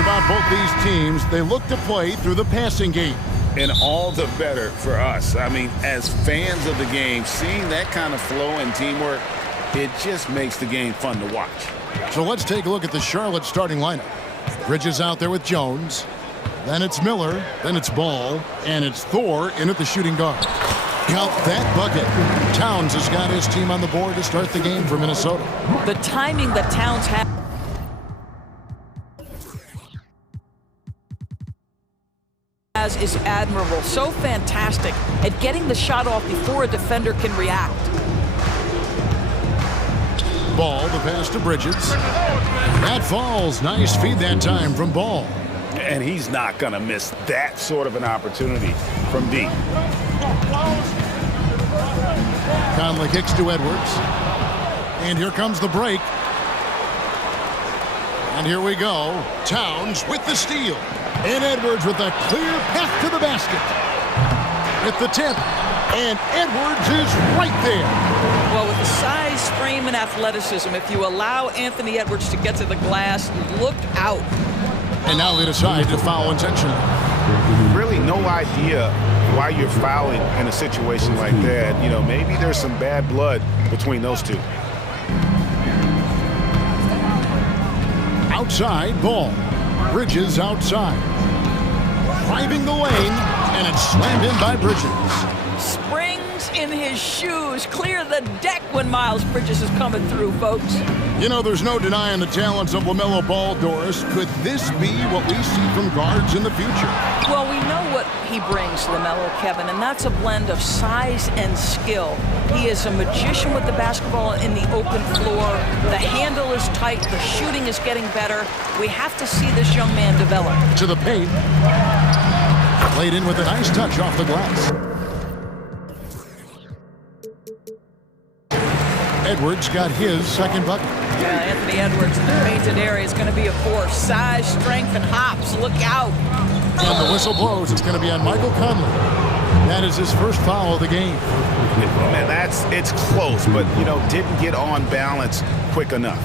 About both these teams, they look to play through the passing game. And all the better for us. I mean, as fans of the game, seeing that kind of flow and teamwork, it just makes the game fun to watch. So let's take a look at the Charlotte starting lineup. Bridges out there with Jones. Then it's Miller. Then it's Ball. And it's Thor in at the shooting guard. Count that bucket. Towns has got his team on the board to start the game for Minnesota. The timing that Towns had is admirable. So fantastic at getting the shot off before a defender can react. Ball, the pass to Bridges. That falls. Nice feed that time from Ball. And he's not going to miss that sort of an opportunity from deep. Conley kicks to Edwards. And here comes the break. And here we go. Towns with the steal. And Edwards with a clear path to the basket. At the tip. And Edwards is right there. Well, with the size, frame, and athleticism, if you allow Anthony Edwards to get to the glass, look out. And now they decide to foul intentionally. Really no idea why you're fouling in a situation like that. You know, maybe there's some bad blood between those two. Outside, Ball. Bridges outside. Driving the lane, and it's slammed in by Bridges. Springs in his shoes. Clear the deck when Miles Bridges is coming through, folks. You know, there's no denying the talents of LaMelo Ball, Doris. Could this be what we see from guards in the future? Well, we know what he brings, LaMelo, Kevin, and that's a blend of size and skill. He is a magician with the basketball in the open floor. The handle is tight. The shooting is getting better. We have to see this young man develop. To the paint. Played in with a nice touch off the glass. Edwards got his second bucket. Yeah, Anthony Edwards in the painted area is going to be a force. Size, strength, and hops. Look out. And the whistle blows. It's going to be on Michael Conley. That is his first foul of the game. Man, it's close, but, you know, didn't get on balance quick enough.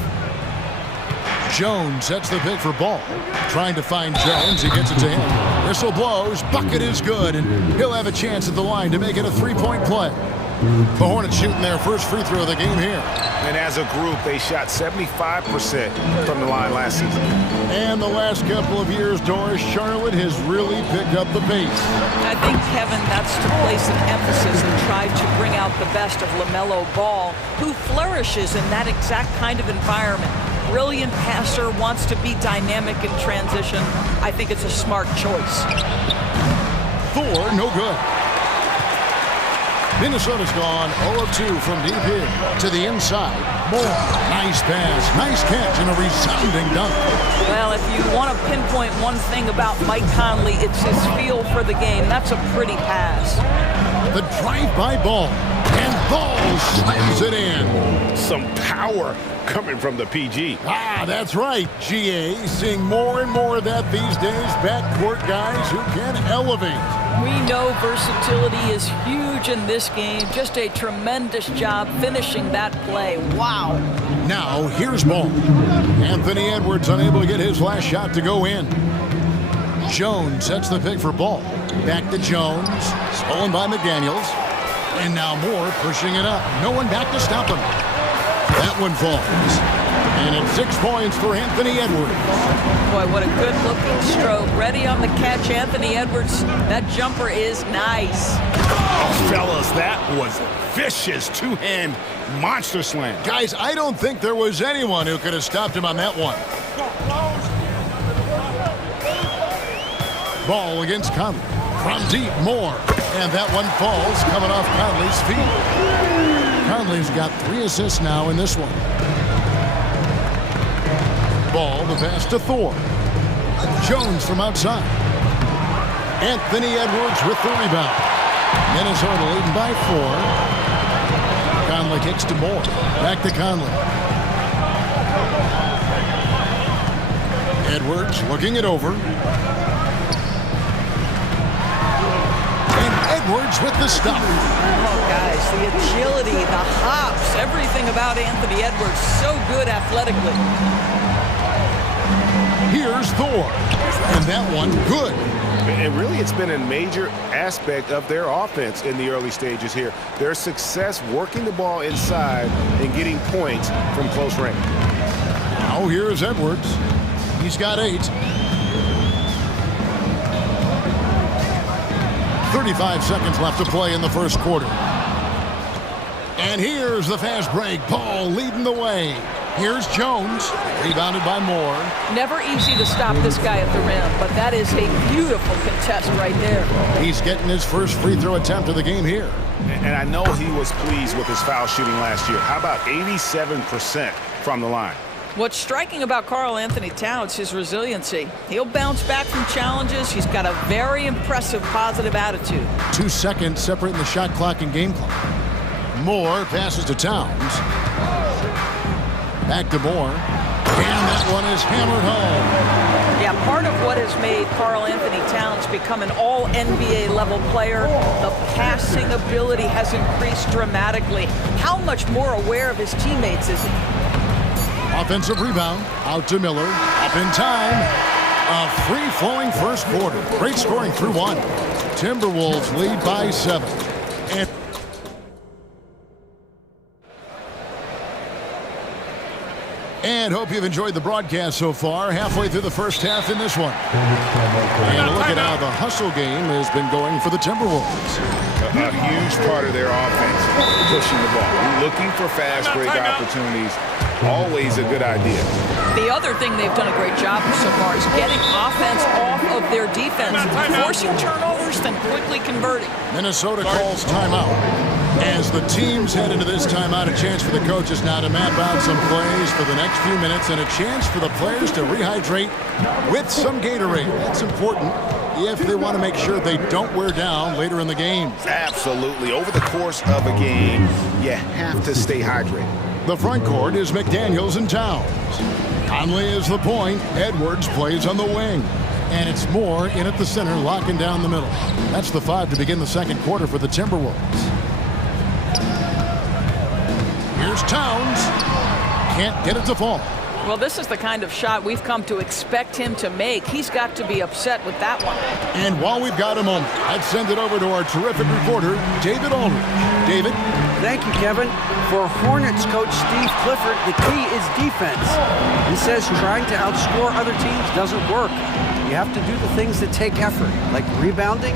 Jones sets the pick for Ball. Trying to find Jones. He gets it to him. Whistle blows. Bucket is good, and he'll have a chance at the line to make it a three-point play. The Hornets shooting their first free throw of the game here. And as a group, they shot 75% from the line last season. And the last couple of years, Doris, Charlotte has really picked up the pace. I think, Kevin, that's to place an emphasis and try to bring out the best of LaMelo Ball, who flourishes in that exact kind of environment. Brilliant passer, wants to be dynamic in transition. I think it's a smart choice. Thor, no good. Minnesota's gone 0 of 2 from deep here to the inside. Moore, nice pass, nice catch, and a resounding dunk. Well, if you want to pinpoint one thing about Mike Conley, it's his feel for the game. That's a pretty pass. The drive-by Ball, and Ball slams it in. Some power coming from the PG. Ah, that's right, GA. Seeing more and more of that these days. Backcourt guys who can elevate. We know versatility is huge in this game. Just a tremendous job finishing that play. Wow. Now, here's Ball. Anthony Edwards unable to get his last shot to go in. Jones sets the pick for Ball. Back to Jones. Stolen by McDaniels. And now Moore pushing it up. No one back to stop him. That one falls. And it's 6 points for Anthony Edwards. Boy, what a good-looking stroke. Ready on the catch, Anthony Edwards. That jumper is nice. Oh, fellas, that was vicious two-hand monster slam. Guys, I don't think there was anyone who could have stopped him on that one. Ball against Conley. From deep, Moore. And that one falls coming off Conley's feet. Conley's got 3 assists now in this one. Ball, the pass to Thor. Jones from outside. Anthony Edwards with the rebound. Minnesota leading by 4. Conley kicks to Moore. Back to Conley. Edwards looking it over. And Edwards with the stop. Oh, guys, the agility, the hops, everything about Anthony Edwards, so good athletically. Here's Thor. And that one good. And really, it's been a major aspect of their offense in the early stages here. Their success working the ball inside and getting points from close range. Now here's Edwards. He's got 8. 35 seconds left to play in the first quarter. And here's the fast break. Paul leading the way. Here's Jones, rebounded by Moore. Never easy to stop this guy at the rim, but that is a beautiful contest right there. He's getting his first free throw attempt of the game here. And I know he was pleased with his foul shooting last year. How about 87% from the line? What's striking about Karl Anthony Towns is his resiliency. He'll bounce back from challenges. He's got a very impressive positive attitude. 2 seconds separating the shot clock and game clock. Moore passes to Towns. Back to Moore. And that one is hammered home. Yeah, part of what has made Karl Anthony Towns become an all-NBA level player, the passing ability has increased dramatically. How much more aware of his teammates is he? Offensive rebound. Out to Miller. Up in time. A free-flowing first quarter. Great scoring through 1. Timberwolves lead by 7. And hope you've enjoyed the broadcast so far. Halfway through the first half in this one. And look at how the hustle game has been going for the Timberwolves. A huge part of their offense, pushing the ball. Looking for fast break opportunities, always a good idea. The other thing they've done a great job of so far is getting offense off of their defense, forcing turnovers, then quickly converting. Minnesota calls timeout. As the teams head into this timeout, a chance for the coaches now to map out some plays for the next few minutes and a chance for the players to rehydrate with some Gatorade. That's important if they want to make sure they don't wear down later in the game. Absolutely. Over the course of a game, you have to stay hydrated. The front court is McDaniels and Towns. Conley is the point. Edwards plays on the wing. And it's Moore in at the center, locking down the middle. That's the 5 to begin the second quarter for the Timberwolves. Here's Towns. Can't get it to fall. Well, this is the kind of shot we've come to expect him to make. He's got to be upset with that one. And while we've got a moment, I'd send it over to our terrific reporter, David Aldridge. David? Thank you, Kevin. For Hornets coach Steve Clifford, the key is defense. He says trying to outscore other teams doesn't work. You have to do the things that take effort, like rebounding,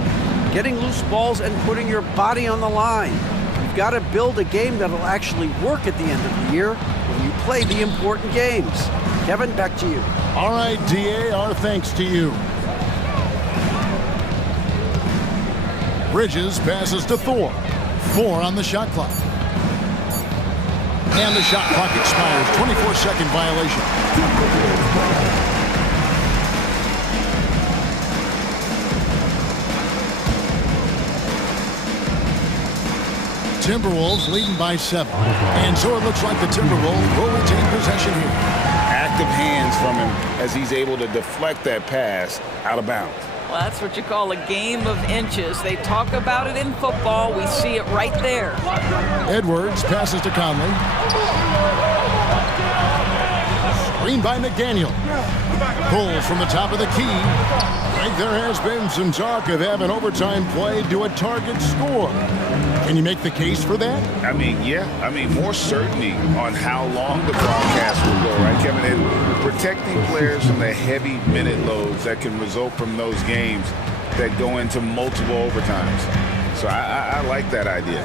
getting loose balls, and putting your body on the line. You've got to build a game that'll actually work at the end of the year when you play the important games. Kevin, back to you. All right, DA, our thanks to you. Bridges passes to Thor. 4 on the shot clock. And the shot clock expires. 24-second violation. Timberwolves leading by 7. And so it looks like the Timberwolves will retain possession here. Active hands from him as he's able to deflect that pass out of bounds. Well, that's what you call a game of inches. They talk about it in football. We see it right there. Edwards passes to Conley. Screen by McDaniel. Pulls from the top of the key. I think there has been some talk of having overtime play do a target score. Can you make the case for that? I mean, yeah. I mean, more certainty on how long the broadcast will go, right, Kevin? And protecting players from the heavy minute loads that can result from those games that go into multiple overtimes. So I like that idea.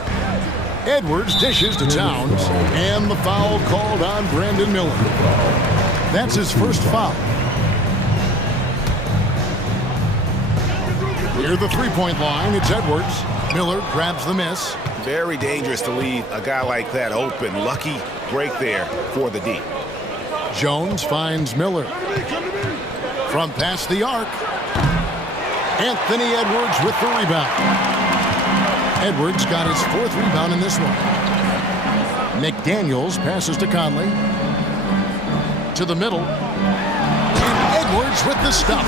Edwards dishes to Towns, and the foul called on Brandon Miller. That's his first foul. Near the three-point line, it's Edwards. Miller grabs the miss. Very dangerous to leave a guy like that open. Lucky break there for the D. Jones finds Miller. From past the arc. Anthony Edwards with the rebound. Edwards got his fourth rebound in this one. McDaniels passes to Conley. To the middle. And Edwards with the stop.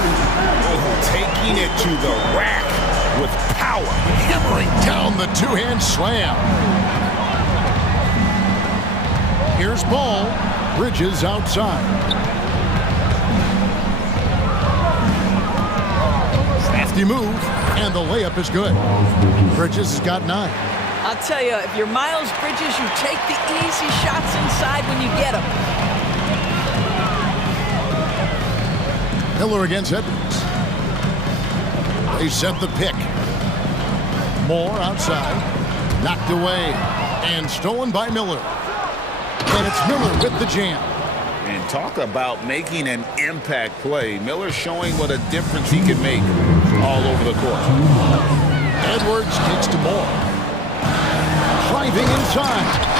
Oh, taking it to the rack with power. Hammering down the two-hand slam. Here's Ball. Bridges outside. Crafty move, and the layup is good. Bridges has got 9. I'll tell you, if you're Miles Bridges, you take the easy shots inside when you get them. Miller against Edwards. They set the pick. Moore outside. Knocked away. And stolen by Miller. And it's Miller with the jam. And talk about making an impact play. Miller showing what a difference he can make all over the court. Edwards kicks to Moore. Driving inside.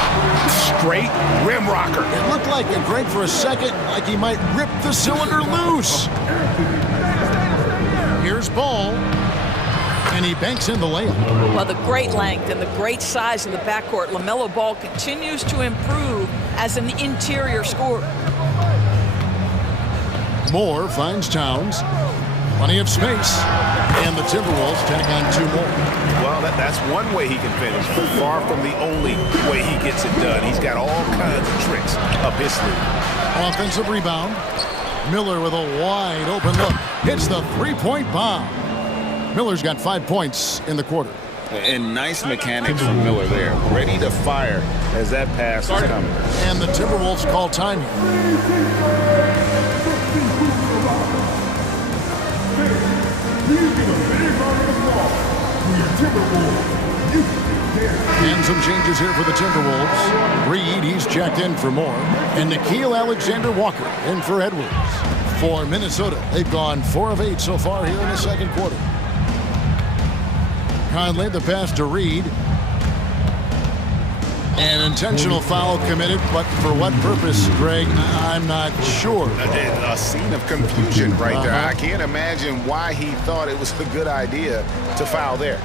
Straight rim rocker. It looked like a break for a second, like he might rip the cylinder loose. Here's Ball. And he banks in the layup. Well, the great length and the great size of the backcourt, LaMelo Ball continues to improve as an interior scorer. Moore finds Towns. Plenty of space. And the Timberwolves tack on 2 more. Well, that's one way he can finish, but far from the only way he gets it done. He's got all kinds of tricks up his sleeve. Offensive rebound. Miller with a wide open look. Hits the three-point bomb. Miller's got 5 points in the quarter. And nice mechanics from Miller there. Ready to fire as that pass is coming. And the Timberwolves call time. And some changes here for the Timberwolves. Reed, he's checked in for Moore. And Nickeil Alexander-Walker in for Edwards. For Minnesota, they've gone 4 of 8 so far here in the second quarter. Conley, the pass to Reed. An intentional foul committed, but for what purpose, Greg, I'm not sure. A scene of confusion right there. I can't imagine why he thought it was a good idea to foul there.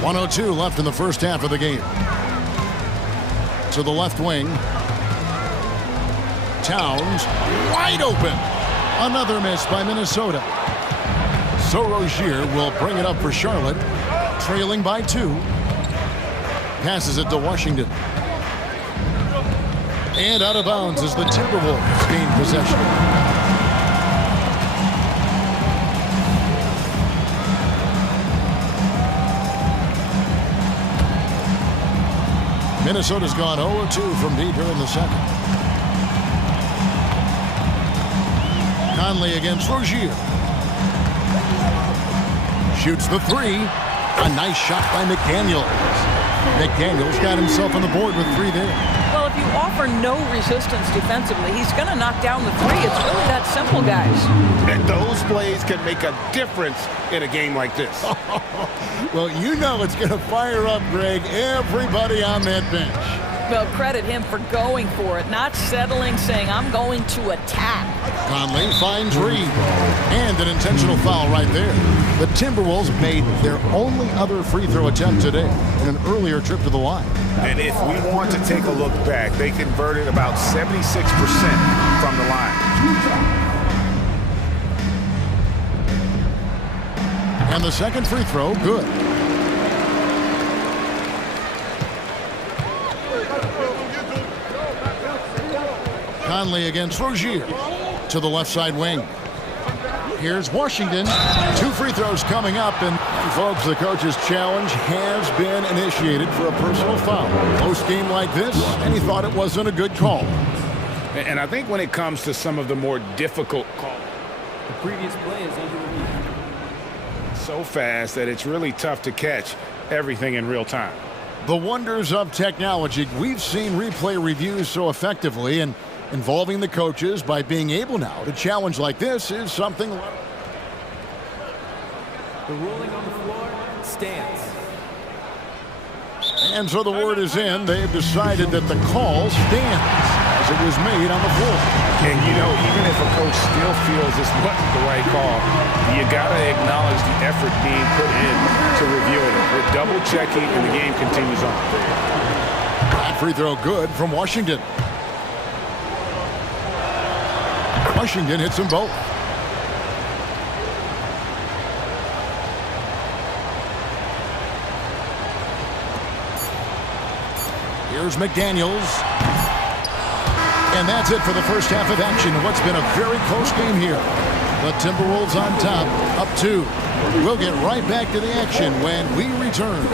1:02 left in the first half of the game. To the left wing. Towns, wide open. Another miss by Minnesota. So Rozier will bring it up for Charlotte, trailing by 2. Passes it to Washington. And out of bounds as the Timberwolves gain possession. Minnesota's gone 0-2 from deep here in the second. Conley against Rozier. Shoots the 3. A nice shot by McDaniels. McDaniels got himself on the board with 3 there. Well, if you offer no resistance defensively, he's going to knock down the 3. It's really that simple, guys. And those plays can make a difference in a game like this. Well, you know it's going to fire up, Greg, everybody on that bench. Well, credit him for going for it, not settling, saying, I'm going to attack. Conley finds Reed. And an intentional foul right there. The Timberwolves made their only other free throw attempt today in an earlier trip to the line. And if we want to take a look back, they converted about 76% from the line. And the second free throw, good. Conley against Rozier to the left side wing. Here's Washington. 2 free throws coming up, and folks, the coach's challenge has been initiated for a personal foul. Close game like this, and he thought it wasn't a good call. And I think when it comes to some of the more difficult calls, the previous play is under review. So fast that it's really tough to catch everything in real time. The wonders of technology. We've seen replay reviews so effectively, and involving the coaches by being able now to challenge like this is something. The ruling on the floor stands. And so the word is in. They've decided that the call stands as it was made on the floor. And, you know, even if a coach still feels this wasn't the right call, you got to acknowledge the effort being put in to reviewing it. We're double-checking, and the game continues on. That free throw good from Washington. Washington hits them both. Here's McDaniels. And that's it for the first half of action. What's been a very close game here. The Timberwolves on top, up 2. We'll get right back to the action when we return.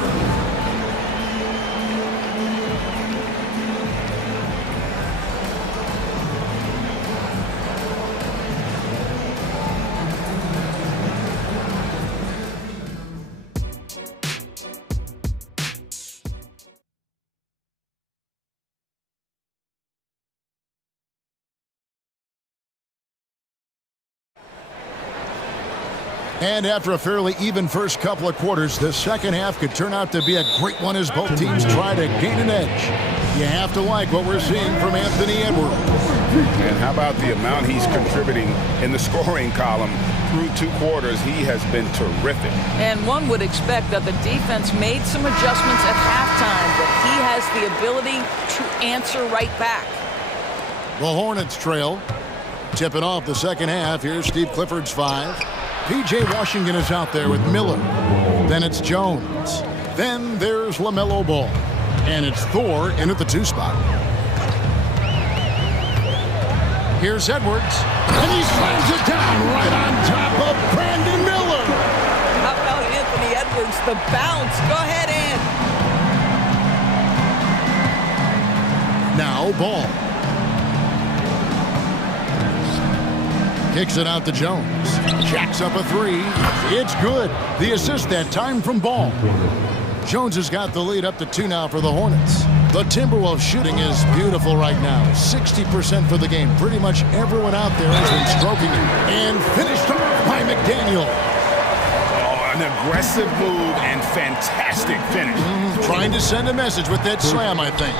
And after a fairly even first couple of quarters, the second half could turn out to be a great one as both teams try to gain an edge. You have to like what we're seeing from Anthony Edwards. And how about the amount he's contributing in the scoring column through 2 quarters? He has been terrific. And one would expect that the defense made some adjustments at halftime, but he has the ability to answer right back. The Hornets trail. Tipping off the second half. Here's Steve Clifford's 5. P.J. Washington is out there with Miller. Then it's Jones. Then there's LaMelo Ball. And it's Thor in at the 2 spot. Here's Edwards. And he slams it down right on top of Brandon Miller. How about Anthony Edwards? The bounce. Go ahead, Ant. Now Ball. Kicks it out to Jones. Jacks up a 3. It's good. The assist that time from Ball. Jones has got the lead up to 2 now for the Hornets. The Timberwolves shooting is beautiful right now. 60% for the game. Pretty much everyone out there has been stroking it. And finished off by McDaniel. Oh, an aggressive move and fantastic finish. Trying to send a message with that slam, I think.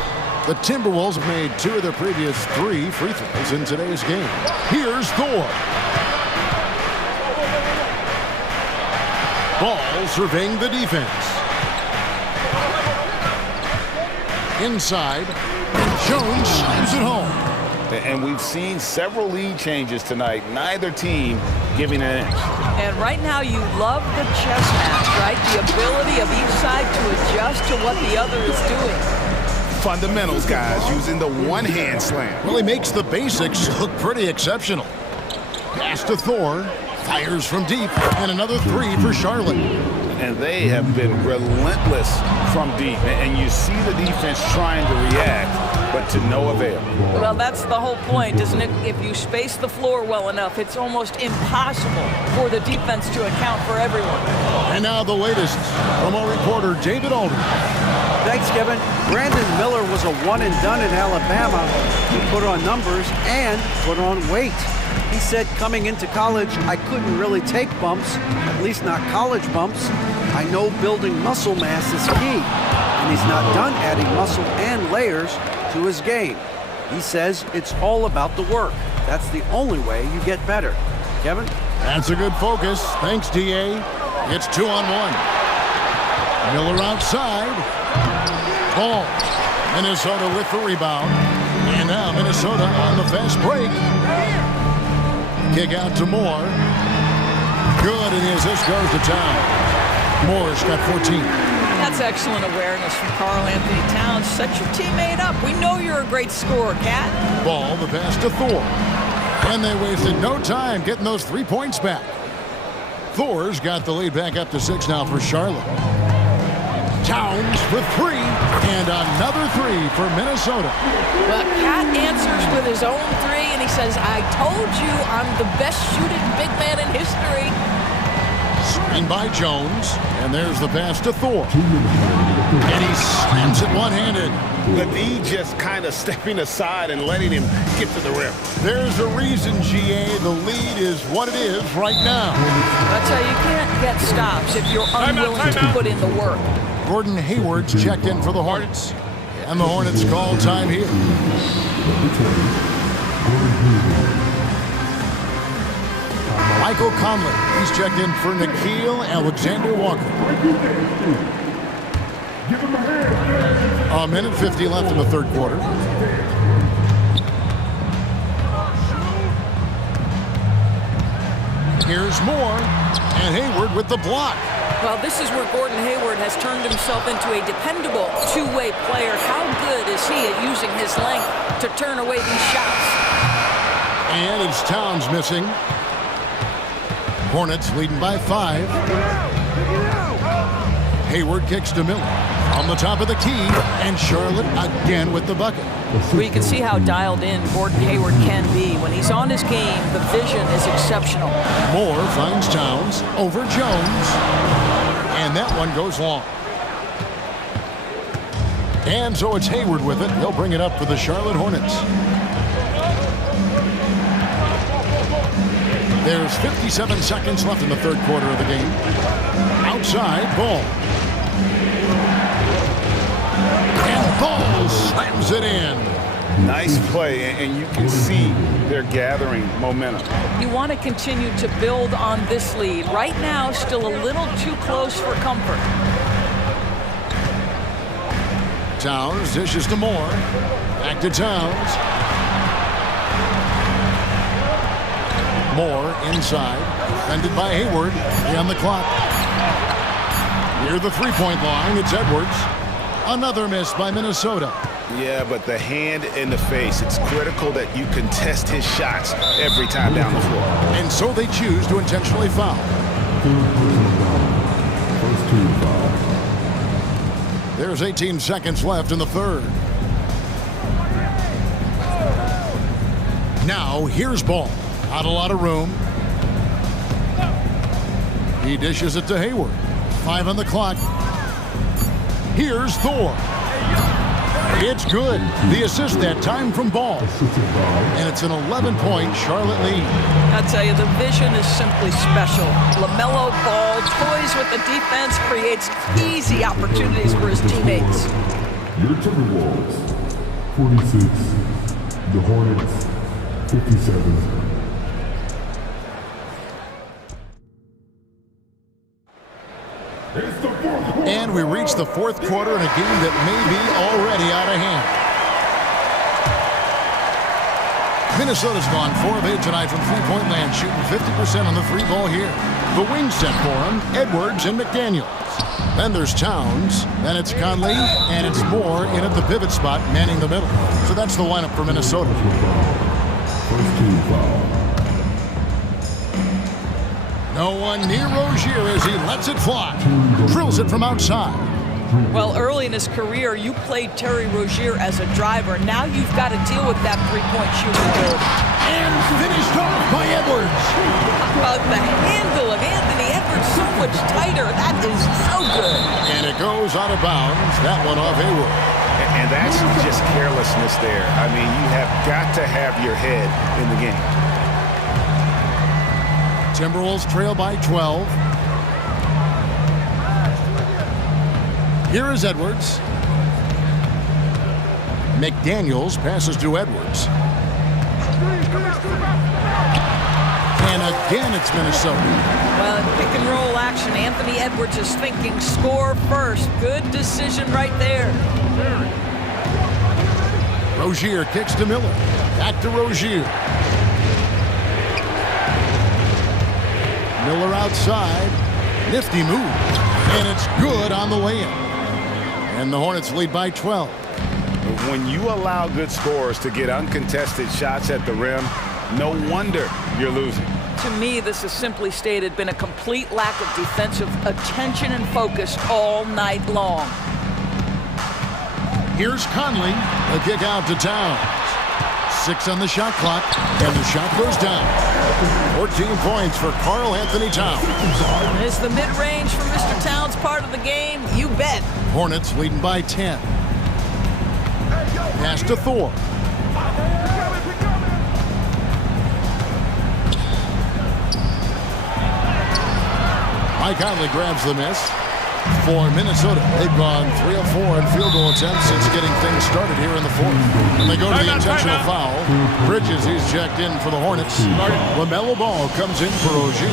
The Timberwolves made 2 of their previous 3 free throws in today's game. Here's Thor. Ball surveying the defense. Inside, Jones slams it home. And we've seen several lead changes tonight. Neither team giving an inch. And right now you love the chess match, right? The ability of each side to adjust to what the other is doing. Fundamentals, guys, using the one-hand slam. Well, he makes the basics look pretty exceptional. Pass to Thor. Fires from deep. And another 3 for Charlotte. And they have been relentless from deep. And you see the defense trying to react, but to no avail. Well, that's the whole point, isn't it? If you space the floor well enough, it's almost impossible for the defense to account for everyone. And now the latest from our reporter, David Aldridge. Thanks, Kevin. Brandon Miller was a one-and-done in Alabama. He put on numbers and put on weight. He said coming into college, I couldn't really take bumps, at least not college bumps. I know building muscle mass is key, and he's not done adding muscle and layers to his game. He says it's all about the work. That's the only way you get better. Kevin? That's a good focus. Thanks, D.A. It's 2-on-1. Miller outside. Ball. Minnesota with the rebound. And now Minnesota on the fast break. Kick out to Moore. Good, and the assist goes to Town. Moore's got 14. That's excellent awareness from Karl Anthony Towns. Set your teammate up. We know you're a great scorer, Cat. Ball, the pass to Thor. And they wasted no time getting those 3 points back. Thor's got the lead back up to 6 now for Charlotte. Towns for 3, and another 3 for Minnesota. Well, Cat answers with his own 3, and he says, I told you I'm the best shooting big man in history. Screen by Jones, and there's the pass to Thor. And he slams it one-handed. Levy just kind of stepping aside and letting him get to the rim. There's a reason, GA, the lead is what it is right now. That's how you can't get stops if you're unwilling to put in the work. Gordon Hayward's checked in for the Hornets. And the Hornets call time here. Michael Conley, he's checked in for Nikhil Alexander-Walker. A minute 50 left in the third quarter. Here's Moore, and Hayward with the block. Well, this is where Gordon Hayward has turned himself into a dependable two-way player. How good is he at using his length to turn away these shots? And it's Towns missing. Hornets leading by 5. Hayward kicks to Miller on the top of the key, and Charlotte again with the bucket. Well, you can see how dialed in Gordon Hayward can be. When he's on his game, the vision is exceptional. Moore finds Towns over Jones, and that one goes long. And so it's Hayward with it. He'll bring it up for the Charlotte Hornets. There's 57 seconds left in the third quarter of the game. Outside, Ball. And Ball slams it in. Nice play, and you can see they're gathering momentum. You want to continue to build on this lead. Right now, still a little too close for comfort. Towns dishes to Moore. Back to Towns. Moore inside. Defended by Hayward. On the clock. Near the three-point line, it's Edwards. Another miss by Minnesota. Yeah, but the hand in the face, it's critical that you contest his shots every time down the floor. And so they choose to intentionally foul. There's 18 seconds left in the third. Now, here's Ball. Not a lot of room. He dishes it to Hayward. 5 on the clock. Here's Thor. It's good. The assist that time from Ball. And it's an 11-point Charlotte lead. I'll tell you, the vision is simply special. LaMelo Ball toys with the defense, creates easy opportunities for his teammates. Your Timberwolves, 46. The Hornets, 57. And we reach the fourth quarter in a game that may be already out of hand. Minnesota's gone 4 of 8 tonight from three-point land, shooting 50% on the three ball here. The wing set for them, Edwards and McDaniels. Then there's Towns, then it's Conley, and it's Moore in at the pivot spot, manning the middle. So that's the lineup for Minnesota. No one near Rozier as he lets it fly. Drills it from outside. Well, early in his career, you played Terry Rozier as a driver. Now you've got to deal with that three-point shooting ability. And finished off by Edwards. The handle of Anthony Edwards so much tighter. That is so good. And it goes out of bounds. That one off Hayward. And that's just carelessness there. I mean, you have got to have your head in the game. Timberwolves trail by 12. Here is Edwards. McDaniels passes to Edwards. And again, it's Minnesota. Well, in pick and roll action, Anthony Edwards is thinking score first. Good decision right there. Rozier kicks to Miller. Back to Rozier. Miller outside. Nifty move. And it's good on the layup. And the Hornets lead by 12. When you allow good scorers to get uncontested shots at the rim, no wonder you're losing. To me, this is simply stated been a complete lack of defensive attention and focus all night long. Here's Conley. A kick out to Towns. 6 on the shot clock, and the shot goes down. 14 points for Karl Anthony Towns. Is the mid-range for Mr. Towns part of the game? You bet. Hornets leading by 10. Pass to Thor. Mike Conley grabs the miss. For Minnesota, they've gone 3 of 4 in field goal attempts since getting things started here in the fourth. And they go to the intentional foul. Bridges, he's checked in for the Hornets. LaMelo Ball comes in for Ogier.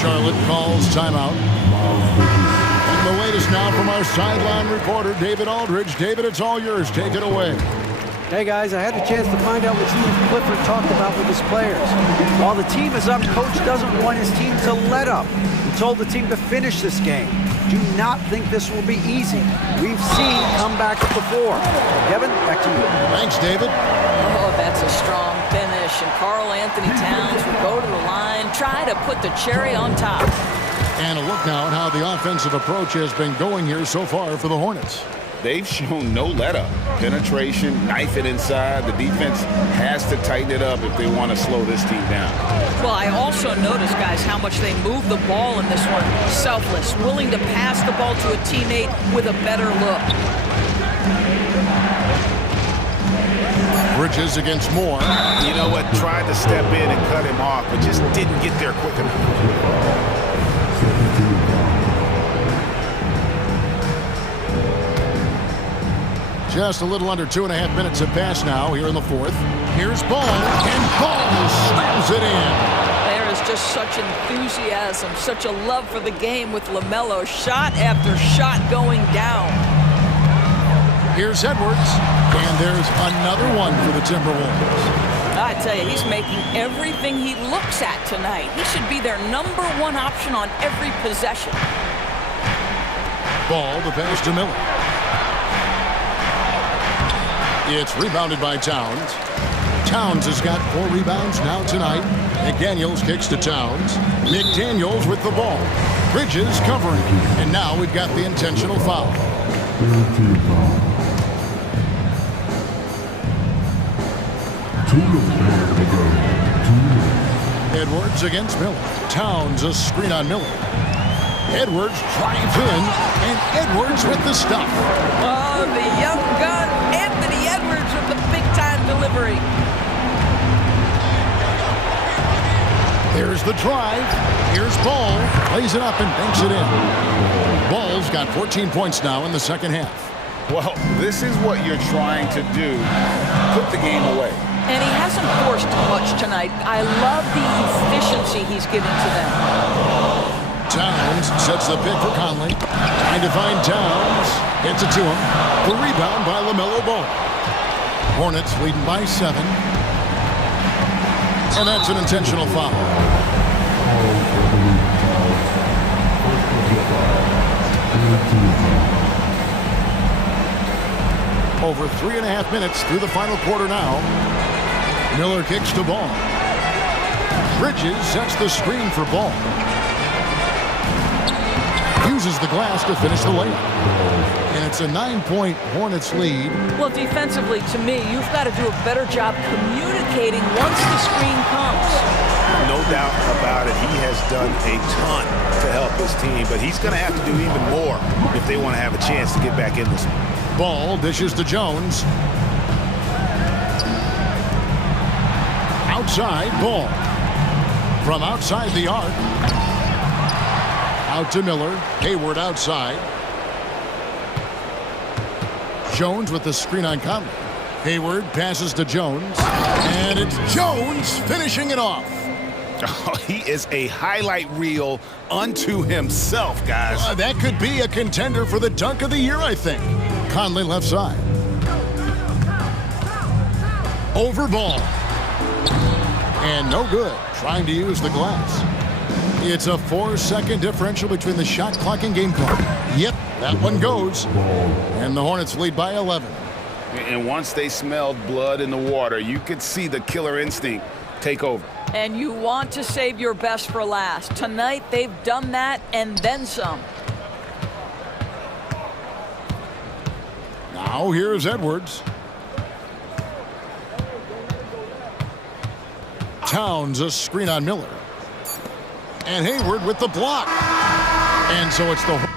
Charlotte calls timeout. And the latest now from our sideline reporter, David Aldridge. David, it's all yours. Take it away. Hey guys, I had a chance to find out what Steve Clifford talked about with his players. While the team is up, coach doesn't want his team to let up. He told the team to finish this game. Do not think this will be easy. We've seen comebacks before. Kevin, back to you. Thanks, David. Oh, that's a strong finish. And Karl Anthony Towns will go to the line, try to put the cherry on top. And a look now at how the offensive approach has been going here so far for the Hornets. They've shown no let-up. Penetration, knife it inside. The defense has to tighten it up if they want to slow this team down. Well, I also noticed, guys, how much they move the ball in this one. Selfless, willing to pass the ball to a teammate with a better look. Bridges against Moore. You know what? Tried to step in and cut him off, but just didn't get there quick enough. Just a little under 2.5 minutes have passed now here in the fourth. Here's Ball, and Ball slams it in. There is just such enthusiasm, such a love for the game with LaMelo. Shot after shot going down. Here's Edwards, and there's another one for the Timberwolves. I tell you, he's making everything he looks at tonight. He should be their #1 option on every possession. Ball, the pass to Miller. It's rebounded by Towns. Towns has got 4 rebounds now tonight. McDaniels kicks to Towns. McDaniels with the ball. Bridges covering. And now we've got the intentional foul. Edwards against Miller. Towns a screen on Miller. Edwards drives in, and Edwards with the stop. Oh, the young gun, Anthony Edwards with the big-time delivery. There's the drive. Here's Ball. Plays it up and banks it in. Ball's got 14 points now in the second half. Well, this is what you're trying to do. Put the game away. And he hasn't forced much tonight. I love the efficiency he's giving to them. Towns sets the pick for Conley. Trying to find Towns. Gets it to him. The rebound by LaMelo Ball. Hornets leading by 7. And that's an intentional foul. Over 3.5 minutes through the final quarter now. Miller kicks to Ball. Bridges sets the screen for Ball. Uses the glass to finish the layup. And it's a 9-point Hornets lead. Well, defensively, to me, you've got to do a better job communicating once the screen comes. No doubt about it. He has done a ton to help his team, but he's going to have to do even more if they want to have a chance to get back in this one. Ball dishes to Jones. Outside, Ball. From outside the arc. Out to Miller. Hayward outside. Jones with the screen on Conley. Hayward passes to Jones. And it's Jones finishing it off. Oh, he is a highlight reel unto himself, guys. That could be a contender for the dunk of the year, I think. Conley left side. Over Ball. And no good. Trying to use the glass. It's a 4-second differential between the shot clock and game clock. Yep, that one goes. And the Hornets lead by 11. And once they smelled blood in the water, you could see the killer instinct take over. And you want to save your best for last. Tonight, they've done that and then some. Now here's Edwards. Towns a screen on Miller. And Hayward with the block. And so it's the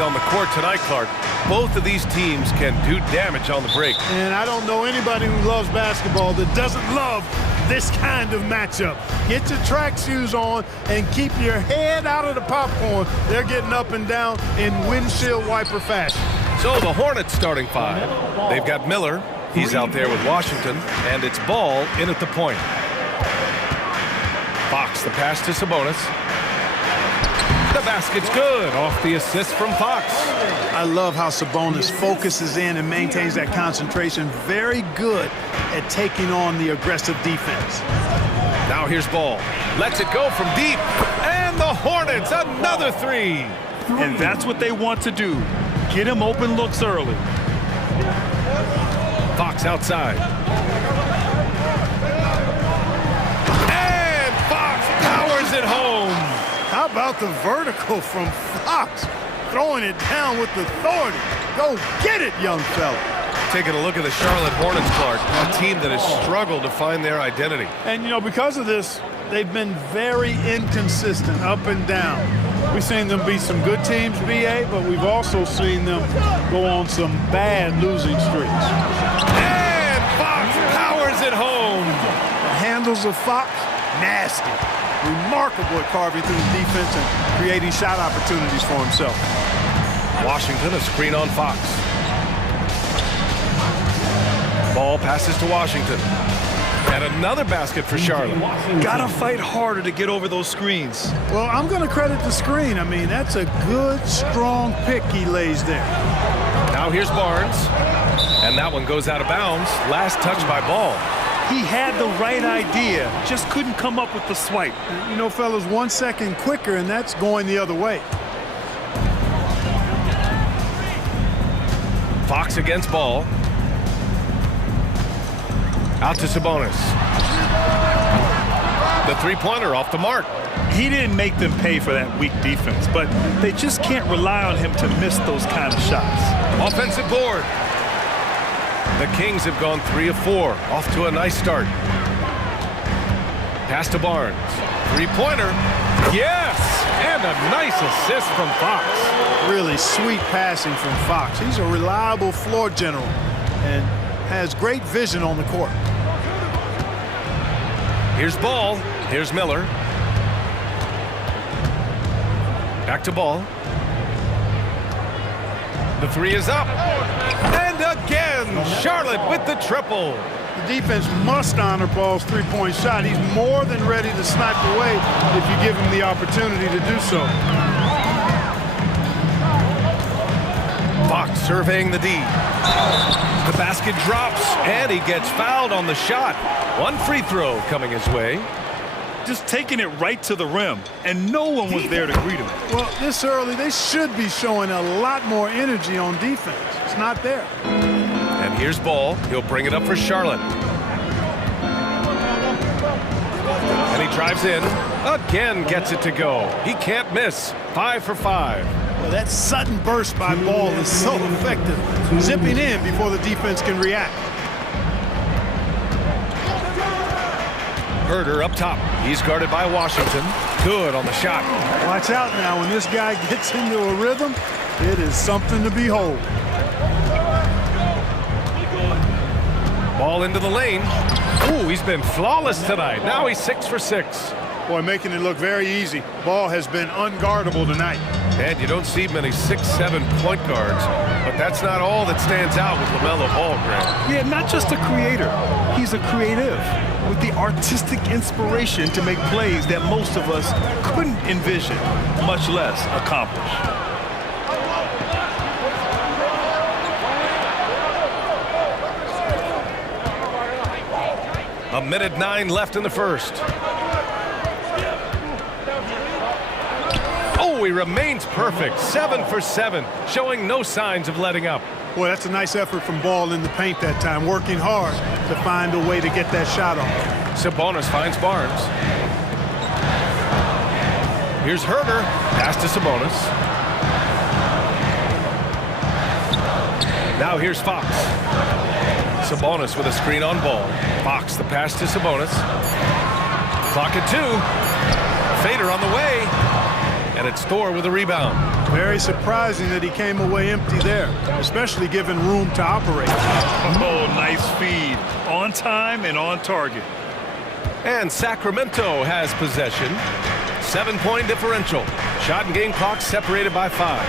speed on the court tonight, Clark. Both of these teams can do damage on the break. And I don't know anybody who loves basketball that doesn't love this kind of matchup. Get your track shoes on and keep your head out of the popcorn. They're getting up and down in windshield wiper fashion. So the Hornets starting five. They've got Miller. He's out there with Washington. And it's Ball in at the point. Fox, the pass to Sabonis. The basket's good off the assist from Fox. I love how Sabonis focuses in and maintains that concentration. Very good at taking on the aggressive defense. Now here's Ball. Lets it go from deep. And the Hornets, another three. And that's what they want to do. Get him open looks early. Fox outside. And Fox powers it home. How about the vertical from Fox? Throwing it down with authority. Go get it, young fella. Taking a look at the Charlotte Hornets, Clark, a team that has struggled to find their identity. And, you know, because of this, they've been very inconsistent, up and down. We've seen them beat some good teams, BA, but we've also seen them go on some bad losing streaks. And Fox powers it home. The handles of Fox, nasty. Remarkable at carving through the defense and creating shot opportunities for himself. Washington, a screen on Fox. Ball passes to Washington. And another basket for Charlotte. Gotta fight harder to get over those screens. Well, I'm going to credit the screen. I mean, that's a good, strong pick he lays there. Now here's Barnes. And that one goes out of bounds. Last touch by Ball. He had the right idea, just couldn't come up with the swipe. You know, fellas, 1 second quicker, and that's going the other way. Fox against Ball. Out to Sabonis. The three-pointer off the mark. He didn't make them pay for that weak defense, but they just can't rely on him to miss those kind of shots. Offensive board. The Kings have gone 3 of 4. Off to a nice start. Pass to Barnes. Three-pointer. Yes! And a nice assist from Fox. Really sweet passing from Fox. He's a reliable floor general and has great vision on the court. Here's Ball. Here's Miller. Back to Ball. The three is up. And again, Charlotte with the triple. The defense must honor Ball's three-point shot. He's more than ready to snipe away if you give him the opportunity to do so. Fox surveying the D. The basket drops, and he gets fouled on the shot. One free throw coming his way. Just taking it right to the rim, and no one was there to greet him. Well, this early, they should be showing a lot more energy on defense. It's not there. And here's Ball. He'll bring it up for Charlotte. And he drives in. Again gets it to go. He can't miss. 5 for 5. Well, that sudden burst by Ball is so effective. Zipping in before the defense can react. Herder up top. He's guarded by Washington. Good on the shot. Watch out now. When this guy gets into a rhythm, it is something to behold. Ball into the lane. Ooh, he's been flawless tonight. Now he's 6 for 6. Boy, making it look very easy. Ball has been unguardable tonight. And you don't see many 6'7" point guards, but that's not all that stands out with LaMelo Ball, Grant. Yeah, not just a creator. He's a creative with the artistic inspiration to make plays that most of us couldn't envision, much less accomplish. A minute 9 left in the first. Oh, he remains perfect. 7 for 7, showing no signs of letting up. Boy, that's a nice effort from Ball in the paint that time, working hard to find a way to get that shot off. Sabonis finds Barnes. Here's Herder. Pass to Sabonis. Now here's Fox. Sabonis with a screen on Ball. Fox, the pass to Sabonis. Clock at 2. Fader on the way. And it's Thor with a rebound. Very surprising that he came away empty there, especially given room to operate. Oh, nice feed. On time and on target. And Sacramento has possession. 7-point differential. Shot and game clock separated by 5.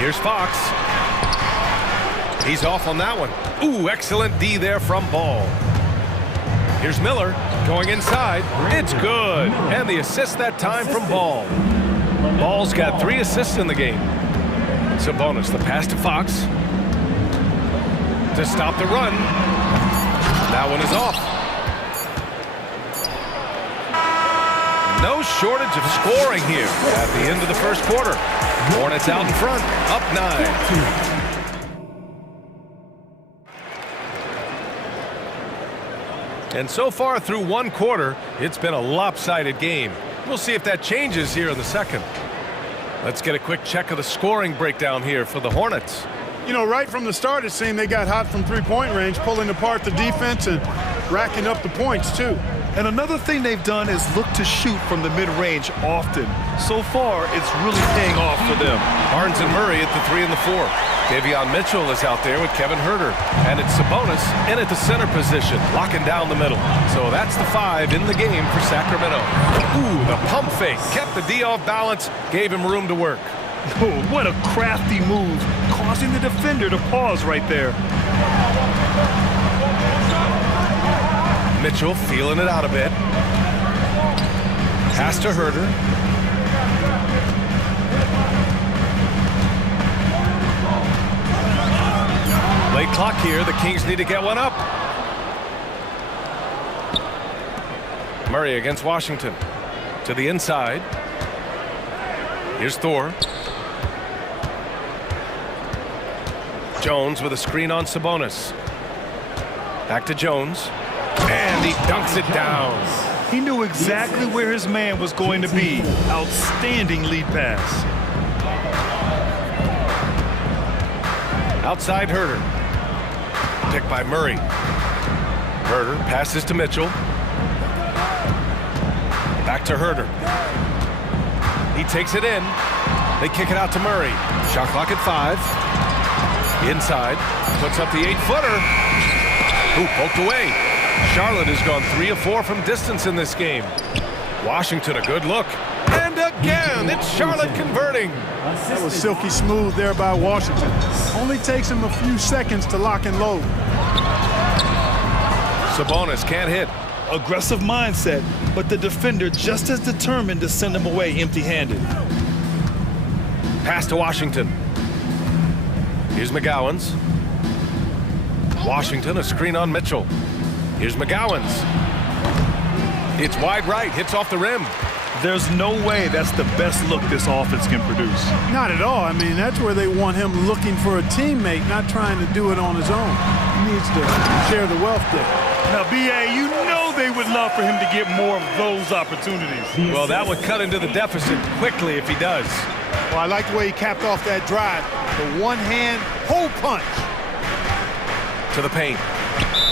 Here's Fox. He's off on that one. Ooh, excellent D there from Ball. Here's Miller going inside. It's good. And the assist that time from Ball. Ball's got 3 assists in the game. Sabonis, the pass to Fox. To stop the run. That one is off. No shortage of scoring here at the end of the first quarter. Hornets out in front, up 9. And so far through one quarter, it's been a lopsided game. We'll see if that changes here in the second. Let's get a quick check of the scoring breakdown here for the Hornets. You know, right from the start, it seemed they got hot from three-point range, pulling apart the defense and racking up the points, too. And another thing they've done is look to shoot from the mid-range often. So far, it's really paying off for them. Barnes and Murray at the 3 and the 4. Davion Mitchell is out there with Kevin Huerter. And it's Sabonis in at the center position, locking down the middle. So that's the 5 in the game for Sacramento. Ooh, the pump fake kept the D off balance, gave him room to work. Oh, what a crafty move, causing the defender to pause right there. Mitchell feeling it out a bit. Pass to Huerter. Late clock here. The Kings need to get one up. Murray against Washington. To the inside. Here's Thor. Jones with a screen on Sabonis. Back to Jones. And he dunks it down. He knew exactly where his man was going to be. Outstanding lead pass. Outside Huerter. Picked by Murray. Huerter passes to Mitchell. Back to Huerter. He takes it in. They kick it out to Murray. Shot clock at 5. Inside. Puts up the 8-footer. Ooh, poked away. Charlotte has gone 3 of 4 from distance in this game. Washington, a good look. And again, it's Charlotte converting. That was silky smooth there by Washington. Only takes him a few seconds to lock and load. Sabonis can't hit. Aggressive mindset, but the defender just as determined to send him away empty-handed. Pass to Washington. Here's McGowan's. Washington, a screen on Mitchell. Here's McGowan's. It's wide right, hits off the rim. There's no way that's the best look this offense can produce. Not at all. I mean, that's where they want him looking for a teammate, not trying to do it on his own. He needs to share the wealth there. Now, B.A., you know they would love for him to get more of those opportunities. Well, that would cut into the deficit quickly if he does. Well, I like the way he capped off that drive. The one-hand hole punch. To the paint.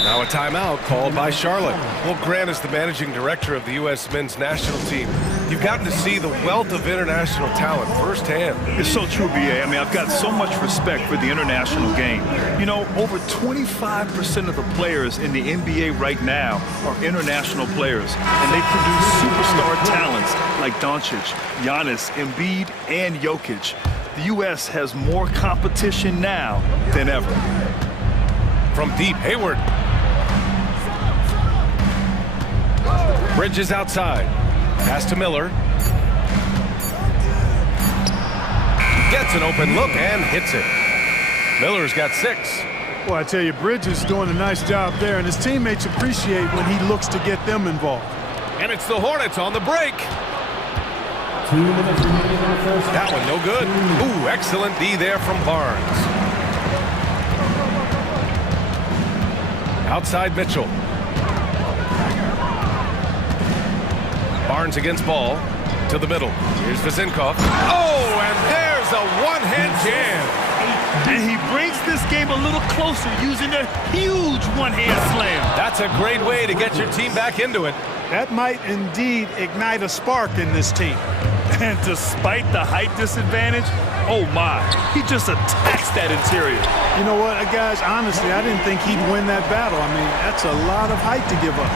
Now a timeout called by Charlotte. Well, Grant is the managing director of the U.S. men's national team. You've gotten to see the wealth of international talent firsthand. It's so true, B.A. I mean, I've got so much respect for the international game. You know, over 25% of the players in the NBA right now are international players, and they produce superstar talents like Doncic, Giannis, Embiid, and Jokic. The U.S. has more competition now than ever. From deep, Hayward. Bridges outside. Pass to Miller. Gets an open look and hits it. Miller's got 6. Well, I tell you, Bridges is doing a nice job there, and his teammates appreciate when he looks to get them involved. And it's the Hornets on the break. 2 minutes remaining in the first. That one no good. Ooh, excellent D there from Barnes. Outside Mitchell. Barnes against Ball. To the middle. Here's Vezinkov. Oh, and there's a one-hand jam. And he brings this game a little closer using a huge one-hand slam. That's a great way to get your team back into it. That might indeed ignite a spark in this team. And despite the height disadvantage, oh my, he just attacks that interior. You know what, guys, honestly, I didn't think he'd win that battle. I mean, that's a lot of height to give up.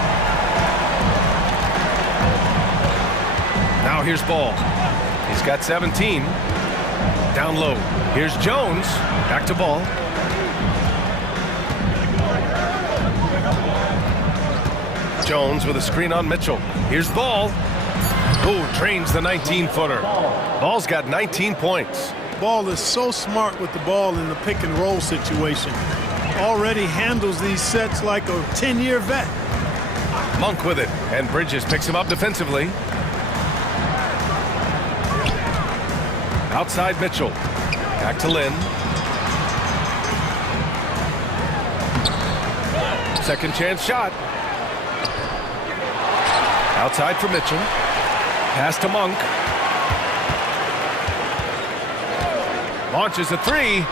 Now here's Ball. He's got 17. Down low. Here's Jones. Back to Ball. Jones with a screen on Mitchell. Here's Ball. Who drains the 19-footer. Ball's got 19 points. Ball is so smart with the ball in the pick and roll situation. Already handles these sets like a 10-year vet. Monk with it, and Bridges picks him up defensively. Outside Mitchell. Back to Lynn. Second chance shot. Outside for Mitchell. Pass to Monk. Launches a three.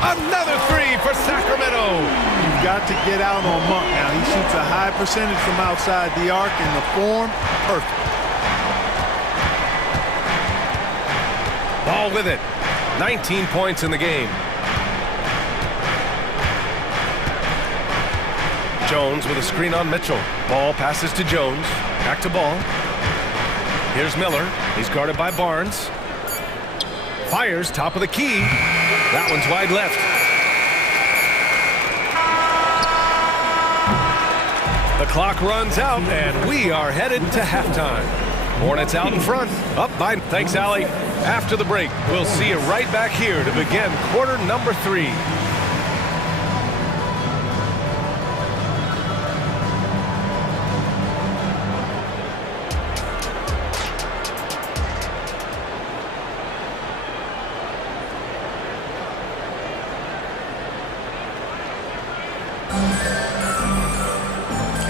Another three for Sacramento. You've got to get out on Monk now. He shoots a high percentage from outside the arc, and the form, perfect. Ball with it. 19 points in the game. Jones with a screen on Mitchell. Ball passes to Jones. Back to Ball. Here's Miller. He's guarded by Barnes. Fires top of the key. That one's wide left. The clock runs out, and we are headed to halftime. Hornets out in front. Up by. Thanks, Allie. After the break, we'll see you right back here to begin quarter number 3.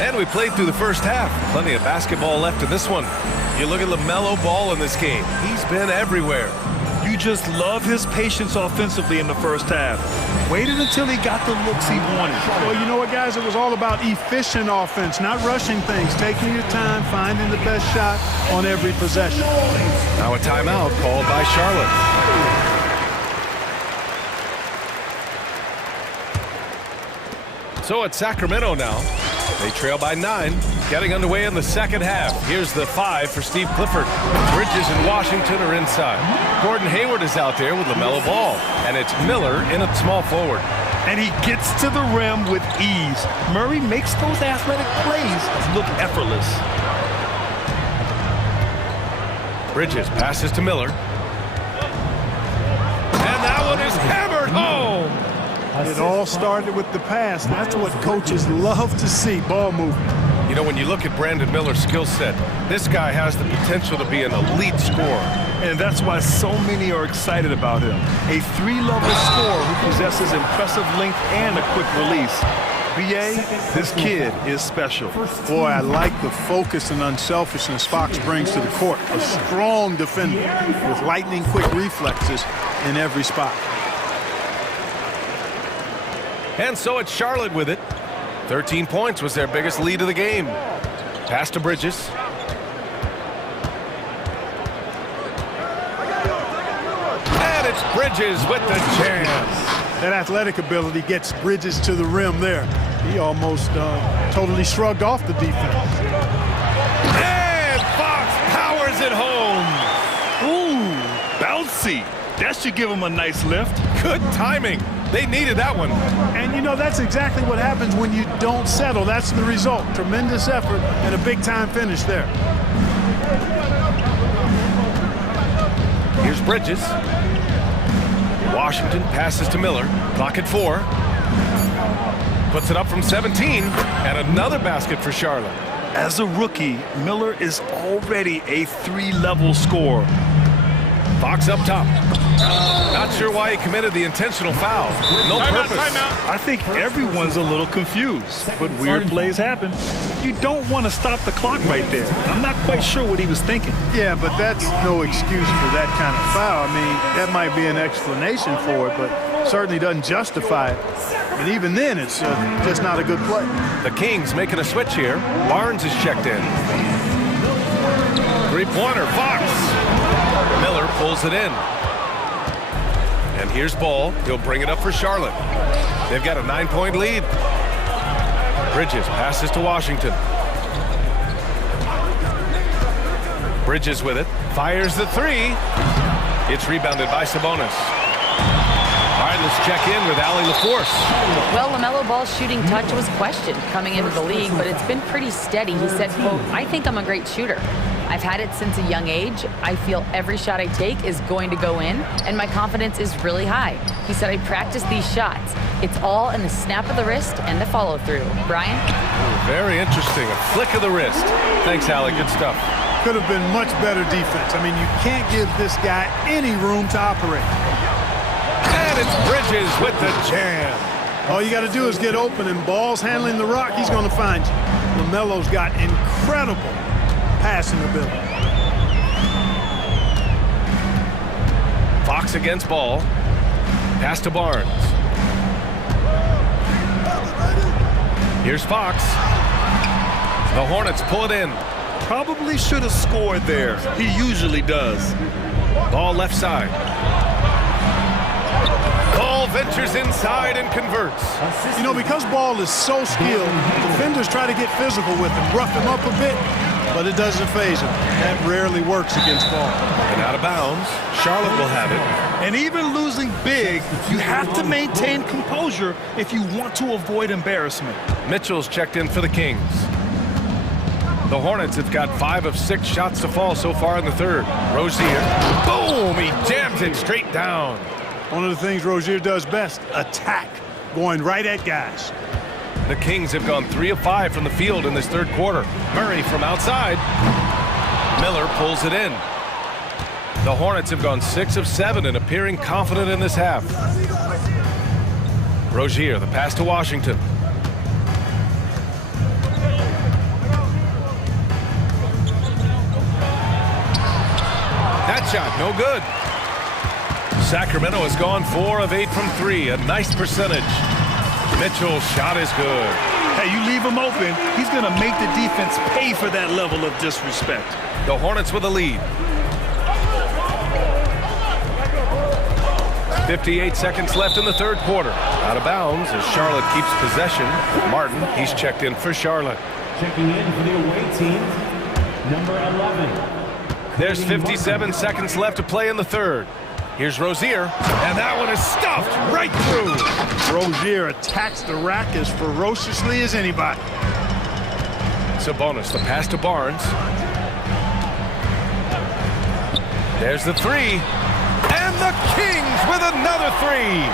And we played through the first half. Plenty of basketball left in this one. You look at LaMelo Ball in this game. He's been everywhere. You just love his patience offensively in the first half. Waited until he got the looks he wanted. Well, you know what, guys? It was all about efficient offense, not rushing things, taking your time, finding the best shot on every possession. Now a timeout called by Charlotte. So it's Sacramento now. They trail by 9. Getting underway in the second half. Here's the 5 for Steve Clifford. Bridges and Washington are inside. Gordon Hayward is out there with LaMelo Ball. And it's Miller in at small forward. And he gets to the rim with ease. Murray makes those athletic plays look effortless. Bridges passes to Miller. And that one is hammered home. It all started with the pass. That's what coaches love to see, ball movement. You know, when you look at Brandon Miller's skill set, this guy has the potential to be an elite scorer. And that's why so many are excited about him. A 3-level scorer who possesses impressive length and a quick release. B.A., this kid is special. Boy, I like the focus and unselfishness Fox brings to the court. A strong defender with lightning-quick reflexes in every spot. And so it's Charlotte with it. 13 points was their biggest lead of the game. Pass to Bridges. And it's Bridges with the jam. That athletic ability gets Bridges to the rim there. He almost totally shrugged off the defense. And Fox powers it home. Ooh, bouncy. That should give him a nice lift. Good timing. They needed that one. And, you know, that's exactly what happens when you don't settle. That's the result. Tremendous effort and a big-time finish there. Here's Bridges. Washington passes to Miller. Clock at 4. Puts it up from 17. And another basket for Charlotte. As a rookie, Miller is already a 3-level scorer. Fox up top. Not sure why he committed the intentional foul. No purpose. I think everyone's a little confused, but weird plays happen. You don't want to stop the clock right there. I'm not quite sure what he was thinking. Yeah, but that's no excuse for that kind of foul. I mean, that might be an explanation for it, but certainly doesn't justify it. And even then, it's just not a good play. The Kings making a switch here. Barnes is checked in. Three-pointer, Fox. Miller pulls it in. And here's Ball. He'll bring it up for Charlotte. They've got a 9-point lead. Bridges passes to Washington. Bridges with it. Fires the three. It's rebounded by Sabonis. All right, let's check in with Allie LaForce. Well, LaMelo Ball's shooting touch was questioned coming into the league, but it's been pretty steady. He said, quote, "I think I'm a great shooter. I've had it since a young age. I feel every shot I take is going to go in, and my confidence is really high." He said, "I practice these shots. It's all in the snap of the wrist and the follow-through." Brian? Very interesting. A flick of the wrist. Thanks, Allie. Good stuff. Could have been much better defense. I mean, you can't give this guy any room to operate. And it's Bridges with the jam. All you got to do is get open, and Ball's handling the rock. He's going to find you. LaMelo's got incredible passing ability. Fox against Ball. Pass to Barnes. Here's Fox. The Hornets pull it in. Probably should have scored there. He usually does. Ball left side. Ball ventures inside and converts. You know, because Ball is so skilled, defenders try to get physical with him, rough him up a bit, but it doesn't faze him. That rarely works against Ball. And out of bounds, Charlotte will have it. And even losing big, you have to maintain composure if you want to avoid embarrassment. Mitchell's checked in for the Kings. The Hornets have got 5 of 6 shots to fall so far in the third. Rozier, boom, he jams it straight down. One of the things Rozier does best, attack, going right at guys. The Kings have gone 3 of 5 from the field in this third quarter. Murray from outside. Miller pulls it in. The Hornets have gone 6 of 7 and appearing confident in this half. Rozier, the pass to Washington. That shot, no good. Sacramento has gone 4 of 8 from 3, a nice percentage. Mitchell's shot is good. Hey, you leave him open, he's going to make the defense pay for that level of disrespect. The Hornets with a lead. 58 seconds left in the third quarter. Out of bounds as Charlotte keeps possession. Martin, he's checked in for Charlotte. Checking in for the away team, number 11. There's 57 seconds left to play in the third. Here's Rozier, and that one is stuffed right through. Rozier attacks the rack as ferociously as anybody. Sabonis, the pass to Barnes. There's the three, and the Kings with another three.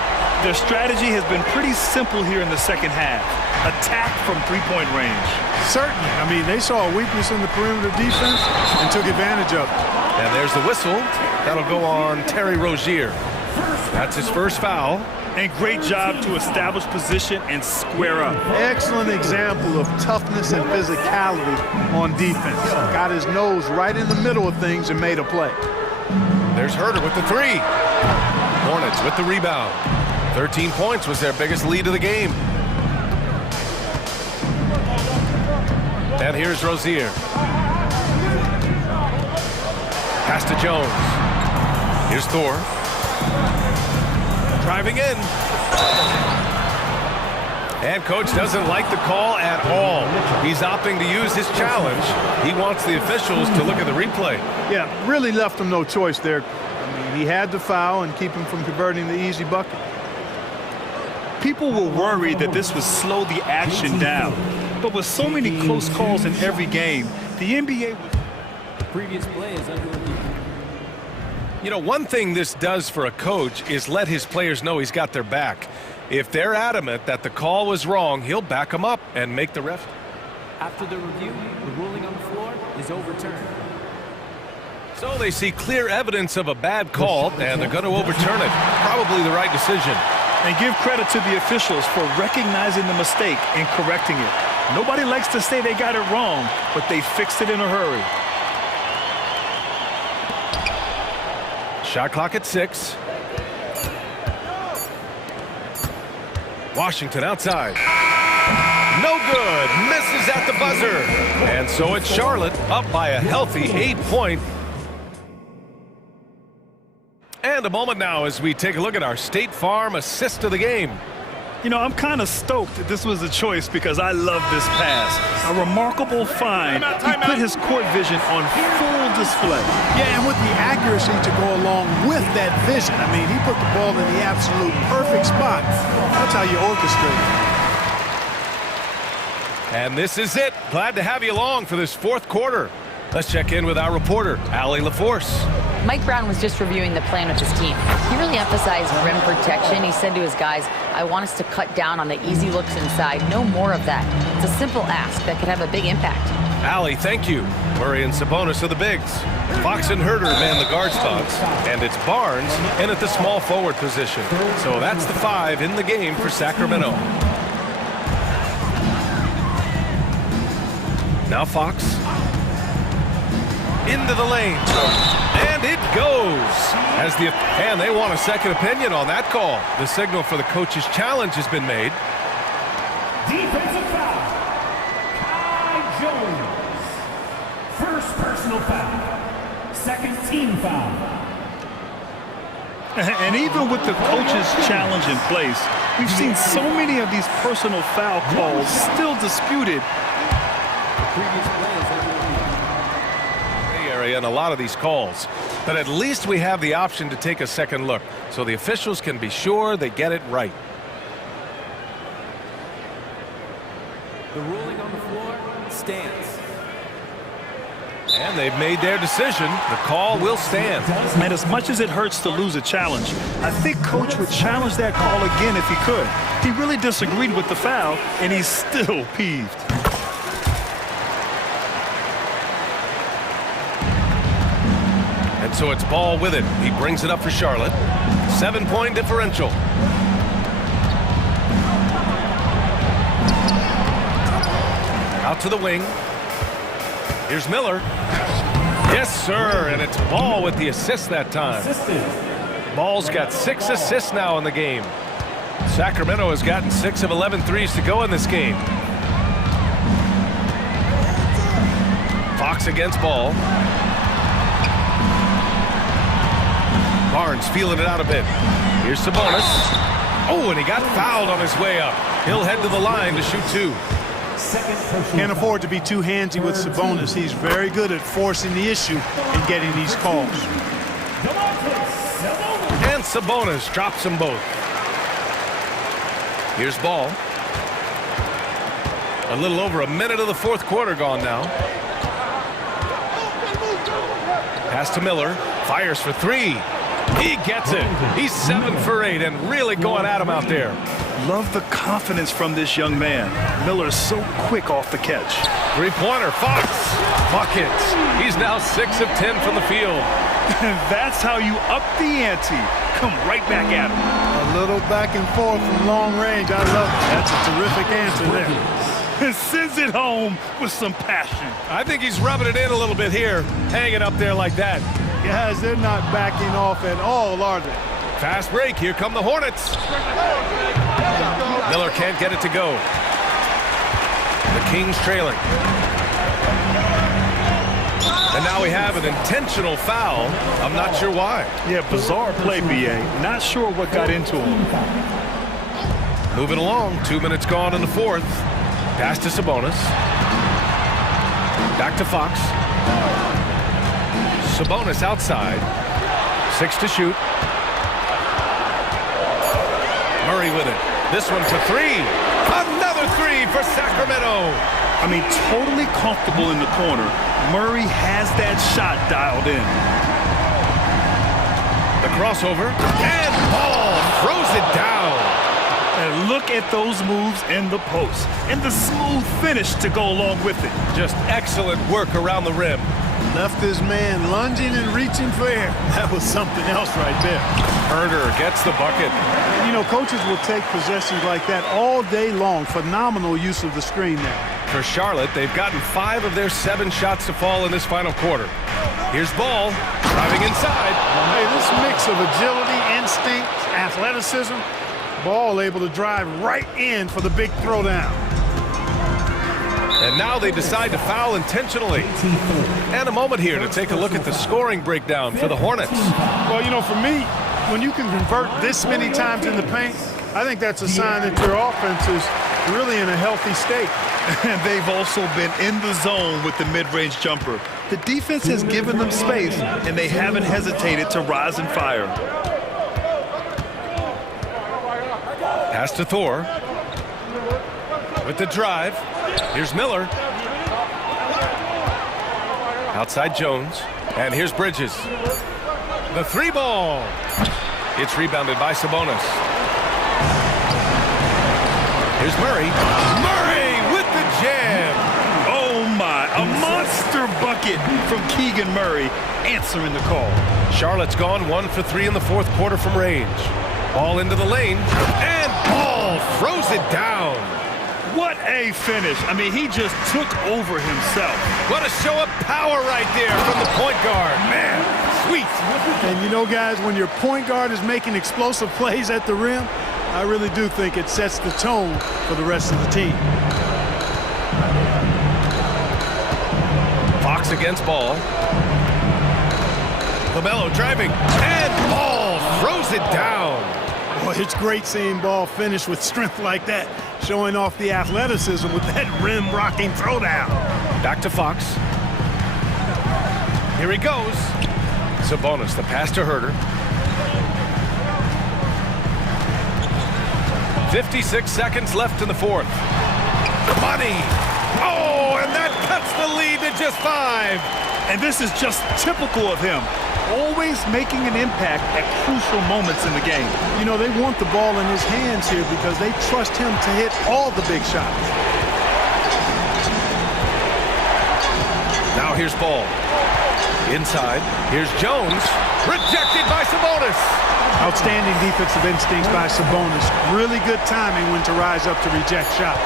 Their strategy has been pretty simple here in the second half. Attack from three-point range. Certainly. I mean, they saw a weakness in the perimeter defense and took advantage of it. And there's the whistle. That'll go on Terry Rozier. That's his first foul. And great job to establish position and square up. Excellent example of toughness and physicality on defense. Got his nose right in the middle of things and made a play. There's Herter with the three. Hornets with the rebound. 13 points was their biggest lead of the game. And here's Rozier. Pass to Jones. Here's Thor. Driving in. And coach doesn't like the call at all. He's opting to use his challenge. He wants the officials to look at the replay. Yeah, really left him no choice there. I mean, he had to foul and keep him from converting the easy bucket. People were worried that this would slow the action down. But with so many close calls in every game, the NBA was... Previous play is under review. You know, one thing this does for a coach is let his players know he's got their back. If they're adamant that the call was wrong, he'll back them up and make the ref. After the review, the ruling on the floor is overturned. So they see clear evidence of a bad call, and they're going to overturn it. Probably the right decision. And give credit to the officials for recognizing the mistake and correcting it. Nobody likes to say they got it wrong, but they fixed it in a hurry. Shot clock at 6. Washington outside. No good. Misses at the buzzer. And so it's Charlotte up by a healthy 8-point. And a moment now as we take a look at our State Farm assist of the game. You know, I'm kind of stoked that this was a choice because I love this pass. A remarkable find. He put his court vision on full display. Yeah, and with the accuracy to go along with that vision. I mean, he put the ball in the absolute perfect spot. That's how you orchestrate it. And this is it. Glad to have you along for this fourth quarter. Let's check in with our reporter, Allie LaForce. Mike Brown was just reviewing the plan with his team. He really emphasized rim protection. He said to his guys, I want us to cut down on the easy looks inside. No more of that. It's a simple ask that could have a big impact. Allie, thank you. Murray and Sabonis are the bigs. Fox and Herter man the guard spots. And it's Barnes in at the small forward position. So that's the 5 in the game for Sacramento. Now Fox. Into the lane. And it goes. And they want a second opinion on that call. The signal for the coach's challenge has been made. Defensive foul. Kai Jones. First personal foul. Second team foul. And even with the coach's challenge in place, we've seen so many of these personal foul calls still disputed. In a lot of these calls, but at least we have the option to take a second look so the officials can be sure they get it right. The ruling on the floor stands. And they've made their decision. The call will stand. And as much as it hurts to lose a challenge, I think Coach would challenge that call again if he could. He really disagreed with the foul, and he's still peeved. And so it's Ball with it. He brings it up for Charlotte. 7-point differential. Out to the wing. Here's Miller. Yes, sir. And it's Ball with the assist that time. Ball's got 6 assists now in the game. Sacramento has gotten 6 of 11 threes to go in this game. Fox against Ball. Barnes feeling it out a bit. Here's Sabonis. Oh, and he got fouled on his way up. He'll head to the line to shoot 2. Can't afford to be too handsy with Sabonis. He's very good at forcing the issue and getting these calls. And Sabonis drops them both. Here's Ball. A little over a minute of the fourth quarter gone now. Pass to Miller. Fires for 3. He gets it. He's 7 for 8 and really going at him out there. Love the confidence from this young man. Miller's so quick off the catch. 3-pointer. Fox. Buckets. He's now 6 of 10 from the field. That's how you up the ante. Come right back at him. A little back and forth from long range. I love it. That's a terrific answer there. Sends it home with some passion. I think he's rubbing it in a little bit here. Hanging up there like that. Guys, they're not backing off at all, are they? Fast break. Here come the Hornets. Miller can't get it to go. The Kings trailing. And now we have an intentional foul. I'm not sure why. Yeah, bizarre play, B.A. Not sure what got into him. Moving along. 2 minutes gone in the fourth. Pass to Sabonis. Back to Fox. Sabonis outside. 6 to shoot. Murray with it. This one to 3. Another 3 for Sacramento. I mean, totally comfortable in the corner. Murray has that shot dialed in. The crossover. And Ball throws it down. And look at those moves in the post. And the smooth finish to go along with it. Just excellent work around the rim. Left his man lunging and reaching for air. That was something else right there. Herter gets the bucket. You know, coaches will take possessions like that all day long. Phenomenal use of the screen there. For Charlotte, they've gotten 5 of their 7 shots to fall in this final quarter. Here's Ball, driving inside. Hey, this mix of agility, instinct, athleticism, Ball able to drive right in for the big throwdown. And now they decide to foul intentionally. And a moment here to take a look at the scoring breakdown for the Hornets. Well, you know, for me, when you can convert this many times in the paint, I think that's a sign that your offense is really in a healthy state. And they've also been in the zone with the mid-range jumper. The defense has given them space, and they haven't hesitated to rise and fire. Pass to Thor. With the drive. Here's Miller. Outside Jones. And here's Bridges. The three ball. It's rebounded by Sabonis. Here's Murray. Murray with the jam. Oh my, a monster bucket from Keegan Murray, answering the call. Charlotte's gone 1 for 3 in the fourth quarter from range. Ball into the lane, and Ball throws it down. What a finish. I mean, he just took over himself. What a show of power right there from the point guard. Man, sweet. And you know, guys, when your point guard is making explosive plays at the rim, I really do think it sets the tone for the rest of the team. Fox against Ball. LaMelo driving, and Ball throws it down. Boy, it's great seeing Ball finish with strength like that, showing off the athleticism with that rim-rocking throwdown. Back to Fox. Here he goes. Sabonis, the pass to Herter. 56 seconds left in the fourth. Money. Oh, and that cuts the lead to just 5. And this is just typical of him. Always making an impact at crucial moments in the game. You know, they want the ball in his hands here because they trust him to hit all the big shots. Now here's Ball. Inside. Here's Jones. Rejected by Sabonis. Outstanding defensive instincts by Sabonis. Really good timing when to rise up to reject shots.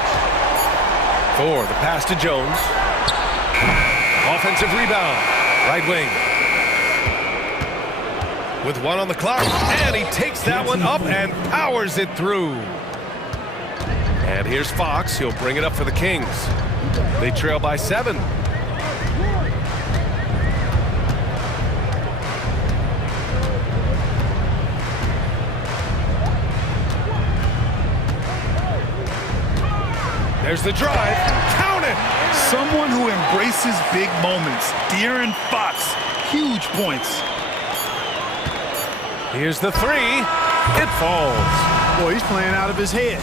Thor, the pass to Jones. Offensive rebound. Right wing. With 1 on the clock. And he takes that one up and powers it through. And here's Fox. He'll bring it up for the Kings. They trail by 7. There's the drive. Count it! Someone who embraces big moments. De'Aaron Fox. Huge points. Here's the 3. It falls. Boy, he's playing out of his head.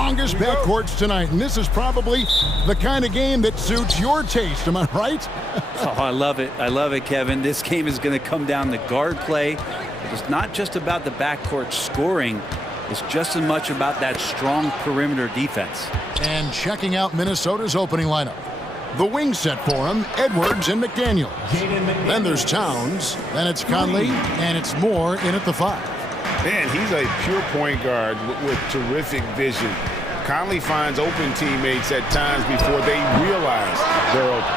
strongest backcourts tonight, and this is probably the kind of game that suits your taste. Am I right? Oh, I love it. I love it, Kevin. This game is going to come down to guard play. It's not just about the backcourt scoring. It's just as much about that strong perimeter defense. And checking out Minnesota's opening lineup. The wing set for him, Edwards and McDaniel. Then there's Towns, then it's Conley, and it's Moore in at the 5. Man, he's a pure point guard with terrific vision. Conley finds open teammates at times before they realize they're open.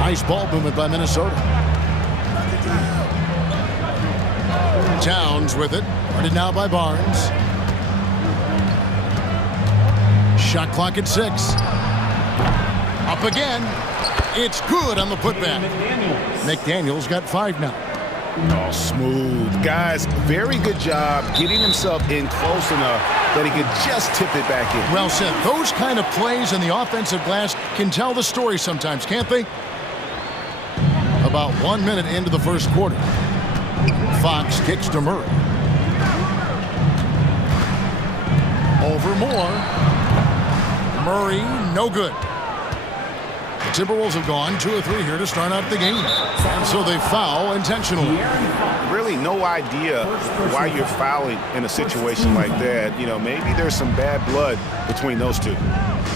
Nice ball movement by Minnesota. Towns with it, guarded now by Barnes. Shot clock at 6. Up again. It's good on the putback. McDaniel's got 5 now. Oh, smooth. Guys, very good job getting himself in close enough that he could just tip it back in. Well said. Those kind of plays in the offensive glass can tell the story sometimes, can't they? About 1 minute into the first quarter. Fox kicks to Murray. Over Moore. Murray, no good. The Timberwolves have gone 2 of 3 here to start out the game. And so they foul intentionally. Really no idea why you're fouling in a situation like that. You know, maybe there's some bad blood between those two.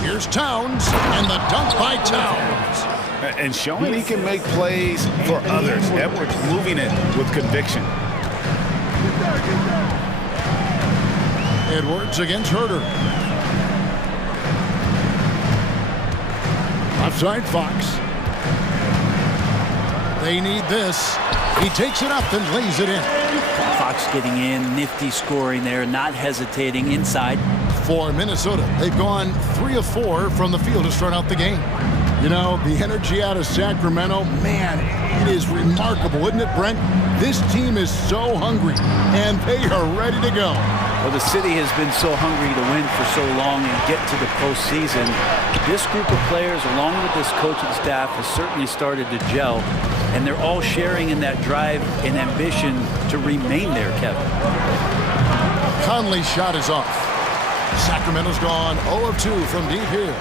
Here's Towns, and the dunk by Towns. And showing he can make plays for others. Edwards moving it with conviction. Edwards against Herter. Offside Fox. They need this. He takes it up and lays it in. Fox getting in, nifty scoring there, not hesitating inside. For Minnesota, they've gone 3 of 4 from the field to start out the game. You know, the energy out of Sacramento, man, it is remarkable, isn't it, Brent? This team is so hungry, and they are ready to go. Well, the city has been so hungry to win for so long and get to the postseason. This group of players, along with this coaching staff, has certainly started to gel, and they're all sharing in that drive and ambition to remain there, Kevin. Conley's shot is off. Sacramento's gone 0 of 2 from deep here.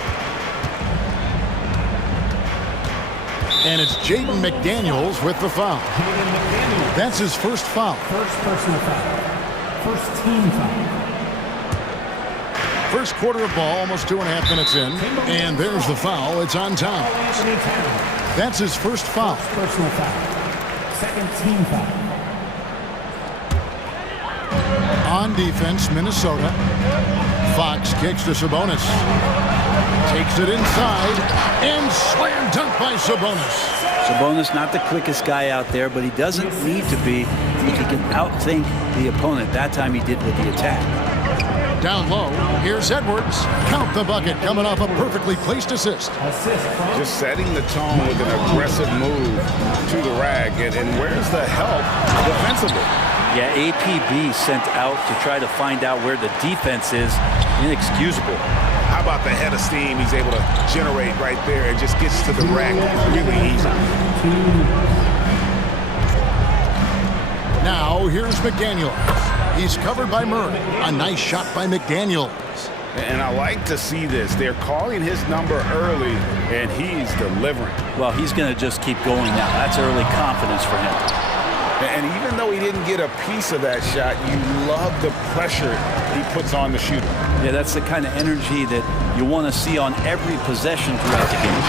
And it's Jaden McDaniels with the foul. That's his first foul. First personal foul. First team foul. First quarter of ball, almost 2.5 minutes in. And there's the foul. It's on Towns. That's his first foul. First personal foul. Second team foul. On defense, Minnesota. Fox kicks to Sabonis. Takes it inside, and slam dunk by Sabonis. Sabonis not the quickest guy out there, but he doesn't need to be if he can outthink the opponent. That time he did with the attack. Down low, here's Edwards. Count the bucket, coming off a perfectly placed assist. Just setting the tone with an aggressive move to the rack, and where's the help defensively? Yeah, APB sent out to try to find out where the defense is. Inexcusable. How about the head of steam he's able to generate right there and just gets to the rack really easy. Now here's McDaniels. He's covered by Murray. A nice shot by McDaniels. And I like to see this. They're calling his number early, and he's delivering. Well, he's going to just keep going now. That's early confidence for him. And even though he didn't get a piece of that shot, you love the pressure he puts on the shooter. Yeah, that's the kind of energy that you want to see on every possession throughout the game.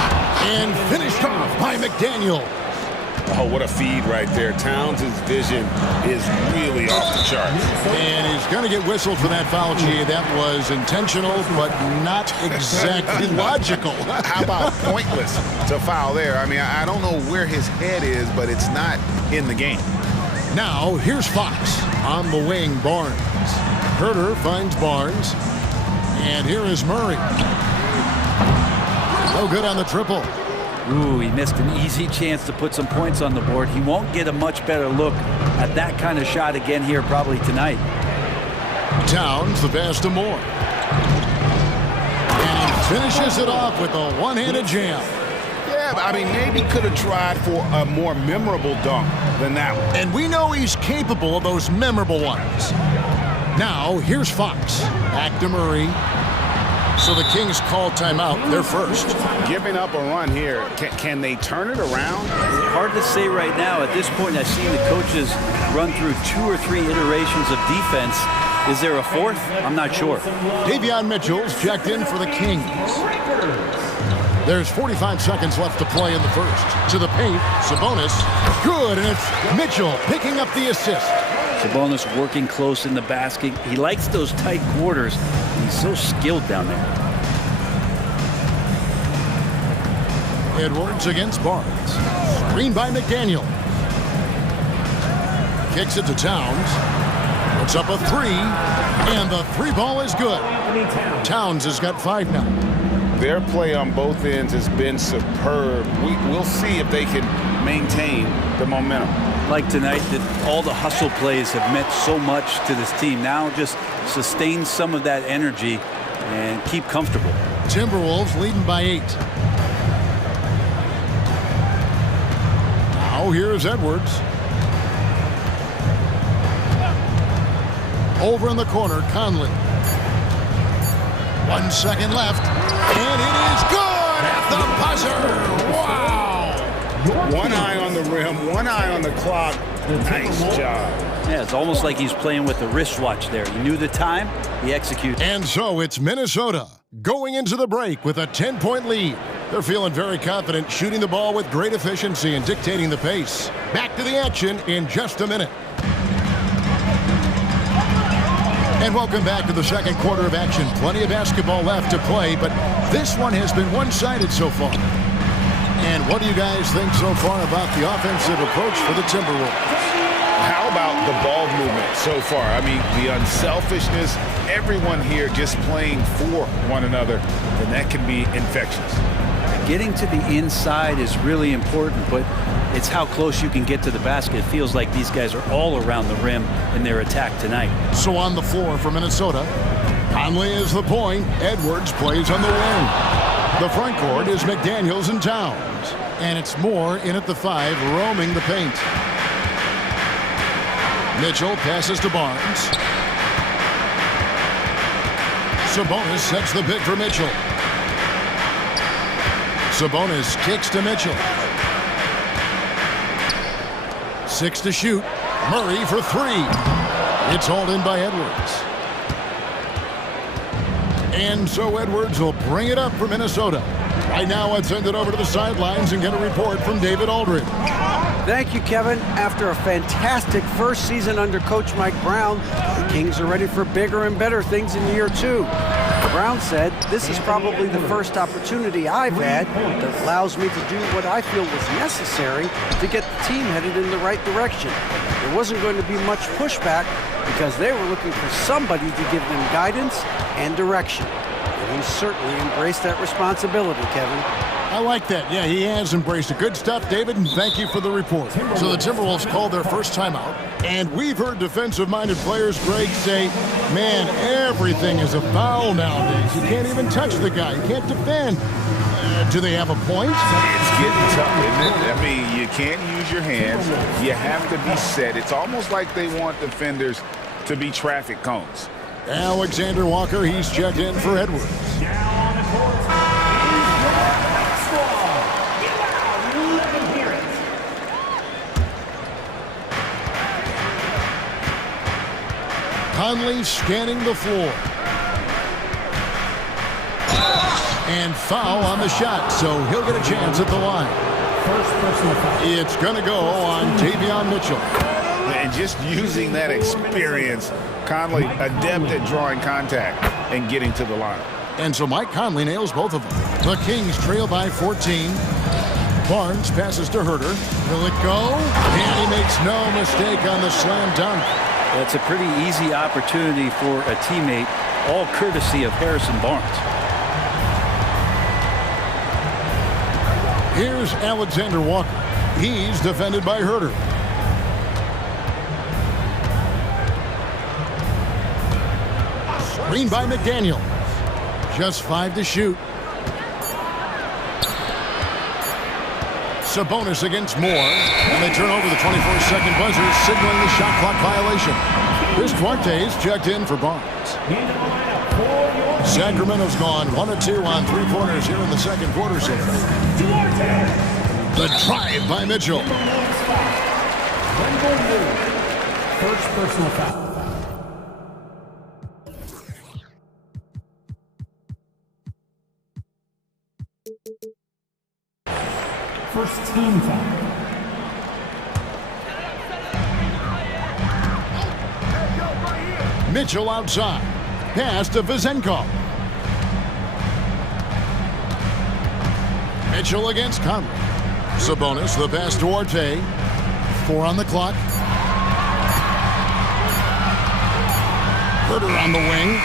And finished off by McDaniel. Oh, what a feed right there. Towns' vision is really off the charts. And he's going to get whistled for that foul, G. That was intentional, but not exactly logical. How about pointless to foul there? I mean, I don't know where his head is, but it's not in the game. Now, here's Fox on the wing, Barnes. Herter finds Barnes. And here is Murray. No good on the triple. Ooh, he missed an easy chance to put some points on the board. He won't get a much better look at that kind of shot again here probably tonight. Towns the pass to Moore. And he finishes it off with a one-handed jam. Yeah, Yeah, I mean, maybe could have tried for a more memorable dunk than that one. And we know he's capable of those memorable ones. Now, here's Fox. Back to Murray. So the Kings call timeout. They're first. Giving up a run here. Can they turn it around? Hard to say right now. At this point, I've seen the coaches run through 2 or 3 iterations of defense. Is there a fourth? I'm not sure. Davion Mitchell's checked in for the Kings. There's 45 seconds left to play in the first. To the paint, Sabonis. Good, and it's Mitchell picking up the assist. Sabonis working close in the basket. He likes those tight quarters. He's so skilled down there. Edwards against Barnes. Screen by McDaniel. Kicks it to Towns. Puts up a 3, and the 3 ball is good. Towns has got 5 now. Their play on both ends has been superb. We'll see if they can maintain the momentum. Like tonight, that all the hustle plays have meant so much to this team. Now just sustain some of that energy and keep comfortable. Timberwolves leading by 8. Now here's Edwards. Over in the corner, Conley. 1 second left, and it is good at the buzzer. Wow! One eye on the rim, one eye on the clock. Nice job. Yeah, it's almost like he's playing with the wristwatch there. He knew the time, he executed. And so it's Minnesota going into the break with a 10-point lead. They're feeling very confident, shooting the ball with great efficiency and dictating the pace. Back to the action in just a minute. And welcome back to the second quarter of action. Plenty of basketball left to play, but this one has been one-sided so far. And what do you guys think so far about the offensive approach for the Timberwolves? How about the ball movement so far? I mean, the unselfishness, everyone here just playing for one another, and that can be infectious. Getting to the inside is really important, but it's how close you can get to the basket. It feels like these guys are all around the rim in their attack tonight. So on the floor for Minnesota, Conley is the point. Edwards plays on the wing. The front court is McDaniels and Towns. And it's Moore in at the 5, roaming the paint. Mitchell passes to Barnes. Sabonis sets the pick for Mitchell. Sabonis kicks to Mitchell. 6 to shoot. Murray for 3. It's hauled in by Edwards. And so Edwards will bring it up for Minnesota. Right now, let's send it over to the sidelines and get a report from David Aldridge. Thank you, Kevin. After a fantastic first season under Coach Mike Brown, the Kings are ready for bigger and better things in year 2. Brown said, "This is probably the first opportunity I've had that allows me to do what I feel was necessary to get the team headed in the right direction. There wasn't going to be much pushback because they were looking for somebody to give them guidance and direction." And he certainly embraced that responsibility, Kevin. I like that. Yeah, he has embraced it. Good stuff, David, and thank you for the report. So the Timberwolves called their first timeout, and we've heard defensive-minded players, Greg, say, man, everything is a foul nowadays. You can't even touch the guy. You can't defend. Do they have a point? It's getting tough, isn't it? I mean, you can't use your hands. You have to be set. It's almost like they want defenders to be traffic cones. Alexander Walker, he's checked in for Edwards. Conley scanning the floor. And foul on the shot, so he'll get a chance at the line. It's going to go on Davion Mitchell. And just using that experience, Conley adept at drawing contact and getting to the line. And so Mike Conley nails both of them. The Kings trail by 14. Barnes passes to Herter. Will it go? And he makes no mistake on the slam dunk. That's a pretty easy opportunity for a teammate, all courtesy of Harrison Barnes. Here's Alexander Walker. He's defended by Herter. Screen by McDaniel. Just 5 to shoot. Sabonis against Moore. And they turn over the 24-second buzzer, signaling the shot clock violation. Chris Duarte's checked in for Barnes. Sacramento's gone 1 of 2 on three-pointers here in the second quarter so far. The drive by Mitchell. First personal foul. First team foul. Mitchell outside. Pass to Vizenkov. Mitchell against Conley. Sabonis, the pass to Duarte. 4 on the clock. Herter on the wing.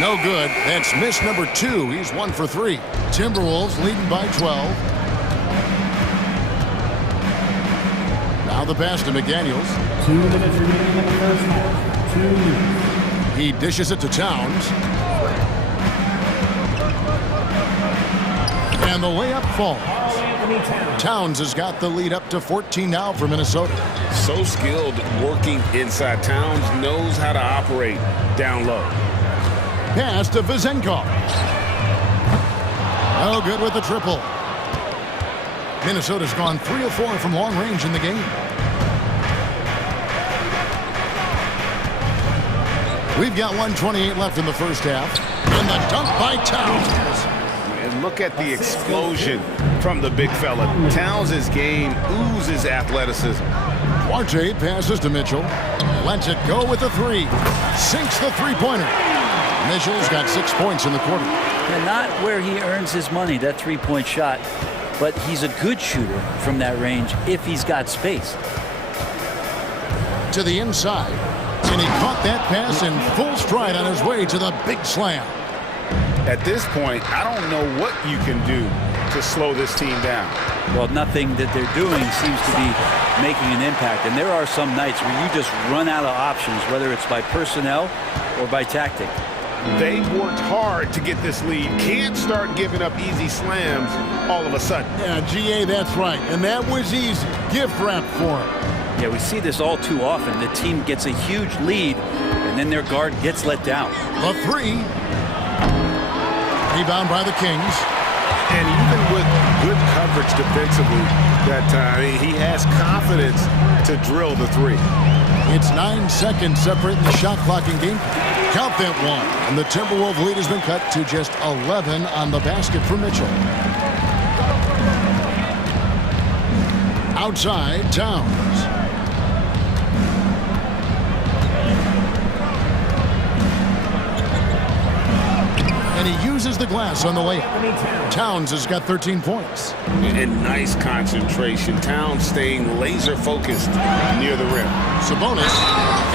No good. That's miss number 2. He's 1 for 3. Timberwolves leading by 12. Now the pass to McDaniels. 2 minutes remaining in the first half. 2 minutes. He dishes it to Towns. And the layup falls. Towns has got the lead up to 14 now for Minnesota. So skilled working inside. Towns knows how to operate down low. Pass to Vizenkov. No good with the triple. Minnesota's gone 3 of 4 from long range in the game. We've got 1:28 left in the first half. And the dunk by Towns. And look at the explosion from the big fella. Towns' game oozes athleticism. Duarte passes to Mitchell. Lets it go with the 3. Sinks the three-pointer. Mitchell's got 6 points in the quarter. And not where he earns his money, that three-point shot. But he's a good shooter from that range if he's got space. To the inside. And he caught that pass in full stride on his way to the big slam. At this point, I don't know what you can do to slow this team down. Well, nothing that they're doing seems to be making an impact. And there are some nights where you just run out of options, whether it's by personnel or by tactic. They worked hard to get this lead. Can't start giving up easy slams all of a sudden. Yeah, GA, that's right. And that was easy. Gift wrap for him. Yeah, we see this all too often. The team gets a huge lead, and then their guard gets let down. The 3. Rebound by the Kings. And even with good coverage defensively that time, he has confidence to drill the 3. It's 9 seconds separating the shot clock and game. Count that 1. And the Timberwolves lead has been cut to just 11 on the basket for Mitchell. Outside, Towns. And he uses the glass on the layup. Towns has got 13 points. And nice concentration. Towns staying laser focused near the rim. Sabonis.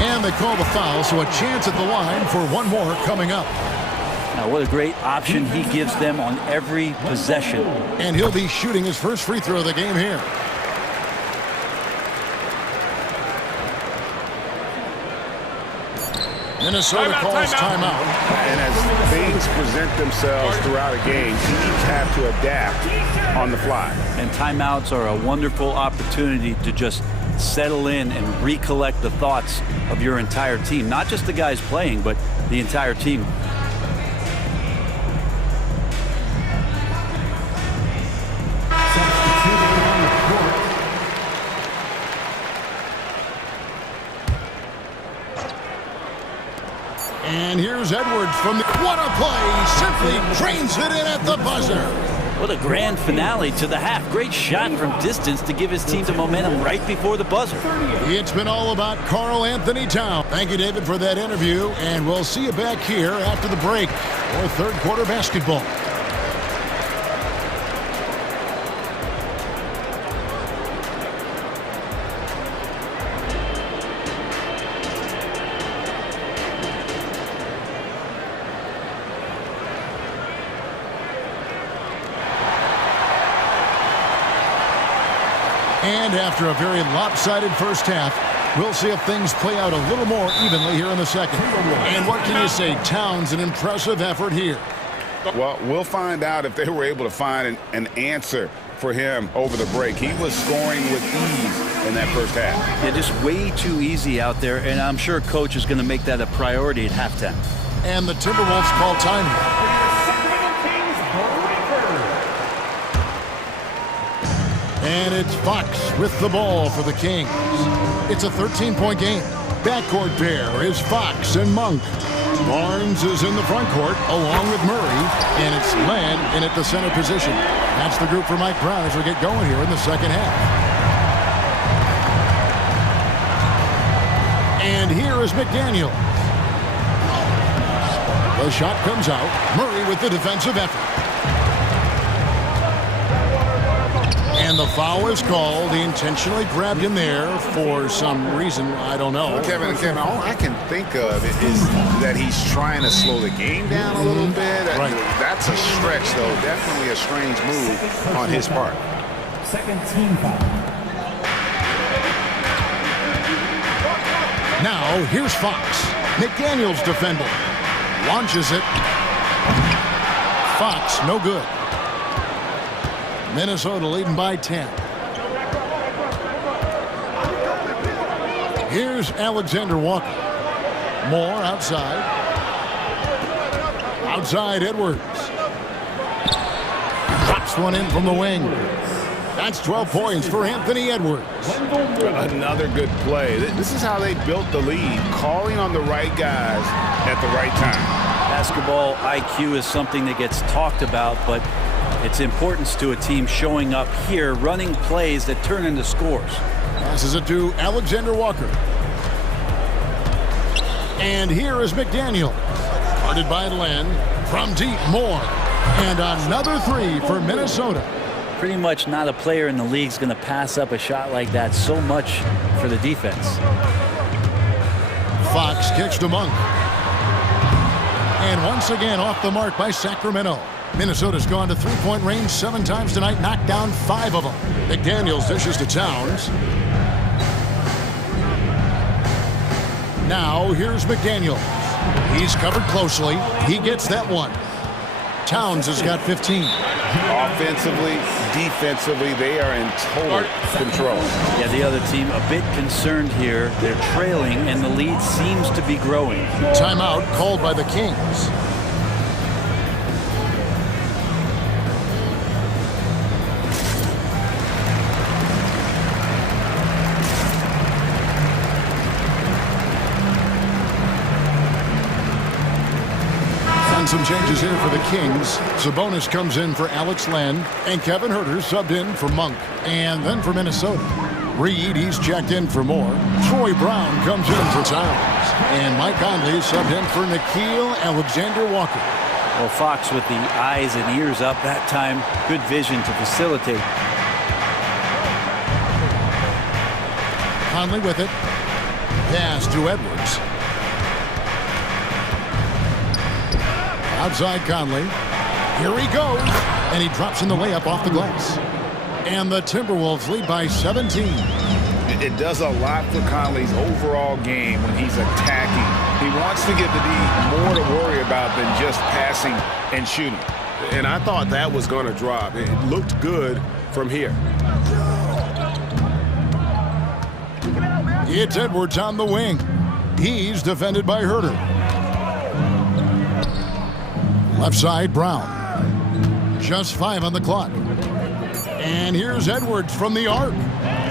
And they call the foul, so a chance at the line for one more coming up. Now, what a great option he gives them on every possession. And he'll be shooting his first free throw of the game here. Minnesota calls timeout. And as things present themselves throughout a game, teams have to adapt on the fly. And timeouts are a wonderful opportunity to just settle in and recollect the thoughts of your entire team. Not just the guys playing, but the entire team. And here's Edwards from the... What a play! Simply drains it in at the buzzer. What a grand finale to the half. Great shot from distance to give his team the momentum right before the buzzer. It's been all about Karl Anthony Towns. Thank you, David, for that interview. And we'll see you back here after the break for third quarter basketball. And after a very lopsided first half, we'll see if things play out a little more evenly here in the second. And what can you say? Towns, an impressive effort here. Well, we'll find out if they were able to find an answer for him over the break. He was scoring with ease in that first half. Yeah, just way too easy out there, and I'm sure coach is going to make that a priority at halftime. And the Timberwolves call time. And it's Fox with the ball for the Kings. It's a 13-point game. Backcourt pair is Fox and Monk. Barnes is in the front court along with Murray, and it's Len in at the center position. That's the group for Mike Brown as we get going here in the second half. And here is McDaniel. The shot comes out. Murray with the defensive effort. And the foul is called. He intentionally grabbed him there for some reason. I don't know. Kevin, all I can think of is that he's trying to slow the game down a little bit. Right. That's a stretch, though. Definitely a strange move on his part. Second team foul. Now, here's Fox. McDaniel's defending. Launches it. Fox, no good. Minnesota leading by 10. Here's Alexander Walker. Moore outside. Outside Edwards. Drops one in from the wing. That's 12 points for Anthony Edwards. Another good play. This is how they built the lead, calling on the right guys at the right time. Basketball IQ is something that gets talked about, but its importance to a team showing up here, running plays that turn into scores. Passes it to Alexander Walker. And here is McDaniel. Guarded by Len. From deep, Moore. And another three for Minnesota. Pretty much not a player in the league is going to pass up a shot like that so much for the defense. Fox kicks to Monk. And once again off the mark by Sacramento. Minnesota's gone to three-point range 7 times tonight, knocked down 5 of them. McDaniels dishes to Towns. Now here's McDaniels. He's covered closely. He gets that one. Towns has got 15. Offensively, defensively, they are in total control. Yeah, the other team a bit concerned here. They're trailing, and the lead seems to be growing. Timeout called by the Kings. Some changes here for the Kings. Sabonis comes in for Alex Len, and Kevin Huerter subbed in for Monk. And then for Minnesota, Reed, he's checked in for Moore. Troy Brown comes in for Towns. And Mike Conley subbed in for Nickeil Alexander-Walker. Well, Fox with the eyes and ears up that time. Good vision to facilitate. Conley with it. Pass to Edwards. Outside Conley. Here he goes. And he drops in the layup off the glass. And the Timberwolves lead by 17. It does a lot for Conley's overall game when he's attacking. He wants to give the D more to worry about than just passing and shooting. And I thought that was going to drop. It looked good from here. It's Edwards on the wing. He's defended by Huerter. Left side, Brown. Just 5 on the clock. And here's Edwards from the arc.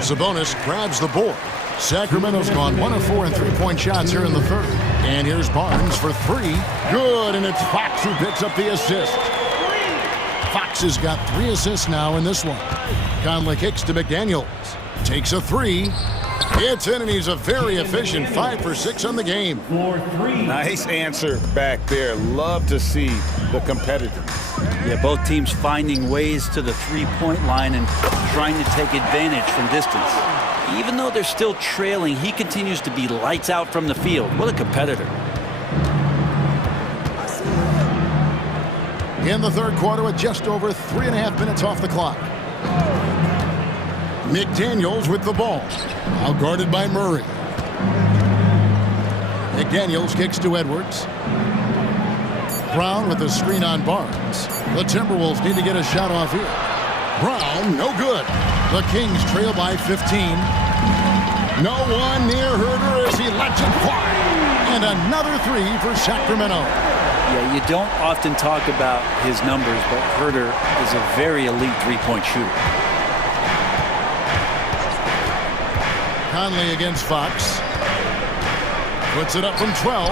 Sabonis grabs the board. Sacramento's gone 1 of 4 in three-point shots here in the third. And here's Barnes for 3. Good, and it's Fox who picks up the assist. Fox has got 3 assists now in this one. Conley kicks to McDaniels. Takes a 3. It's in, and he's a very efficient 5 for 6 on the game. Nice answer back there. Love to see the competitiveness. Yeah, both teams finding ways to the three-point line and trying to take advantage from distance. Even though they're still trailing, he continues to be lights out from the field. What a competitor. In the third quarter with just over 3.5 minutes off the clock. McDaniels with the ball. Now guarded by Murray. McDaniels kicks to Edwards. Brown with the screen on Barnes. The Timberwolves need to get a shot off here. Brown, no good. The Kings trail by 15. No one near Herder as he lets it fly. And another three for Sacramento. Yeah, you don't often talk about his numbers, but Herder is a very elite three-point shooter. Conley against Fox. Puts it up from 12.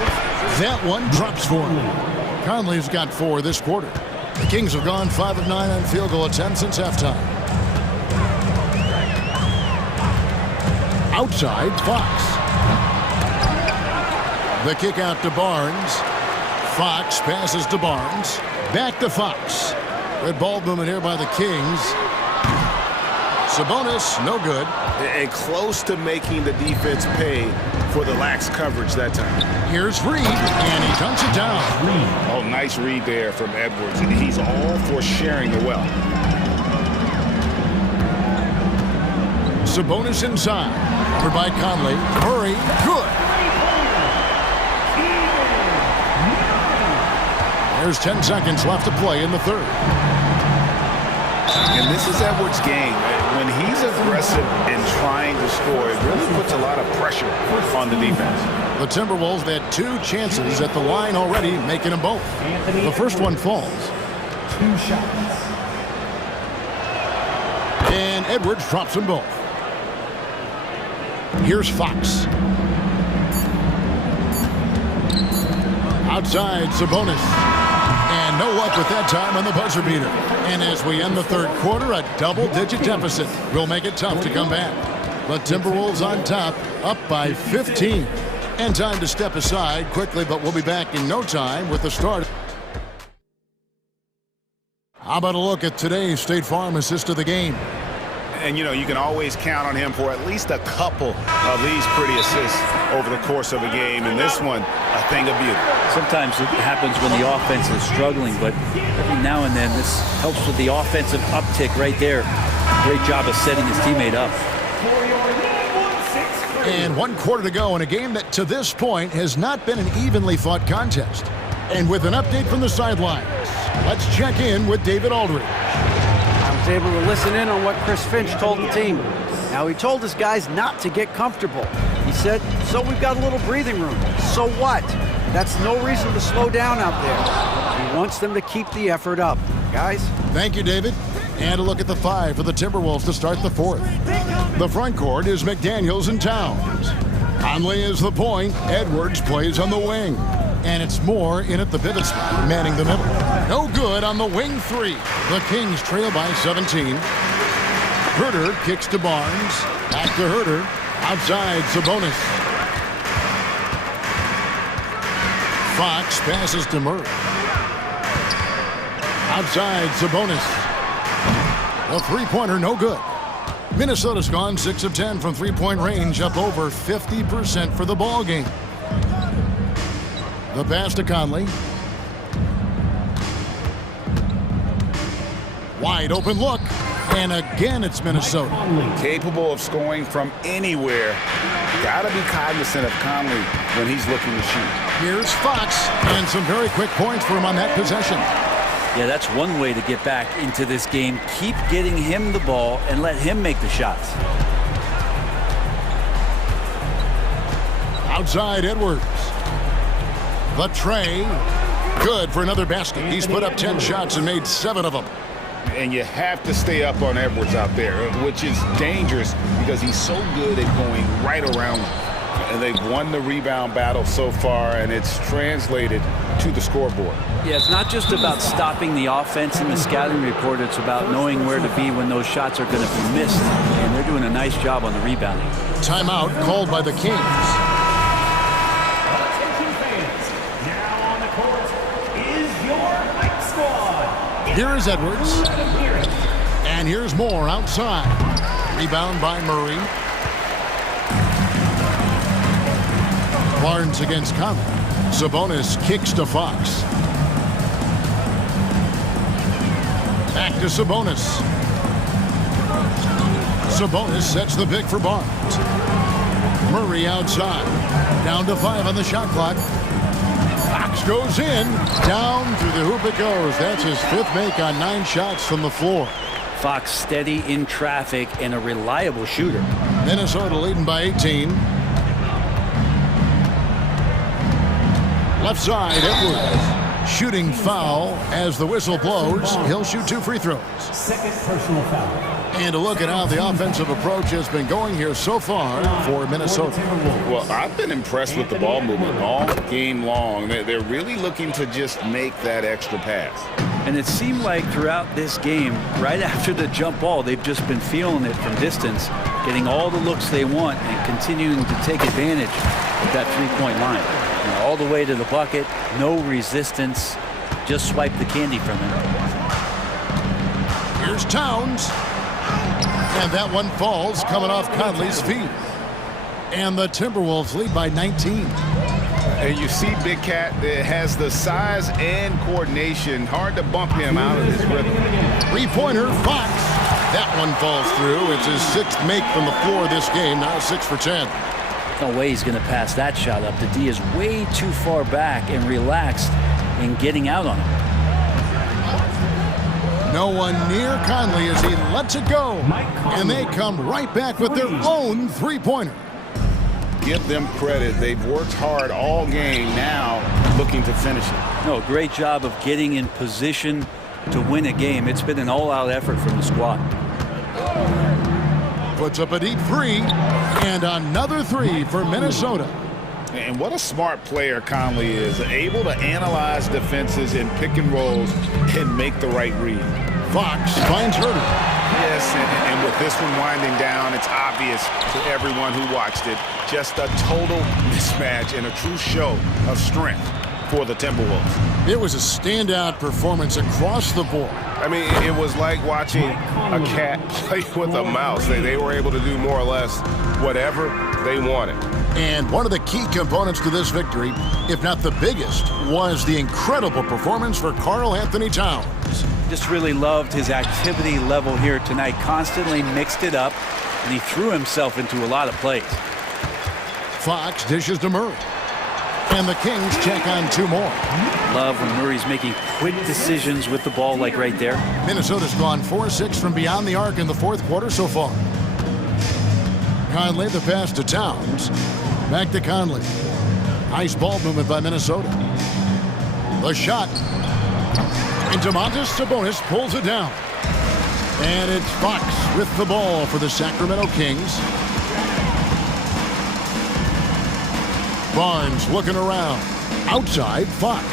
That one drops for him. Conley's got 4 this quarter. The Kings have gone 5 of 9 on field goal attempts since halftime. Outside, Fox. The kick out to Barnes. Fox passes to Barnes. Back to Fox. Good ball movement here by the Kings. Sabonis, no good. And close to making the defense pay for the lax coverage that time. Here's Reed, and he dunks it down. Oh, nice read there from Edwards. He's all for sharing the wealth. Sabonis inside. Covered by Conley. Murray, good. There's 10 seconds left to play in the third. And this is Edwards' game. When he's aggressive in trying to score, it really puts a lot of pressure on the defense. The Timberwolves have had 2 chances at the line already, making them both. The first one falls. 2 shots. And Edwards drops them both. Here's Fox. Outside, Sabonis. And no luck with that time on the buzzer beater. And as we end the third quarter, a double-digit deficit will make it tough to come back. The Timberwolves on top, up by 15. And time to step aside quickly, but we'll be back in no time with the start. How about a look at today's State Farm assist of the game? And, you know, you can always count on him for at least a couple of these pretty assists over the course of a game. And this one, a thing of beauty. Sometimes it happens when the offense is struggling, but every now and then this helps with the offensive uptick right there. Great job of setting his teammate up. And 1 quarter to go in a game that to this point has not been an evenly fought contest. And with an update from the sidelines, let's check in with David Aldridge. I was able to listen in on what Chris Finch told the team. Now, he told his guys not to get comfortable. He said, so we've got a little breathing room. So what? That's no reason to slow down out there. He wants them to keep the effort up. Guys? Thank you, David. And a look at the 5 for the Timberwolves to start the fourth. The front court is McDaniels and Towns. Conley is the point. Edwards plays on the wing. And it's Moore in at the pivot spot, manning the middle. No good on the wing 3. The Kings trail by 17. Herder kicks to Barnes. Back to Herder. Outside, Sabonis. Fox passes to Murray. Outside, Sabonis. A three-pointer, no good. Minnesota's gone 6 of 10 from three-point range, up over 50% for the ball game. The pass to Conley. Wide open look. And again, it's Minnesota. Capable of scoring from anywhere. Got to be cognizant of Conley when he's looking to shoot. Here's Fox. And some very quick points for him on that possession. Yeah, that's one way to get back into this game. Keep getting him the ball and let him make the shots. Outside, Edwards. The tray. Good for another basket. He's put up 10 shots and made 7 of them. And you have to stay up on Edwards out there, which is dangerous because he's so good at going right around you. And they've won the rebound battle so far, and it's translated to the scoreboard. Yeah, it's not just about stopping the offense in the scouting report. It's about knowing where to be when those shots are going to be missed. And they're doing a nice job on the rebounding. Timeout called by the Kings. Here is Edwards. And here's Moore outside. Rebound by Murray. Barnes against Conley. Sabonis kicks to Fox. Back to Sabonis. Sabonis sets the pick for Barnes. Murray outside. Down to 5 on the shot clock. Fox goes in. Down through the hoop it goes. That's his 5th make on 9 shots from the floor. Fox steady in traffic and a reliable shooter. Minnesota leading by 18. Left side, Edwards. Shooting foul as the whistle blows. He'll shoot 2 free throws. Second personal foul. And a look at how the offensive approach has been going here so far for Minnesota. Well, I've been impressed with the ball movement all game long. They're really looking to just make that extra pass. And it seemed like throughout this game, right after the jump ball, they've just been feeling it from distance, getting all the looks they want and continuing to take advantage of that three-point line. All the way to the bucket, no resistance, just swipe the candy from him. Here's Towns. And that one falls coming off Conley's feet. And the Timberwolves lead by 19. And you see Big Cat that has the size and coordination. Hard to bump him out of his rhythm. Three-pointer, Fox. That one falls through. It's his 6th make from the floor this game. Now 6 for 10. No way he's going to pass that shot up. The D is way too far back and relaxed in getting out on him. No one near Conley as he lets it go. And they come right back with their own three-pointer. Give them credit. They've worked hard all game, now looking to finish it. No, great job of getting in position to win a game. It's been an all-out effort from the squad. Puts up a deep three, and another three for Minnesota. And what a smart player Conley is, able to analyze defenses in pick and rolls and make the right read. Fox finds Herter. Yes, and with this one winding down, it's obvious to everyone who watched it. Just a total mismatch and a true show of strength for the Timberwolves. It was a standout performance across the board. I mean, it was like watching a cat play with a mouse. They were able to do more or less whatever they wanted. And one of the key components to this victory, if not the biggest, was the incredible performance for Karl Anthony Towns. Just really loved his activity level here tonight. Constantly mixed it up, and he threw himself into a lot of plays. Fox dishes to Murray. And the Kings check on 2 more. Love when Murray's making quick decisions with the ball like right there. Minnesota's gone 4-6 from beyond the arc in the 4th quarter so far. Conley, the pass to Towns. Back to Conley. Nice ball movement by Minnesota. The shot. And Domantas Sabonis pulls it down. And it's Fox with the ball for the Sacramento Kings. Barnes looking around. Outside, Fox.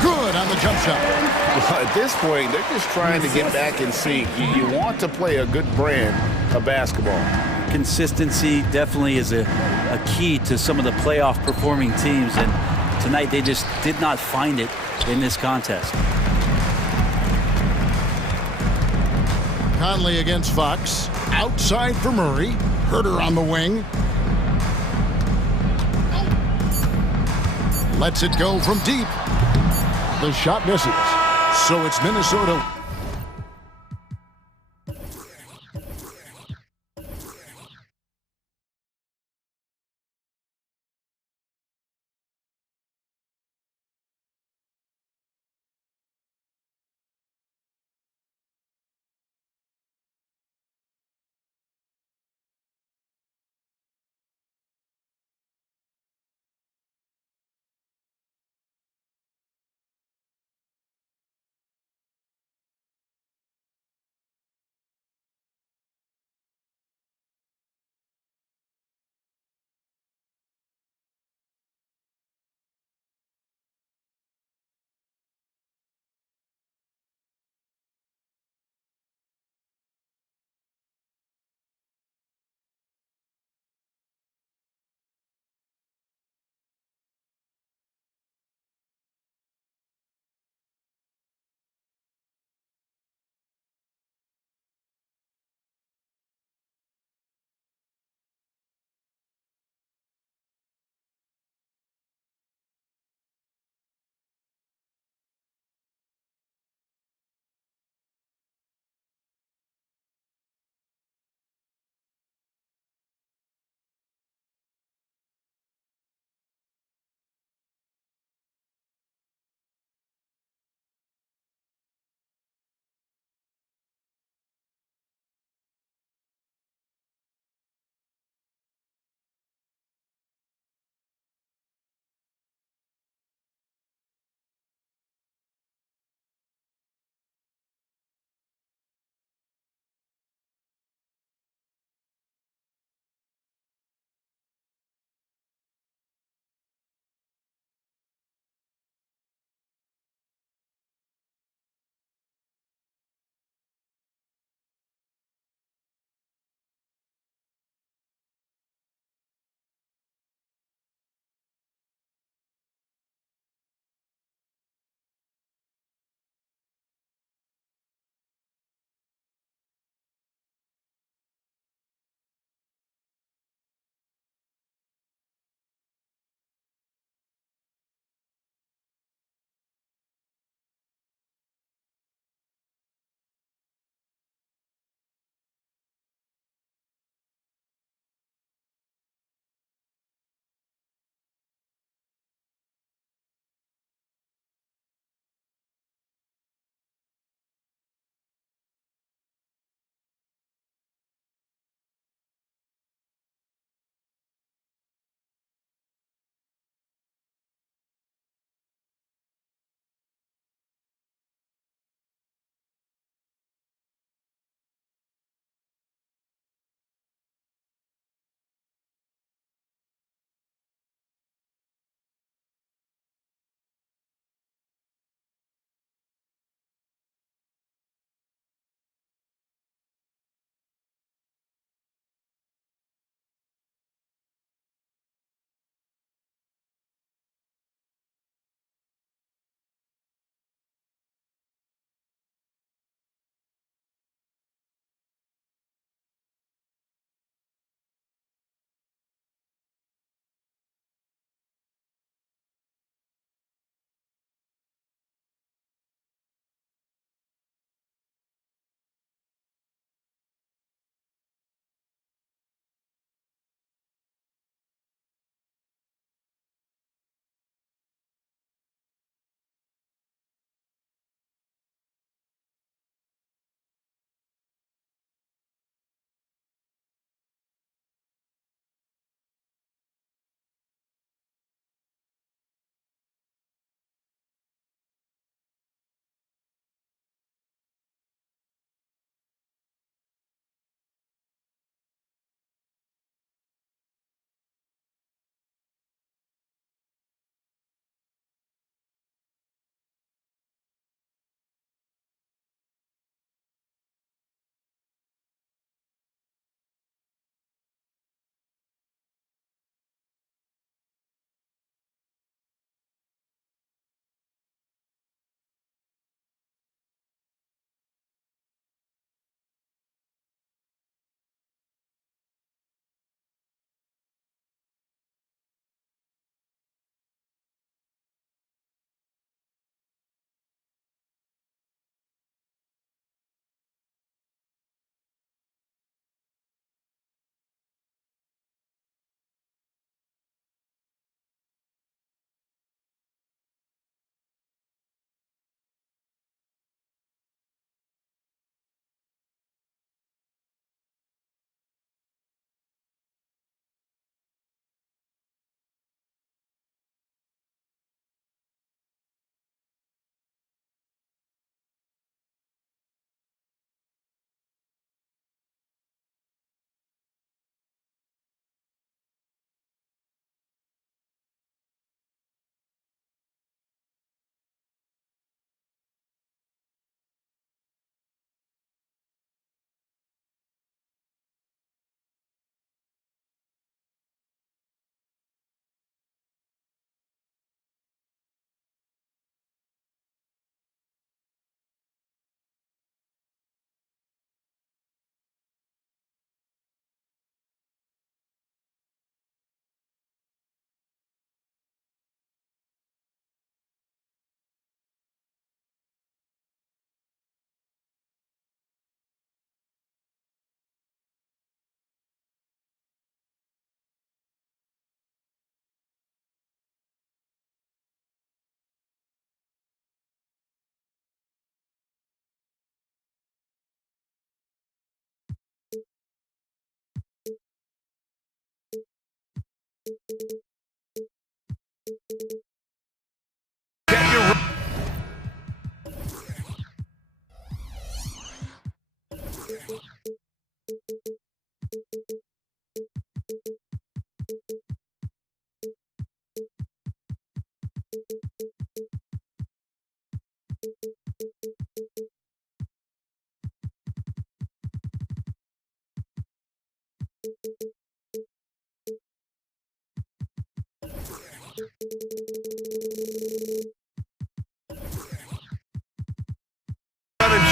Good on the jump shot. Well, at this point, they're just trying to get back in sync. You want to play a good brand of basketball. Consistency definitely is a key to some of the playoff performing teams, and tonight they just did not find it in this contest. Conley against Fox. Outside for Murray. Herter on the wing. Lets it go from deep. The shot misses. So it's Minnesota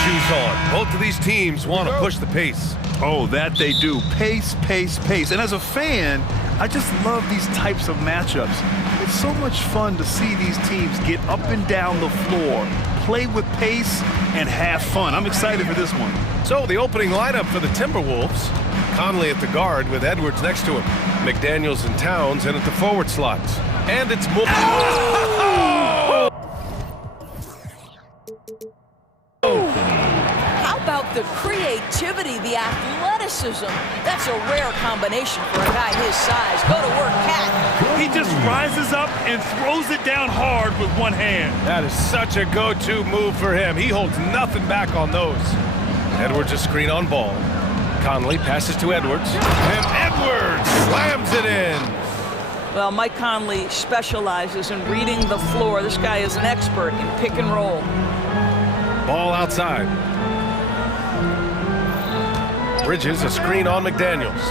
Shoes on. Both of these teams want to push the pace. Oh, that they do. Pace, pace, pace. And as a fan, I just love these types of matchups. It's so much fun to see these teams get up and down the floor, play with pace, and have fun. I'm excited for this one. So the opening lineup for the Timberwolves. Conley at the guard with Edwards next to him. McDaniels and Towns in at the forward slots. And it's more. How about the creativity, the athleticism? That's a rare combination for a guy his size. Go to work, Cat. He just rises up and throws it down hard with one hand. That is such a go-to move for him. He holds nothing back on those. Edwards a screen on ball. Conley passes to Edwards. And Edwards slams it in. Well, Mike Conley specializes in reading the floor. This guy is an expert in pick and roll. Ball outside. Bridges a screen on McDaniels.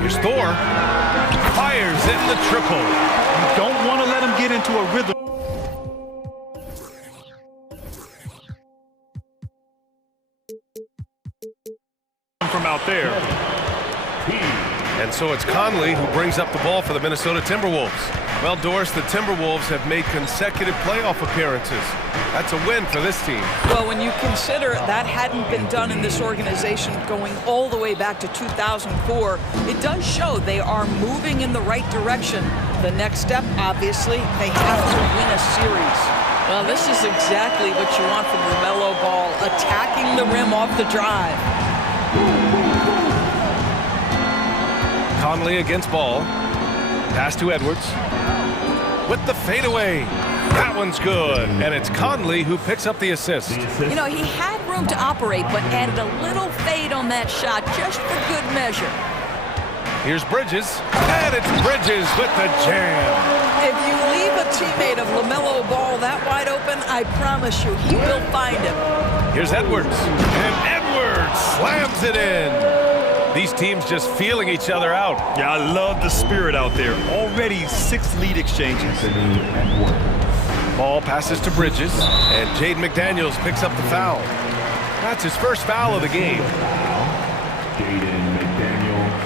Here's Thor. Fires in the triple. You don't want to let him get into a rhythm. From out there. And so it's Conley who brings up the ball for the Minnesota Timberwolves. Well, Doris, the Timberwolves have made consecutive playoff appearances. That's a win for this team. Well, when you consider that hadn't been done in this organization going all the way back to 2004, it does show they are moving in the right direction. The next step, obviously, they have to win a series. Well, this is exactly what you want from LaMelo Ball, attacking the rim off the drive. Conley against Ball. Pass to Edwards. With the fadeaway. That one's good. And it's Conley who picks up the assist. You know, he had room to operate, but added a little fade on that shot just for good measure. Here's Bridges. And it's Bridges with the jam. If you leave a teammate of LaMelo Ball that wide open, I promise you, he will find him. Here's Edwards. And Edwards slams it in. These teams just feeling each other out. Yeah, I love the spirit out there. Already 6 lead exchanges. Ball passes to Bridges, and Jaden McDaniels picks up the foul. That's his first foul of the game. Jaden McDaniels,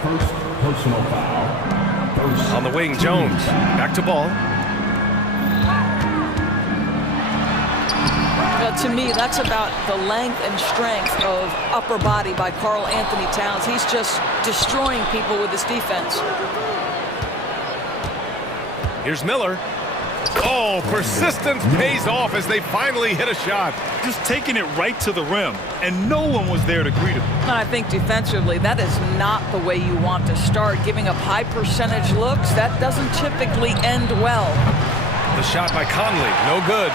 first personal foul. On the wing, Jones. Back to Ball. To me, that's about the length and strength of upper body by Karl Anthony Towns. He's just destroying people with his defense. Here's Miller. Oh, persistence pays off as they finally hit a shot. Just taking it right to the rim, and no one was there to greet him. And I think defensively, that is not the way you want to start. Giving up high percentage looks, that doesn't typically end well. The shot by Conley, no good.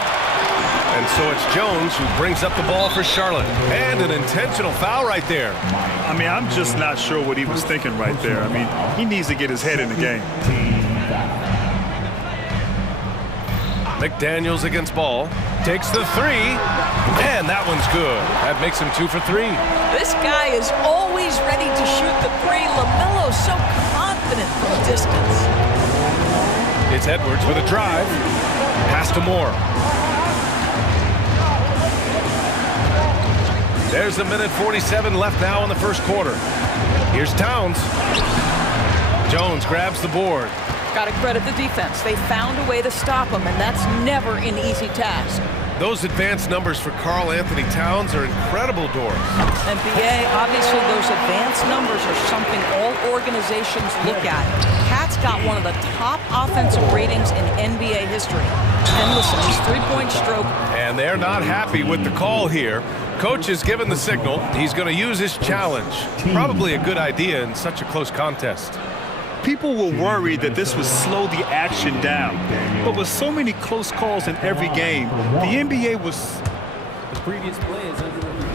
And so it's Jones who brings up the ball for Charlotte. And an intentional foul right there. I mean, I'm just not sure what he was thinking right there. I mean, he needs to get his head in the game. McDaniels against Ball. Takes the three. And that one's good. That makes him 2 for 3. This guy is always ready to shoot the three. LaMelo's so confident from distance. It's Edwards with a drive. Pass to Moore. There's a minute 47 left now in the first quarter. Here's Towns. Jones grabs the board. Got to credit the defense. They found a way to stop him, and that's never an easy task. Those advanced numbers for Karl Anthony Towns are incredible, Doris. NBA, obviously those advanced numbers are something all organizations look at. Cat's got one of the top offensive ratings in NBA history. And listen, his three-point stroke. And they're not happy with the call here. Coach has given the signal. He's going to use his challenge. Probably a good idea in such a close contest. People were worried that this would slow the action down. But with so many close calls in every game, the NBA was... The previous play is under review.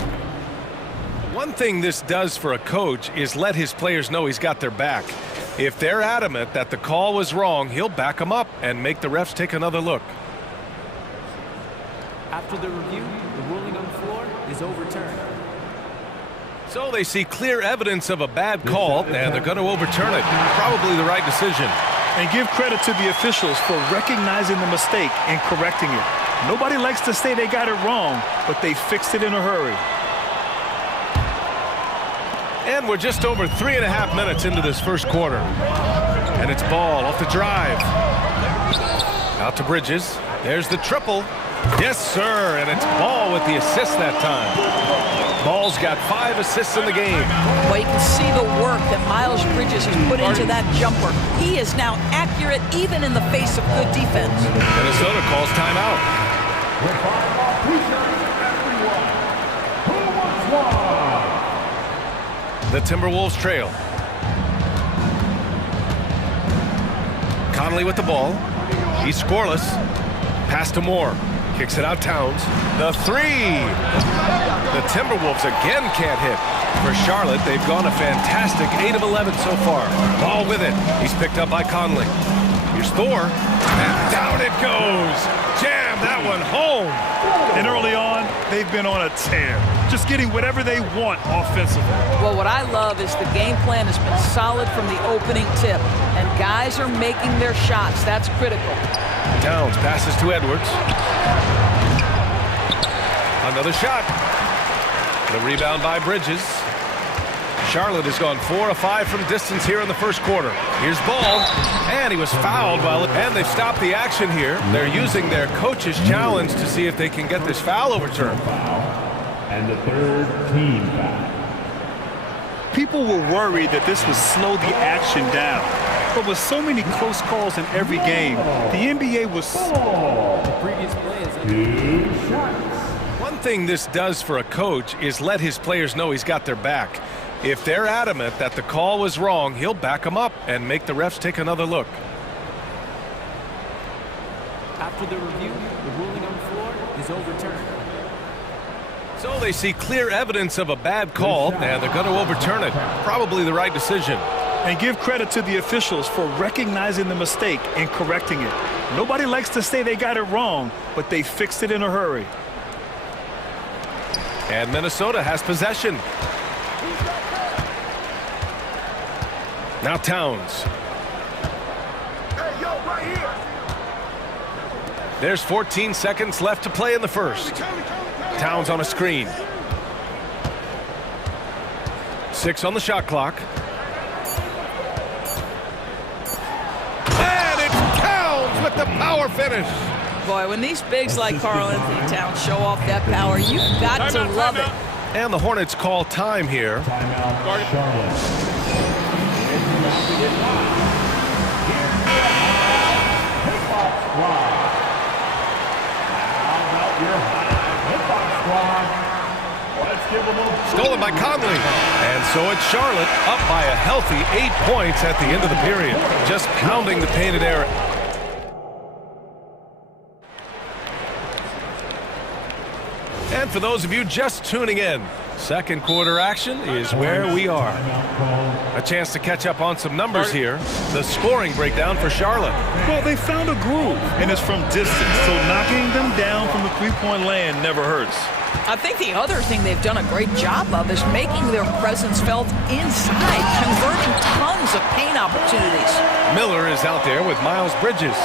One thing this does for a coach is let his players know he's got their back. If they're adamant that the call was wrong, he'll back them up and make the refs take another look. After the review, the ruling on the floor is overturned. So they see clear evidence of a bad call, and they're going to overturn it. Probably the right decision. And give credit to the officials for recognizing the mistake and correcting it. Nobody likes to say they got it wrong, but they fixed it in a hurry. And we're just over 3.5 minutes into this first quarter. And it's Ball off the drive. Out to Bridges. There's the triple. Yes, sir, and it's Ball with the assist that time. Ball's got 5 assists in the game. Well, you can see the work that Miles Bridges has put into that jumper. He is now accurate even in the face of good defense. Minnesota calls timeout. The Timberwolves trail. Conley with the ball. He's scoreless. Pass to Moore. Kicks it out Towns. The three. The Timberwolves again can't hit. For Charlotte, they've gone a fantastic 8 of 11 so far. Ball with it. He's picked up by Conley. Here's Thor. And down it goes. Jam that one home. And early on, they've been on a tear. Just getting whatever they want offensively. Well, what I love is the game plan has been solid from the opening tip. And guys are making their shots. That's critical. Towns passes to Edwards. Another shot. The rebound by Bridges. Charlotte has gone 4 of 5 from distance here in the first quarter. Here's Ball, and he was fouled and they've stopped the action here. They're using their coach's challenge to see if they can get this foul overturned. And the third team foul. People were worried that this would slow the action down. But with so many close calls in every game, the NBA was... The previous play is under review. One thing this does for a coach is let his players know he's got their back. If they're adamant that the call was wrong, he'll back them up and make the refs take another look. After the review, the ruling on the floor is overturned. So they see clear evidence of a bad call, and they're going to overturn it. Probably the right decision. And give credit to the officials for recognizing the mistake and correcting it. Nobody likes to say they got it wrong, but they fixed it in a hurry. And Minnesota has possession. Now Towns. Hey, yo, right here. There's 14 seconds left to play in the first. Towns on a screen. 6 on the shot clock. And it's Towns with the power finish. Boy, when these bigs like Karl Anthony Towns show off that power, you've got to love it. And the Hornets call time here. Timeout, Charlotte. Stolen by Conley. And so it's Charlotte up by a healthy 8 points at the end of the period. Just pounding the painted area. And for those of you just tuning in, second quarter action is where we are. A chance to catch up on some numbers here. The scoring breakdown for Charlotte. Well, they found a groove, and it's from distance, so knocking them down from the three-point land never hurts. I think the other thing they've done a great job of is making their presence felt inside, converting tons of paint opportunities. Miller is out there with Miles Bridges.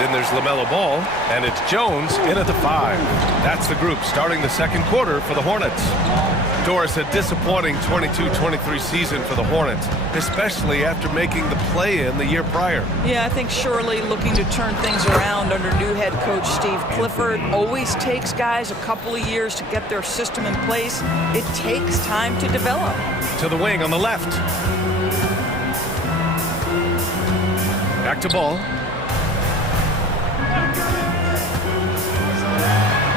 Then there's LaMelo Ball, and it's Jones in at the 5. That's the group starting the second quarter for the Hornets. Doris, a disappointing 22-23 season for the Hornets, especially after making the play-in the year prior. Yeah, I think surely looking to turn things around under new head coach Steve Clifford. Always takes guys a couple of years to get their system in place. It takes time to develop. To the wing on the left. Back to Ball.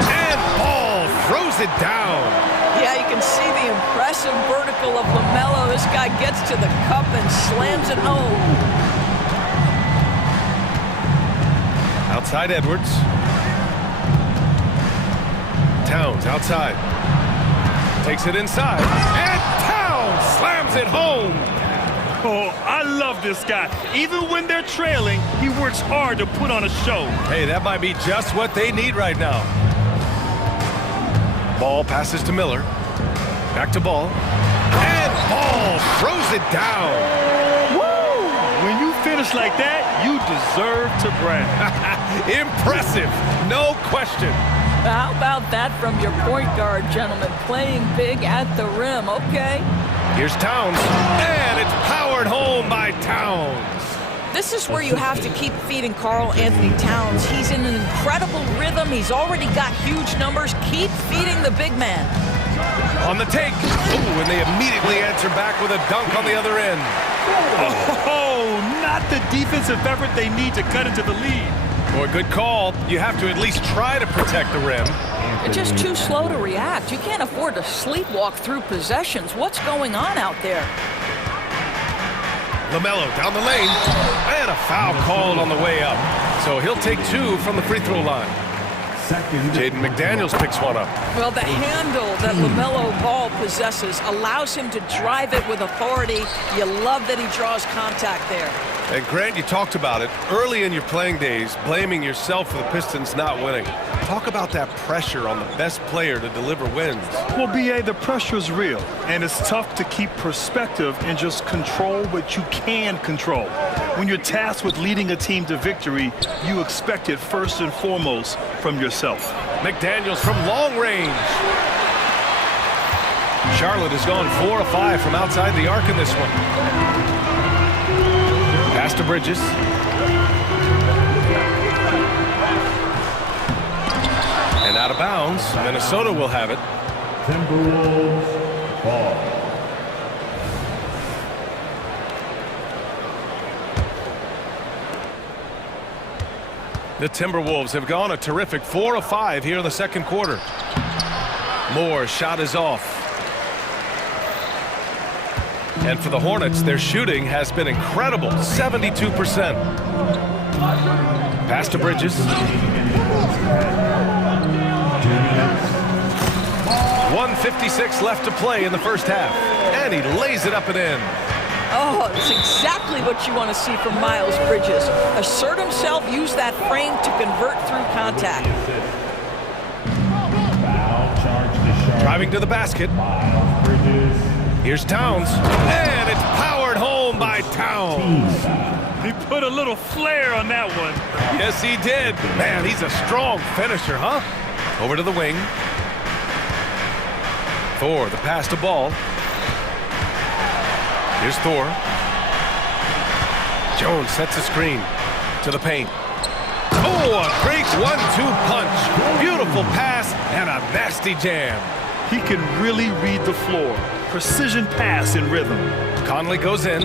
And Ball throws it down. Yeah, you can see the impressive vertical of LaMelo. This guy gets to the cup and slams it home. Outside Edwards. Towns outside. Takes it inside. And Towns slams it home. Oh, I love this guy. Even when they're trailing, he works hard to put on a show. Hey, that might be just what they need right now. Ball passes to Miller. Back to Ball. And Ball throws it down. Woo! When you finish like that, you deserve to brag. Impressive, no question. How about that from your point guard, gentlemen? Playing big at the rim, okay? Here's Towns, and it's powered home by Towns. This is where you have to keep feeding Karl Anthony Towns. He's in an incredible rhythm. He's already got huge numbers. Keep feeding the big man. On the take. Ooh, and they immediately answer back with a dunk on the other end. Oh, not the defensive effort they need to cut into the lead. Boy, good call. You have to at least try to protect the rim. They're just too slow to react. You can't afford to sleepwalk through possessions. What's going on out there? LaMelo down the lane, and a foul called on the way up. So he'll take 2 from the free throw line. Jaden McDaniels picks one up. Well, the handle that LaMelo Ball possesses allows him to drive it with authority. You love that he draws contact there. And Grant, you talked about it early in your playing days, blaming yourself for the Pistons not winning. Talk about that pressure on the best player to deliver wins. Well, B.A., the pressure's real, and it's tough to keep perspective and just control what you can control. When you're tasked with leading a team to victory, you expect it first and foremost from yourself. McDaniels from long range. Charlotte has gone 4 of 5 from outside the arc in this one. Pass to Bridges. And out of bounds. Minnesota will have it. Timberwolves ball. The Timberwolves have gone a terrific 4 of 5 here in the second quarter. Moore's shot is off. And for the Hornets, their shooting has been incredible, 72%. Pass to Bridges. 1:56 left to play in the first half. And he lays it up and in. Oh, it's exactly what you want to see from Miles Bridges. Assert himself, use that frame to convert through contact. Driving to the basket. Here's Towns, and it's powered home by Towns. He put a little flair on that one. Yes, he did. Man, he's a strong finisher, huh? Over to the wing. Thor, the pass to Ball. Here's Thor. Jones sets a screen to the paint. Oh, a great 1-2 punch. Beautiful pass and a nasty jam. He can really read the floor. Precision pass in rhythm. Conley goes in.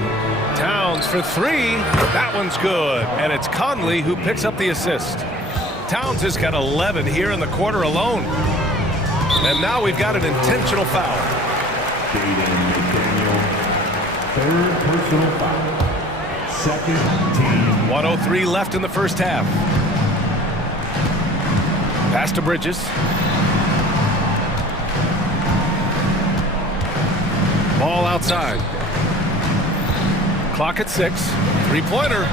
Towns for 3. That one's good. And it's Conley who picks up the assist. Towns has got 11 here in the quarter alone. And now we've got an intentional foul. Third personal foul. Second team. 1:03 left in the first half. Pass to Bridges. Ball outside. Clock at 6. Three-pointer.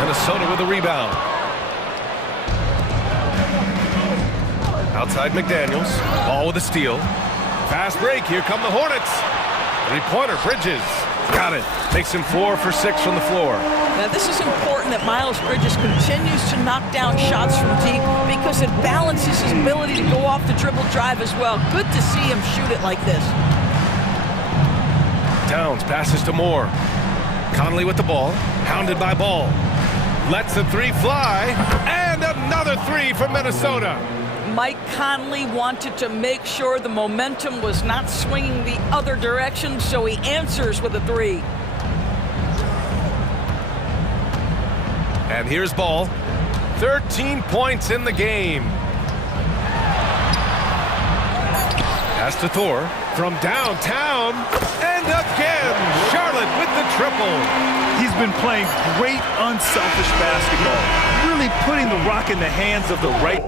Minnesota with a rebound. Outside McDaniels. Ball with a steal. Fast break. Here come the Hornets. Three-pointer. Bridges. Got it. Makes him 4 for 6 from the floor. Now, this is important that Miles Bridges continues to knock down shots from deep because it balances his ability to go off the dribble drive as well. Good to see him shoot it like this. Towns passes to Moore. Conley with the ball. Hounded by Ball. Lets the 3 fly. And another 3 from Minnesota. Mike Conley wanted to make sure the momentum was not swinging the other direction, so he answers with a 3. And here's Ball. 13 points in the game. Pass to Thor from downtown. And again, Charlotte with the triple. He's been playing great, unselfish basketball, really putting the rock in the hands of the right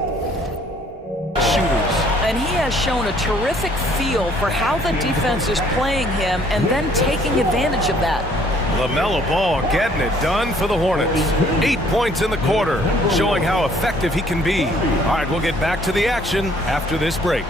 shooters. And he has shown a terrific feel for how the defense is playing him and then taking advantage of that. LaMelo Ball getting it done for the Hornets. 8 points in the quarter, showing how effective he can be. All right, we'll get back to the action after this break.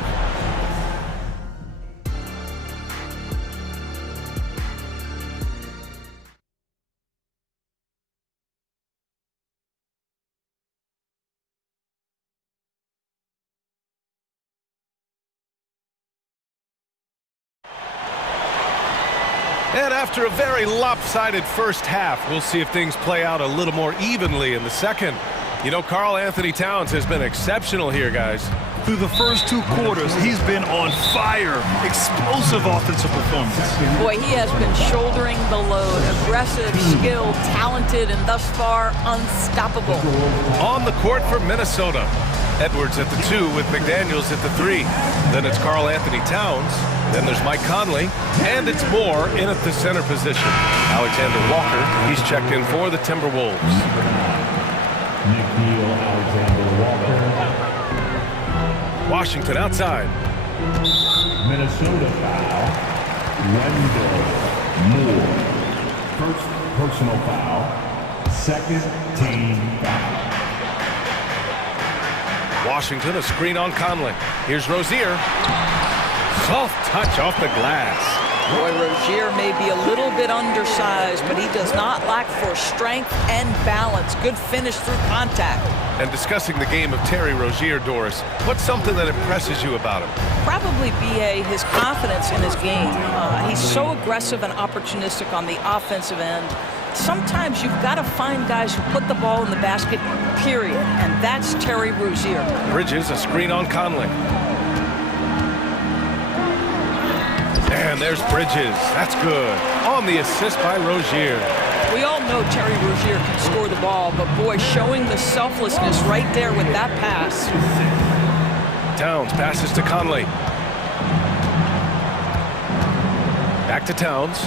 And after a very lopsided first half, we'll see if things play out a little more evenly in the second. You know, Karl Anthony Towns has been exceptional here, guys. Through the first 2 quarters, he's been on fire. Explosive offensive performance. Boy, he has been shouldering the load. Aggressive, skilled, talented, and thus far, unstoppable. On the court for Minnesota. Edwards at the 2 with McDaniels at the 3. Then it's Karl Anthony Towns. Then there's Mike Conley. And it's Moore in at the center position. Alexander Walker, he's checked in for the Timberwolves. Alexander Walker. Washington outside. Minnesota foul. Wendell Moore. First personal foul. Second team foul. Washington, a screen on Conley. Here's Rozier. Soft touch off the glass. Boy, Rozier may be a little bit undersized, but he does not lack for strength and balance. Good finish through contact. And discussing the game of Terry Rozier, Doris, what's something that impresses you about him? Probably, B.A., his confidence in his game. He's so aggressive and opportunistic on the offensive end. Sometimes you've got to find guys who put the ball in the basket, period. And that's Terry Rozier. Bridges, a screen on Conley. And there's Bridges. That's good. On the assist by Rozier. We all know Terry Rozier can score the ball, but boy, showing the selflessness right there with that pass. Towns passes to Conley. Back to Towns.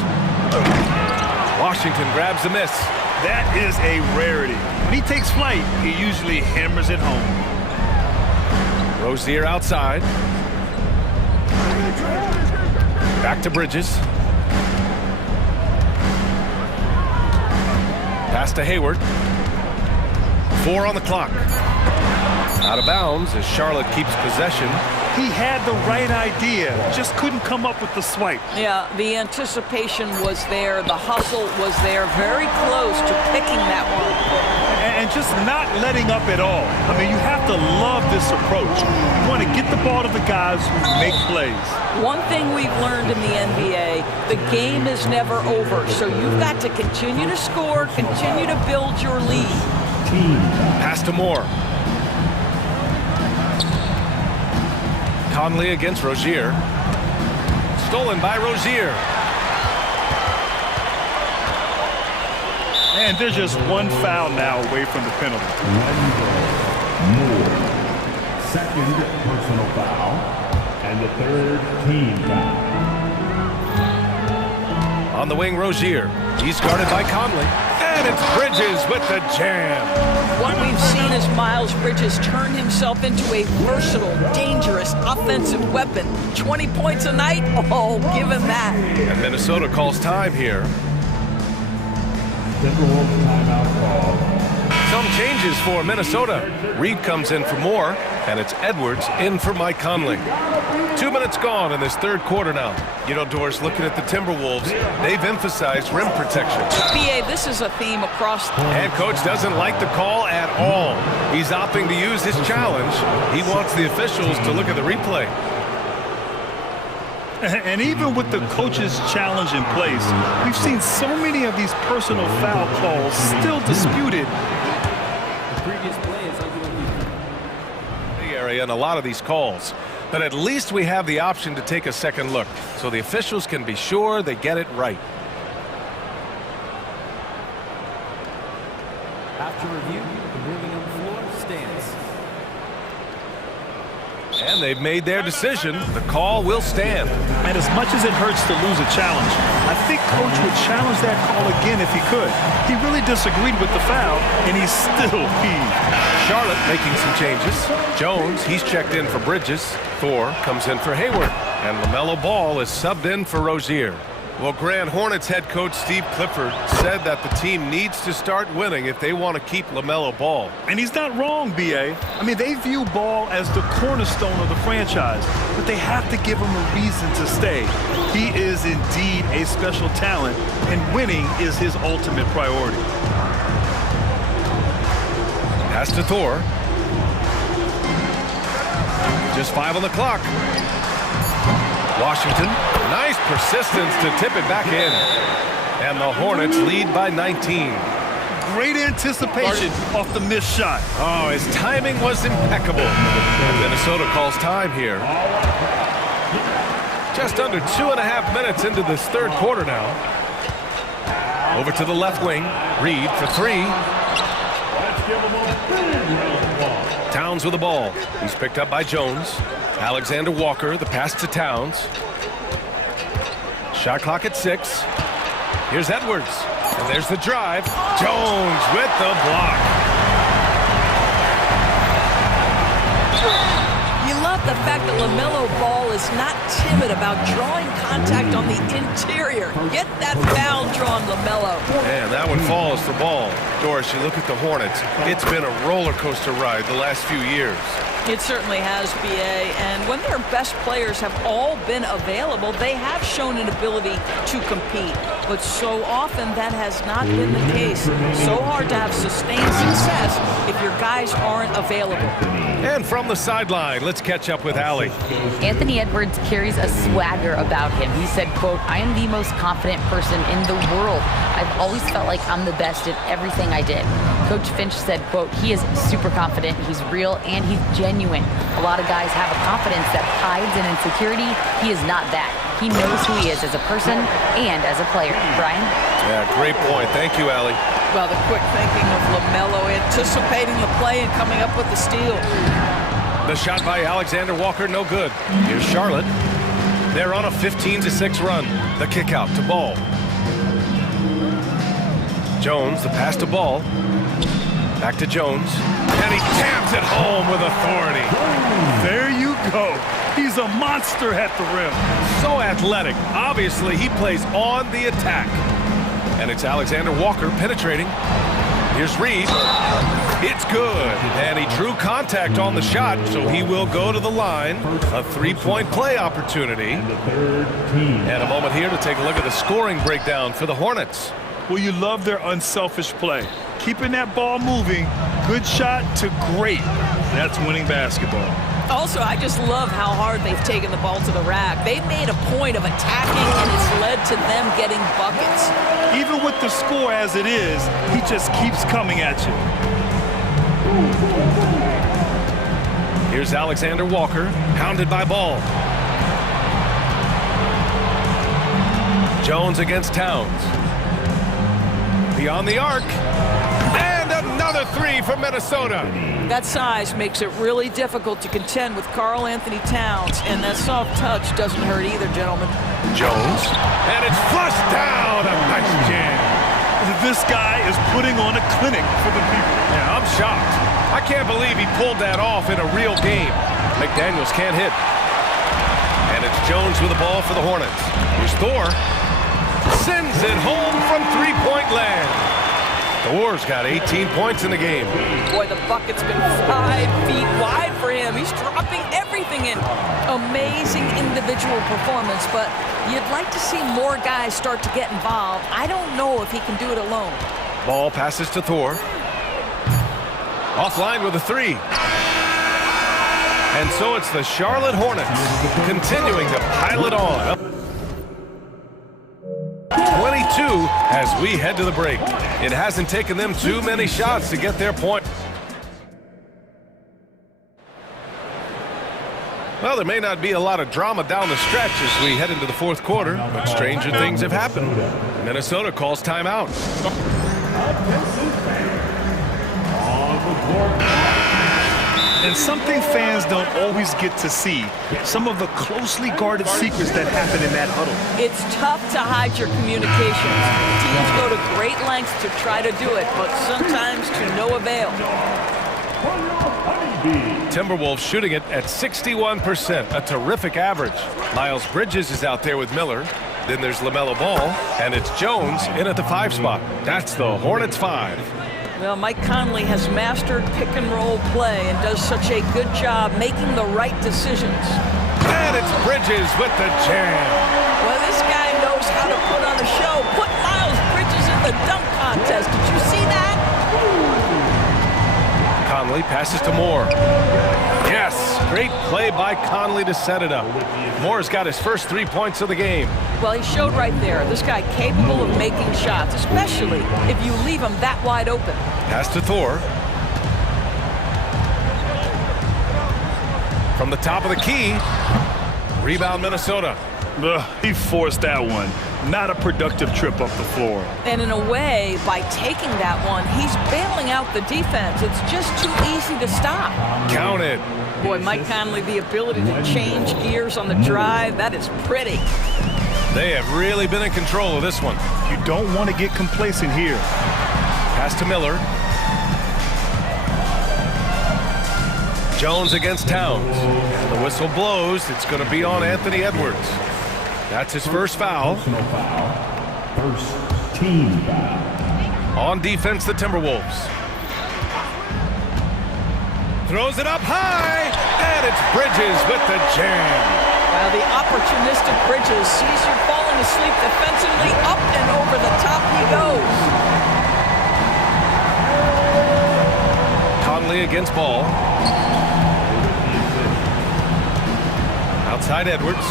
Washington grabs the miss. That is a rarity. When he takes flight, he usually hammers it home. Rozier outside. Back to Bridges. Pass to Hayward. 4 on the clock. Out of bounds as Charlotte keeps possession. He had the right idea, just couldn't come up with the swipe. Yeah, the anticipation was there, the hustle was there, very close to picking that one. And just not letting up at all. I mean, you have to love this approach. You want to get the ball to the guys who make plays. One thing we've learned in the NBA, the game is never over, so you've got to continue to score, continue to build your lead. Pass to Moore. Conley against Rozier. Stolen by Rozier. And there's just one foul now away from the penalty. Moore. Second personal foul. And the third team foul. On the wing, Rozier. He's guarded by Conley. And it's Bridges with the jam. What we've seen is Miles Bridges turn himself into a versatile, dangerous offensive weapon. 20 points a night? Oh, give him that. And Minnesota calls time here. Timberwolves timeout call. Some changes for Minnesota. Reed comes in for Moore, and it's Edwards in for Mike Conley. 2 minutes gone in this third quarter now. You know, Doris, looking at the Timberwolves, they've emphasized rim protection. BA, this is a theme across the... And coach doesn't like the call at all. He's opting to use his challenge. He wants the officials to look at the replay. And even with the coach's challenge in place, we've seen so many of these personal foul calls still disputed. The previous play is under the area in a lot of these calls. But at least we have the option to take a second look, so the officials can be sure they get it right. After review, the ruling on the floor stands. And they've made their decision. The call will stand. And as much as it hurts to lose a challenge, I think Coach would challenge that call again if he could. He really disagreed with the foul, and he's still peeved. Charlotte making some changes. Jones, he's checked in for Bridges. Thor comes in for Hayward. And LaMelo Ball is subbed in for Rozier. Well, Grand Hornets head coach Steve Clifford said that the team needs to start winning if they want to keep LaMelo Ball. And he's not wrong, B.A. I mean, they view Ball as the cornerstone of the franchise, but they have to give him a reason to stay. He is indeed a special talent, and winning is his ultimate priority. Pass to Thor. Just 5 on the clock. Washington, nice persistence to tip it back in. And the Hornets lead by 19. Great anticipation off the missed shot. Oh, his timing was impeccable. And Minnesota calls time here. Just under 2.5 minutes into this third quarter now. Over to the left wing. Reed for 3. Towns with the ball. He's picked up by Jones. Alexander Walker, the pass to Towns. Shot clock at 6. Here's Edwards. And there's the drive. Jones with the block. You love the fact that LaMelo Ball is not timid about drawing contact on the interior. Get that foul drawn, LaMelo. And that one falls for Ball. Doris, you look at the Hornets. It's been a roller coaster ride the last few years. It certainly has, B.A. And when their best players have all been available, they have shown an ability to compete. But so often that has not been the case. So hard to have sustained success if your guys aren't available. And from the sideline, let's catch up with Allie. Anthony Edwards carries a swagger about him. He said, quote, "I am the most confident person in the world. I've always felt like I'm the best at everything I did." Coach Finch said, quote, "He is super confident, he's real, and he's genuine. A lot of guys have a confidence that hides in insecurity. He is not that. He knows who he is as a person and as a player." Brian? Yeah, great point. Thank you, Allie. Well, the quick thinking of LaMelo, anticipating the play and coming up with the steal. The shot by Alexander Walker, no good. Here's Charlotte. They're on a 15-6 run. The kick out to Ball. Jones, the pass to Ball. Back to Jones. And he jams it home with authority. There you go. He's a monster at the rim. So athletic. Obviously, he plays on the attack. And it's Alexander Walker penetrating. Here's Reed. It's good. And he drew contact on the shot, so he will go to the line. A 3-point play opportunity. And a moment here to take a look at the scoring breakdown for the Hornets. Well, you love their unselfish play. Keeping that ball moving, good shot to great. That's winning basketball. Also, I just love how hard they've taken the ball to the rack. They've made a point of attacking, and it's led to them getting buckets. Even with the score as it is, he just keeps coming at you. Here's Alexander Walker, hounded by Ball. Jones against Towns. Beyond the arc. And another 3 from Minnesota. That size makes it really difficult to contend with Karl Anthony Towns, and that soft touch doesn't hurt either, gentlemen. Jones. And it's flushed down. A nice jam. This guy is putting on a clinic for the people. Yeah, I'm shocked. I can't believe he pulled that off in a real game. McDaniels can't hit. And it's Jones with the ball for the Hornets. Here's Thor. Sends it home from 3-point land. Thor's got 18 points in the game. Boy, the bucket's been 5 feet wide for him. He's dropping everything in. Amazing individual performance, but you'd like to see more guys start to get involved. I don't know if he can do it alone. Ball passes to Thor. Offline with a 3. And so it's the Charlotte Hornets continuing to pile it on. 22 as we head to the break. It hasn't taken them too many shots to get their point. Well, there may not be a lot of drama down the stretch as we head into the fourth quarter, but stranger things have happened. Minnesota calls timeout. And something fans don't always get to see, some of the closely guarded secrets that happen in that huddle. It's tough to hide your communications. Teams go to great lengths to try to do it, but sometimes to no avail. Timberwolves shooting it at 61%, a terrific average. Miles Bridges is out there with Miller. Then there's LaMelo Ball, and it's Jones in at the 5 spot. That's the Hornets 5. Well, Mike Conley has mastered pick-and-roll play and does such a good job making the right decisions. And it's Bridges with the jam. Well, this guy knows how to put on a show. Put Miles Bridges in the dunk contest. Did you see that? Conley passes to Moore. Yes, great play by Conley to set it up. Moore's got his first 3 points of the game. Well, he showed right there. This guy capable of making shots, especially if you leave him that wide open. Pass to Thor. From the top of the key. Rebound Minnesota. He forced that one. Not a productive trip up the floor. And in a way, by taking that one, he's bailing out the defense. It's just too easy to stop. Count it. Boy, Mike Conley, the ability to change gears on the drive, that is pretty. They have really been in control of this one. You don't want to get complacent here. Pass to Miller. Jones against Towns. The whistle blows. It's going to be on Anthony Edwards. That's his first foul. First team foul. On defense, the Timberwolves. Throws it up high, and it's Bridges with the jam. Well, the opportunistic Bridges sees you falling asleep defensively, up and over the top he goes. Conley against Ball. Outside Edwards.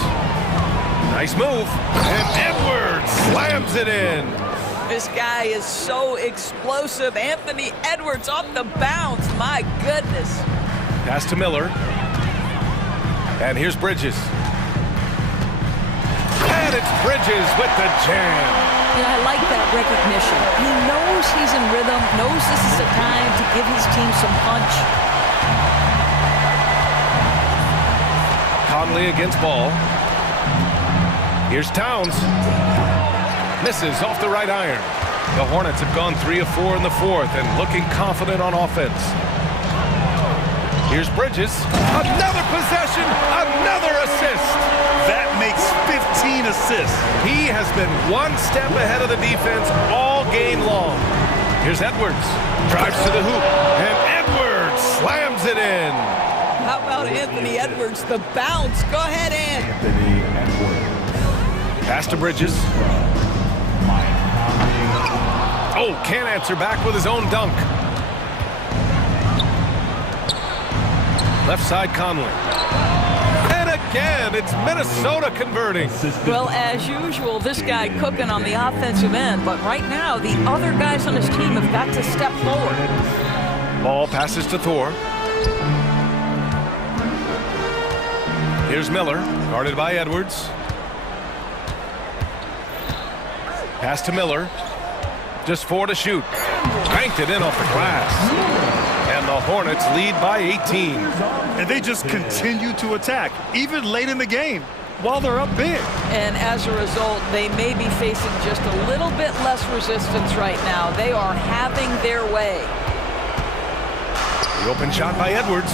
Nice move. And Edwards slams it in. This guy is so explosive. Anthony Edwards off the bounce. My goodness. Pass to Miller. And here's Bridges. And it's Bridges with the jam. Yeah, I like that recognition. He knows he's in rhythm, knows this is the time to give his team some punch. Conley against Ball. Here's Towns. Misses off the right iron. The Hornets have gone 3 of 4 in the fourth and looking confident on offense. Here's Bridges. Another possession, another assist. That makes 15 assists. He has been one step ahead of the defense all game long. Here's Edwards. Drives to the hoop. And Edwards slams it in. How about Anthony Edwards? The bounce. Go ahead, Ant. Anthony Edwards. Pass to Bridges. Oh, can't answer back with his own dunk. Left side Conley. And again, it's Minnesota converting. Well, as usual, this guy cooking on the offensive end. But right now, the other guys on his team have got to step forward. Ball passes to Thor. Here's Miller, guarded by Edwards. Pass to Miller. Just 4 to shoot. Banked it in off the glass. And the Hornets lead by 18. And they just continue to attack, even late in the game, while they're up big. And as a result, they may be facing just a little bit less resistance right now. They are having their way. The open shot by Edwards.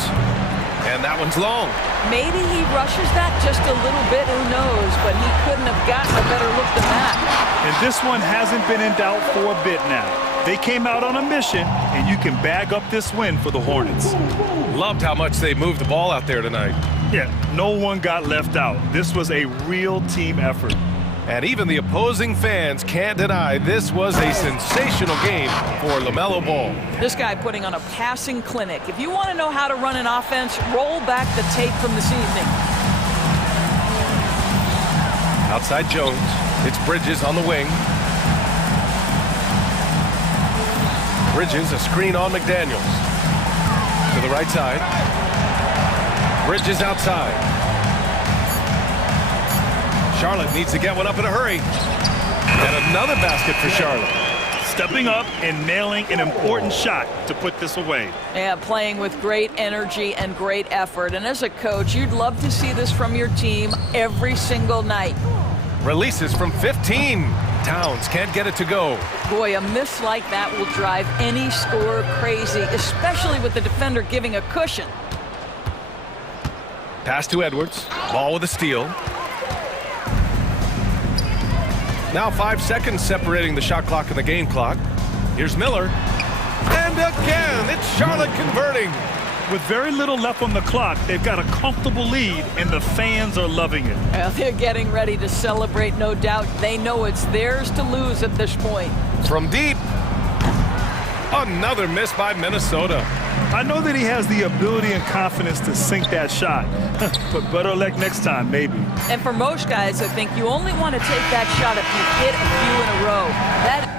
And that one's long. Maybe he rushes that just a little bit, who knows, but he couldn't have gotten a better look than that. And this one hasn't been in doubt for a bit now. They came out on a mission, and you can bag up this win for the Hornets. Loved how much they moved the ball out there tonight. Yeah, no one got left out. This was a real team effort. And even the opposing fans can't deny this was a sensational game for LaMelo Ball. This guy putting on a passing clinic. If you want to know how to run an offense, roll back the tape from this evening. Outside Jones. It's Bridges on the wing. Bridges, a screen on McDaniels. To the right side. Bridges outside. Charlotte needs to get one up in a hurry. And another basket for Charlotte. stepping up and nailing an important shot to put this away. Yeah, playing with great energy and great effort. And as a coach, you'd love to see this from your team every single night. Releases from 15. Towns can't get it to go. Boy, a miss like that will drive any scorer crazy, especially with the defender giving a cushion. Pass to Edwards. Ball with a steal. Now 5 seconds separating the shot clock and the game clock. Here's Miller. And again, it's Charlotte converting. With very little left on the clock, they've got a comfortable lead, and the fans are loving it. Well, they're getting ready to celebrate, no doubt. They know it's theirs to lose at this point. From deep. Another miss by Minnesota. I know that he has the ability and confidence to sink that shot, but better luck next time, maybe. And for most guys, I think you only want to take that shot if you hit a few in a row. That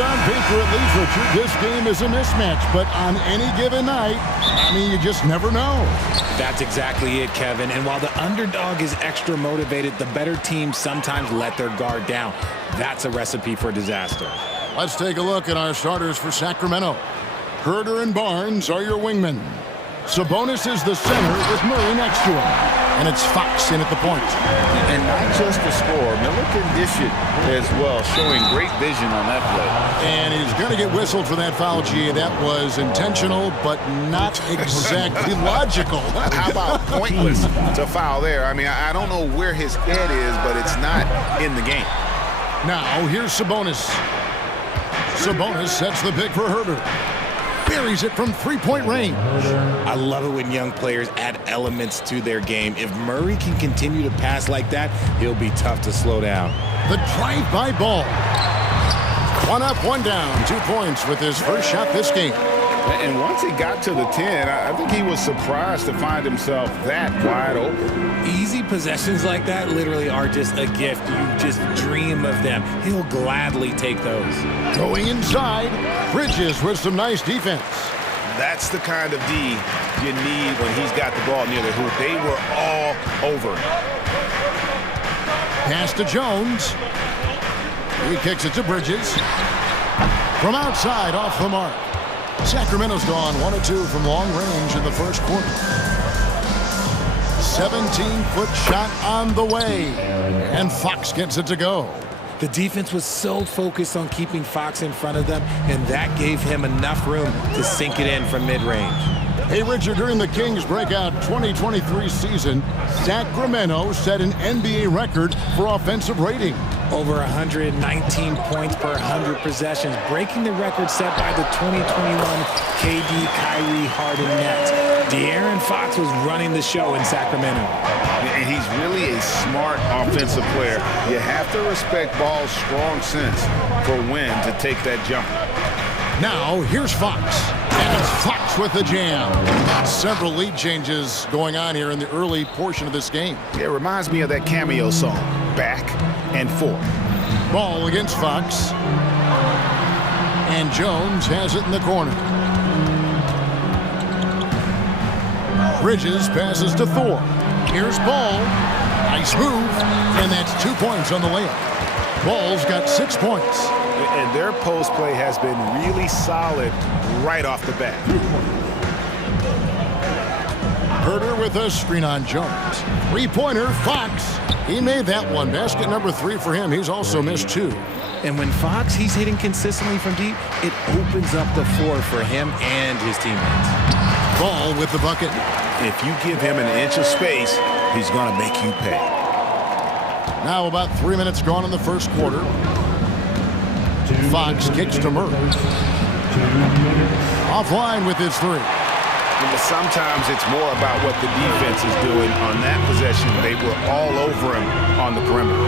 On paper, at least, Richard, this game is a mismatch, but on any given night, I mean, you just never know. That's exactly it, Kevin. And while the underdog is extra motivated, the better teams sometimes let their guard down. That's a recipe for disaster. Let's take a look at our starters for Sacramento. Herder and Barnes are your wingmen. Sabonis is the center with Murray next to him. And it's Fox in at the point. And not just the score. Miller can dish it as well, showing great vision on that play. And he's going to get whistled for that foul, G. That was intentional, but not exactly logical. How about pointless to foul there? I mean, I don't know where his head is, but it's not in the game. Now, here's Sabonis. Sabonis sets the pick for Herder. Buries it from three-point range. I love it when young players add elements to their game. If Murray can continue to pass like that, he'll be tough to slow down. The drive-by ball. One up, one down. 2 points with his first shot this game. And once he got to the 10, I think he was surprised to find himself that wide open. Easy possessions like that literally are just a gift. You just dream of them. He'll gladly take those. Going inside, Bridges with some nice defense. That's the kind of D you need when he's got the ball near the hoop. They were all over him. Pass to Jones. He kicks it to Bridges. From outside, off the mark. Sacramento's gone 1 of 2 from long range in the first quarter. 17-foot shot on the way. And Fox gets it to go. The defense was so focused on keeping Fox in front of them, and that gave him enough room to sink it in from mid-range. Hey, Richard, during the Kings' breakout 2023 season, Sacramento set an NBA record for offensive rating. Over 119 points per 100 possessions, breaking the record set by the 2021 KD Kyrie Harden Nets. De'Aaron Fox was running the show in Sacramento. And he's really a smart offensive player. You have to respect Ball's strong sense for when to take that jump. Now, here's Fox. And it's Fox with the jam. Several lead changes going on here in the early portion of this game. It reminds me of that Cameo song, Back and Forth. Ball against Fox. And Jones has it in the corner. Bridges passes to Thor. Here's Ball. Nice move. And that's 2 points on the layup. Ball's got 6 points. And their post play has been really solid right off the bat. Herder with a screen on Jones. Three-pointer, Fox. He made that one. Basket number 3 for him. He's also missed 2. And when Fox, he's hitting consistently from deep, it opens up the floor for him and his teammates. Ball with the bucket. If you give him an inch of space, he's going to make you pay. Now about 3 minutes gone in the first quarter. Fox kicks to Murray. Offline with his 3. But sometimes it's more about what the defense is doing. On that possession, they were all over him on the perimeter.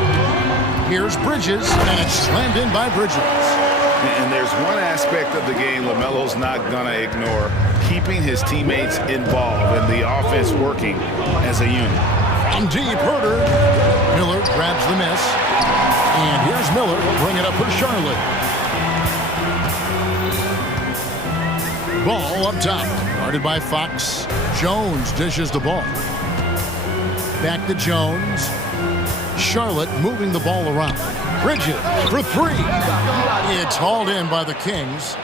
Here's Bridges, and it's slammed in by Bridges. And there's one aspect of the game LaMelo's not going to ignore, keeping his teammates involved and the offense working as a unit. From deep, Herder. Miller grabs the miss. And here's Miller. Bring it up for Charlotte. Ball up top. Guarded by Fox. Jones dishes the ball. Back to Jones. Charlotte moving the ball around. Bridges for 3. It's hauled in by the Kings.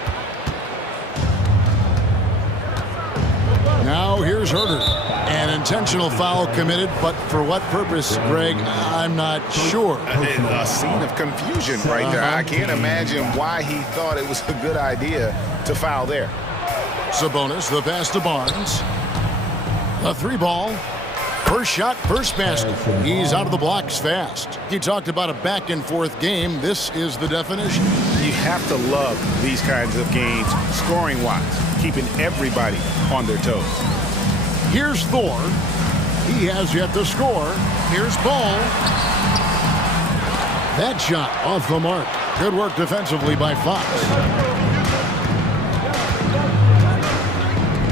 Now here's Herder. And intentional foul committed, but for what purpose, Greg? I'm not sure. A scene of confusion right there. I can't imagine why he thought it was a good idea to foul there. Sabonis, the pass to Barnes. The three ball. First shot, first basket. He's out of the blocks fast. He talked about a back-and-forth game. This is the definition. You have to love these kinds of games, scoring-wise, keeping everybody on their toes. Here's Thor. He has yet to score. Here's Ball. That shot off the mark. Good work defensively by Fox.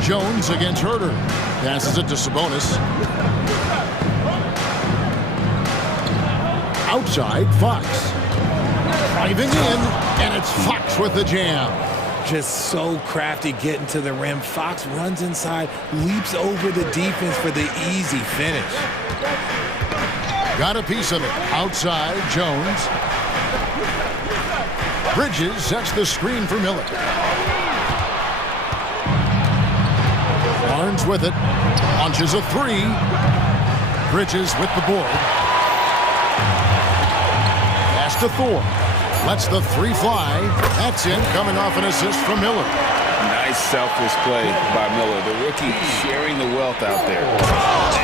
Jones against Herter. Passes it to Sabonis. Outside, Fox. Driving in, and it's Fox with the jam. Just so crafty getting to the rim. Fox runs inside, leaps over the defense for the easy finish. Got a piece of it. Outside, Jones. Bridges sets the screen for Miller. Barnes with it. Launches a three. Bridges with the board. Pass to Thor. Lets the three fly. That's in, coming off an assist from Miller. Nice selfless play by Miller. The rookie sharing the wealth out there.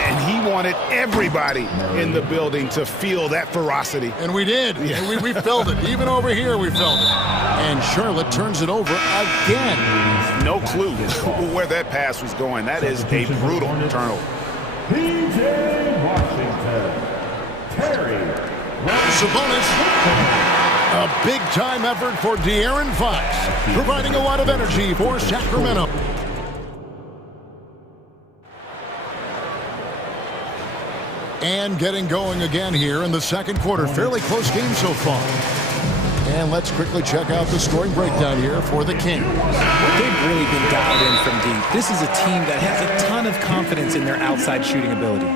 And he wanted everybody in the building to feel that ferocity. And we did. Yeah. We felt it. Even over here, we felt it. And Charlotte turns it over again. No clue where that pass was going. That is a brutal turnover. P.J. Washington. Terry. Sabonis. A big-time effort for De'Aaron Fox, providing a lot of energy for Sacramento. And getting going again here in the second quarter. Fairly close game so far. And let's quickly check out the scoring breakdown here for the Kings. They've really been dialed in from deep. This is a team that has a ton of confidence in their outside shooting ability.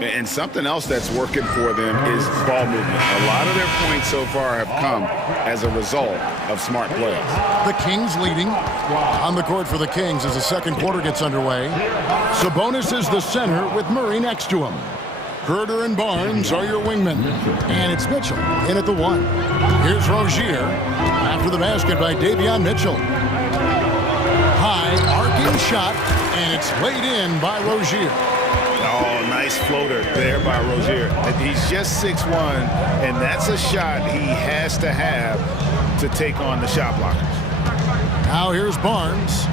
And something else that's working for them is ball movement. A lot of their points so far have come as a result of smart plays. The Kings leading. On the court for the Kings as the second quarter gets underway. Sabonis is the center with Murray next to him. Herter and Barnes are your wingmen. And it's Mitchell in at the one. Here's Rozier after the basket by Davion Mitchell. High arcing shot, and it's laid in by Rozier. Oh, nice floater there by Rozier. He's just 6'1", and that's a shot he has to have to take on the shot blockers. Now here's Barnes.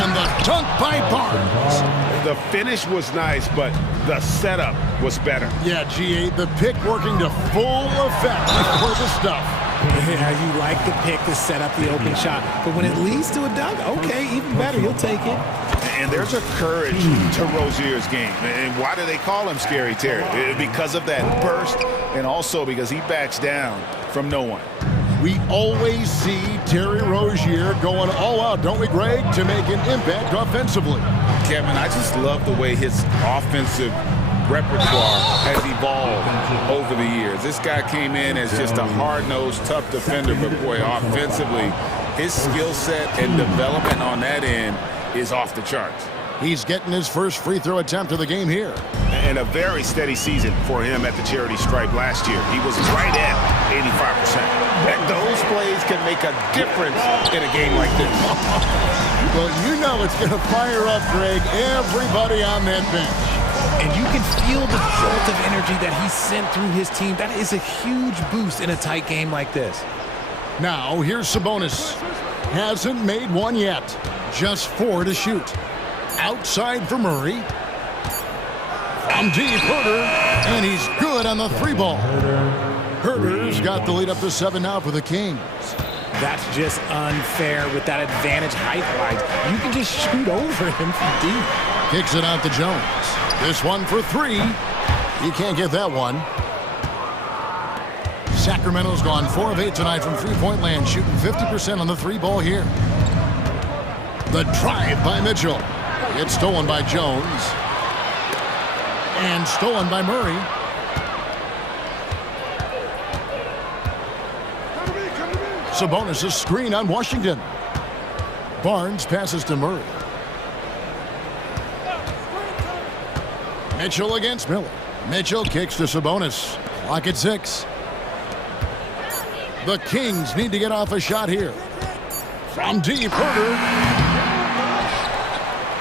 And the dunk by Barnes. The finish was nice, but the setup was better. Yeah, G8, the pick working to full effect for the stuff. Yeah, you like the pick to set up the open shot, but when it leads to a dunk, okay, even better, you'll take it. And there's a courage to Rozier's game. And why do they call him Scary Terry? Because of that burst, and also because he backs down from no one. We always see Terry Rozier going all out, don't we, Greg, to make an impact offensively. Kevin, I just love the way his offensive repertoire has evolved over the years. This guy came in as just a hard-nosed, tough defender, but boy, offensively, his skill set and development on that end is off the charts. He's getting his first free throw attempt of the game here. And a very steady season for him at the charity stripe last year. He was right at 85%. And those plays can make a difference in a game like this. Well, you know it's going to fire up, Greg, everybody on that bench. And you can feel the jolt of energy that he sent through his team. That is a huge boost in a tight game like this. Now, here's Sabonis. Hasn't made one yet. Just 4 to shoot. Outside for Murray. From deep, Herter, and he's good on the three ball. Herter's got the lead up to 7 now for the Kings. That's just unfair with that advantage height-wise. You can just shoot over him from deep. Kicks it out to Jones. This one for 3. He can't get that one. Sacramento's gone 4 of 8 tonight from three-point land, shooting 50% on the three ball here. The drive by Mitchell. It's stolen by Jones. And stolen by Murray. Sabonis' screen on Washington. Barnes passes to Murray. Mitchell against Miller. Mitchell kicks to Sabonis. Clock at 6. The Kings need to get off a shot here. From deep, Herter.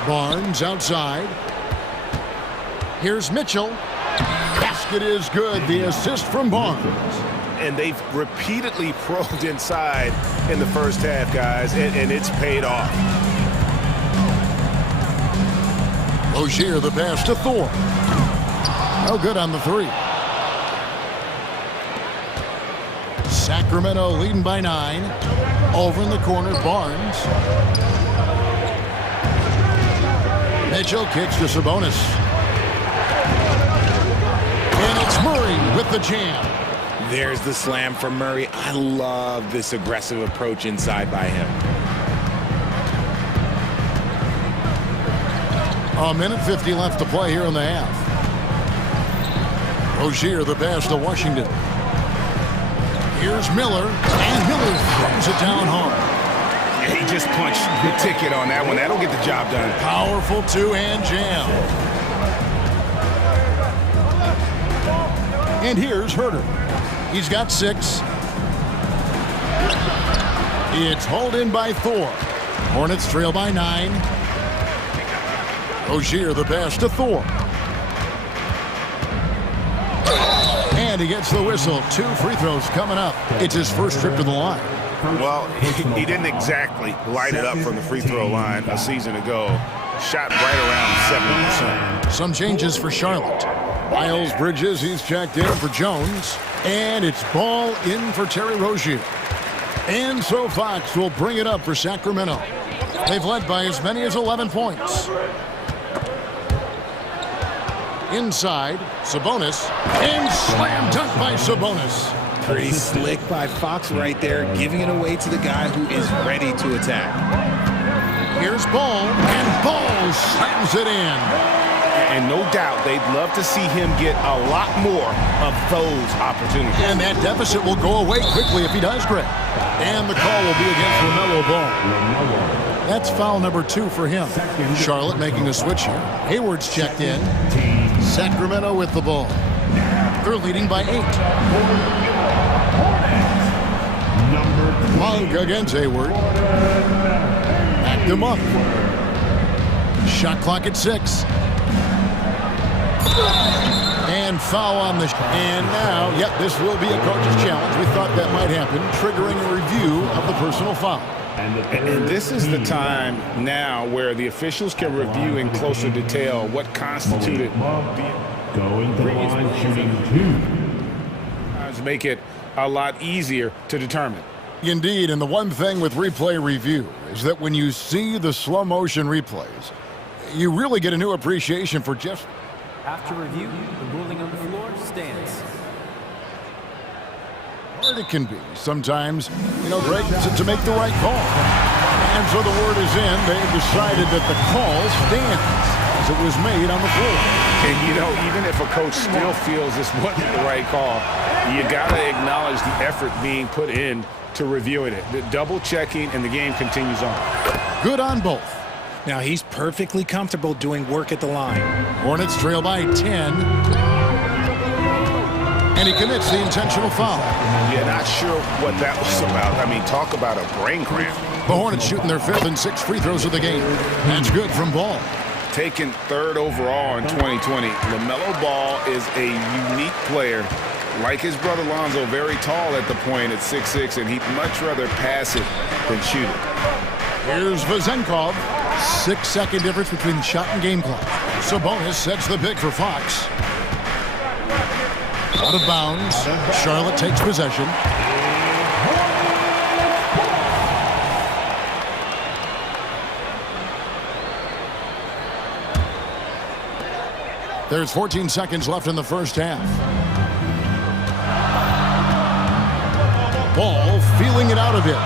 Barnes outside. Here's Mitchell. Basket is good. The assist from Barnes. And they've repeatedly probed inside in the first half, guys, and it's paid off. Rozier, the pass to Thor. No good on the 3. Sacramento leading by 9. Over in the corner, Barnes. Mitchell kicks to Sabonis. And it's Murray with the jam. There's the slam from Murray. I love this aggressive approach inside by him. A minute 50 left to play here in the half. Rozier, the pass to Washington. Here's Miller, and Miller throws it down hard. He just punched the ticket on that one. That'll get the job done. Powerful two-hand jam. And here's Herter. He's got 6. It's hauled in by Thor. Hornets trail by 9. Rozier, the pass to Thor. And he gets the whistle. 2 free throws coming up. It's his first trip to the line. Well, he didn't exactly light it up from the free throw line a season ago. Shot right around 70%. Some changes for Charlotte. Miles Bridges, he's checked in for Jones. And it's ball in for Terry Rozier. And so Fox will bring it up for Sacramento. They've led by as many as 11 points. Inside, Sabonis. And slam dunk by Sabonis. Pretty slick by Fox right there, giving it away to the guy who is ready to attack. Here's Ball, and Ball slams it in. And no doubt they'd love to see him get a lot more of those opportunities. And that deficit will go away quickly if he does, Greg. And the call will be against LaMelo Ball. That's foul number 2 for him. Charlotte making a switch here. Hayward's checked in. Sacramento with the ball. They're leading by 8. Monk against Hayward. Backed him up. Shot clock at 6. And foul on the... And now, yep, this will be a coach's challenge. We thought that might happen, triggering a review of the personal foul. And this is the time now where the officials can review in closer detail what constituted going to the line shooting 2. Make it a lot easier to determine. Indeed, and the one thing with replay review is that when you see the slow motion replays, you really get a new appreciation for just... After review, the ruling on the floor stands. Hard it can be sometimes, Greg, to make the right call. And so the word is in. They've decided that the call stands as it was made on the floor. And, even if a coach still feels this wasn't the right call, you got to acknowledge the effort being put in to reviewing it. The double checking, and the game continues on. Good on both. Now he's perfectly comfortable doing work at the line. Hornets trail by 10. And he commits the intentional foul. Yeah, not sure what that was about. I mean, talk about a brain cramp. The Hornets shooting their 5th and 6th free throws of the game. That's good from Ball. Taken 3rd overall in 2020. LaMelo Ball is a unique player. Like his brother Lonzo, very tall at the point at 6'6", and he'd much rather pass it than shoot it. Here's Vezenkov. 6-second difference between shot and game clock. Sabonis sets the pick for Fox. Out of bounds. Charlotte takes possession. There's 14 seconds left in the first half. Ball feeling it out a bit.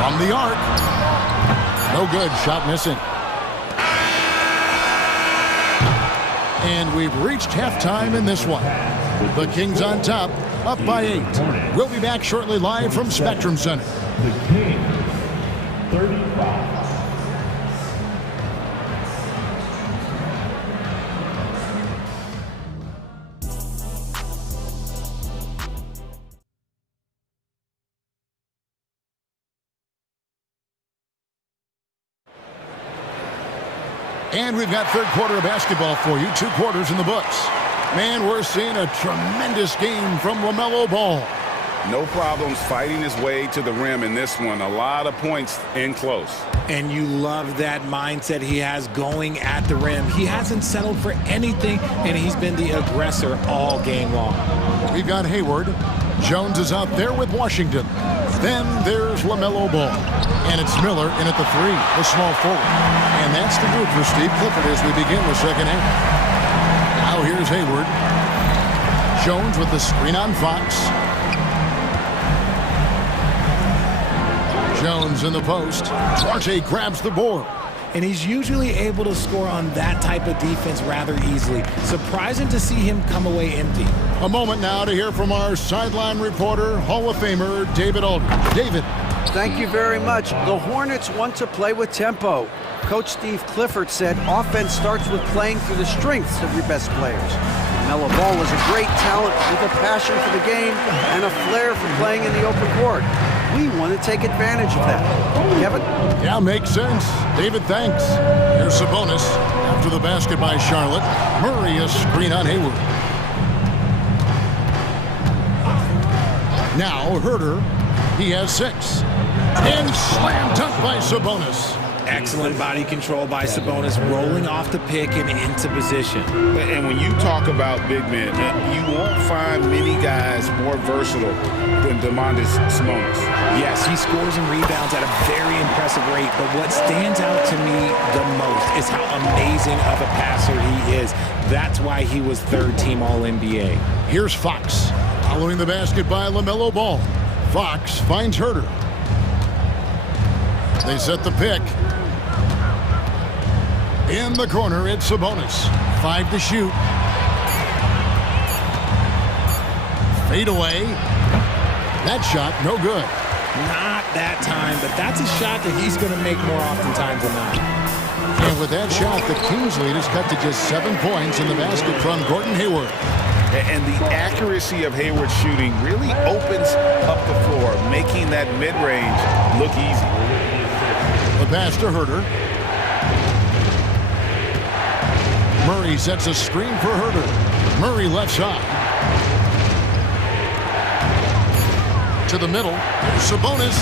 From the arc. No good. Shot missing. And we've reached halftime in this one. The Kings on top, up by 8. We'll be back shortly live from Spectrum Center. The Kings, 35. And we've got third quarter of basketball for you. 2 quarters in the books. Man, we're seeing a tremendous game from LaMelo Ball. No problems fighting his way to the rim in this one. A lot of points in close. And you love that mindset he has going at the rim. He hasn't settled for anything, and he's been the aggressor all game long. We've got Hayward. Jones is out there with Washington. Then there's LaMelo Ball. And it's Miller in at the 3, the small forward. And that's the group for Steve Clifford as we begin the second half. Now here's Hayward. Jones with the screen on Fox. Jones in the post. Duarte grabs the board. And he's usually able to score on that type of defense rather easily. Surprising to see him come away empty. A moment now to hear from our sideline reporter, Hall of Famer David Aldridge. David. Thank you very much. The Hornets want to play with tempo. Coach Steve Clifford said offense starts with playing through the strengths of your best players. LaMelo Ball is a great talent with a passion for the game and a flair for playing in the open court. We want to take advantage of that. Kevin? Yeah, makes sense. David, thanks. Here's Sabonis. After the basket by Charlotte. Murray a screen on Hayward. Now Herter. He has 6. And slam dunk by Sabonis. Excellent body control by Sabonis, rolling off the pick and into position. And when you talk about big men, you won't find many guys more versatile than Domantas Sabonis. Yes, he scores and rebounds at a very impressive rate, but what stands out to me the most is how amazing of a passer he is. That's why he was 3rd team All-NBA. Here's Fox. Following the basket by LaMelo Ball. Fox finds Herter. They set the pick. In the corner, it's Sabonis. 5 to shoot. Fade away. That shot, no good. Not that time, but that's a shot that he's going to make more oftentimes than not. And with that shot, the Kings lead is cut to just 7 points in the basket from Gordon Hayward. And the accuracy of Hayward's shooting really opens up the floor, making that mid-range look easy. The pass to Herter. Murray sets a screen for Herter. Murray left side. To the middle. Sabonis.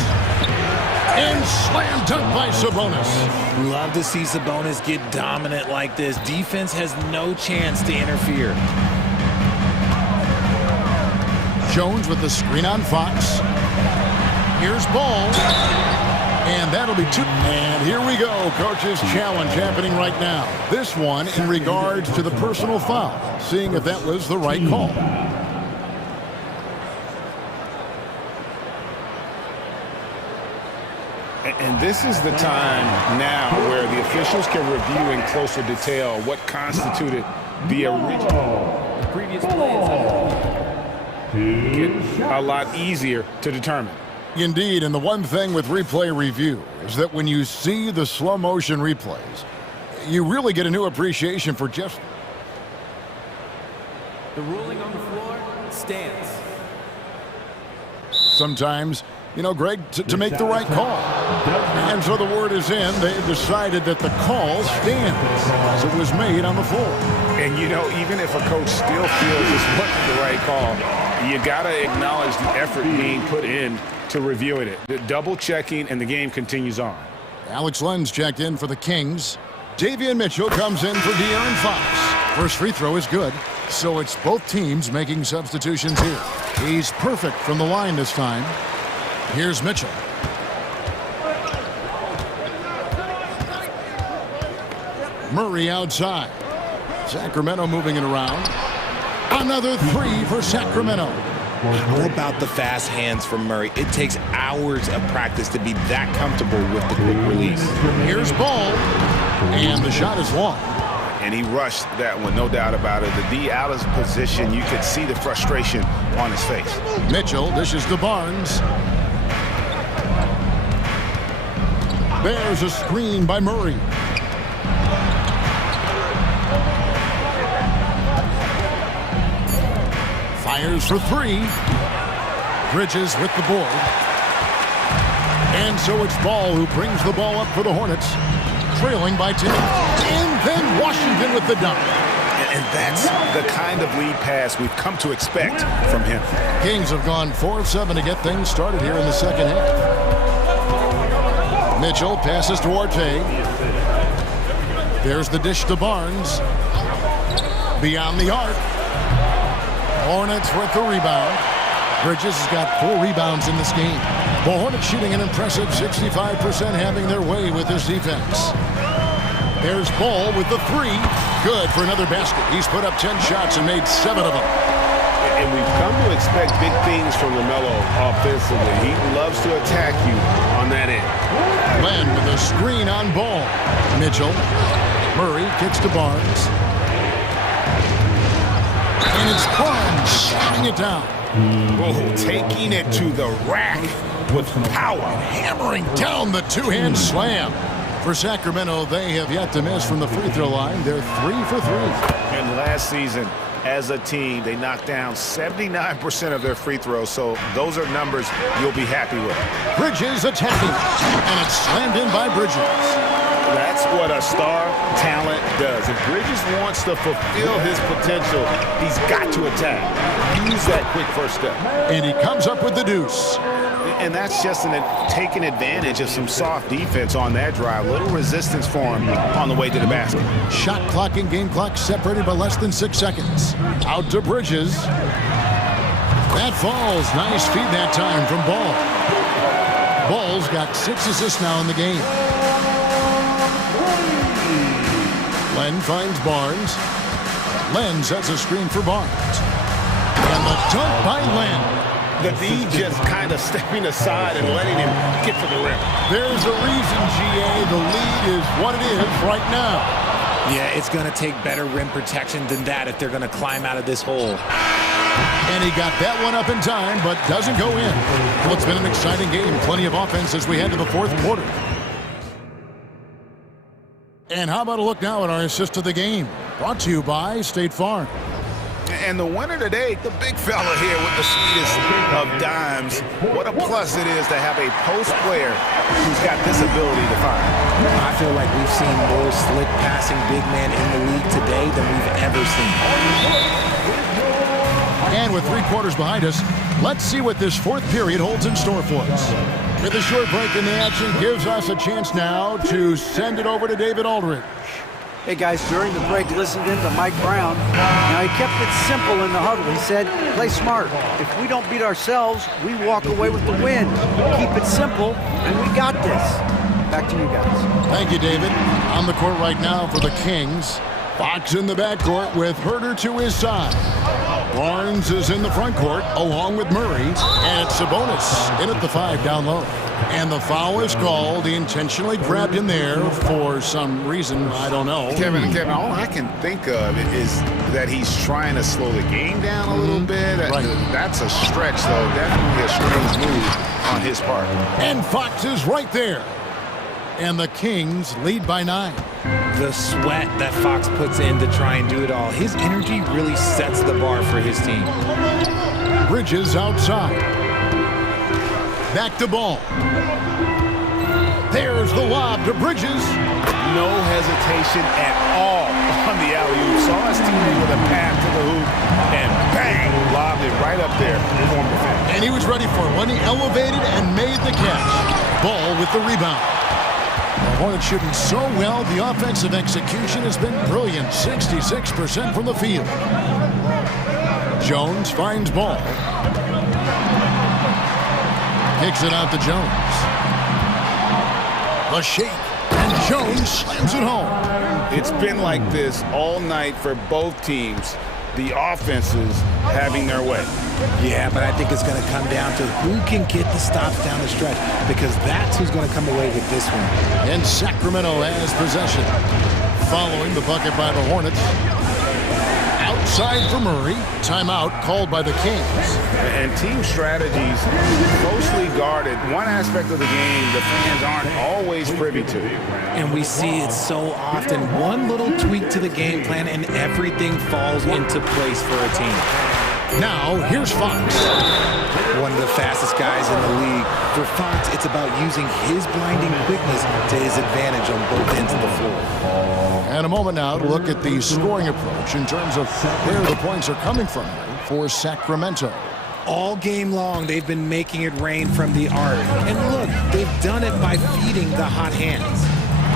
And slam dunk by Sabonis. Love to see Sabonis get dominant like this. Defense has no chance to interfere. Jones with the screen on Fox. Here's Ball. And that'll be 2. And here we go. Coach's challenge happening right now. This one in regards to the personal foul. Seeing if that was the right call. And this is the time now where the officials can review in closer detail what constituted the original. The previous play is a lot easier to determine. Indeed, and the one thing with replay review is that when you see the slow motion replays, you really get a new appreciation for just... The ruling on the floor stands. Sometimes, you know, Greg, to make the right call. And so the word is in. They've decided that the call stands as it was made on the floor. And, you know, even if a coach still feels this wasn't the right call, you got to acknowledge the effort being put in to reviewing it. The double checking, and the game continues on. Alex Lenz checked in for the Kings. Davion Mitchell comes in for De'Aaron Fox. First free throw is good, so it's both teams making substitutions here. He's perfect from the line this time. Here's Mitchell. Murray outside. Sacramento moving it around. Another 3 for Sacramento. How about the fast hands from Murray? It takes hours of practice to be that comfortable with the quick release. Here's Ball. And the shot is long. And he rushed that one, no doubt about it. The D out of position, you could see the frustration on his face. Mitchell dishes to Barnes. There's a screen by Murray. Fires for 3. Bridges with the board. And so it's Ball who brings the ball up for the Hornets. trailing by 10. And then Washington with the dunk. And that's the kind of lead pass we've come to expect from him. Kings have gone 4 of 7 to get things started here in the second half. Mitchell passes to Orte. There's the dish to Barnes. Beyond the arc. Hornets with the rebound. Bridges has got 4 rebounds in this game. The Hornets shooting an impressive 65%, having their way with this defense. There's Ball with the 3. Good for another basket. He's put up 10 shots and made 7 of them. And we've come to expect big things from LaMelo offensively. He loves to attack you on that end. Len with a screen on Ball. Mitchell. Murray kicks to Barnes. And it's Barnes shutting it down. Oh, taking it to the rack with power. Hammering down the two-hand slam. For Sacramento, they have yet to miss from the free throw line. They're 3 for 3. And last season, as a team, they knocked down 79% of their free throws, so those are numbers you'll be happy with. Bridges attacking, and it's slammed in by Bridges. That's what a star talent does. If Bridges wants to fulfill his potential, he's got to attack. Use that quick first step. And he comes up with the deuce. And that's just taking advantage of some soft defense on that drive. Little resistance for him on the way to the basket. Shot clock and game clock separated by less than 6 seconds. Out to Bridges. That falls. Nice feed that time from Ball. Ball's got 6 assists now in the game. Len finds Barnes. Len sets a screen for Barnes. And the dunk by Len. The D just kind of stepping aside and letting him get to the rim. There's a reason, GA. The lead is what it is right now. Yeah, it's going to take better rim protection than that if they're going to climb out of this hole. And he got that one up in time, but doesn't go in. Well, it's been an exciting game. Plenty of offense as we head to the 4th quarter. And how about a look now at our assist of the game? Brought to you by State Farm. And the winner today, the big fella here with the sweetest of dimes. What a plus it is to have a post player who's got this ability to fire. I feel like we've seen more slick passing big men in the league today than we've ever seen. And with 3 quarters behind us, let's see what this 4th period holds in store for us. With a short break in the action gives us a chance now to send it over to David Aldridge. Hey guys, during the break, listened in to Mike Brown. Now he kept it simple in the huddle. He said, play smart. If we don't beat ourselves, we walk away with the win. Keep it simple, and we got this. Back to you guys. Thank you, David. On the court right now for the Kings. Fox in the backcourt with Herter to his side. Barnes is in the front court along with Murray. And it's Sabonis in at the 5 down low. And the foul is called. He intentionally grabbed in there for some reason. I don't know. Kevin, all I can think of is that he's trying to slow the game down a little bit. Right. That's a stretch, though. Definitely a strange move on his part. And Fox is right there. And the Kings lead by 9. The sweat that Fox puts in to try and do it all. His energy really sets the bar for his team. Bridges outside. Back to Ball. There's the lob to Bridges. No hesitation at all on the alley-oop. Saw his teammate with a pass to the hoop, and bang, lobbed it right up there. And he was ready for it when he elevated and made the catch. Ball with the rebound. The Hornets shooting so well, the offensive execution has been brilliant. 66% from the field. Jones finds Ball. Kicks it out to Jones. The shake, and Jones slams it home. It's been like this all night for both teams. The offenses having their way. Yeah, but I think it's going to come down to who can get the stops down the stretch, because that's who's going to come away with this one. And Sacramento has possession. Following the bucket by the Hornets. Outside for Murray. Timeout called by the Kings. And team strategies closely guarded. One aspect of the game the fans aren't always privy to. And we see it so often. One little tweak to the game plan and everything falls into place for a team. Now, here's Fox. One of the fastest guys in the league. For Fox, it's about using his blinding quickness to his advantage on both ends of the floor. And a moment now to look at the scoring approach in terms of where the points are coming from for Sacramento. All game long, they've been making it rain from the arc. And look, they've done it by feeding the hot hands.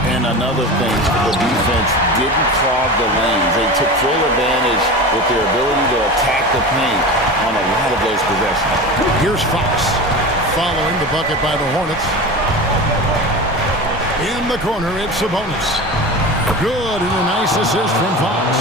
And another thing, the defense didn't clog the lanes. They took full advantage with their ability to attack the paint on a lot of those possessions. Here's Fox following the bucket by the Hornets. In the corner, it's Sabonis. Good, and a nice assist from Fox.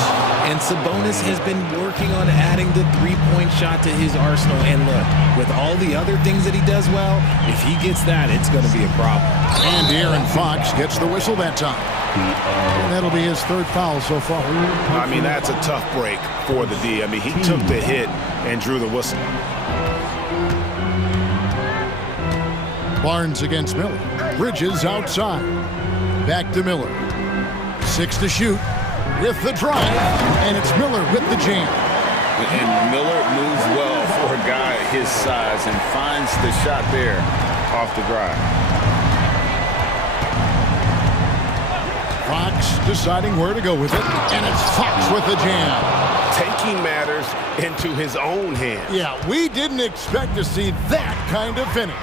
And Sabonis has been working on adding the three-point shot to his arsenal. And look, with all the other things that he does well, if he gets that, it's going to be a problem. And De'Aaron Fox gets the whistle that time. And that'll be his third foul so far. I mean, that's a tough break for the D. I mean, he took the hit and drew the whistle. Barnes against Miller. Bridges outside. Back to Miller. 6 to shoot with the drive, and it's Miller with the jam. And Miller moves well for a guy his size and finds the shot there off the drive. Fox deciding where to go with it, and it's Fox with the jam. Taking matters into his own hands. Yeah, we didn't expect to see that kind of finish.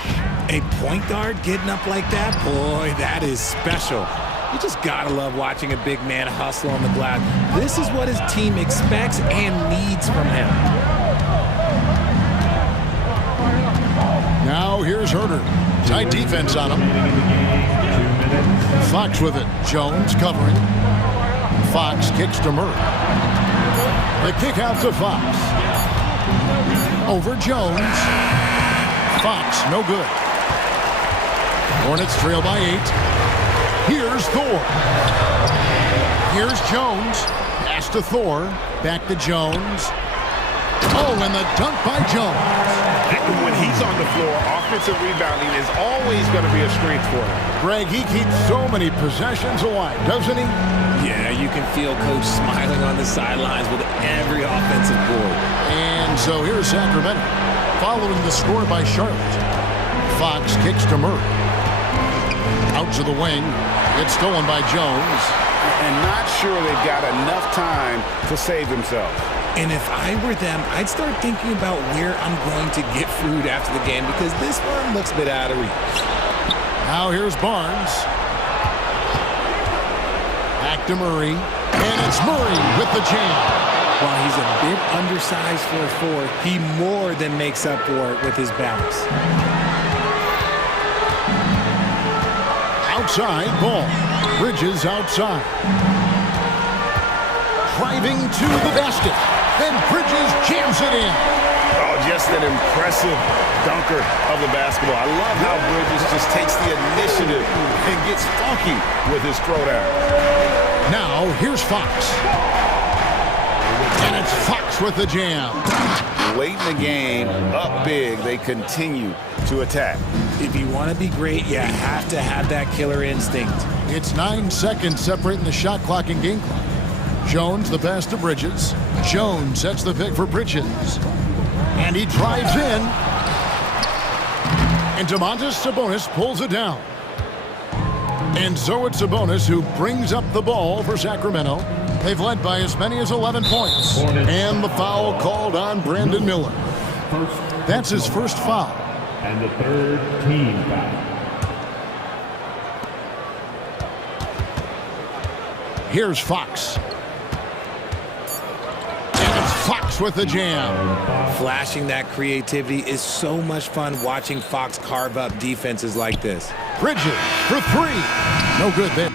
A point guard getting up like that, boy, that is special. You just gotta love watching a big man hustle on the glass. This is what his team expects and needs from him. Now here's Herter. Tight defense on him. Fox with it. Jones covering. Fox kicks to Murray. The kick out to Fox. Over Jones. Fox, no good. Hornets trail by 8. Here's Thor. Here's Jones. Pass to Thor. Back to Jones. Oh, and the dunk by Jones. When he's on the floor, offensive rebounding is always going to be a strength for him. Greg, he keeps so many possessions alive, doesn't he? Yeah, you can feel Coach smiling on the sidelines with every offensive board. And so here's Sacramento, following the score by Charlotte. Fox kicks to Murray. Out to the wing. It's stolen by Jones. And not sure they've got enough time to save themselves. And if I were them, I'd start thinking about where I'm going to get food after the game because this one looks a bit out of reach. Now here's Barnes. Back to Murray. And it's Murray with the jam. While he's a bit undersized for a 4, he more than makes up for it with his bounce. Outside ball. Bridges outside. Driving to the basket. Then Bridges jams it in. Oh, just an impressive dunker of the basketball. I love how Bridges just takes the initiative and gets funky with his throwdown. Now, here's Fox. And it's Fox with the jam. Late in the game, up big, they continue to attack. If you want to be great, you have to have that killer instinct. It's 9 seconds separating the shot clock and game clock. Jones the pass to Bridges. Jones sets the pick for Bridges. And he drives in. And Domantas Sabonis pulls it down. And so it's Sabonis who brings up the ball for Sacramento. They've led by as many as 11 points. And the foul called on Brandon Miller. That's his first foul. And the third team foul. Here's Fox. And it's Fox with the jam. Flashing that creativity is so much fun watching Fox carve up defenses like this. Bridges for 3. No good there.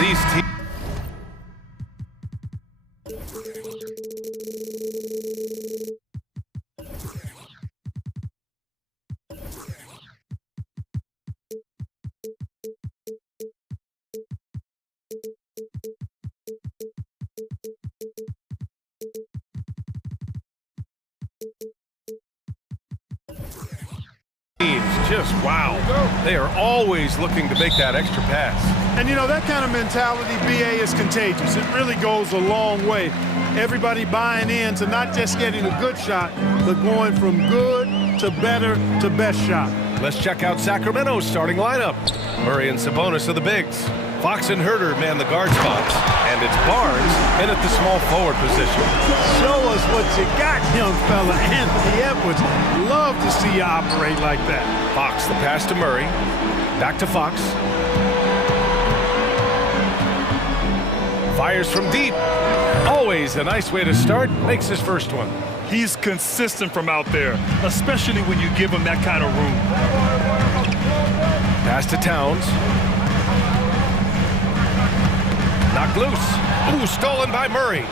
These teams. Just wow. They are always looking to make that extra pass. And you know, that kind of mentality, BA, is contagious. It really goes a long way. Everybody buying in to not just getting a good shot, but going from good to better to best shot. Let's check out Sacramento's starting lineup. Murray and Sabonis are the bigs. Fox and Herder man the guard spots. And it's Barnes in at the small forward position. Show us what you got, young fella. Anthony Edwards. Love to see you operate like that. Fox, the pass to Murray. Back to Fox. Fires from deep. Always a nice way to start. Makes his first one. He's consistent from out there, especially when you give him that kind of room. Pass to Towns. Knocked loose. Ooh, stolen by Murray.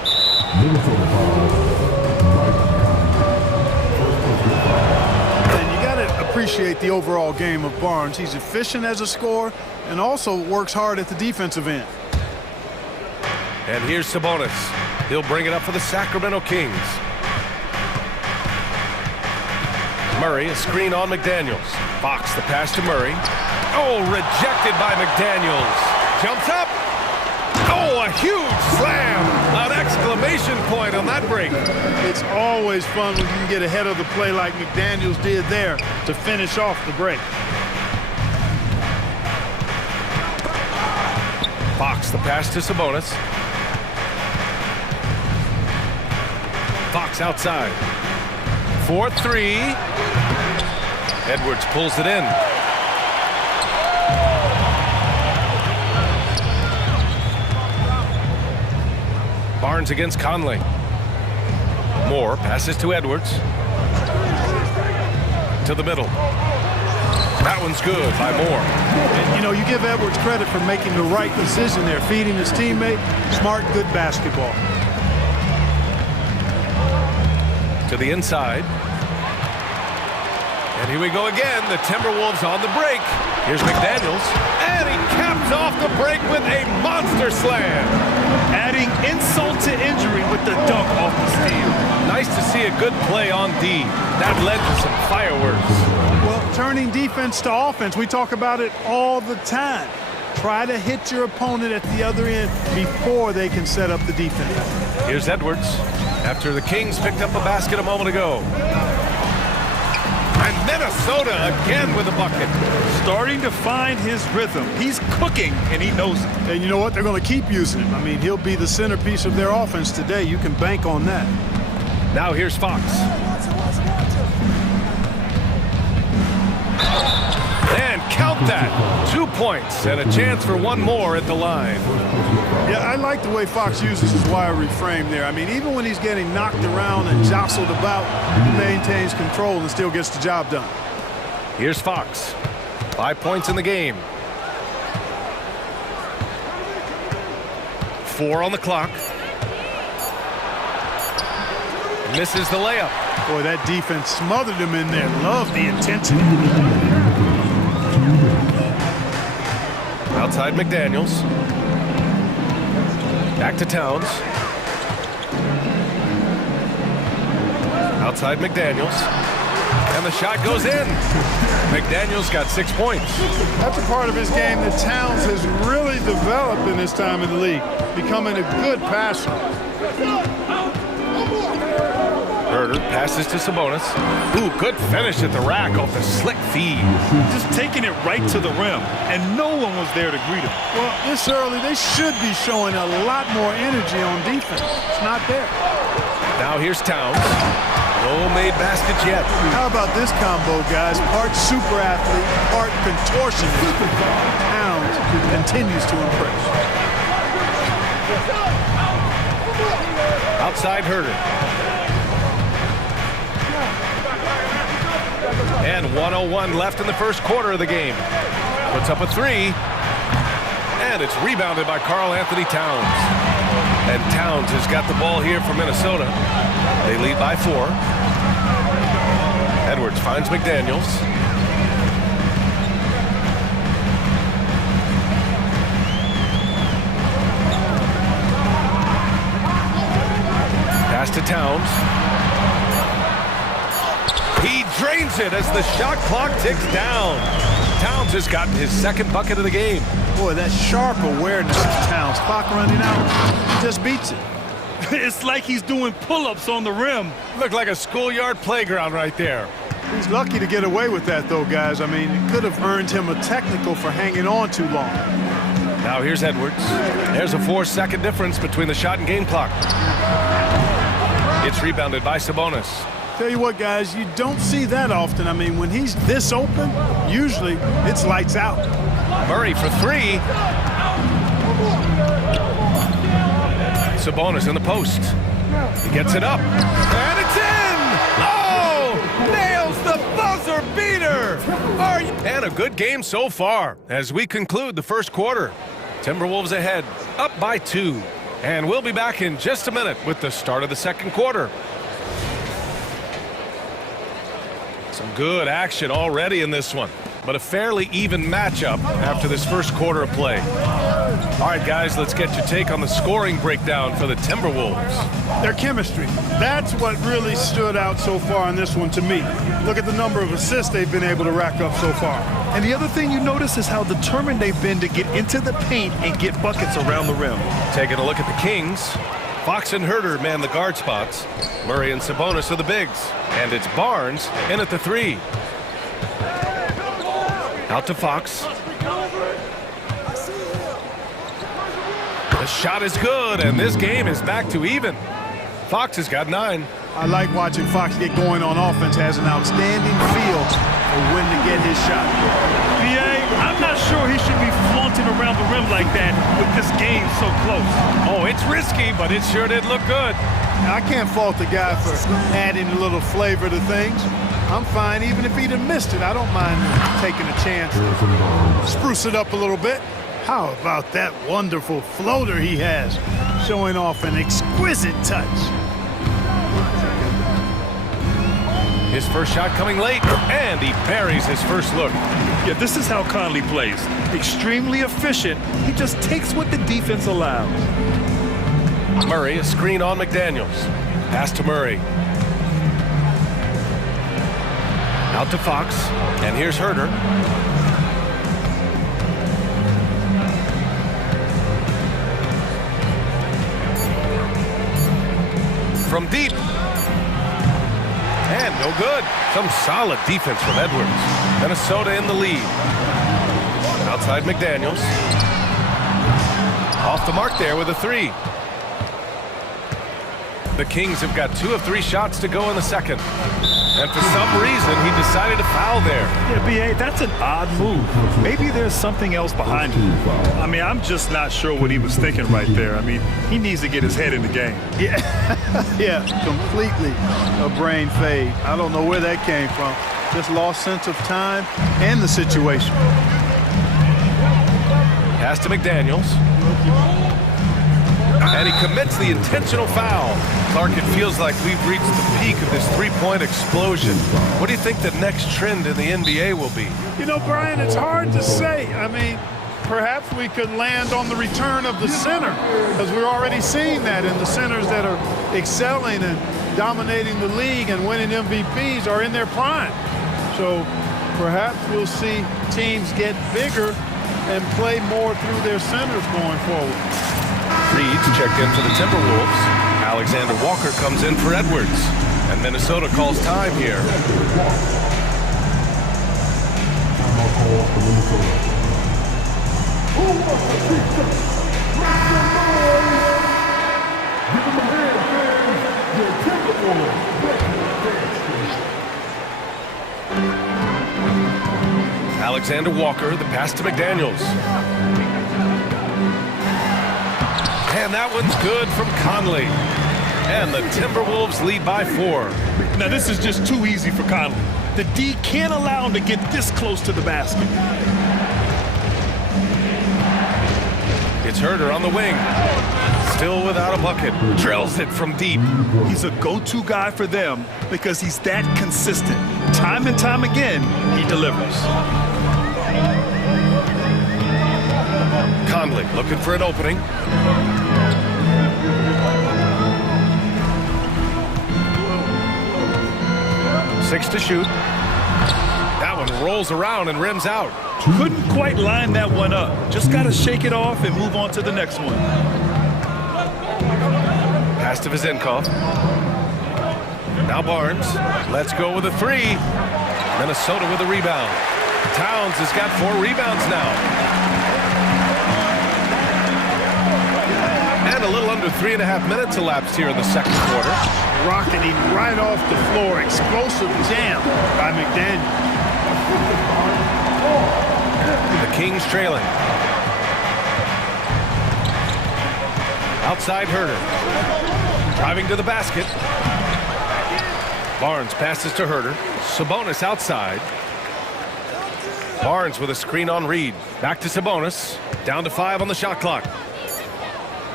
And you got to appreciate the overall game of Barnes. He's efficient as a scorer and also works hard at the defensive end. And here's Sabonis. He'll bring it up for the Sacramento Kings. Murray, a screen on McDaniels. Fox, the pass to Murray. Oh, rejected by McDaniels. Jumps up. Oh, a huge slam. An exclamation point on that break. It's always fun when you can get ahead of the play like McDaniels did there to finish off the break. Fox, the pass to Sabonis. Fox outside. 4-3. Edwards pulls it in. Barnes against Conley. Moore passes to Edwards. To the middle. That one's good by Moore. And, you know, you give Edwards credit for making the right decision there, feeding his teammate. Smart, good basketball. To the inside. And here we go again. The Timberwolves on the break. Here's McDaniels. And he caps off the break with a monster slam. Adding insult to injury with the dunk off the steal. Nice to see a good play on D. That led to some fireworks. Well, turning defense to offense, we talk about it all the time. Try to hit your opponent at the other end before they can set up the defense. Here's Edwards after the Kings picked up a basket a moment ago. And Minnesota again with a bucket. Starting to find his rhythm. He's cooking, and he knows it. And you know what? They're going to keep using him. I mean, he'll be the centerpiece of their offense today. You can bank on that. Now here's Fox. And count that. 2 points and a chance for one more at the line. Yeah, I like the way Fox uses his wiry frame there. I mean, even when he's getting knocked around and jostled about, he maintains control and still gets the job done. Here's Fox. 5 points in the game. 4 on the clock. Misses the layup. Boy, that defense smothered him in there. Love the intensity. Outside McDaniels. Back to Towns. Outside McDaniels. And the shot goes in. McDaniels got 6 points. That's a part of his game that Towns has really developed in his time in the league, becoming a good passer. Herder passes to Sabonis. Ooh, good finish at the rack off the slick feed. Just taking it right to the rim, and no one was there to greet him. Well, this early, they should be showing a lot more energy on defense. It's not there. Now here's Towns. No made baskets yet. How about this combo, guys? Part super athlete, part contortionist. Towns continues to impress. Outside Herder. And 1:01 left in the first quarter of the game. Puts up a three. And it's rebounded by Karl Anthony Towns. And Towns has got the ball here for Minnesota. They lead by 4. Edwards finds McDaniels. Pass to Towns. He drains it as the shot clock ticks down. Towns has gotten his second bucket of the game. Boy, that sharp awareness of Towns. Clock running out, just beats it. It's like he's doing pull-ups on the rim. Looked like a schoolyard playground right there. He's lucky to get away with that, though, guys. I mean, it could have earned him a technical for hanging on too long. Now here's Edwards. There's a 4-second difference between the shot and game clock. It's rebounded by Sabonis. Tell you what, guys, you don't see that often. I mean, when he's this open, usually it's lights out. Murray for 3. Sabonis in the post. He gets it up. And it's in! Oh! Nails the buzzer beater! And a good game so far as we conclude the first quarter. Timberwolves ahead, up by 2. And we'll be back in just a minute with the start of the second quarter. Some good action already in this one, but a fairly even matchup after this first quarter of play. All right, guys, let's get your take on the scoring breakdown for the Timberwolves. Their chemistry. That's what really stood out so far in this one to me. Look at the number of assists they've been able to rack up so far. And the other thing you notice is how determined they've been to get into the paint and get buckets around the rim. Taking a look at the Kings. Fox and Herder man the guard spots. Murray and Sabonis are the bigs. And it's Barnes in at the 3. Out to Fox. The shot is good, and this game is back to even. Fox has got 9. I like watching Fox get going on offense. Has an outstanding feel for when to get his shot. BA, I'm not sure he should be flaunting around the rim like that with this game so close. Oh, it's risky, but it sure did look good. Now, I can't fault the guy for adding a little flavor to things. I'm fine even if he'd have missed it. I don't mind taking a chance to spruce it up a little bit. How about that wonderful floater he has, showing off an exquisite touch. His first shot coming late, and he buries his first look. Yeah, this is how Conley plays. Extremely efficient. He just takes what the defense allows. Murray, a screen on McDaniels. Pass to Murray. Out to Fox, and here's Herder. From deep. And no good. Some solid defense from Edwards. Minnesota in the lead. Outside McDaniels. Off the mark there with a 3. The Kings have got 2 of 3 shots to go in the second. And for some reason, he decided to foul there. Yeah, B.A., that's an odd move. Maybe there's something else behind it. I mean, I'm just not sure what he was thinking right there. I mean, he needs to get his head in the game. Yeah, yeah, completely a brain fade. I don't know where that came from. Just lost sense of time and the situation. Pass to McDaniels. And he commits the intentional foul. Clark, it feels like we've reached the peak of this three-point explosion. What do you think the next trend in the NBA will be? You know, Brian, it's hard to say. I mean, perhaps we could land on the return of the center, because we're already seeing that in the centers that are excelling and dominating the league and winning MVPs are in their prime. So perhaps we'll see teams get bigger and play more through their centers going forward. Reed's checked in for the Timberwolves. Alexander Walker comes in for Edwards. And Minnesota calls time here. Alexander Walker, the pass to McDaniels. And that one's good from Conley. And the Timberwolves lead by 4. Now this is just too easy for Conley. The D can't allow him to get this close to the basket. It's Herder on the wing. Still without a bucket. Drills it from deep. He's a go-to guy for them because he's that consistent. Time and time again, he delivers. Conley looking for an opening. 6 to shoot. That one rolls around and rims out. Couldn't quite line that one up. Just got to shake it off and move on to the next one. Pass to Vizenkov. Now Barnes. Let's go with a 3. Minnesota with a rebound. Towns has got 4 rebounds now. And a little under 3.5 minutes elapsed here in the second quarter. Rocketing right off the floor. Explosive jam by McDaniel. The Kings trailing. Outside Herder. Driving to the basket. Barnes passes to Herder. Sabonis outside. Barnes with a screen on Reed. Back to Sabonis. Down to 5 on the shot clock.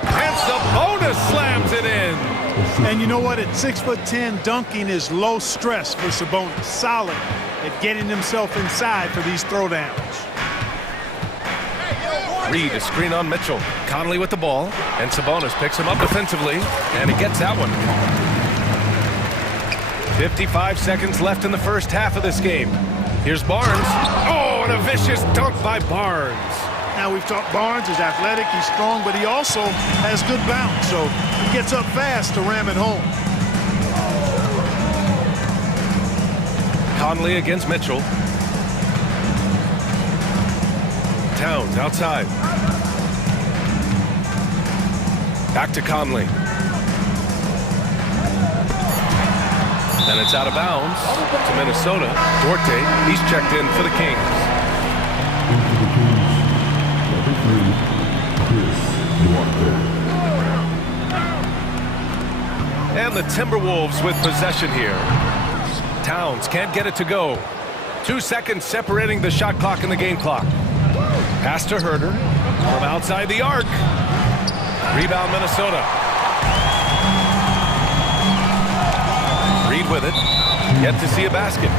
And Sabonis slams it in. And you know what? At 6'10", dunking is low stress for Sabonis. Solid at getting himself inside for these throwdowns. Reed, a screen on Mitchell. Conley with the ball. And Sabonis picks him up defensively. And he gets that one. 55 seconds left in the first half of this game. Here's Barnes. Oh, and a vicious dunk by Barnes. Now, we've talked Barnes is athletic, he's strong, but he also has good bounce, so he gets up fast to ram it home. Conley against Mitchell. Towns outside. Back to Conley. And it's out of bounds to Minnesota. Duarte, he's checked in for the Kings. And the Timberwolves with possession here. Towns can't get it to go. 2 seconds separating the shot clock and the game clock. Pass to Herder from outside the arc. Rebound Minnesota. Reed with it. Yet to see a basket.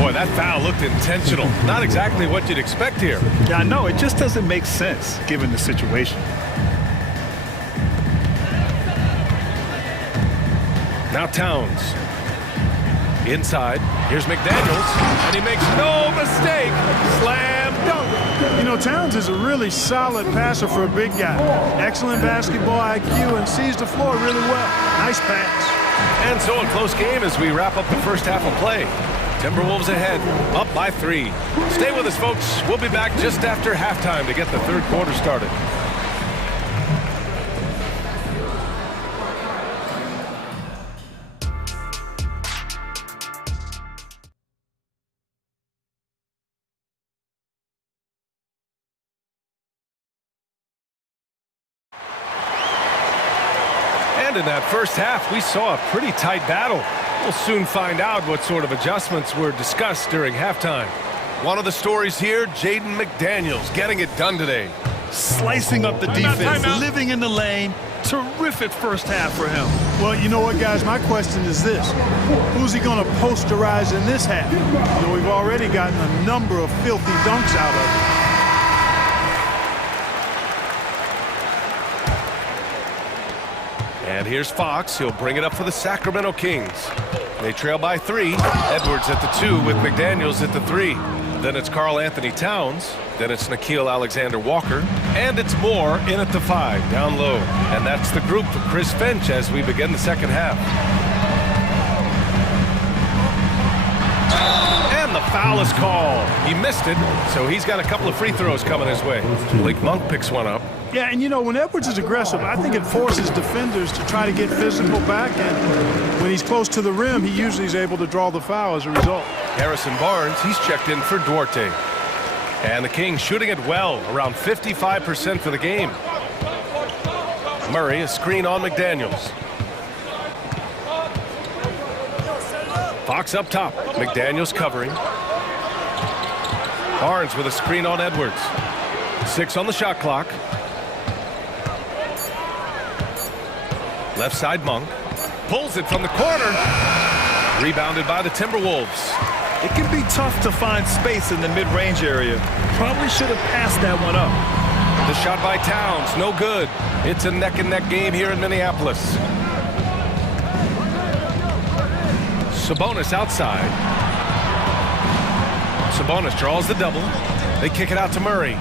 Boy, that foul looked intentional. Not exactly what you'd expect here. Yeah, I know. It just doesn't make sense given the situation. Now Towns. Inside. Here's McDaniels. And he makes no mistake. Slam dunk. You know, Towns is a really solid passer for a big guy. Excellent basketball IQ and sees the floor really well. Nice pass. And so a close game as we wrap up the first half of play. Timberwolves ahead, up by 3. Stay with us, folks. We'll be back just after halftime to get the third quarter started. And in that first half, we saw a pretty tight battle. We'll soon find out what sort of adjustments were discussed during halftime. One of the stories here, Jaden McDaniels getting it done today. Slicing up the defense, living in the lane. Terrific first half for him. Well, you know what, guys? My question is this. Who's he going to posterize in this half? You know, we've already gotten a number of filthy dunks out of him. And here's Fox. He'll bring it up for the Sacramento Kings. They trail by 3. Edwards at the 2 with McDaniels at the 3. Then it's Karl Anthony Towns. Then it's Nickeil Alexander-Walker. And it's Moore in at the 5, down low. And that's the group for Chris Finch as we begin the second half. And the foul is called. He missed it, so he's got a couple of free throws coming his way. Blake Monk picks one up. Yeah, and you know, when Edwards is aggressive, I think it forces defenders to try to get physical back, and when he's close to the rim, he usually is able to draw the foul as a result. Harrison Barnes, he's checked in for Duarte. And the Kings shooting it well, around 55% for the game. Murray, a screen on McDaniels. Fox up top, McDaniels covering. Barnes with a screen on Edwards. 6 on the shot clock. Left side Monk. Pulls it from the corner. Rebounded by the Timberwolves. It can be tough to find space in the mid-range area. Probably should have passed that one up. The shot by Towns, no good. It's a neck-and-neck game here in Minneapolis. Sabonis outside. Sabonis draws the double. They kick it out to Murray.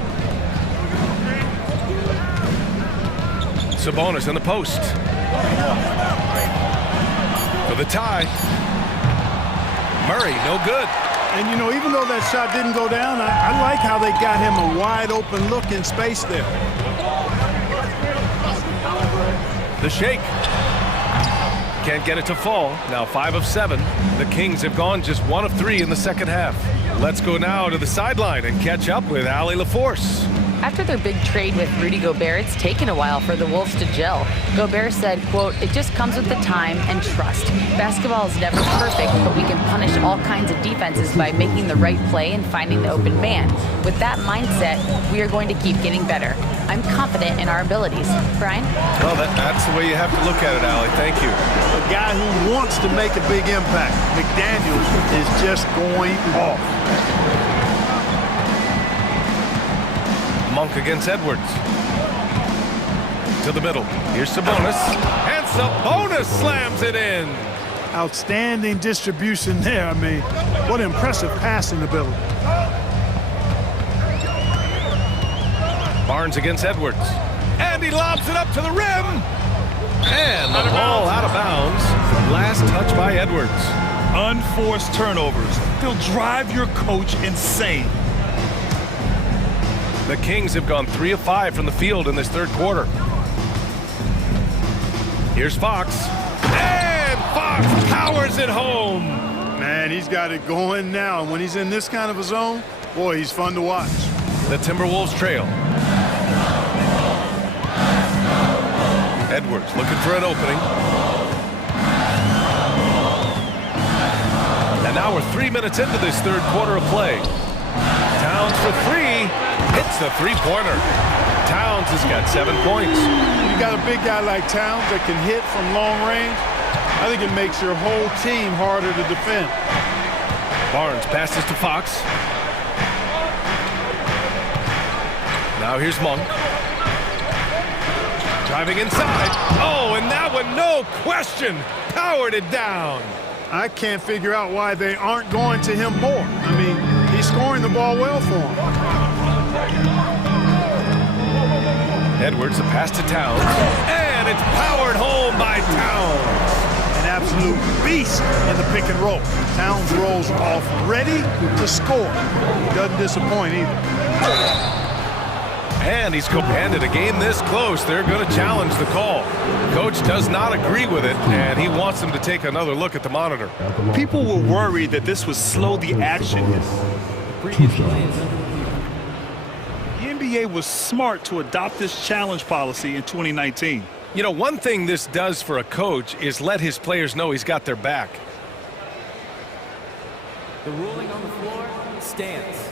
Sabonis in the post. For the tie. Murray, no good. And, you know, even though that shot didn't go down, I like how they got him a wide-open look in space there. The shake. Can't get it to fall. Now 5 of 7. The Kings have gone just 1 of 3 in the second half. Let's go now to the sideline and catch up with Allie LaForce. After their big trade with Rudy Gobert, it's taken a while for the Wolves to gel. Gobert said, quote, "It just comes with the time and trust. Basketball is never perfect, but we can punish all kinds of defenses by making the right play and finding the open man. With that mindset, we are going to keep getting better. I'm confident in our abilities." Brian? Well, that's the way you have to look at it, Allie. Thank you. A guy who wants to make a big impact. McDaniels is just going off. Monk against Edwards. To the middle. Here's Sabonis. And Sabonis slams it in. Outstanding distribution there. I mean, what impressive passing ability. Barnes against Edwards. And he lobs it up to the rim. And the ball out of bounds. Last touch by Edwards. Unforced turnovers. They'll drive your coach insane. The Kings have gone 3 of 5 from the field in this third quarter. Here's Fox. And Fox powers it home. Man, he's got it going now. And when he's in this kind of a zone, boy, he's fun to watch. The Timberwolves trail. Edwards looking for an opening. And now we're 3 minutes into this third quarter of play. Towns for 3. Hits the three-pointer. Towns has got 7 points. You got a big guy like Towns that can hit from long range. I think it makes your whole team harder to defend. Barnes passes to Fox. Now here's Monk. Driving inside. Oh, and that one, no question, powered it down. I can't figure out why they aren't going to him more. I mean, he's scoring the ball well for him. Edwards, a pass to Towns. And it's powered home by Towns. An absolute beast in the pick and roll. Towns rolls off ready to score. Doesn't disappoint either. And he's co-handed a game this close. They're going to challenge the call. Coach does not agree with it, and he wants them to take another look at the monitor. People were worried that this would slow the action. The NBA was smart to adopt this challenge policy in 2019. You know, one thing this does for a coach is let his players know he's got their back. The ruling on the floor stands.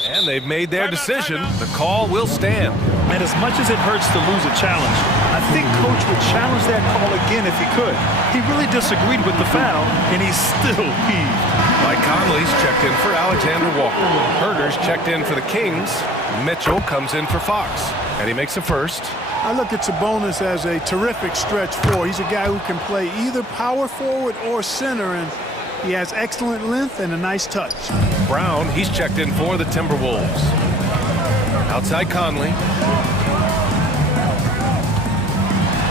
And they've made their decision. The call will stand. And as much as it hurts to lose a challenge, I think Coach would challenge that call again if he could. He really disagreed with the foul, and he's still heaved. Mike Conley's checked in for Alexander Walker. Herder's checked in for the Kings. Mitchell comes in for Fox, and he makes the first. I look at Sabonis as a terrific stretch four. He's a guy who can play either power forward or center, and he has excellent length and a nice touch. Brown, he's checked in for the Timberwolves. Outside Conley.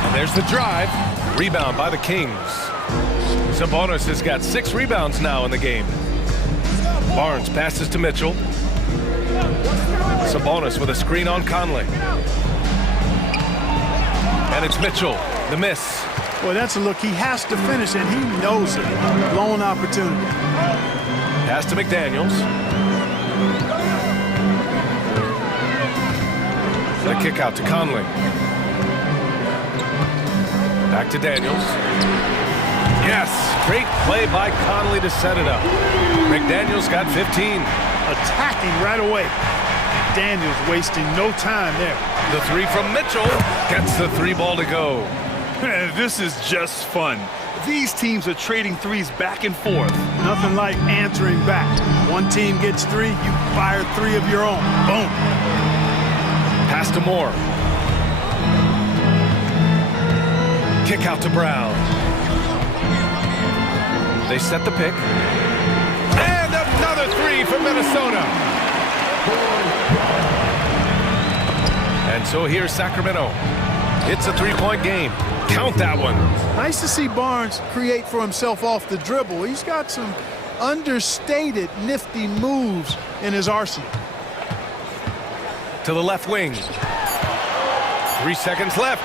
And there's the drive. Rebound by the Kings. Sabonis has got 6 rebounds now in the game. Barnes passes to Mitchell. Sabonis with a screen on Conley. And it's Mitchell, the miss. Boy, that's a look he has to finish, and he knows it. Blown opportunity. Pass to McDaniels. The kick out to Conley. Back to Daniels. Yes, great play by Conley to set it up. McDaniels got 15. Attacking right away. Daniels wasting no time there. The three from Mitchell gets the three ball to go. This is just fun. These teams are trading threes back and forth. Nothing like answering back. One team gets three, you fire three of your own. Boom. Pass to Moore. Kick out to Brown. They set the pick. And another three for Minnesota. And so here's Sacramento. It's a three-point game. Count that one. Nice to see Barnes create for himself off the dribble. He's got some understated, nifty moves in his arsenal. To the left wing. 3 seconds left.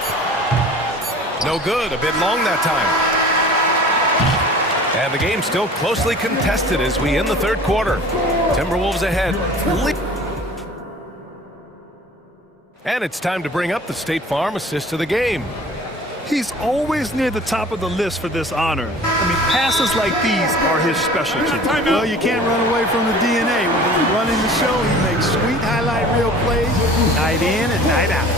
No good. A bit long that time. And the game's still closely contested as we end the third quarter. Timberwolves ahead. And it's time to bring up the State Farm assist of the game. He's always near the top of the list for this honor. I mean, passes like these are his specialty. Well, you can't run away from the DNA. When he's running the show, he makes sweet highlight reel plays night in and night out.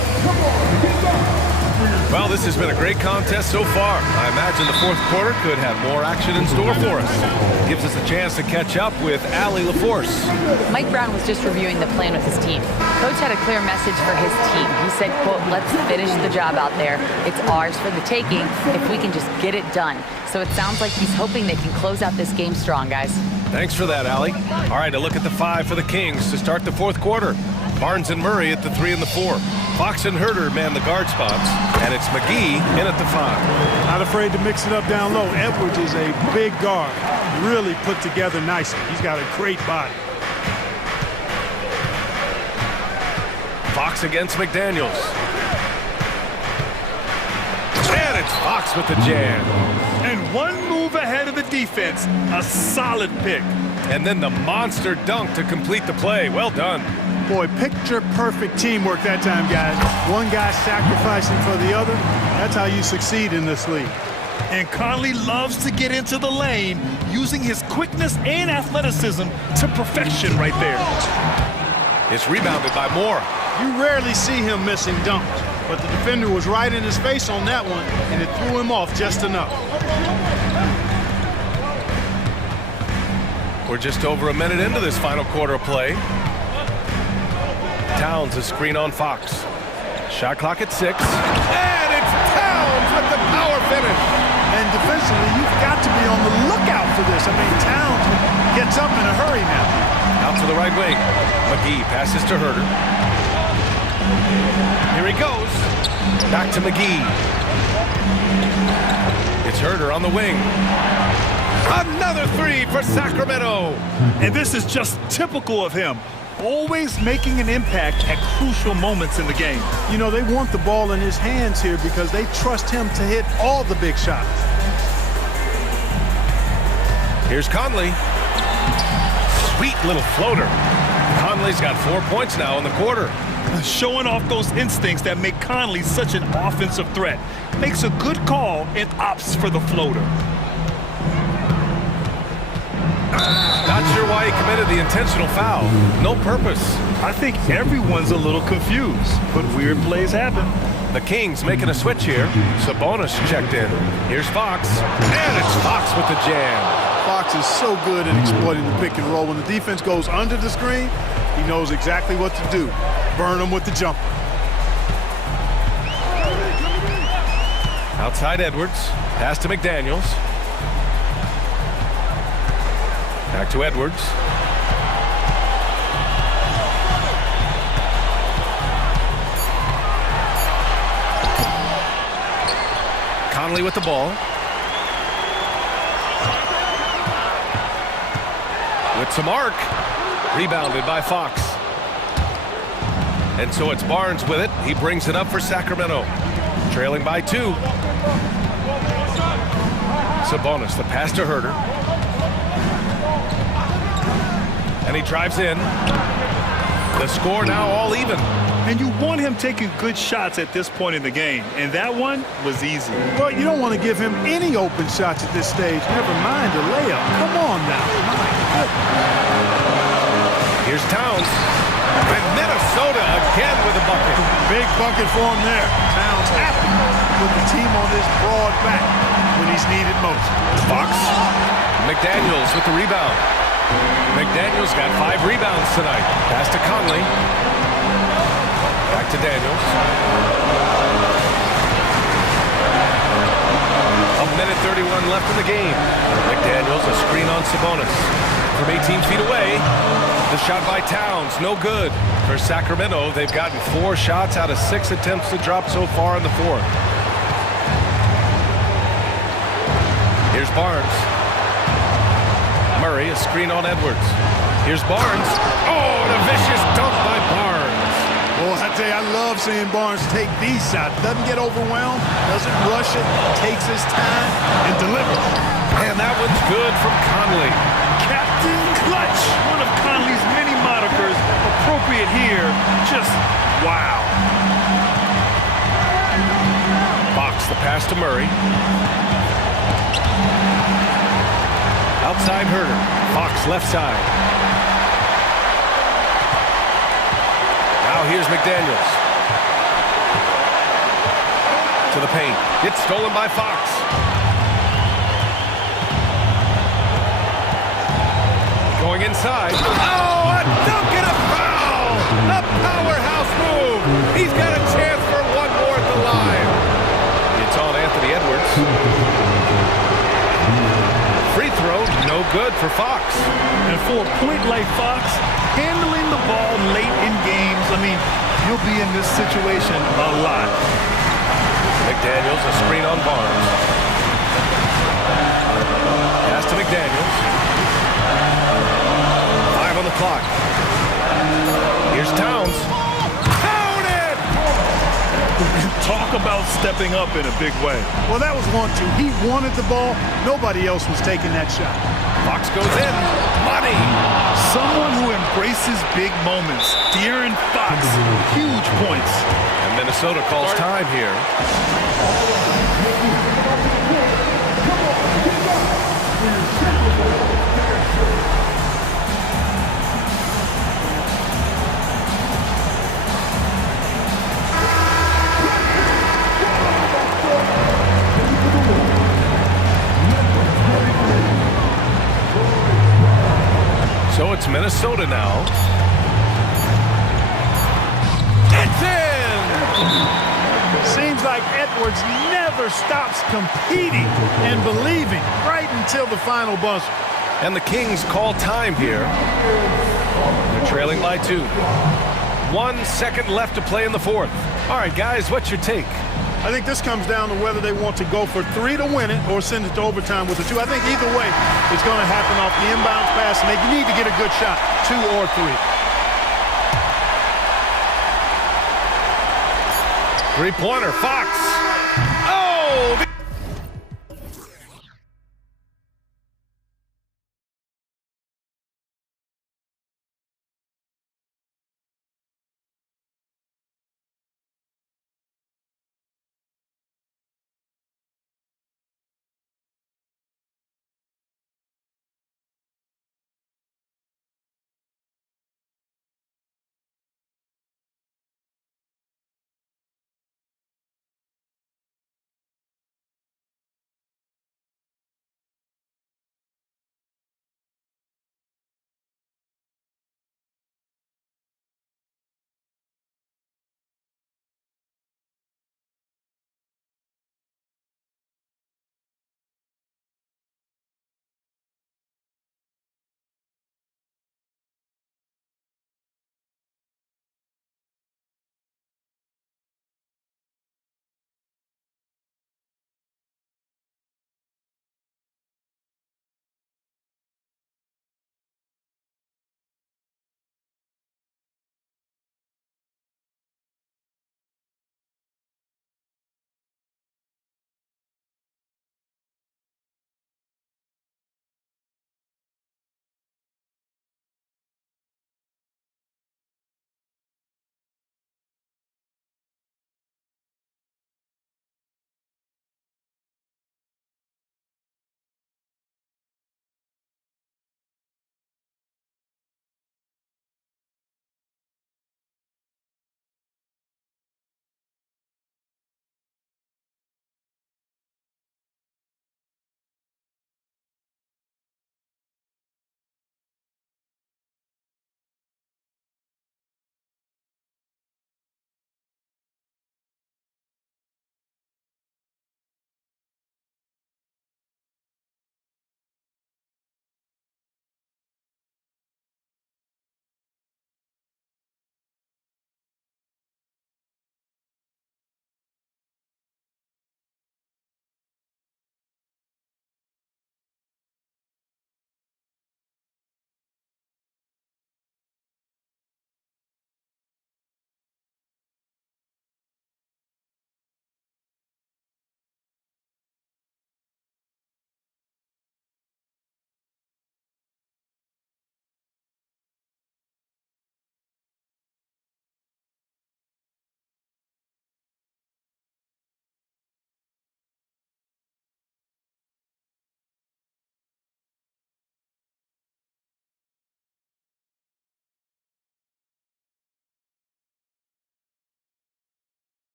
Well, this has been a great contest so far. I imagine the fourth quarter could have more action in store for us. Gives us a chance to catch up with Allie LaForce. Mike Brown was just reviewing the plan with his team. Coach had a clear message for his team. He said, quote, let's finish the job out there. It's ours for the taking if we can just get it done. So it sounds like he's hoping they can close out this game strong, guys. Thanks for that, Allie. All right, a look at the five for the Kings to start the fourth quarter. Barnes and Murray at the 3 and the 4. Fox and Herter man the guard spots, and it's McGee in at the 5. Not afraid to mix it up down low. Edwards is a big guard, really put together nicely. He's got a great body. Fox against McDaniels. And it's Fox with the jam. And one move ahead of the defense. A solid pick. And then the monster dunk to complete the play. Well done. Boy, picture-perfect teamwork that time, guys. One guy sacrificing for the other. That's how you succeed in this league. And Conley loves to get into the lane, using his quickness and athleticism to perfection right there. It's rebounded by Moore. You rarely see him missing dunks, but the defender was right in his face on that one, and it threw him off just enough. We're just over a minute into this final quarter of play. Towns a screen on Fox. Shot clock at 6. And it's Towns with the power finish. And defensively, you've got to be on the lookout for this. I mean, Towns gets up in a hurry now. Out to the right wing. McGee passes to Herter. Here he goes. Back to McGee. It's Herter on the wing. Another three for Sacramento. And this is just typical of him. Always making an impact at crucial moments in the game. You know, they want the ball in his hands here because they trust him to hit all the big shots. Here's Conley. Sweet little floater. Conley's got 4 points now in the quarter. Showing off those instincts that make Conley such an offensive threat. Makes a good call and opts for the floater. Not sure why he committed the intentional foul. No purpose. I think everyone's a little confused, but weird plays happen. The Kings making a switch here. Sabonis checked in. Here's Fox. And it's Fox with the jam. Fox is so good at exploiting the pick and roll. When the defense goes under the screen, he knows exactly what to do. Burn them with the jumper. Outside Edwards. Pass to McDaniels. Back to Edwards. Conley with the ball. With some arc. Rebounded by Fox. And so it's Barnes with it. He brings it up for Sacramento. Trailing by 2. Sabonis, the pass to Herter. And he drives in. The score now all even. And you want him taking good shots at this point in the game. And that one was easy. Well, you don't want to give him any open shots at this stage. Never mind a layup. Come on now. My goodness. Here's Towns. And Minnesota again with a bucket. Big bucket for him there. Towns happy with the team on this broad back when he's needed most. Fox. McDaniels with the rebound. McDaniels got 5 rebounds tonight. Pass to Conley. Back to Daniels. A minute 31 left in the game. McDaniels, a screen on Sabonis. From 18 feet away, the shot by Towns, no good. For Sacramento, they've gotten 4 shots out of 6 attempts to drop so far in the fourth. Here's Barnes. Murray, a screen on Edwards. Here's Barnes. Oh, and a vicious dunk by Barnes. Well, I tell you, I love seeing Barnes take these shots. Doesn't get overwhelmed, doesn't rush it, takes his time, and delivers. And that one's good from Conley. Captain Clutch, one of Conley's many monikers, appropriate here. Just wow. Fox, the pass to Murray. Outside Herter. Fox left side. Now here's McDaniels. To the paint. It's stolen by Fox. Going inside. Oh, a dunk and a foul! A powerhouse move. He's got a chance for one more at the line. It's on Anthony Edwards. Free throw, no good for Fox. And for a point like Fox, handling the ball late in games, I mean, you'll be in this situation a lot. McDaniels, a screen on Barnes. Pass to McDaniels. 5 on the clock. Here's Towns. Counted! Talk about stepping up in a big way. Well, that was 1-2. He wanted the ball. Nobody else was taking that shot. Fox goes in. Money. Someone who embraces big moments. De'Aaron Fox, huge points. And Minnesota calls time here. So it's Minnesota now. It's in! Seems like Edwards never stops competing and believing right until the final buzzer. And the Kings call time here. They're trailing by 2. 1 second left to play in the fourth. All right, guys, what's your take? I think this comes down to whether they want to go for 3 to win it or send it to overtime with a 2. I think either way, it's going to happen off the inbounds pass, and they need to get a good shot, 2 or 3. Three-pointer, Fox. Oh!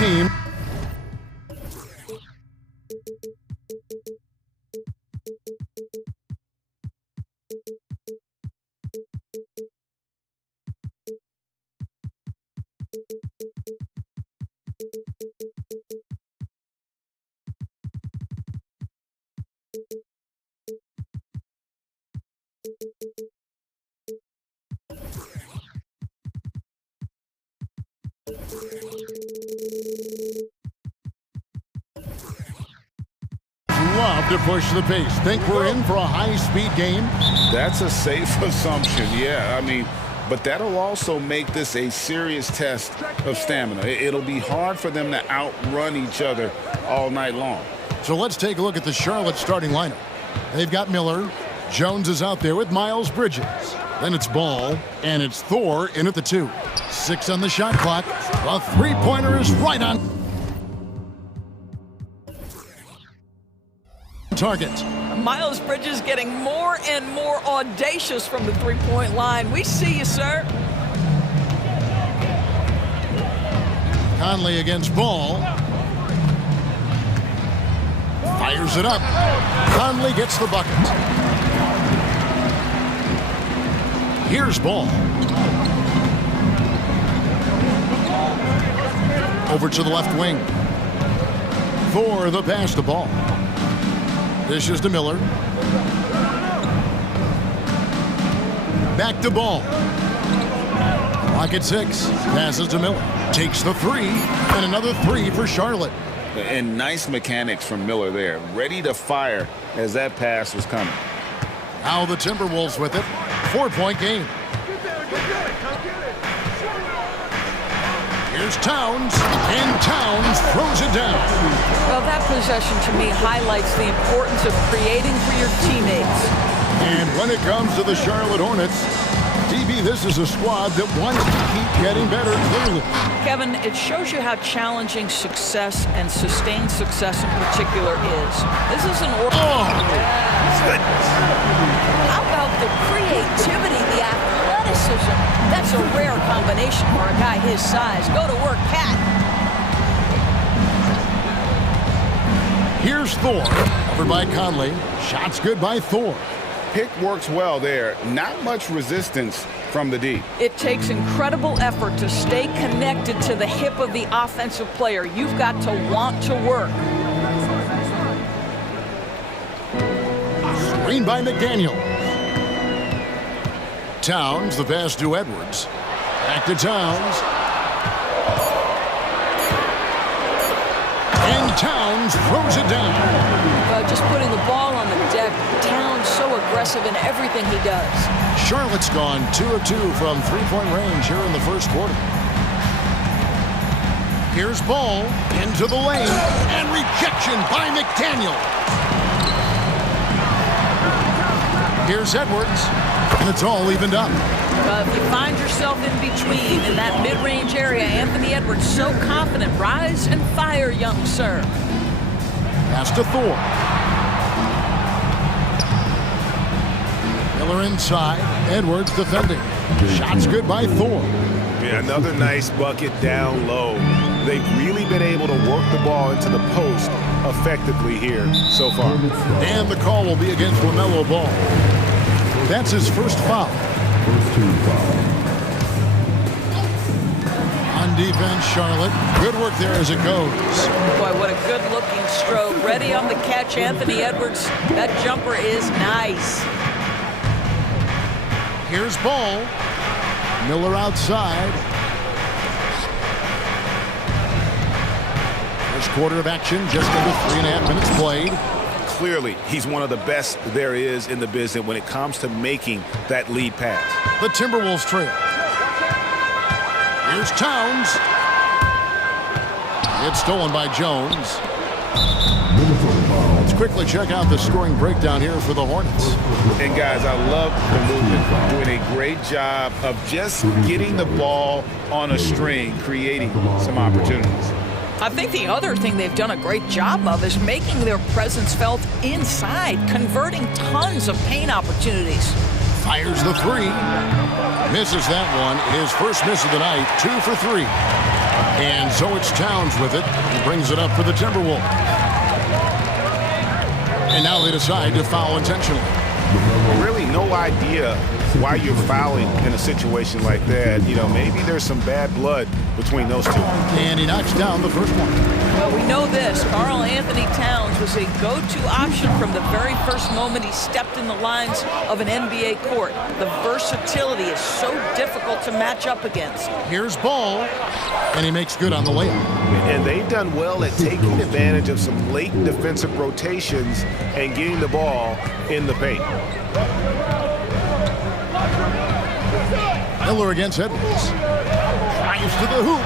Team. Love to push the pace. Think we're in for a high-speed game? That's a safe assumption, yeah. I mean, but that'll also make this a serious test of stamina. It'll be hard for them to outrun each other all night long. So let's take a look at the Charlotte starting lineup. They've got Miller. Jones is out there with Miles Bridges. Then it's Ball, and it's Thor in at the 2. 6 on the shot clock. The three-pointer is right on target. Miles Bridges getting more and more audacious from the three-point line. We see you, sir. Conley against Ball. Fires it up. Conley gets the bucket. Here's Ball. Over to the left wing. Thor the pass to Ball. Dishes to Miller. Back to Ball. Clock at 6. Passes to Miller. Takes the 3. And another 3 for Charlotte. And nice mechanics from Miller there. Ready to fire as that pass was coming. Now the Timberwolves with it. 4-point game. Here's Towns, and Towns throws it down. Well, that possession to me highlights the importance of creating for your teammates. And when it comes to the Charlotte Hornets, DB, this is a squad that wants to keep getting better, clearly. Kevin, it shows you how challenging success and sustained success in particular is. This is an order. Oh! How about the creativity, the athleticism? That's a rare combination for a guy his size. Go to work, Cat. Here's Thor, covered by Conley. Shot's good by Thor. Pick works well there. Not much resistance from the D. It takes incredible effort to stay connected to the hip of the offensive player. You've got to want to work. Screen by McDaniel. Towns, the pass to Edwards. Back to Towns. And Towns throws it down. Just putting the ball on the deck. Towns so aggressive in everything he does. Charlotte's gone 2 of 2 from three-point range here in the first quarter. Here's Ball into the lane, and rejection by McDaniel. Here's Edwards, and it's all evened up. If you find yourself in between in that mid-range area, Anthony Edwards so confident. Rise and fire, young sir. Pass to Thor. Miller inside. Edwards defending. Shot's good by Thor. Yeah, another nice bucket down low. They've really been able to work the ball into the post effectively here so far. And the call will be against LaMelo Ball. That's his first foul. On defense, Charlotte. Good work there as it goes. Boy, what a good-looking stroke. Ready on the catch, Anthony Edwards. That jumper is nice. Here's Ball. Miller outside. First quarter of action, just under 3.5 minutes played. Clearly, he's one of the best there is in the business when it comes to making that lead pass. The Timberwolves trail. Here's Towns. It's stolen by Jones. Let's quickly check out the scoring breakdown here for the Hornets. And guys, I love the movement. Doing a great job of just getting the ball on a string, creating some opportunities. I think the other thing they've done a great job of is making their presence felt inside, converting tons of paint opportunities. Fires the three. Misses that one. His first miss of the night, 2 for 3. And so it's Towns with it. He brings it up for the Timberwolves. And now they decide to foul intentionally. Really no idea why you're fouling in a situation like that. You know, maybe there's some bad blood between those two. And he knocks down the first one. Well, we know this. Karl Anthony Towns was a go-to option from the very first moment he stepped in the lines of an NBA court. The versatility is so difficult to match up against. Here's Ball, and he makes good on the layup. And they've done well at taking advantage of some late defensive rotations and getting the ball in the paint. Miller against Edwards. Drives to the hoop.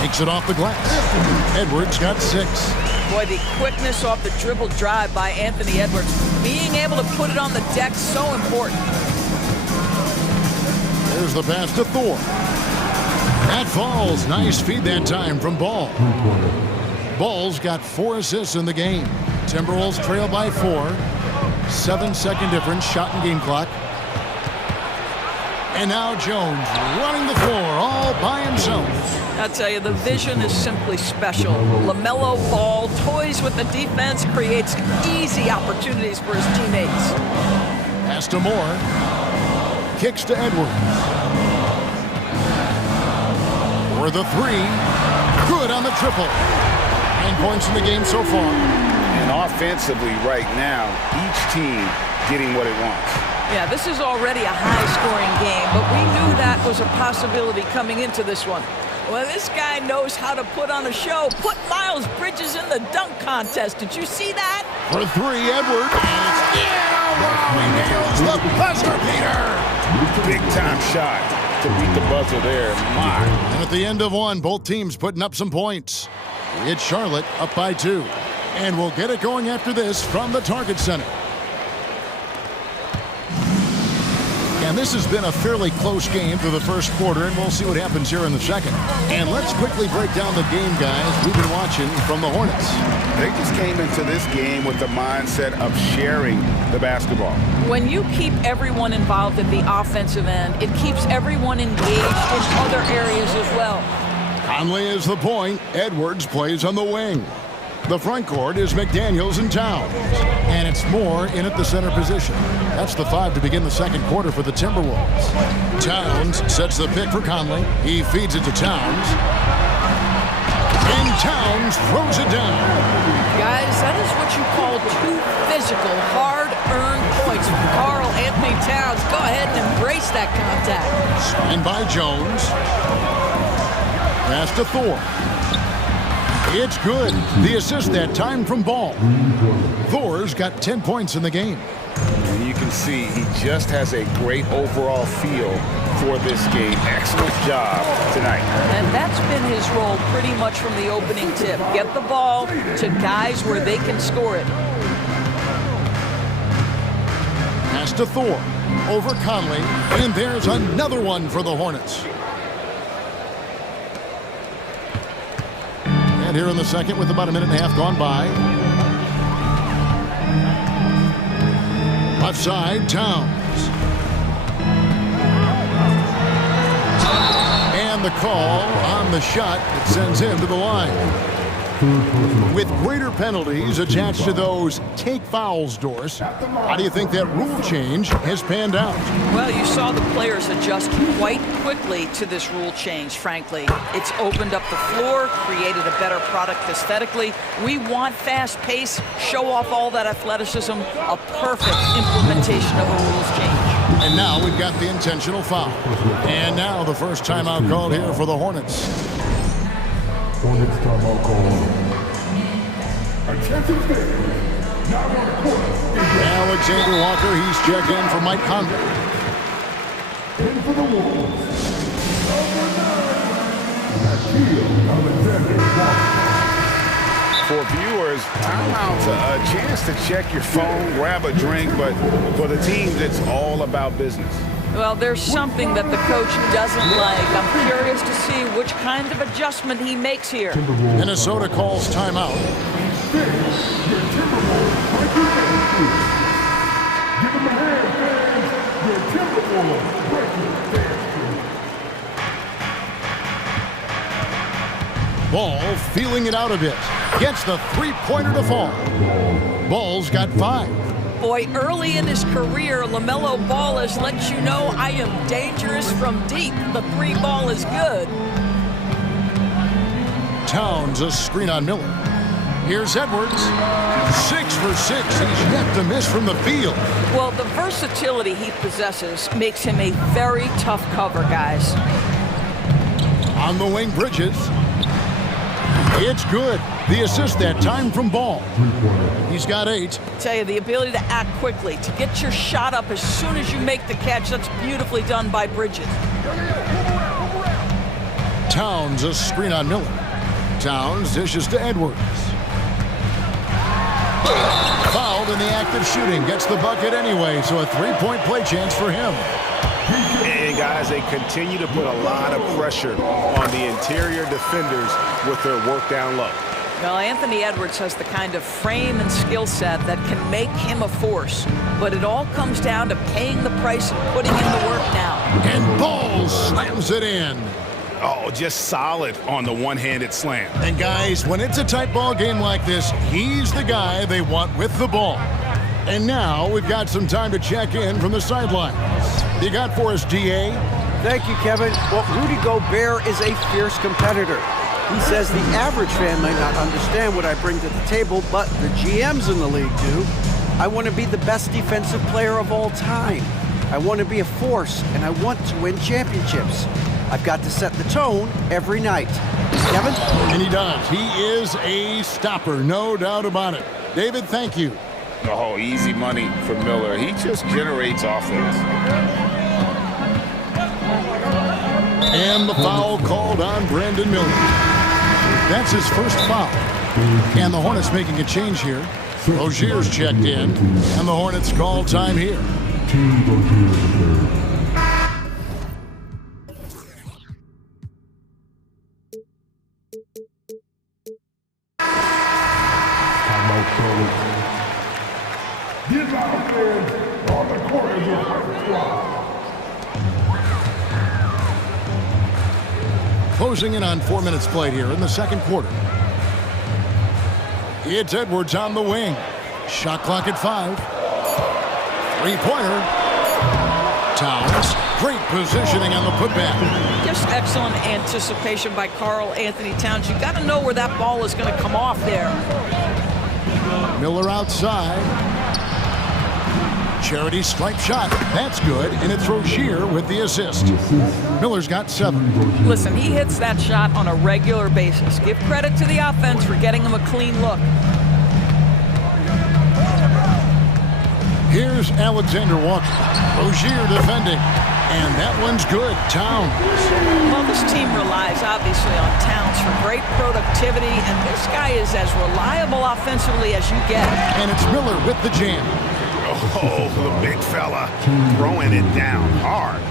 Takes it off the glass. Edwards got 6. Boy, the quickness off the dribble drive by Anthony Edwards. Being able to put it on the deck, so important. There's the pass to Thor. That falls. Nice feed that time from Ball. Ball's got 4 assists in the game. Timberwolves trail by 4. 7-second difference, shot and game clock. And now Jones running the floor all by himself. I'll tell you, the vision is simply special. LaMelo Ball toys with the defense, creates easy opportunities for his teammates. Pass to Moore. Kicks to Edwards. For the 3. Good on the triple. 9 points in the game so far. And offensively right now, each team getting what it wants. Yeah, this is already a high-scoring game, but we knew that was a possibility coming into this one. Well, this guy knows how to put on a show. Put Miles Bridges in the dunk contest. Did you see that? For 3, Edwards. And it's in. Oh, he nails the buzzer beater. Big-time shot to beat the buzzer there. My. And at the end of one, both teams putting up some points. It's Charlotte up by 2. And we'll get it going after this from the Target Center. And this has been a fairly close game through the first quarter, and we'll see what happens here in the second. And let's quickly break down the game, guys, we've been watching from the Hornets. They just came into this game with the mindset of sharing the basketball. When you keep everyone involved at the offensive end, it keeps everyone engaged in other areas as well. Conley is the point. Edwards plays on the wing. The front court is McDaniels and Towns. And it's Moore in at the center position. That's the 5 to begin the second quarter for the Timberwolves. Towns sets the pick for Conley. He feeds it to Towns. And Towns throws it down. Guys, that is what you call 2 physical, hard-earned points from Karl Anthony Towns. Go ahead and embrace that contact. Signed by Jones. Pass to Thor. It's good. The assist that time from Ball. Thor's got 10 points in the game. And you can see he just has a great overall feel for this game. Excellent job tonight. And that's been his role pretty much from the opening tip. Get the ball to guys where they can score it. Pass to Thor. Over Conley. And there's another one for the Hornets. And here in the second with about a minute and a half gone by. Left side, Towns. And the call on the shot that sends him to the line. With greater penalties attached to those take fouls, Doris, how do you think that rule change has panned out? Well, you saw the players adjust quite quickly to this rule change, frankly. It's opened up the floor, created a better product aesthetically. We want fast pace, show off all that athleticism, a perfect implementation of a rules change. And now we've got the intentional foul. And now the first timeout called here for the Hornets. Hornets timeout call. Alexander Walker, he's checked in for Mike Conley. In for the Wolves, number 9, For viewers, timeout's a chance to check your phone, grab a drink, but for the teams, it's all about business. Well, there's something that the coach doesn't like. I'm curious to see which kind of adjustment he makes here. Minnesota calls timeout. Ball feeling it out a bit. Gets the three-pointer to fall. Ball's got 5. Boy, early in his career, LaMelo Ball has let you know I am dangerous from deep. The 3 ball is good. Towns a screen on Miller. Here's Edwards. 6 for 6. He's yet to miss from the field. Well, the versatility he possesses makes him a very tough cover, guys. On the wing, Bridges. It's good. The assist that time from Ball. He's got 8. I tell you, the ability to act quickly, to get your shot up as soon as you make the catch, that's beautifully done by Bridges. Towns a screen on Miller. Towns dishes to Edwards. Fouled in the act of shooting. Gets the bucket anyway, so a 3-point play chance for him. And guys, they continue to put a lot of pressure on the interior defenders with their work down low. Well, Anthony Edwards has the kind of frame and skill set that can make him a force. But it all comes down to paying the price and putting in the work now. And Ball slams it in. Oh, just solid on the one-handed slam. And guys, when it's a tight ball game like this, he's the guy they want with the ball. And now we've got some time to check in from the sidelines. You got for us, DA? Thank you, Kevin. Well, Rudy Gobert is a fierce competitor. He says the average fan might not understand what I bring to the table, but the GMs in the league do. I want to be the best defensive player of all time. I want to be a force, and I want to win championships. I've got to set the tone every night. Kevin? And he does. He is a stopper, no doubt about it. David, thank you. Oh, easy money for Miller. He just generates offense. And the foul called on Brandon Miller. That's his first foul. And the Hornets making a change here. Rozier's checked in, and the Hornets call time here. Closing in on 4 minutes played here in the second quarter. It's Edwards on the wing. Shot clock at 5. Three-pointer. Towns. Great positioning on the putback. Just excellent anticipation by Karl Anthony Towns. You got to know where that ball is going to come off there. Miller outside. Charity stripe shot. That's good, and it's Rozier with the assist. Miller's got 7. Listen, he hits that shot on a regular basis. Give credit to the offense for getting him a clean look. Here's Alexander Walker. Rozier defending, and that one's good. Towns. Well, this team relies, obviously, on Towns for great productivity, and this guy is as reliable offensively as you get. And it's Miller with the jam. Oh, the big fella throwing it down hard.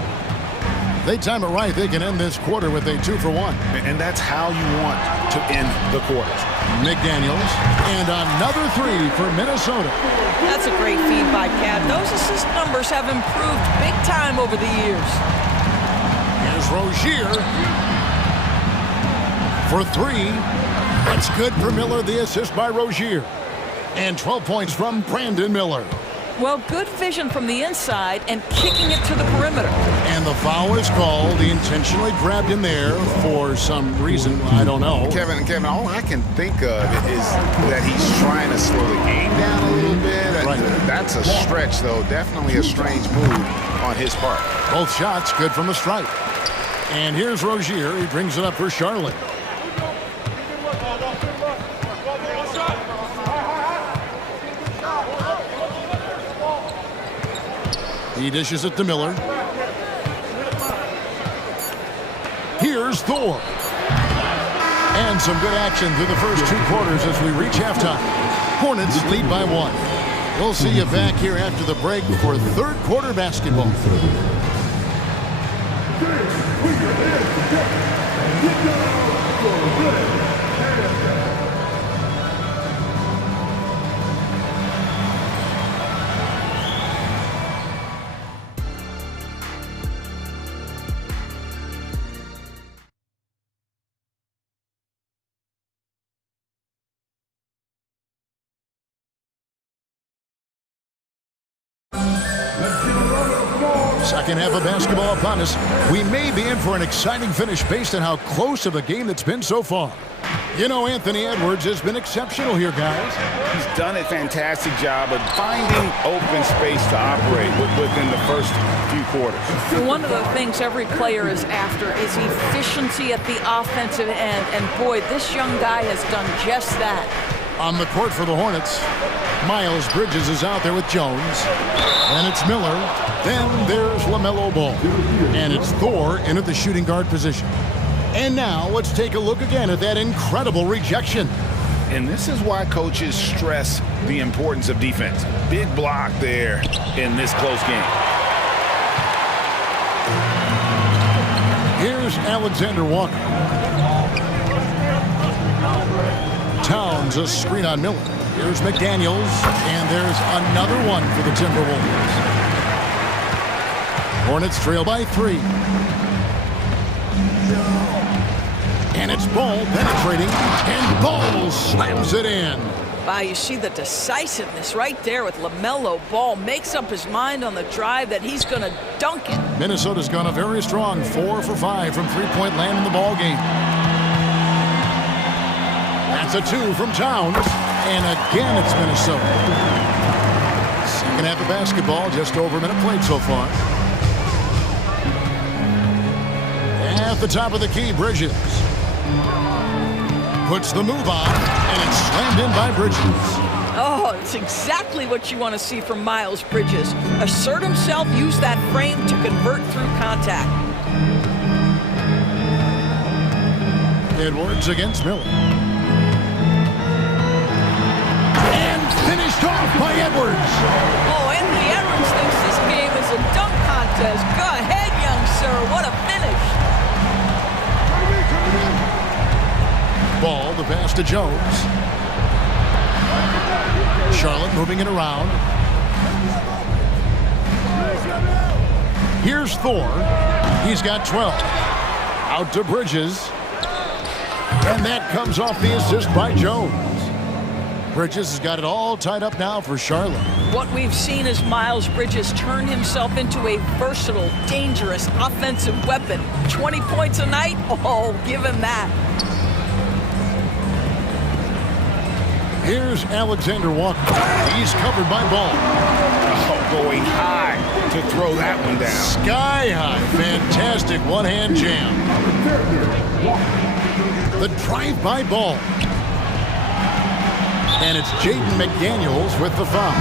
They time it right. They can end this quarter with a 2-for-1. And that's how you want to end the quarters. McDaniels, and another 3 for Minnesota. That's a great feed by Cat. Those assist numbers have improved big time over the years. Here's Rozier for 3. That's good for Miller, the assist by Rozier. And 12 points from Brandon Miller. Well, good vision from the inside and kicking it to the perimeter. And the foul is called. He intentionally grabbed him there for some reason. I don't know. Kevin, all I can think of is that he's trying to slow the game down a little bit. Right. That's a stretch, though. Definitely a strange move on his part. Both shots good from the stripe. And here's Rozier. He brings it up for Charlotte. He dishes it to Miller. Here's Thor. some good action through the first 2 quarters as we reach halftime. Hornets lead by 1. We'll see you back here after the break for third quarter basketball. Second half of basketball upon us. We may be in for an exciting finish based on how close of a game that's been so far. You know, Anthony Edwards has been exceptional here, guys. He's done a fantastic job of finding open space to operate within the first few quarters. One of the things every player is after is efficiency at the offensive end. And boy, this young guy has done just that. On the court for the Hornets, Miles Bridges is out there with Jones. Then it's Miller. Then there's LaMelo Ball. And it's Thor in at the shooting guard position. And now let's take a look again at that incredible rejection. And this is why coaches stress the importance of defense. Big block there in this close game. Here's Alexander Walker. Towns a screen on Miller. Here's McDaniels, and there's another one for the Timberwolves. Hornets trail by 3. And it's Ball penetrating, and Ball slams it in. Wow, you see the decisiveness right there with LaMelo Ball. Makes up his mind on the drive that he's going to dunk it. Minnesota's gone a very strong 4 for 5 from three-point land in the ball game. That's a 2 from Towns, and again it's Minnesota. Second half of basketball, just over a minute played so far. At the top of the key, Bridges puts the move on, and it's slammed in by Bridges. Oh, it's exactly what you want to see from Miles Bridges. Assert himself, use that frame to convert through contact. Edwards against Miller. Finished off by Edwards. Oh, Anthony Edwards thinks this game is a dunk contest. Go ahead, young sir. What a finish. Ball, the pass to Jones. Charlotte moving it around. Here's Thor. He's got 12. Out to Bridges. And that comes off the assist by Jones. Bridges has got it all tied up now for Charlotte. What we've seen is Miles Bridges turn himself into a versatile, dangerous offensive weapon. 20 points a night? Oh, give him that. Here's Alexander Walker. He's covered by Ball. Oh, going high to throw that one down. Sky high. Fantastic one-hand jam. The drive by Ball. And it's Jaden McDaniels with the foul.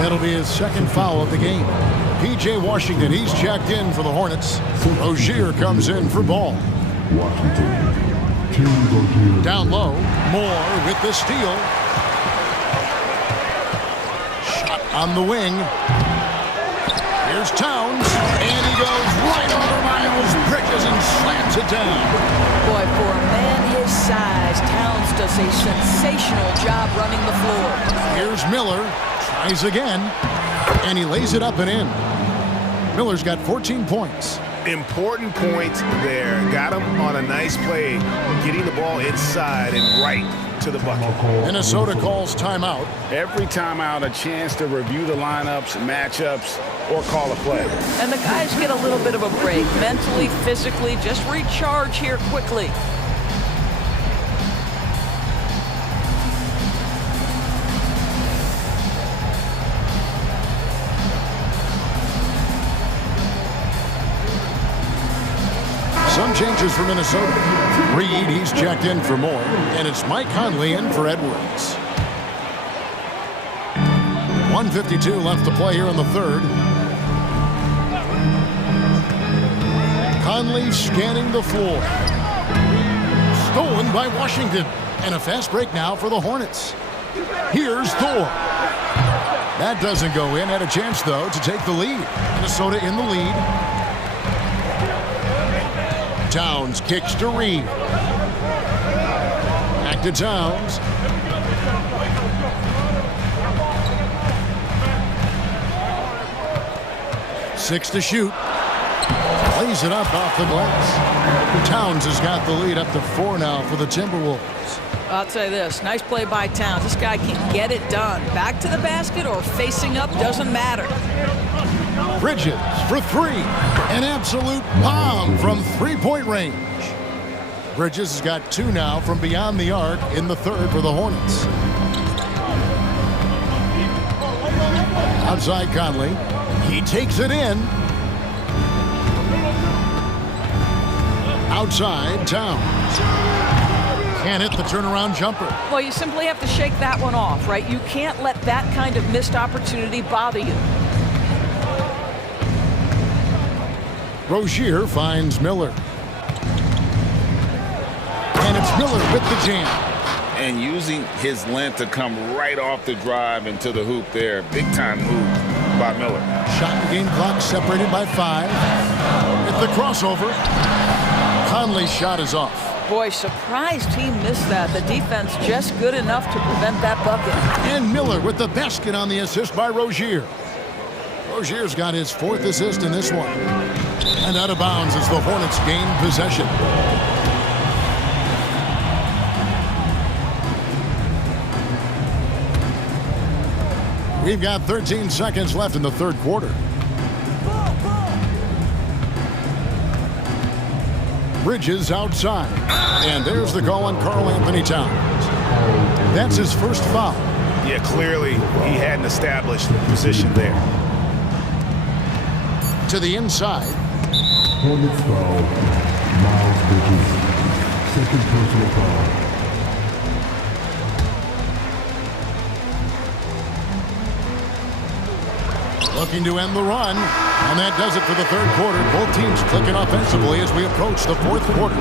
That'll be his second foul of the game. P.J. Washington, he's checked in for the Hornets. Rozier comes in for Ball. Down low, Moore with the steal. Shot on the wing. Here's Towns, and he goes right over Miles Bridges and slams it down. Boy, for a man his size, Towns does a sensational job running the floor. Here's Miller, tries again, and he lays it up and in. Miller's got 14 points. Important points there. Got him on a nice play, getting the ball inside and right to the bucket. Minnesota calls timeout. Every timeout, a chance to review the lineups, matchups, or call a play. And the guys get a little bit of a break, mentally, physically, just recharge here quickly. Some changes for Minnesota. Reed, he's checked in for Moore, and it's Mike Conley in for Edwards. 1:52 left to play here in the third. Conley scanning the floor. stolen by Washington. And a fast break now for the Hornets. Here's Thor. That doesn't go in. Had a chance, though, to take the lead. Minnesota in the lead. Towns kicks to Reed. Back to Towns. Six to shoot. Lays it up off the glass. Towns has got the lead up to 4 now for the Timberwolves. I'll tell you this, nice play by Towns. This guy can get it done. Back to the basket or facing up, doesn't matter. Bridges for 3. An absolute bomb from three-point range. Bridges has got 2 now from beyond the arc in the third for the Hornets. Outside Conley. He takes it in. Outside Towns. Can't hit the turnaround jumper. Well, you simply have to shake that one off, right? You can't let that kind of missed opportunity bother you. Rozier finds Miller. And it's Miller with the jam. And using his length to come right off the drive into the hoop there. Big time move by Miller. Shot and game clock separated by 5. With the crossover. Conley's shot is off. Boy, surprised he missed that. The defense just good enough to prevent that bucket. And Miller with the basket on the assist by Rozier. Rozier's got his 4th assist in this one. And out of bounds as the Hornets gain possession. We've got 13 seconds left in the third quarter. Bridges outside. And there's the call on Karl Anthony Towns. That's his first foul. Yeah, clearly he hadn't established the position there. To the inside. Hornets foul. Miles Bridges. Second personal foul. Looking to end the run. And that does it for the third quarter. Both teams clicking offensively as we approach the fourth quarter.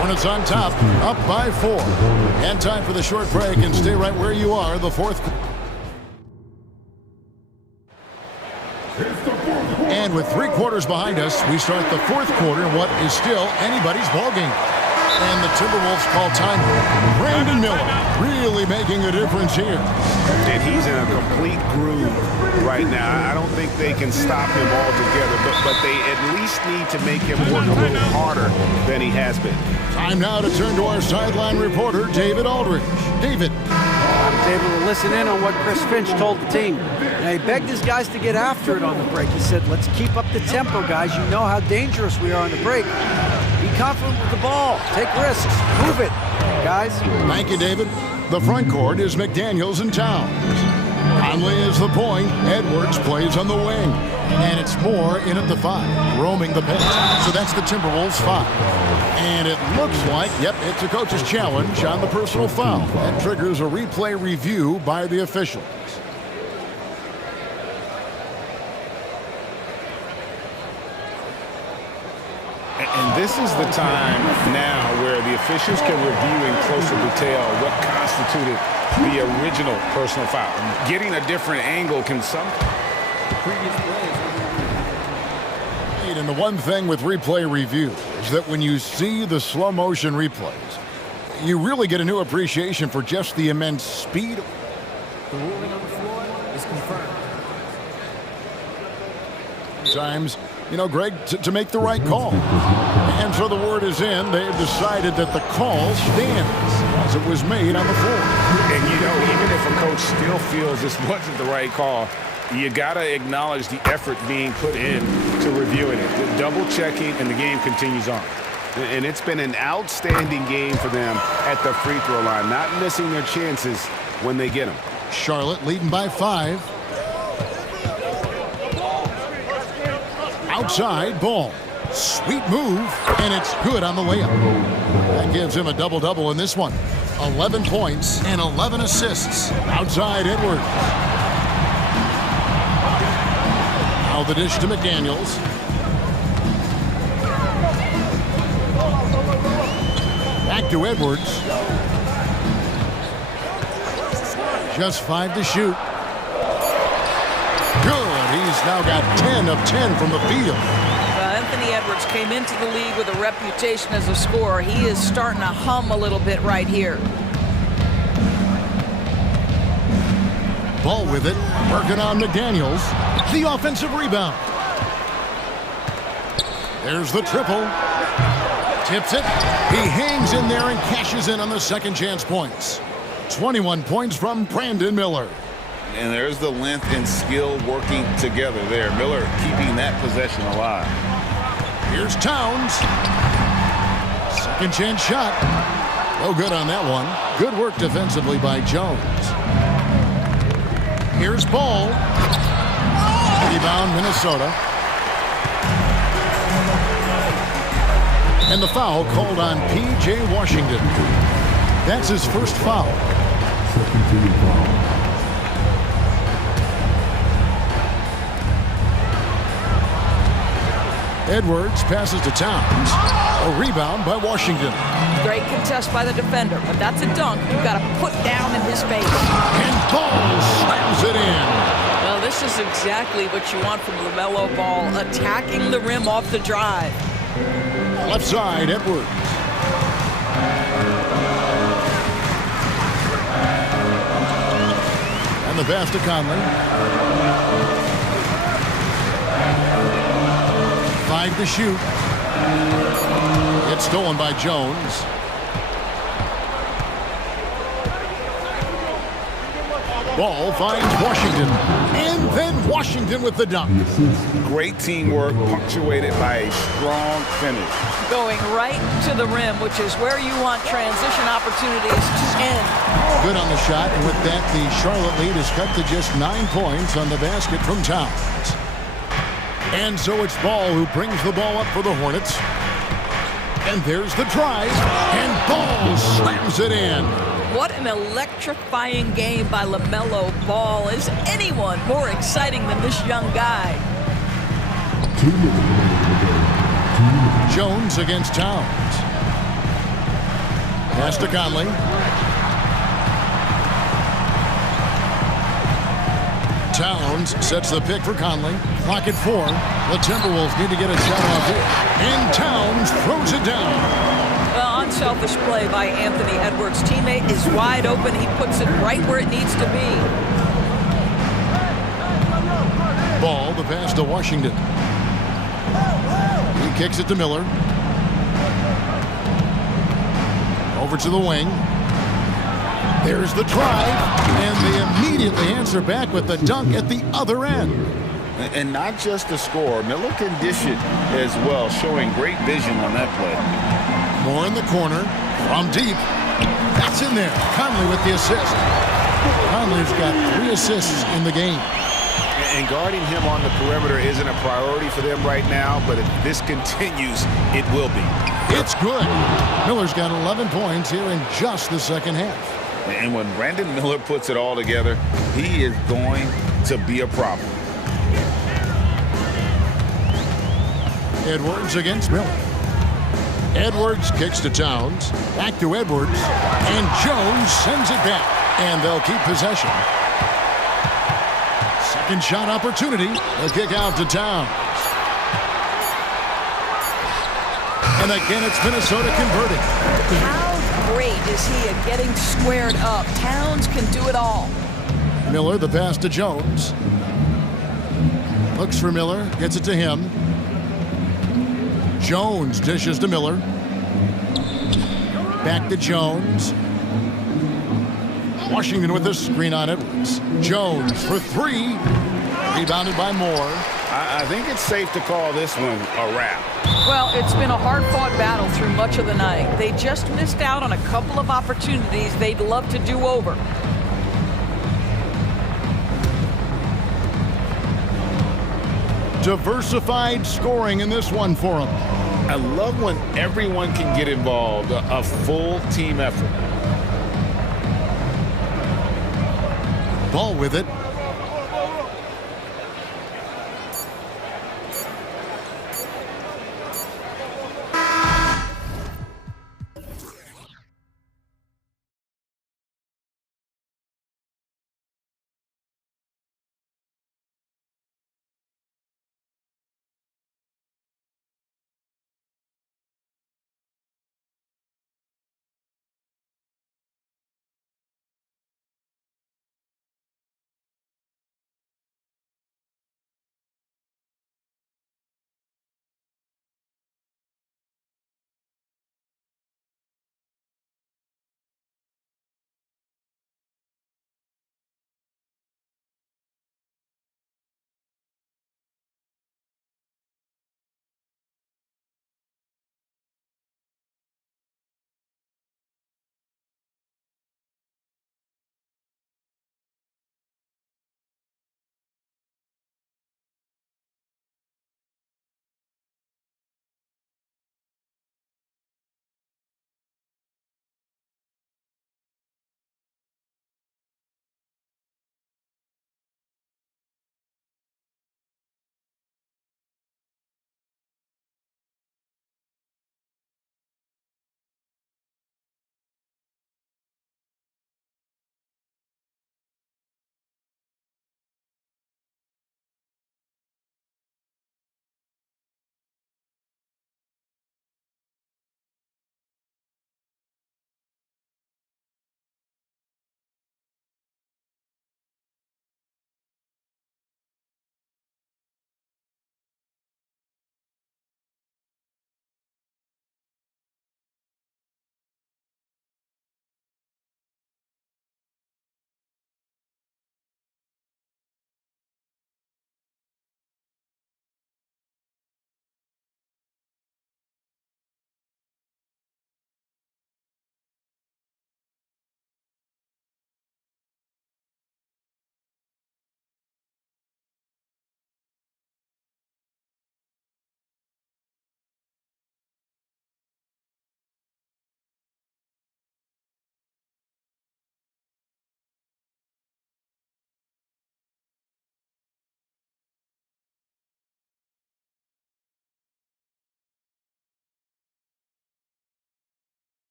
Hornets on top, up by 4. And time for the short break, and stay right where you are. The fourth. And with 3 quarters behind us, we start the fourth quarter in what is still anybody's ballgame. And the Timberwolves call time. Brandon Miller really making a difference here. And he's in a complete groove right now. I don't think they can stop him altogether, but they at least need to make him work a little harder than he has been. Time now to turn to our sideline reporter, David Aldridge. David. I was able to listen in on what Chris Finch told the team. Now, he begged his guys to get after it on the break. He said, let's keep up the tempo, guys. You know how dangerous we are on the break. Be confident with the ball. Take risks. Move it, guys. Thank you, David. The front court is McDaniels and Towns. Conley is the point. Edwards plays on the wing. And it's Moore in at the 5, roaming the paint. So that's the Timberwolves 5. And it looks like, yep, it's a coach's challenge on the personal foul. That triggers a replay review by the officials. And this is the time now where the officials can review in closer detail what constituted the original personal foul. Getting a different angle can And the one thing with replay review is that when you see the slow motion replays, you really get a new appreciation for just the immense speed. The ruling on the floor is confirmed. Times, you know, Greg, to make the right call. And so the word is in. They've decided that the call stands as it was made on the floor. And, you know, even if a coach still feels this wasn't the right call, you got to acknowledge the effort being put in to reviewing it. The double checking, and the game continues on. And it's been an outstanding game for them at the free throw line, not missing their chances when they get them. Charlotte leading by 5. Outside ball. Sweet move, and it's good on the layup. That gives him a double-double in this one. 11 points and 11 assists. Outside Edwards. Now the dish to McDaniels. Back to Edwards. Just 5 to shoot. Good. He's now got 10 of 10 from the field. Anthony Edwards came into the league with a reputation as a scorer. He is starting to hum a little bit right here. Ball with it. Working on McDaniels. The offensive rebound. There's the triple. Tips it. He hangs in there and cashes in on the second chance points. 21 points from Brandon Miller. And there's the length and skill working together there. Miller keeping that possession alive. Here's Towns. Second chance shot. No good on that one. Good work defensively by Jones. Here's Ball. Rebound Minnesota. And the foul called on P.J. Washington. That's his first foul. Second team foul. Edwards passes to Towns. A rebound by Washington. Great contest by the defender, but that's a dunk you've got to put down in his face. And Ball slams it in. Well, this is exactly what you want from LaMelo Ball, attacking the rim off the drive. Left side, Edwards. And the pass to Conley. 5 to shoot. It's stolen by Jones. Ball finds Washington. And then Washington with the dunk. Great teamwork punctuated by a strong finish. Going right to the rim, which is where you want transition opportunities to end. Good on the shot. And with that, the Charlotte lead is cut to just 9 points on the basket from Towns. And so it's Ball who brings the ball up for the Hornets. And there's the drive. And Ball slams it in. What an electrifying game by LaMelo Ball. Is anyone more exciting than this young guy? Jones against Towns. Pass to Conley. Towns sets the pick for Conley. Clock at 4. The Timberwolves need to get a shot off here. And Towns throws it down. Unselfish play by Anthony Edwards. Teammate is wide open. He puts it right where it needs to be. Ball, the pass to Washington. He kicks it to Miller. Over to the wing. There's the drive. And they immediately answer back with the dunk at the other end. And not just the score. Miller can dish it as well, showing great vision on that play. More in the corner, from deep. That's in there. Conley with the assist. Conley's got 3 assists in the game. And guarding him on the perimeter isn't a priority for them right now, but if this continues, it will be. It's good. Miller's got 11 points here in just the second half. And when Brandon Miller puts it all together, he is going to be a problem. Edwards against Miller. Edwards kicks to Towns. Back to Edwards. And Jones sends it back. And they'll keep possession. Second shot opportunity. The kick out to Towns. And again, it's Minnesota converting. How great is he at getting squared up? Towns can do it all. Miller, the pass to Jones. Looks for Miller. Gets it to him. Jones dishes to Miller. Back to Jones. Washington with the screen on Edwards. Jones for 3. Rebounded by Moore. I think it's safe to call this one a wrap. Well, it's been a hard-fought battle through much of the night. They just missed out on a couple of opportunities they'd love to do over. Diversified scoring in this one for them. I love when everyone can get involved, a full team effort. Ball with it.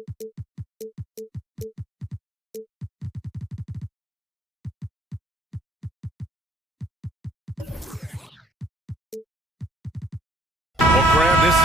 Will grab this.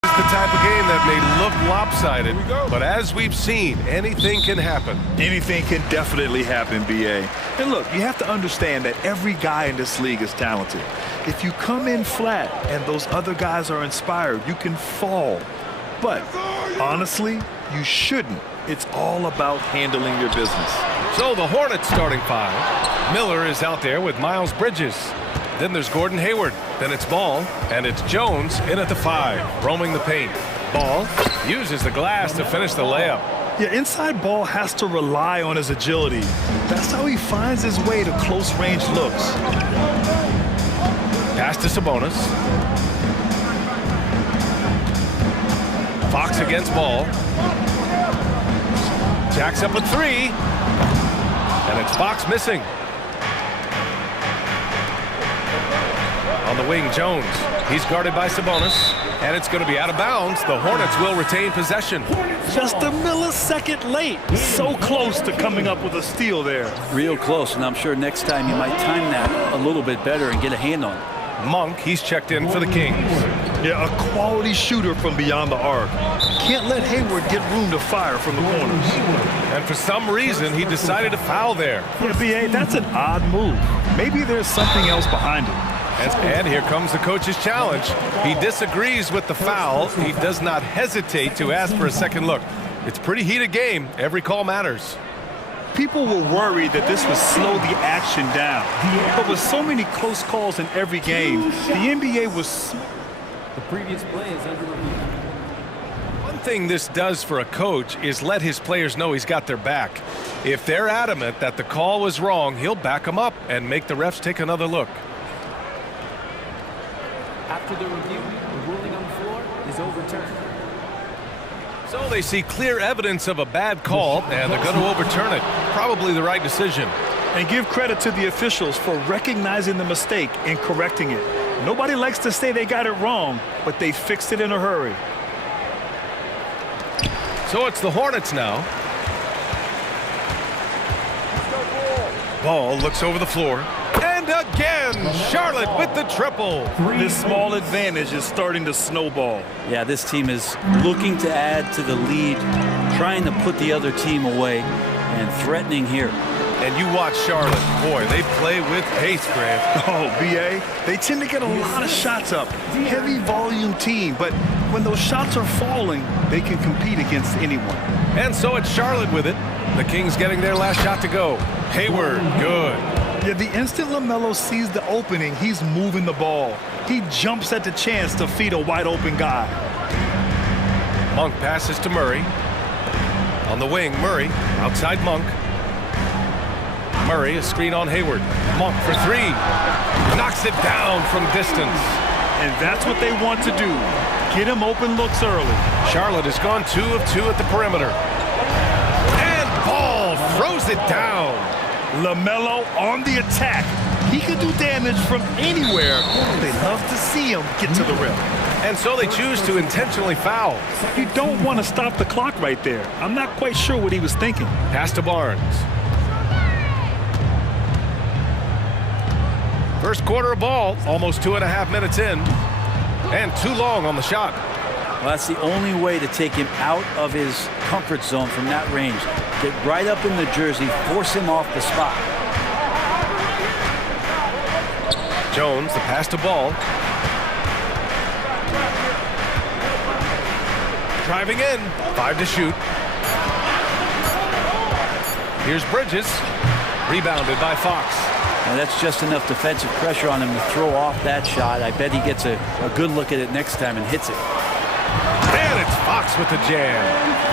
The type of game that may look lopsided, but as we've seen, anything can happen. Anything can definitely happen, BA. And look, you have to understand that every guy in this league is talented. If you come in flat and those other guys are inspired, you can fall. But honestly, you shouldn't. It's all about handling your business. So the Hornets starting five. Miller is out there with Miles Bridges. Then there's Gordon Hayward. Then it's Ball, and it's Jones in at the 5, roaming the paint. Ball uses the glass to finish the layup. Yeah, inside Ball has to rely on his agility. That's how he finds his way to close-range looks. Pass to Sabonis. Fox against Ball. Jacks up a 3. And it's Fox missing. On the wing, Jones. He's guarded by Sabonis. And it's going to be out of bounds. The Hornets will retain possession. Just a millisecond late. So close to coming up with a steal there. Real close, and I'm sure next time you might time that a little bit better and get a hand on it. Monk, he's checked in for the Kings. Yeah, a quality shooter from beyond the arc. Can't let Hayward get room to fire from the corners. And for some reason, he decided to foul there. Yeah, BA, that's an odd move. Maybe there's something else behind it. And here comes the coach's challenge. He disagrees with the foul. He does not hesitate to ask for a second look. It's a pretty heated game. Every call matters. People were worried that this would slow the action down. But with so many close calls in every game, the NBA was... The previous play is under review. One thing this does for a coach is let his players know he's got their back. If they're adamant that the call was wrong, he'll back them up and make the refs take another look. After the review, the ruling on the floor is overturned. So they see clear evidence of a bad call, and they're going to overturn it. Probably the right decision. And give credit to the officials for recognizing the mistake and correcting it. Nobody likes to say they got it wrong, but they fixed it in a hurry. So it's the Hornets now. Ball looks over the floor. And again, Charlotte with the triple. This small advantage is starting to snowball. Yeah, this team is looking to add to the lead, trying to put the other team away, and threatening here. And you watch Charlotte. Boy, they play with pace, Grant. Oh, BA, they tend to get a lot of shots up. Heavy volume team, but when those shots are falling, they can compete against anyone. And so it's Charlotte with it. The Kings getting their last shot to go. Hayward, good. Yeah, the instant LaMelo sees the opening, he's moving the ball. He jumps at the chance to feed a wide-open guy. Monk passes to Murray. On the wing, Murray, outside Monk. Murray, a screen on Hayward. Monk for 3. Knocks it down from distance. And that's what they want to do. Get him open looks early. Charlotte has gone 2 of 2 at the perimeter. And Ball throws it down. LaMelo on the attack. He can do damage from anywhere. They love to see him get to the rim. And so they choose to intentionally foul. You don't want to stop the clock right there. I'm not quite sure what he was thinking. Pass to Barnes. First quarter of ball, almost 2.5 minutes in. And too long on the shot. Well, that's the only way to take him out of his comfort zone from that range. Get right up in the jersey, force him off the spot. Jones, the pass to Ball. Driving in, 5 to shoot. Here's Bridges. Rebounded by Fox. Now that's just enough defensive pressure on him to throw off that shot. I bet he gets a good look at it next time and hits it. And it's Fox with the jam.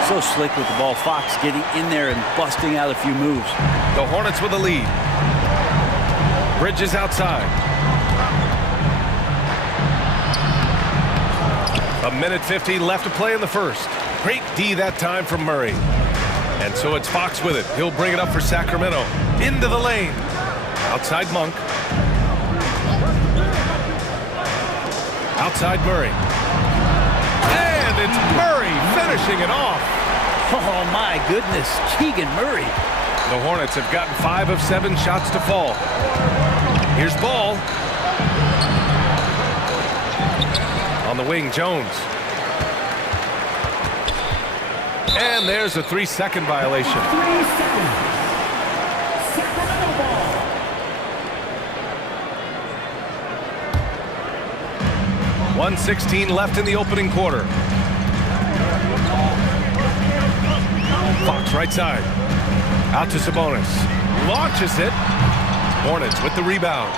So slick with the ball. Fox getting in there and busting out a few moves. The Hornets with the lead. Bridges outside. A minute 15 left to play in the first. Great D that time from Murray. And so it's Fox with it. He'll bring it up for Sacramento. Into the lane. Outside Monk. Outside Murray. And it's Murray finishing it off. Oh my goodness, Keegan Murray. The Hornets have gotten 5 of 7 shots to fall. Here's Ball. On the wing, Jones. And there's a 3-second violation. 3 seconds. Sacramento ball. .116 left in the opening quarter. Fox right side. Out to Sabonis. Launches it. Hornets with the rebound.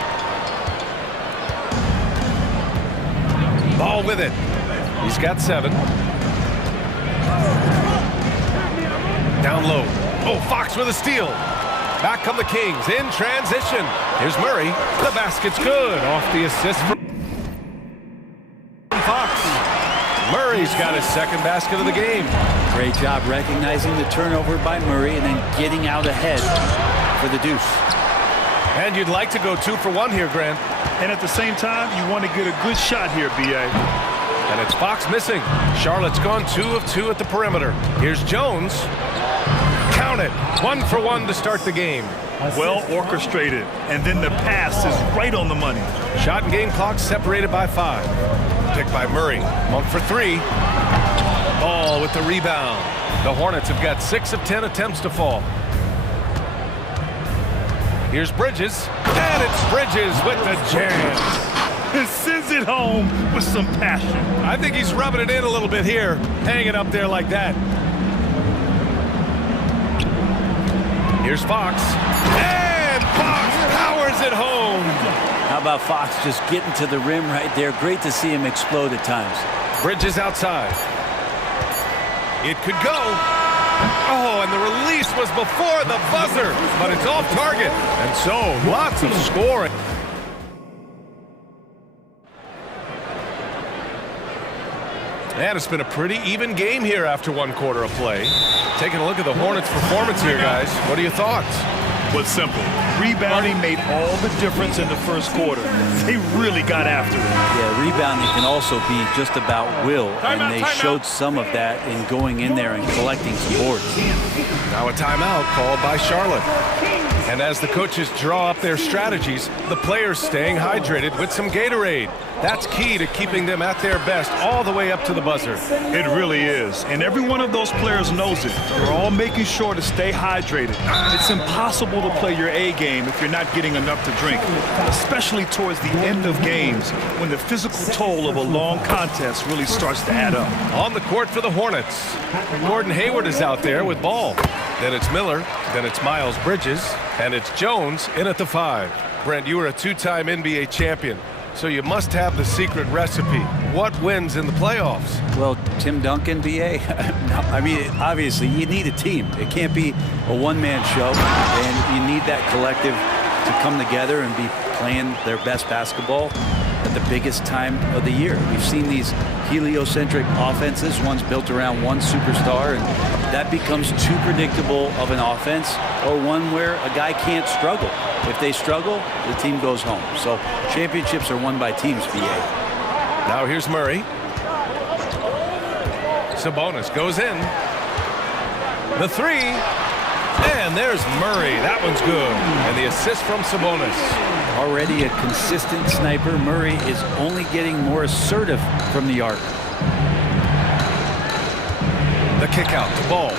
Ball with it. He's got 7. Down low. Oh, Fox with a steal. Back come the Kings in transition. Here's Murray. The basket's good. Off the assist from Fox. Murray's got his second basket of the game. Great job recognizing the turnover by Murray and then getting out ahead for the deuce. And you'd like to go 2 for 1 here, Grant. And at the same time, you want to get a good shot here, B.A. And it's Fox missing. Charlotte's gone 2 of 2 at the perimeter. Here's Jones. Count it. 1 for 1 to start the game. Well orchestrated. And then the pass is right on the money. Shot and game clock separated by 5. Picked by Murray. Monk for 3. Ball with the rebound. The Hornets have got 6 of 10 attempts to fall. Here's Bridges. And it's Bridges with the jam. And sends it home with some passion. I think he's rubbing it in a little bit here. Hanging up there like that. Here's Fox. And Fox powers it home. How about Fox just getting to the rim right there? Great to see him explode at times. Bridges outside. It could go. Oh, and the release was before the buzzer, but it's off target. And so, lots of scoring. And it's been a pretty even game here after 1 quarter of play. Taking a look at the Hornets' performance here, guys. What are your thoughts? Well, simple. Rebounding made all the difference in the first quarter. They really got after it. Yeah, rebounding can also be just about will, and they showed some of that in going in there and collecting some boards. Now a timeout called by Charlotte. And as the coaches draw up their strategies, the players staying hydrated with some Gatorade. That's key to keeping them at their best all the way up to the buzzer. It really is. And every one of those players knows it. They're all making sure to stay hydrated. It's impossible to play your A game if you're not getting enough to drink, especially towards the end of games when the physical toll of a long contest really starts to add up. On the court for the Hornets, Gordon Hayward is out there with ball. Then it's Miller, then it's Miles Bridges, and it's Jones in at the 5. Brent, you were a 2-time NBA champion, so you must have the secret recipe. What wins in the playoffs? Well, Tim Duncan, B.A., I mean, obviously, you need a team. It can't be a one-man show, and you need that collective to come together and be playing their best basketball at the biggest time of the year. We've seen these heliocentric offenses, one's built around one superstar, and that becomes too predictable of an offense, or one where a guy can't struggle. If they struggle, the team goes home. So championships are won by teams, B.A. Now here's Murray. Sabonis goes in. The 3. And there's Murray. That one's good. And the assist from Sabonis. Already a consistent sniper, Murray is only getting more assertive from the arc. The kick out, the ball.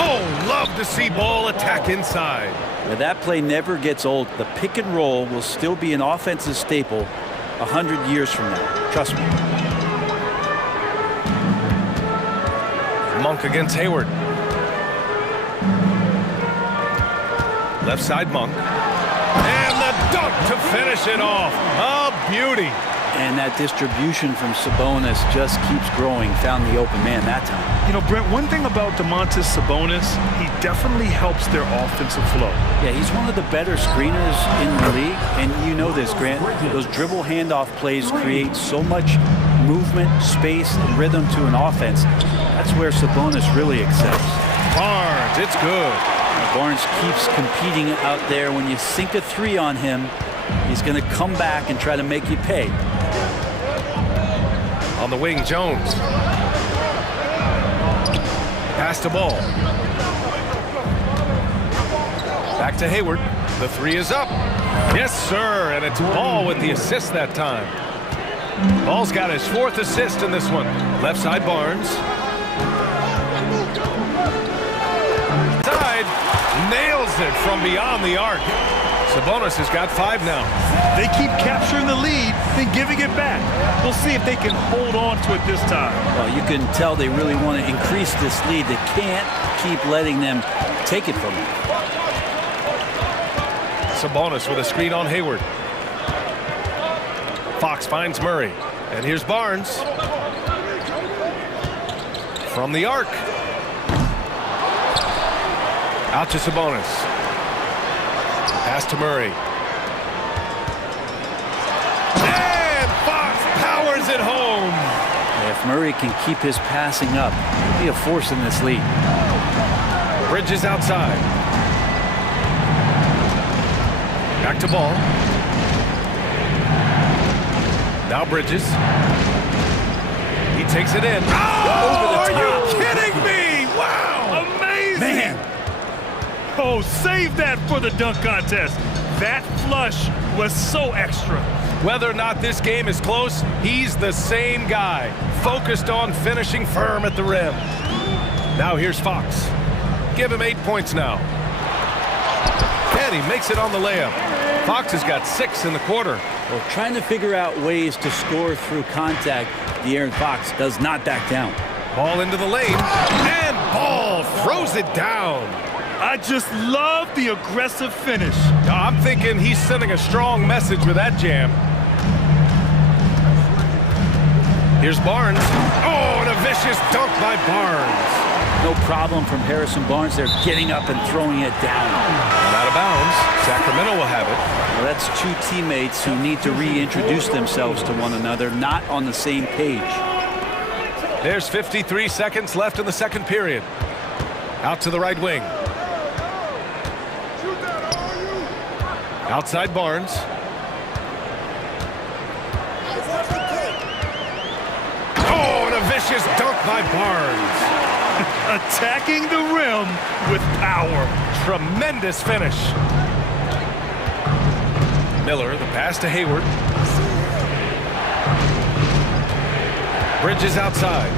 Oh, love to see Ball attack inside. Now that play never gets old. The pick and roll will still be an offensive staple 100 years from now. Trust me. Monk against Hayward. Left side Monk. And the dunk to finish it off. A beauty. And that distribution from Sabonis just keeps growing. Found the open man that time. You know, Brent, one thing about Domantas Sabonis, he definitely helps their offensive flow. Yeah, he's one of the better screeners in the league. And you know this, Grant. Those dribble handoff plays create so much movement, space, and rhythm to an offense. That's where Sabonis really excels. Barnes, it's good. Barnes keeps competing out there. When you sink a three on him, he's going to come back and try to make you pay. On the wing, Jones. Pass the ball. Back to Hayward. The three is up. Yes, sir. And it's Ball with the assist that time. Ball's got his 4th assist in this one. Left side, Barnes. Side. Nails it from beyond the arc. Sabonis has got 5 now. They keep capturing the lead, then giving it back. We'll see if they can hold on to it this time. Well, you can tell they really want to increase this lead. They can't keep letting them take it from them. Sabonis with a screen on Hayward. Fox finds Murray. And here's Barnes. From the arc. Out to Sabonis. Pass to Murray. And Fox powers it home. If Murray can keep his passing up, he'll be a force in this league. Bridges outside. Back to Ball. Now Bridges. He takes it in. Oh, over the top. Are you kidding me? Wow. Amazing. Man. Oh, save that for the dunk contest. That flush was so extra. Whether or not this game is close, he's the same guy, focused on finishing firm at the rim. Now here's Fox. Give him 8 points now. And he makes it on the layup. Fox has got 6 in the quarter. Well, trying to figure out ways to score through contact, De'Aaron Fox does not back down. Ball into the lane, and Ball throws it down. I just love the aggressive finish. I'm thinking he's sending a strong message with that jam. Here's Barnes. Oh, and a vicious dunk by Barnes. No problem from Harrison Barnes. They're getting up and throwing it down. And out of bounds. Sacramento will have it. Well, that's 2 teammates who need to reintroduce themselves to one another, not on the same page. There's 53 seconds left in the second period. Out to the right wing. Outside Barnes. Oh, and a vicious dunk by Barnes. Attacking the rim with power. Tremendous finish. Miller, the pass to Hayward. Bridges outside.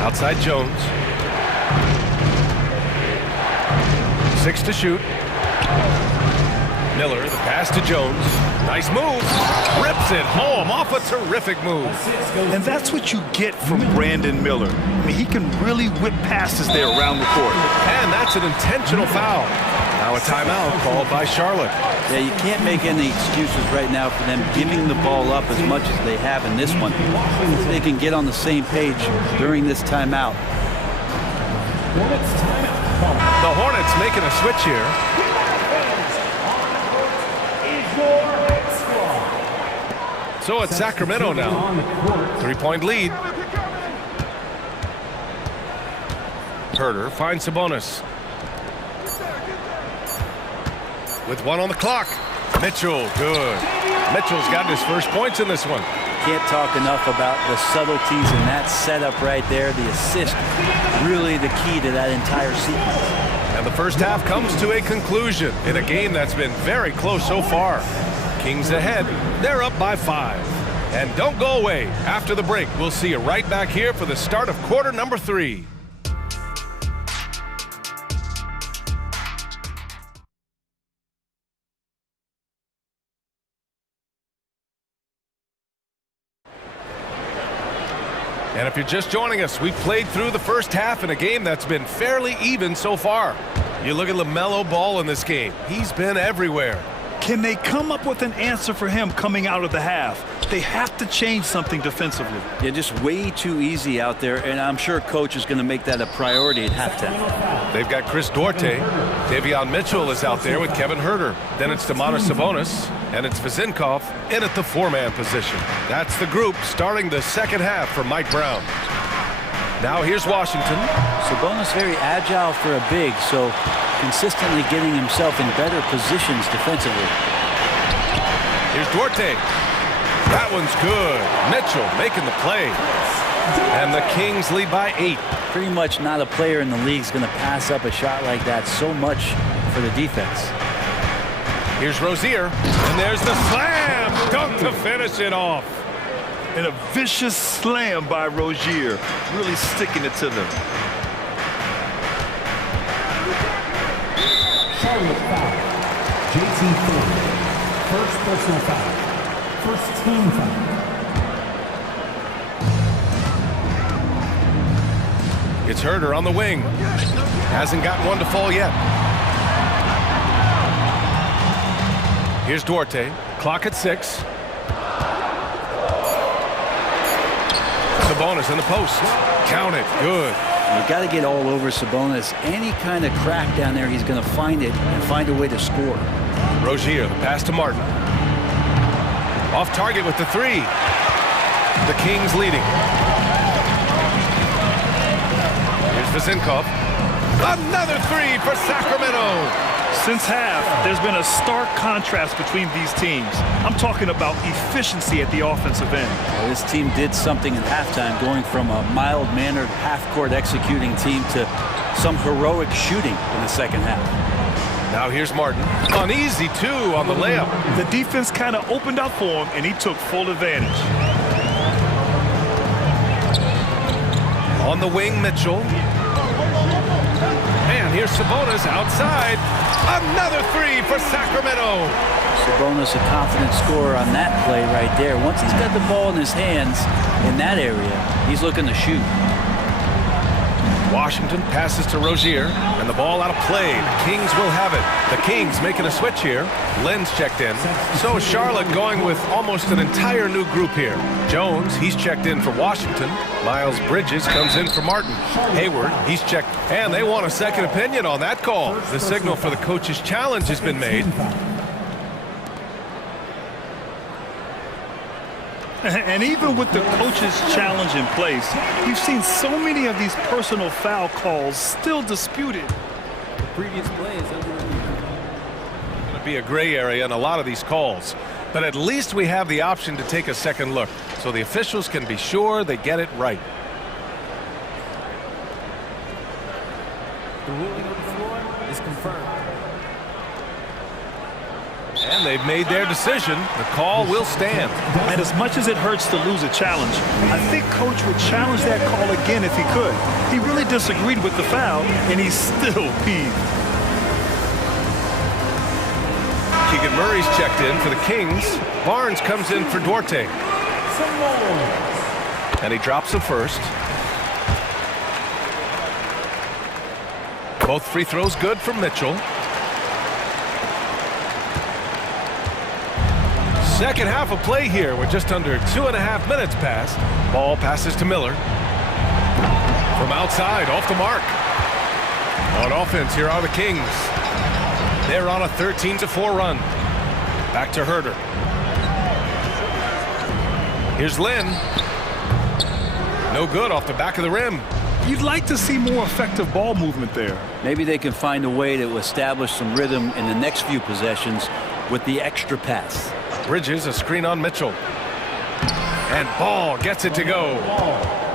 Outside Jones. 6 to shoot. Miller, the pass to Jones. Nice move. Rips it home off a terrific move. And that's what you get from Brandon Miller. I mean, he can really whip passes there around the court. And that's an intentional foul. Now a timeout called by Charlotte. Yeah, you can't make any excuses right now for them giving the ball up as much as they have in this one. They can get on the same page during this timeout. The Hornets making a switch here. So it's Sacramento now. 3-point lead. Herter finds Sabonis. With 1 on the clock. Mitchell, good. Mitchell's got his first points in this one. Can't talk enough about the subtleties in that setup right there. The assist, really the key to that entire sequence. And the first half comes to a conclusion in a game that's been very close so far. Kings ahead. They're up by 5. And don't go away. After the break, we'll see you right back here for the start of quarter number 3. And if you're just joining us, we've played through the first half in a game that's been fairly even so far. You look at LaMelo Ball in this game. He's been everywhere. Can they come up with an answer for him coming out of the half? They have to change something defensively. Yeah, just way too easy out there, and I'm sure coach is going to make that a priority at halftime. They've got Chris Duarte. Davion Mitchell is out there with Kevin Huerter. Then it's Domantas Sabonis, and it's Vezinkov in at the four-man position. That's the group starting the second half for Mike Brown. Now here's Washington. Sabonis very agile for a big, so consistently getting himself in better positions defensively. Here's Duarte. That one's good. Mitchell making the play. And the Kings lead by 8. Pretty much not a player in the league is going to pass up a shot like that so much for the defense. Here's Rozier. And there's the slam. Dunk to finish it off. And a vicious slam by Rozier, really sticking it to them. Charlotte foul. JT Ford. First personal foul. First team foul. It's Huerter on the wing. Hasn't gotten one to fall yet. Here's Duarte. Clock at 6. Sabonis in the post. Count it. Good. You got to get all over Sabonis. Any kind of crack down there, he's going to find it and find a way to score. Rozier, the pass to Martin. Off target with the 3. The Kings leading. Here's Vezinkov. Another 3 for Sacramento. Since half, there's been a stark contrast between these teams. I'm talking about efficiency at the offensive end. Well, this team did something at halftime, going from a mild-mannered half-court executing team to some heroic shooting in the second half. Now here's Martin. Uneasy, too, on the layup. The defense kind of opened up for him, and he took full advantage. On the wing, Mitchell. And here's Sabonis outside. Another 3 for Sacramento. Sabonis, a confident scorer on that play right there. Once he's got the ball in his hands in that area, he's looking to shoot. Washington passes to Rozier, and the ball out of play. The Kings will have it. The Kings making a switch here. Len's checked in. So Charlotte going with almost an entire new group here. Jones, he's checked in for Washington. Miles Bridges comes in for Martin. Hayward, he's checked. And they want a second opinion on that call. The signal for the coach's challenge has been made. And even with the coach's challenge in place, we've seen so many of these personal foul calls still disputed. The previous play is under review. It's going to be a gray area in a lot of these calls. But at least we have the option to take a second look, so the officials can be sure they get it right. The ruling on the floor is confirmed. And they've made their decision. The call will stand. And as much as it hurts to lose a challenge, I think Coach would challenge that call again if he could. He really disagreed with the foul, and he's still peeved. Keegan Murray's checked in for the Kings. Barnes comes in for Duarte. And he drops the first. Both free throws good from Mitchell. Second half of play here with just under 2.5 minutes passed. Ball passes to Miller. From outside, off the mark. On offense, here are the Kings. They're on a 13-4 run. Back to Huerter. Here's Len. No good off the back of the rim. You'd like to see more effective ball movement there. Maybe they can find a way to establish some rhythm in the next few possessions with the extra pass. Bridges, a screen on Mitchell. And Ball gets it to go.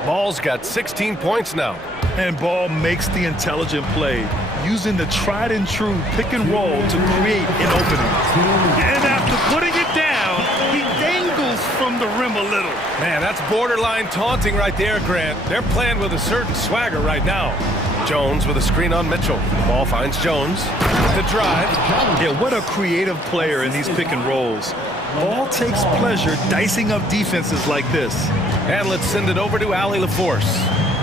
Ball's got 16 points now. And Ball makes the intelligent play, using the tried and true pick and roll to create an opening. And after putting it down, he dangles from the rim a little. Man, that's borderline taunting right there, Grant. They're playing with a certain swagger right now. Jones with a screen on Mitchell. Ball finds Jones. The drive. Yeah, what a creative player in these pick and rolls. Ball takes pleasure dicing up defenses like this. And let's send it over to Allie LaForce.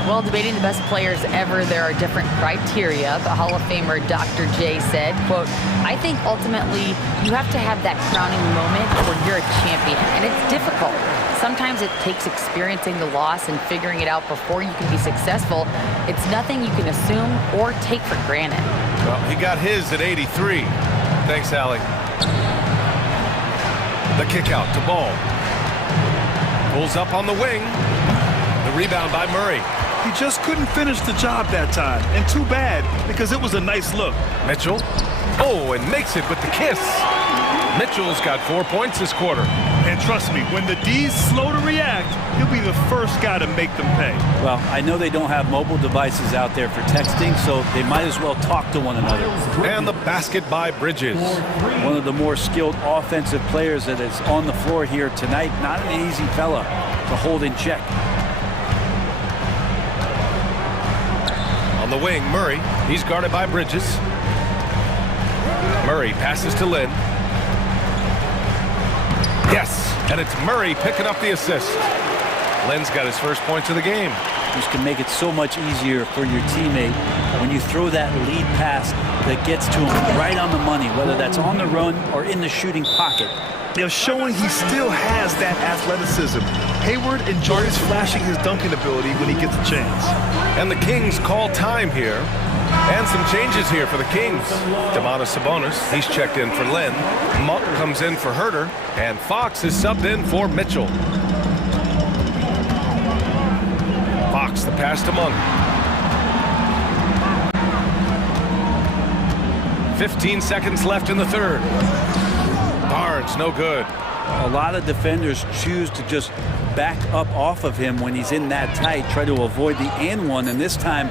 Well, debating the best players ever, there are different criteria. But Hall of Famer Dr. J said, quote, I think ultimately you have to have that crowning moment where you're a champion. And it's difficult. Sometimes it takes experiencing the loss and figuring it out before you can be successful. It's nothing you can assume or take for granted. Well, he got his at 83. Thanks, Allie. The kick out to Ball. Pulls up on the wing. The rebound by Murray. He just couldn't finish the job that time. And too bad, because it was a nice look. Mitchell. Oh, and makes it with the kiss. Mitchell's got 4 points this quarter. And trust me, when the D's slow to react, he'll be the first guy to make them pay. Well, I know they don't have mobile devices out there for texting, so they might as well talk to one another. And the basket by Bridges. One of the more skilled offensive players that is on the floor here tonight. Not an easy fella to hold in check. On the wing, Murray. He's guarded by Bridges. Murray passes to Lynn. Yes, and it's Murray picking up the assist. Lynn's got his first points of the game. This can make it so much easier for your teammate when you throw that lead pass that gets to him right on the money, whether that's on the run or in the shooting pocket. They're showing he still has that athleticism. Hayward enjoys flashing his dunking ability when he gets a chance. And the Kings call time here. And some changes here for the Kings. Domantas Sabonis, he's checked in for Lynn. Monk comes in for Herter. And Fox is subbed in for Mitchell. Fox, the pass to Monk. 15 seconds left in the third. Barnes, no good. A lot of defenders choose to just back up off of him when he's in that tight, try to avoid the and one, and this time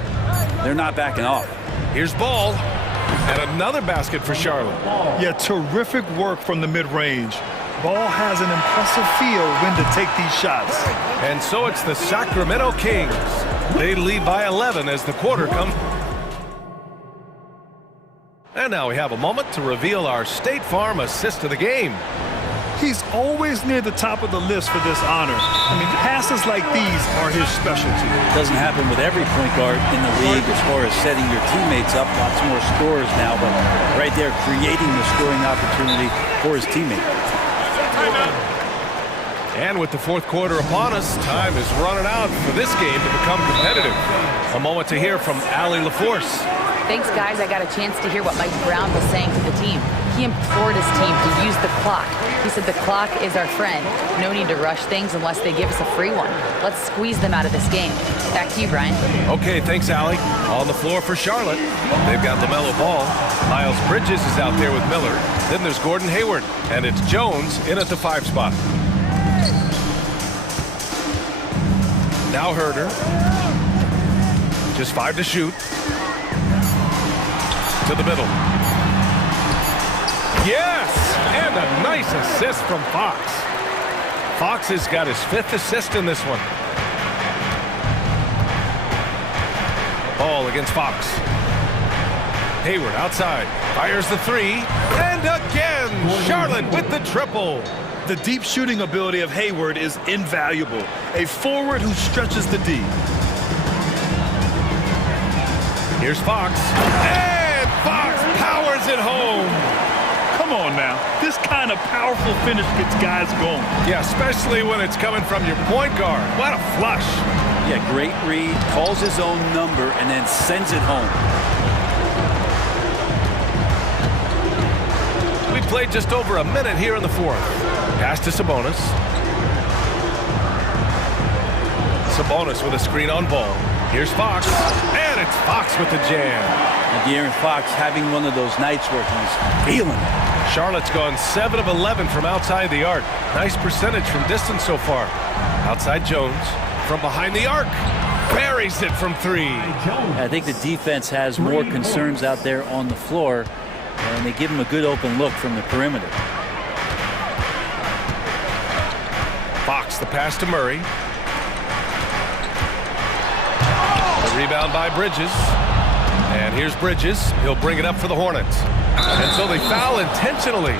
they're not backing off. Here's Ball, and another basket for Charlotte. Yeah, terrific work from the mid-range. Ball has an impressive feel when to take these shots. And so it's the Sacramento Kings. They lead by 11 as the quarter comes. And now we have a moment to reveal our State Farm assist of the game. He's always near the top of the list for this honor. I mean, passes like these are his specialty. It doesn't happen with every point guard in the league as far as setting your teammates up. Lots more scores now, but right there creating the scoring opportunity for his teammate. And with the fourth quarter upon us, time is running out for this game to become competitive. A moment to hear from Allie LaForce. Thanks, guys. I got a chance to hear what Mike Brown was saying to the team. He implored his team to use the clock. He said the clock is our friend. No need to rush things unless they give us a free one. Let's squeeze them out of this game. Back to you, Brian. Okay, thanks, Allie. On the floor for Charlotte. They've got LaMelo Ball. Miles Bridges is out there with Miller. Then there's Gordon Hayward. And it's Jones in at the 5 spot. Now Herter. Just 5 to shoot. To the middle. Yes! And a nice assist from Fox. Fox has got his 5th assist in this one. Ball against Fox. Hayward outside. Fires the 3. And again, Charlotte with the triple. The deep shooting ability of Hayward is invaluable. A forward who stretches the D. Here's Fox. And Fox powers it home. Come on now. This kind of powerful finish gets guys going. Yeah, especially when it's coming from your point guard. What a flush. Yeah, great read. Calls his own number and then sends it home. We played just over a minute here in the fourth. Pass to Sabonis. Sabonis with a screen on Ball. Here's Fox. And it's Fox with the jam. And De'Aaron Fox having one of those nights where he's feeling it. Charlotte's gone 7 of 11 from outside the arc. Nice percentage from distance so far. Outside Jones. From behind the arc. Buries it from 3. I think the defense has more concerns out there on the floor, and they give him a good open look from the perimeter. Fox, the pass to Murray. The rebound by Bridges. And here's Bridges. He'll bring it up for the Hornets. And so they foul intentionally.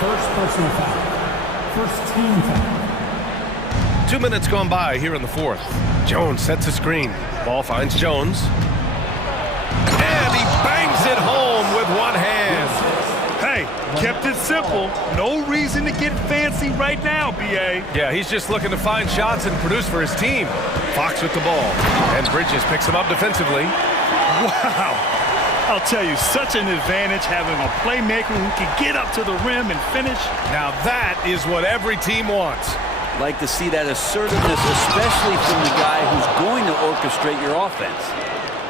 First personal foul. First team foul. 2 minutes gone by here in the fourth. Jones sets a screen. Ball finds Jones. And he bangs it home with one hand. Hey, kept it simple. No reason to get fancy right now, B.A. Yeah, he's just looking to find shots and produce for his team. Fox with the ball. And Bridges picks him up defensively. Wow. I'll tell you, such an advantage having a playmaker who can get up to the rim and finish. Now that is what every team wants. Like to see that assertiveness, especially from the guy who's going to orchestrate your offense.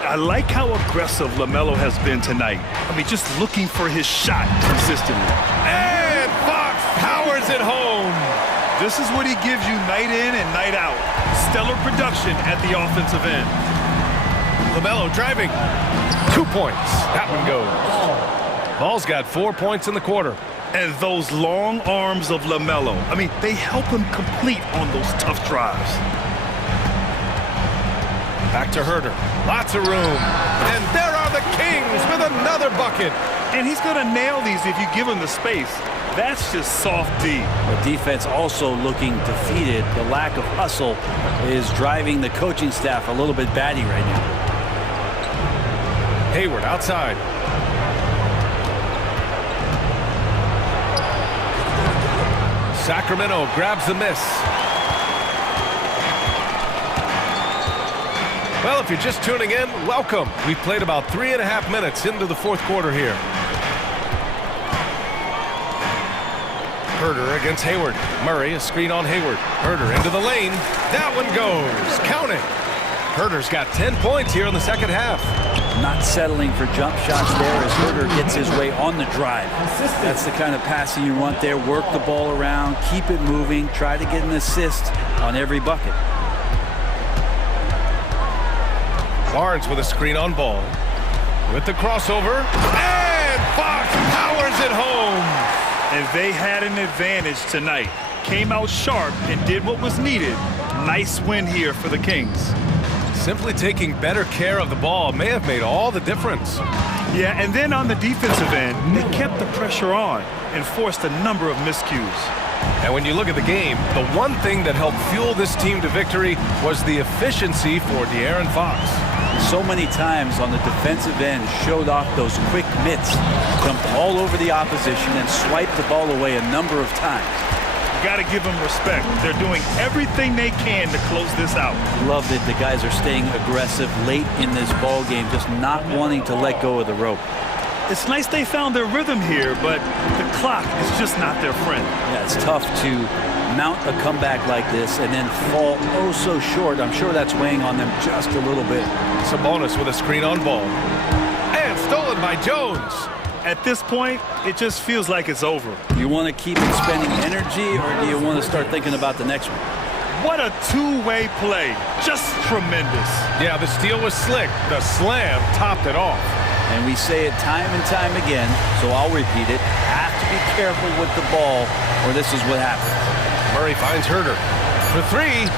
I like how aggressive LaMelo has been tonight. I mean, just looking for his shot consistently. And Fox powers it home. This is what he gives you night in and night out. Stellar production at the offensive end. LaMelo driving. 2 points. That one goes. Ball's got 4 points in the quarter. And those long arms of LaMelo, I mean, they help him complete on those tough drives. Back to Herter. Lots of room. And there are the Kings with another bucket. And he's going to nail these if you give him the space. That's just soft D. The defense also looking defeated. The lack of hustle is driving the coaching staff a little bit batty right now. Hayward outside. Sacramento grabs the miss. Well, if you're just tuning in, welcome. We've played about 3.5 minutes into the fourth quarter here. Herter against Hayward. Murray, a screen on Hayward. Herter into the lane. That one goes. Count it. Herter's got 10 points here in the second half. Not settling for jump shots there as Herter gets his way on the drive. That's the kind of passing you want there. Work the ball around, keep it moving, try to get an assist on every bucket. Barnes with a screen on ball. With the crossover. And Fox powers it home. And they had an advantage tonight. Came out sharp and did what was needed. Nice win here for the Kings. Simply taking better care of the ball may have made all the difference. Yeah, and then on the defensive end, they kept the pressure on and forced a number of miscues. And when you look at the game, the one thing that helped fuel this team to victory was the efficiency for De'Aaron Fox. So many times on the defensive end showed off those quick mitts, jumped all over the opposition and swiped the ball away a number of times. You got to give them respect. They're doing everything they can to close this out. Love that the guys are staying aggressive late in this ball game, just not wanting to let go of the rope. It's nice they found their rhythm here, but the clock is just not their friend. Yeah, it's tough to mount a comeback like this and then fall oh so short. I'm sure that's weighing on them just a little bit. Sabonis with a screen on ball. And stolen by Jones. At this point, it just feels like it's over. You want to keep expending energy, or do you want to start thinking about the next one? What a two-way play. Just tremendous. Yeah, the steal was slick. The slam topped it off. And we say it time and time again, so I'll repeat it. Have to be careful with the ball, or this is what happens. Murray finds Herter for three.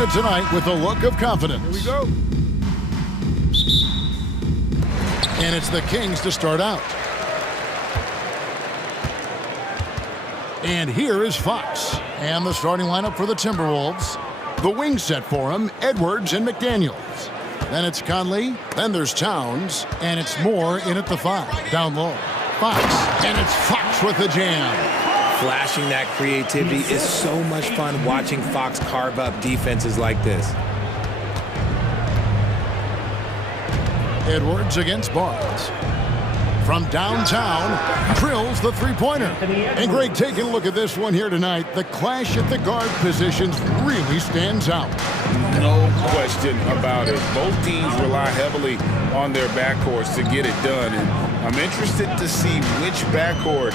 into tonight with a look of confidence. Here we go. And it's the Kings to start out. And here is Fox. And the starting lineup for the Timberwolves. The wing set for him, Edwards and McDaniels. Then it's Conley, then there's Towns, and it's Moore in at the 5, down low. Fox, and it's Fox with the jam. Flashing that creativity is so much fun watching Fox carve up defenses like this. Edwards against Barnes. From downtown, drills the three-pointer. And Greg, taking a look at this one here tonight, the clash at the guard positions really stands out. No question about it. Both teams rely heavily on their backcourts to get it done. And I'm interested to see which backcourt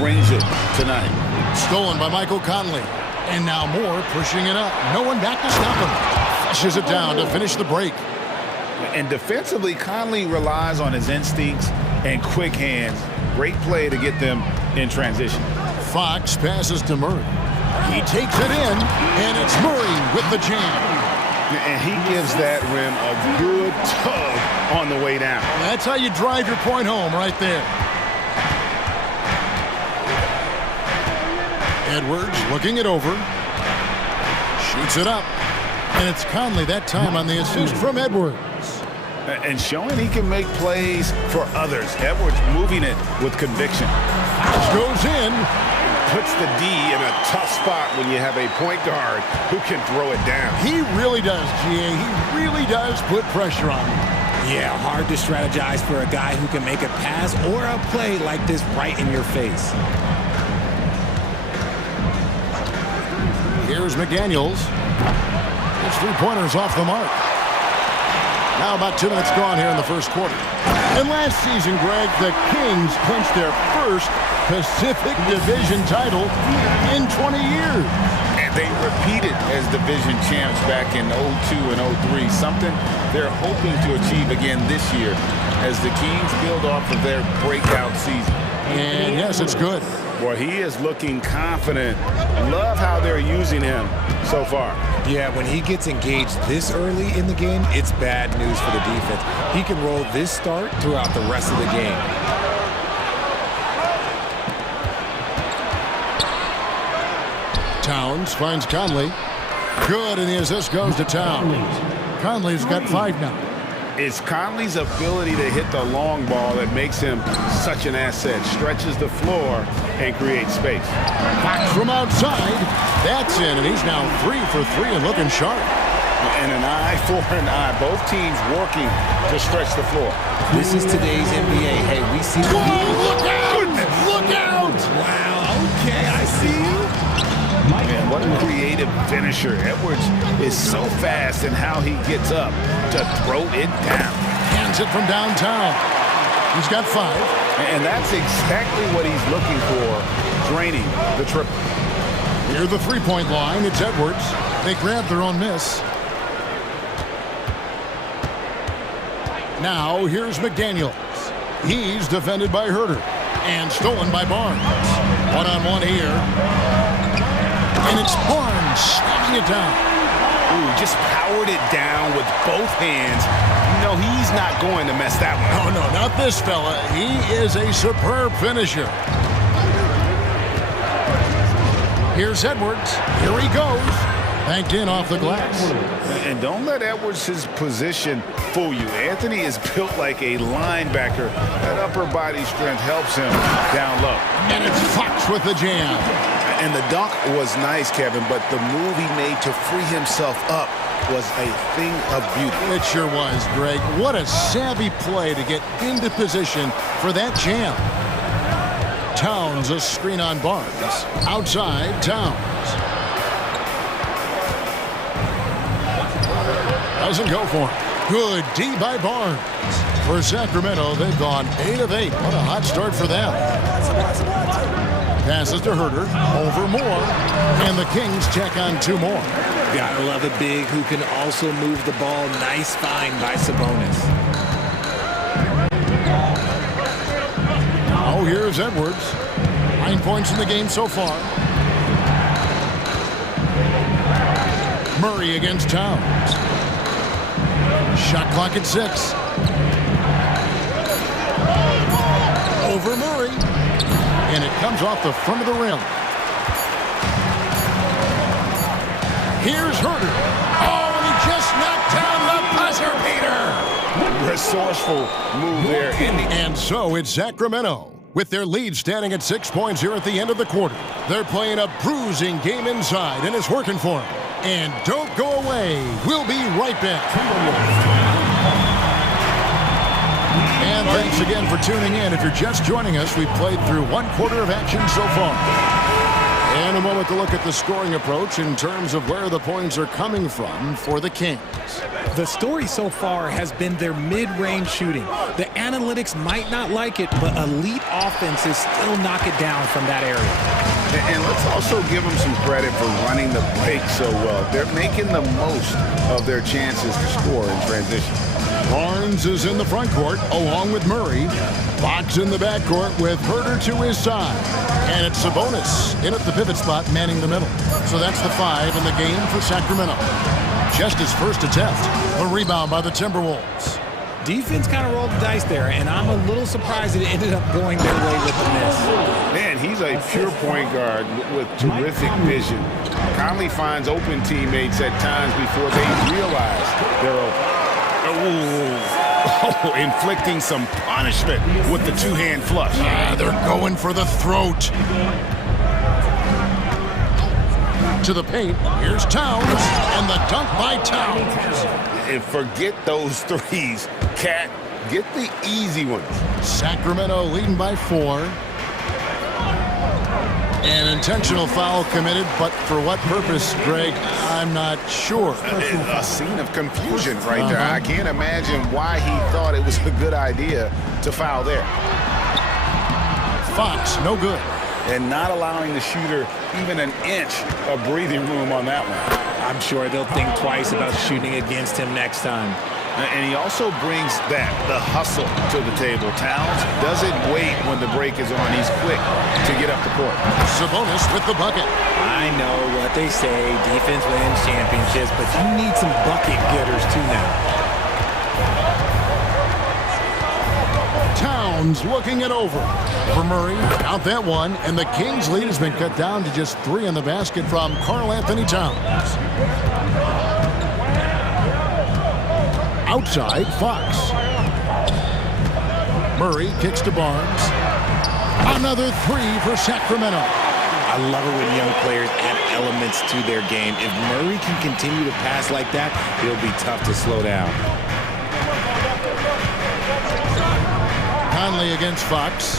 brings it tonight. Stolen by Michael Conley. And now Moore pushing it up. No one back to stop him. Flushes it down to finish the break. And defensively, Conley relies on his instincts and quick hands. Great play to get them in transition. Fox passes to Murray. He takes it in, and it's Murray with the jam. And he gives that rim a good tug on the way down. That's how you drive your point home right there. Edwards looking it over. Shoots it up. And it's Conley that time on the assist from Edwards. And showing he can make plays for others. Edwards moving it with conviction. Goes in. Puts the D in a tough spot when you have a point guard who can throw it down. He really does, GA. He really does put pressure on him. Yeah, hard to strategize for a guy who can make a pass or a play like this right in your face. Here's McDaniels. His three-pointer's off the mark. Now about 2 minutes gone here in the first quarter. And last season, Greg, the Kings clinched their first Pacific Division title in 20 years. And they repeated as division champs back in 02 and 03, something they're hoping to achieve again this year as the Kings build off of their breakout season. And yes, it's good. Boy, he is looking confident. Love how they're using him so far. Yeah, when he gets engaged this early in the game, it's bad news for the defense. He can roll this start throughout the rest of the game. Towns finds Conley. Good, and the assist goes to Towns. Conley's got 5 now. It's Conley's ability to hit the long ball that makes him such an asset. Stretches the floor and creates space. Fox from outside. That's in, and he's now 3 for 3 and looking sharp. And an eye for an eye. Both teams working to stretch the floor. This is today's NBA. Hey, we see the look out! Look out! Wow, okay, I see you. Man, what a creative finisher. Edwards is so fast in how he gets up to throw it down. Hands it from downtown. He's got 5. And that's exactly what he's looking for, draining the triple. Near the three-point line, it's Edwards. They grab their own miss. Now, here's McDaniels. He's defended by Herter and stolen by Barnes. One-on-one here. And it's Barnes slamming it down. Ooh, just powered it down with both hands. You know, he's not going to mess that one up. Oh, no, not this fella. He is a superb finisher. Here's Edwards. Here he goes. Banked in off the glass. And don't let Edwards' position fool you. Anthony is built like a linebacker. That upper body strength helps him down low. And it's Fox with the jam. And the dunk was nice, Kevin, but the move he made to free himself up was a thing of beauty. It sure was, Greg. What a savvy play to get into position for that jam. Towns, a screen on Barnes. Outside, Towns. Doesn't go for it. Good D by Barnes. For Sacramento, they've gone 8 of 8. What a hot start for them. Passes to Herter, over Moore, and the Kings check on 2 more. Gotta love a big who can also move the ball. Nice find by Sabonis. Oh, here's Edwards. 9 points in the game so far. Murray against Towns. Shot clock at 6. Over Murray. And it comes off the front of the rim. Here's Herder. Oh, and he just knocked down the buzzer beater. Resourceful move there. And so it's Sacramento with their lead standing at 6 points here at the end of the quarter. They're playing a bruising game inside, and it's working for them. And don't go away. We'll be right back. And thanks again for tuning in. If you're just joining us, we've played through one quarter of action so far. And a moment to look at the scoring approach in terms of where the points are coming from for the Kings. The story so far has been their mid-range shooting. The analytics might not like it, but elite offenses still knock it down from that area. And let's also give them some credit for running the break so well. They're making the most of their chances to score in transition. Barnes is in the front court along with Murray. Fox in the backcourt with Herder to his side. And it's Sabonis in at the pivot spot manning the middle. So that's the 5 in the game for Sacramento. Just his first attempt. A rebound by the Timberwolves. Defense kind of rolled the dice there, and I'm a little surprised it ended up going their way with the miss. Man, he's a pure point guard with terrific vision. Conley finds open teammates at times before they realize they're open. Oh, inflicting some punishment with the two-hand flush. They're going for the throat. To the paint, here's Towns, and the dunk by Towns. And forget those threes. Cat, get the easy ones. Sacramento leading by 4. An intentional foul committed, but for what purpose, Greg, I'm not sure. A scene of confusion right there. I can't imagine why he thought it was a good idea to foul there. Fox, no good. And not allowing the shooter even an inch of breathing room on that one. I'm sure they'll think twice about shooting against him next time. And he also brings the hustle to the table. Towns doesn't wait when the break is on. He's quick to get up the court. Sabonis with the bucket. I know what they say, defense wins championships, but you need some bucket getters too now. Towns looking it over for Murray. Out that one, and the Kings' lead has been cut down to just 3 in the basket from Karl Anthony Towns. Outside, Fox. Murray kicks to Barnes. Another 3 for Sacramento. I love it when young players add elements to their game. If Murray can continue to pass like that, it'll be tough to slow down. Conley against Fox.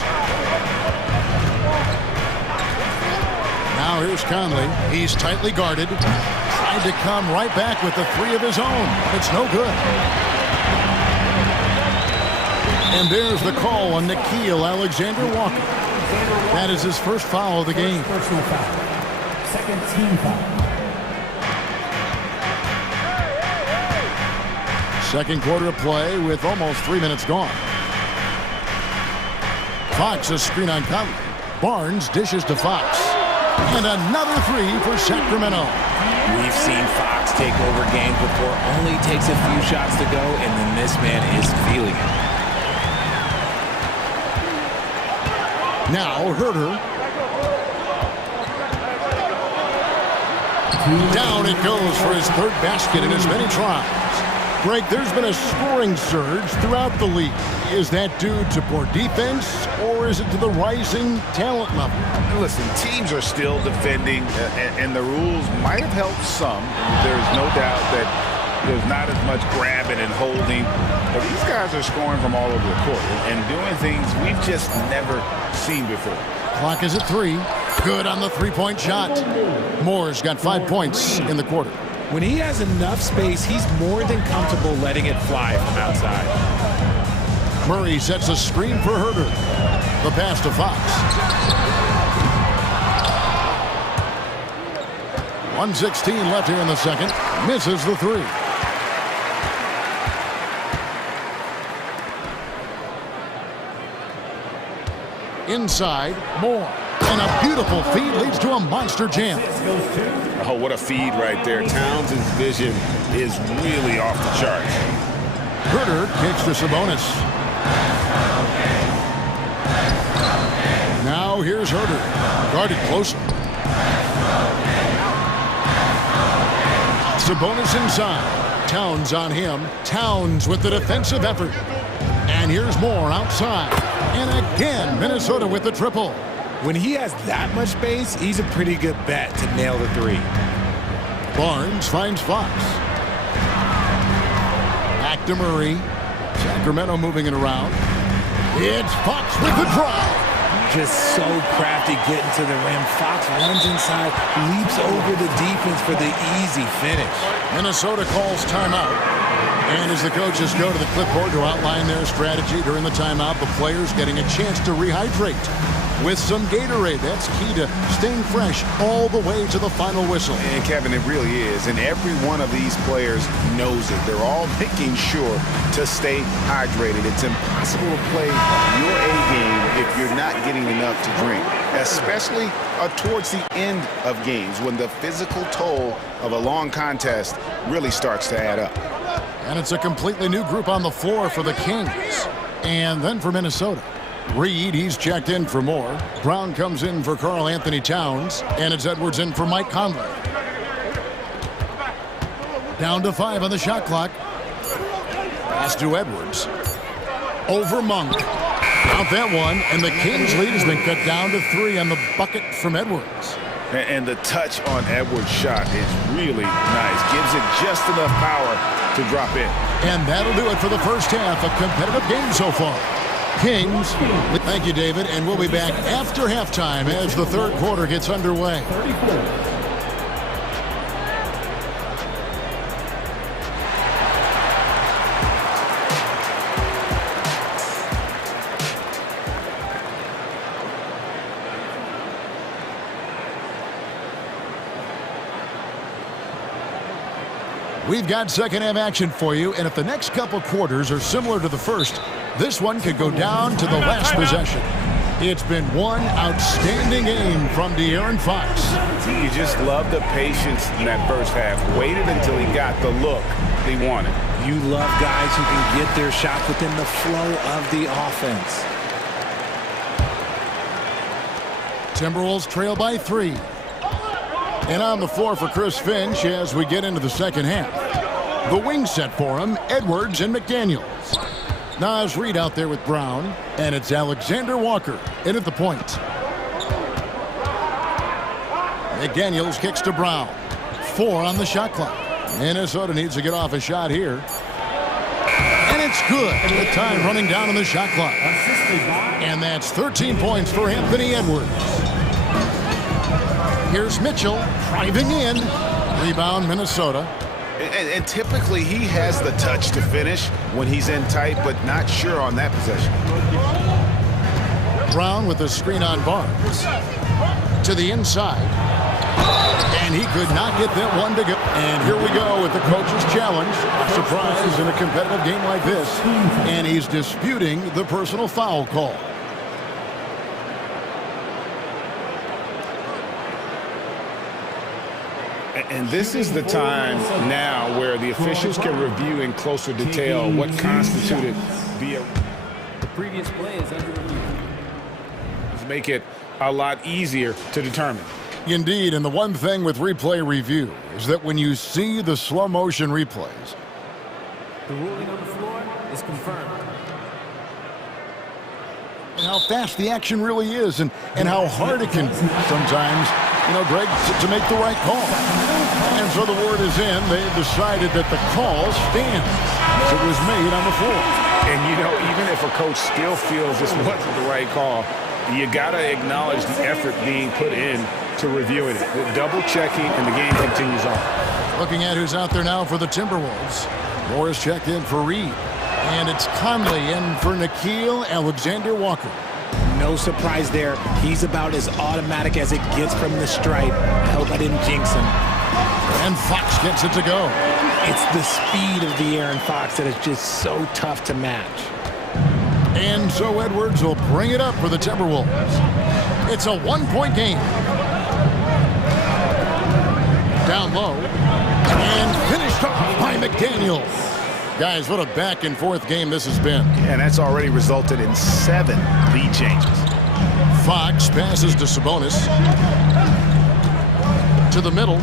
Now here's Conley. He's tightly guarded. Tried to come right back with the 3 of his own. It's no good. And there's the call on Nickeil Alexander-Walker. That is his first foul of the game. Personal foul. Second team foul. Second quarter of play with almost 3 minutes gone. Fox a screen on Conley. Barnes dishes to Fox. And another 3 for Sacramento. We've seen Fox take over games before. Only takes a few shots to go, and then this man is feeling it. Now Herder. Down it goes for his 3rd basket in as many tries. Greg, there's been a scoring surge throughout the league. Is that due to poor defense, or is it to the rising talent level? Listen, teams are still defending, and the rules might have helped some. There's no doubt that there's not as much grabbing and holding. But these guys are scoring from all over the court and doing things we've just never seen before. Clock is at 3. Good on the 3-point shot. Moore's got 5 points in the quarter. When he has enough space, he's more than comfortable letting it fly from outside. Murray sets a screen for Herder. The pass to Fox. 1:16 left here in the second. Misses the 3. Inside, Moore. And a beautiful feed leads to a monster jam. Oh, what a feed right there. Towns' vision is really off the charts. Herder kicks to Sabonis. Now here's Herder. Guarded close. Sabonis inside. Towns on him. Towns with the defensive effort. And here's more outside. And again, Minnesota with the triple. When he has that much space, he's a pretty good bet to nail the three. Barnes finds Fox. Back to Murray. Sacramento moving it around. It's Fox with the drive. Just so crafty getting to the rim. Fox runs inside, leaps over the defense for the easy finish. Minnesota calls timeout. And as the coaches go to the clipboard to outline their strategy during the timeout, the players getting a chance to rehydrate with some Gatorade. That's key to staying fresh all the way to the final whistle. And Kevin, it really is. And every one of these players knows it. They're all making sure to stay hydrated. It's impossible to play your A game if you're not getting enough to drink, especially towards the end of games when the physical toll of a long contest really starts to add up. And it's a completely new group on the floor for the Kings. And then for Minnesota. Reed, he's checked in for more. Brown comes in for Karl Anthony Towns. And it's Edwards in for Mike Conley. Down to 5 on the shot clock. Pass to Edwards. Over Monk. Out that one. And the Kings' lead has been cut down to 3 on the bucket from Edwards. And the touch on Edwards' shot is really nice. Gives it just enough power to drop in. And that'll do it for the first half. A competitive game so far. Kings, thank you, David, and we'll be back after halftime as the third quarter gets underway. We've got second half action for you, and if the next couple quarters are similar to the first, this one could go down to the last possession. It's been one outstanding game from De'Aaron Fox. You just love the patience in that first half. Waited until he got the look he wanted. You love guys who can get their shots within the flow of the offense. Timberwolves trail by 3. And on the floor for Chris Finch as we get into the second half. The wing set for him, Edwards and McDaniels. Naz Reid out there with Brown, and it's Alexander Walker in at the point. McDaniels kicks to Brown. 4 on the shot clock. Minnesota needs to get off a shot here. And it's good. With time running down on the shot clock. And that's 13 points for Anthony Edwards. Here's Mitchell driving in. Rebound, Minnesota. And typically he has the touch to finish when he's in tight, but not sure on that possession. Brown with a screen on Barnes. To the inside. And he could not get that one to go. And here we go with the coach's challenge. A surprise in a competitive game like this. And he's disputing the personal foul call. And this is the time now where the officials can review in closer detail what constituted the previous play is under review. Make it a lot easier to determine. Indeed, and the one thing with replay review is that when you see the slow motion replays, the ruling on the floor is confirmed. And how fast the action really is, and how hard it can sometimes, Greg, to make the right call. And so the word is in. They've decided that the call stands as it was made on the floor. And, even if a coach still feels this wasn't the right call, you got to acknowledge the effort being put in to reviewing it. The double checking, and the game continues on. Looking at who's out there now for the Timberwolves. Morris checked in for Reed. And it's Conley in for Nickeil Alexander-Walker. No surprise there. He's about as automatic as it gets from the stripe. I hope I didn't jinx him. And Fox gets it to go. It's the speed of De'Aaron Fox that is just so tough to match. And so Edwards will bring it up for the Timberwolves. It's a one-point game. Down low. And finished off by McDaniels. Guys, what a back-and-forth game this has been. And that's already resulted in 7 lead changes. Fox passes to Sabonis. To the middle.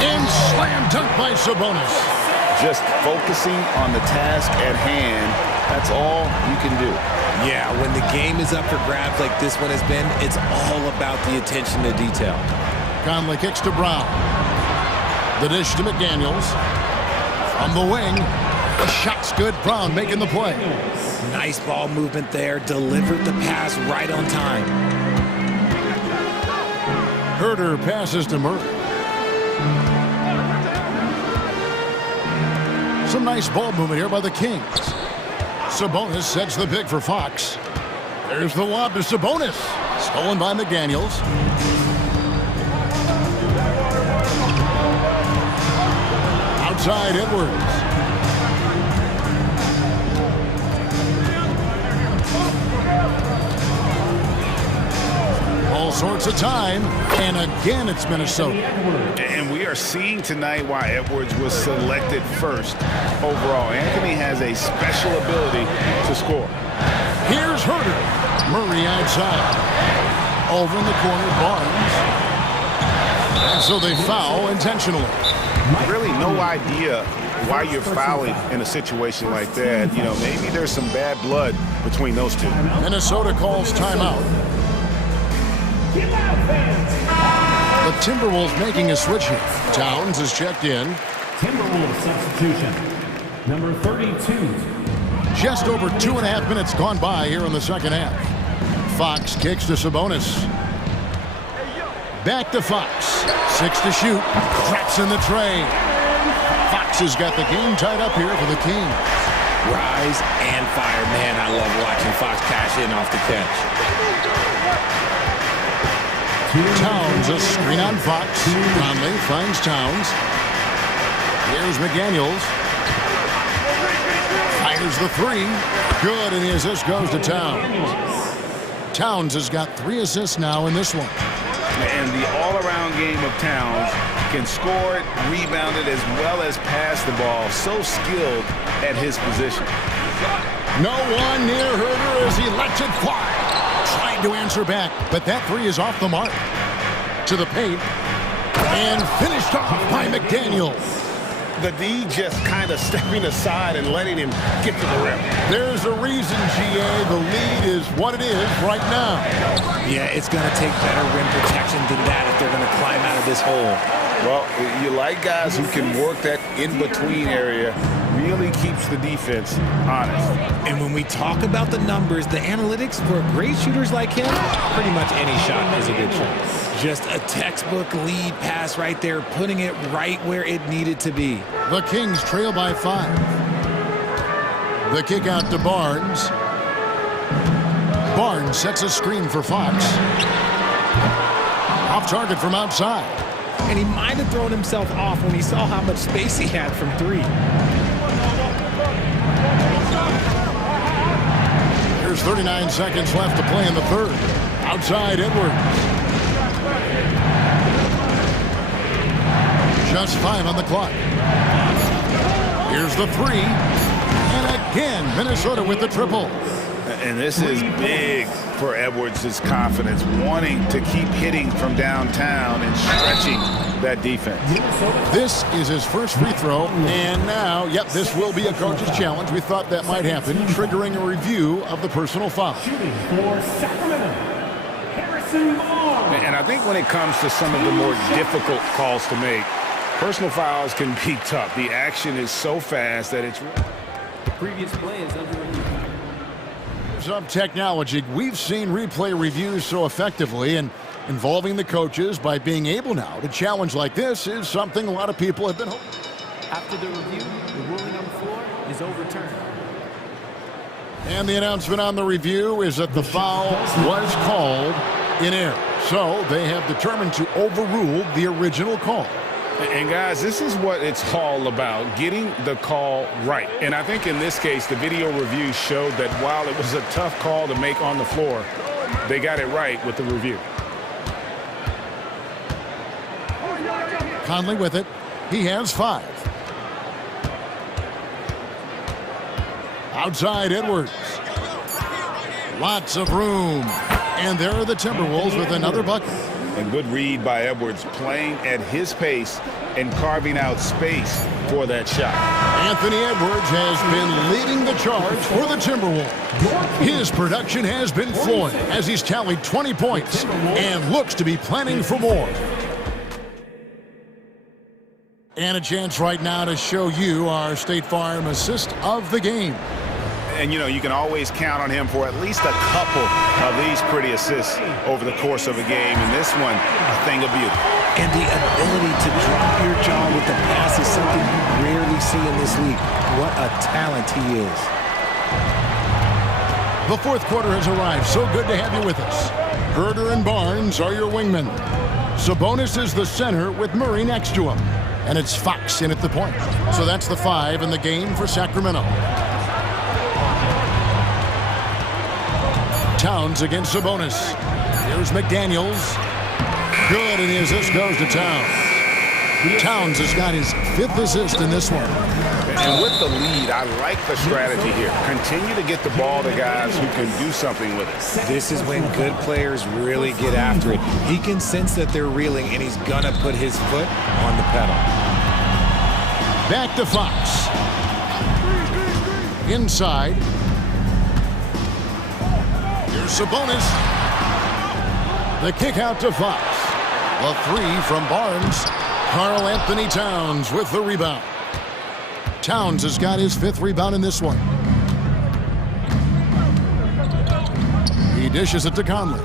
And slam dunk by Sabonis. Just focusing on the task at hand, that's all you can do. Yeah, when the game is up for grabs like this one has been, it's all about the attention to detail. Conley kicks to Brown. The dish to McDaniels. From the wing. The shot's good. Brown making the play. Nice ball movement there. Delivered the pass right on time. Herter passes to Murray. Some nice ball movement here by the Kings. Sabonis sets the pick for Fox. There's the lob to Sabonis. Stolen by McDaniels. Outside Edwards. All sorts of time. And again, it's Minnesota. And we are seeing tonight why Edwards was selected first overall. Anthony has a special ability to score. Here's Herter. Murray outside. Over in the corner, Barnes. And so they foul intentionally. Really no idea why you're fouling in a situation like that. You know, maybe there's some bad blood between those two. Minnesota calls timeout. The Timberwolves making a switch here. Towns is checked in. Timberwolves substitution. Number 32. Just over 2.5 minutes gone by here in the second half. Fox kicks to Sabonis. Back to Fox. 6 to shoot. Traps in the tray. Fox has got the game tied up here for the Kings. Rise and fire. Man, I love watching Fox cash in off the catch. Towns, a screen on Fox. Conley finds Towns. Here's McDaniels. Fires the three. Good, and the assist goes to Towns. Towns has got 3 assists now in this one. And the all-around game of Towns can score it, rebound it, as well as pass the ball. So skilled at his position. No one near Herter as he lets it fly. Tried to answer back, but that three is off the mark. To the paint. And finished off by McDaniels. The D just kind of stepping aside and letting him get to the rim. There's a reason, GA. The lead is what it is right now. Yeah, it's going to take better rim protection than that if they're going to climb out of this hole. Well, you like guys who can work that in-between area. Really keeps the defense honest. And when we talk about the numbers, the analytics for great shooters like him, pretty much any shot is a good shot. Just a textbook lead pass right there, putting it right where it needed to be. The Kings trail by 5. The kick out to Barnes. Barnes sets a screen for Fox. Off target from outside. And he might have thrown himself off when he saw how much space he had from 3. There's 39 seconds left to play in the third. Outside Edwards. Just 5 on the clock. Here's the 3. And again, Minnesota with the triple. And this is big for Edwards' confidence, wanting to keep hitting from downtown and stretching that defense. This is his first free throw. And now, yep, this will be a coach's challenge. We thought that might happen, triggering a review of the personal foul. Shooting for Sacramento, Harrison Barnes. And I think when it comes to some of the more difficult calls to make, personal fouls can be tough. The action is so fast that it's... The previous play is under review. Of technology, we've seen replay reviews so effectively, and involving the coaches by being able now to challenge like this is something a lot of people have been hoping. After the review, the ruling on the floor is overturned. And the announcement on the review is that the foul was called in error. So they have determined to overrule the original call. And guys, this is what it's all about, getting the call right. And I think in this case, the video review showed that while it was a tough call to make on the floor, they got it right with the review. Conley with it. He has 5. Outside Edwards. Lots of room. And there are the Timberwolves with another bucket. A good read by Edwards, playing at his pace and carving out space for that shot. Anthony Edwards has been leading the charge for the Timberwolves. His production has been flowing as he's tallied 20 points and looks to be planning for more. And a chance right now to show you our State Farm assist of the game. And, you know, you can always count on him for at least a couple of these pretty assists over the course of a game. And this one, a thing of beauty. And the ability to drop your jaw with the pass is something you rarely see in this league. What a talent he is. The fourth quarter has arrived. So good to have you with us. Herder and Barnes are your wingmen. Sabonis is the center with Murray next to him. And it's Fox in at the point. So that's the 5 in the game for Sacramento. Towns against Sabonis. Here's McDaniels. Good, and the assist goes to Towns. Towns has got his 5th assist in this one. And with the lead, I like the strategy here. Continue to get the ball to guys who can do something with it. This is when good players really get after it. He can sense that they're reeling, and he's gonna put his foot on the pedal. Back to Fox. Inside. Here's Sabonis. The kick out to Fox. The 3 from Barnes. Karl Anthony Towns with the rebound. Towns has got his 5th rebound in this one. He dishes it to Conley.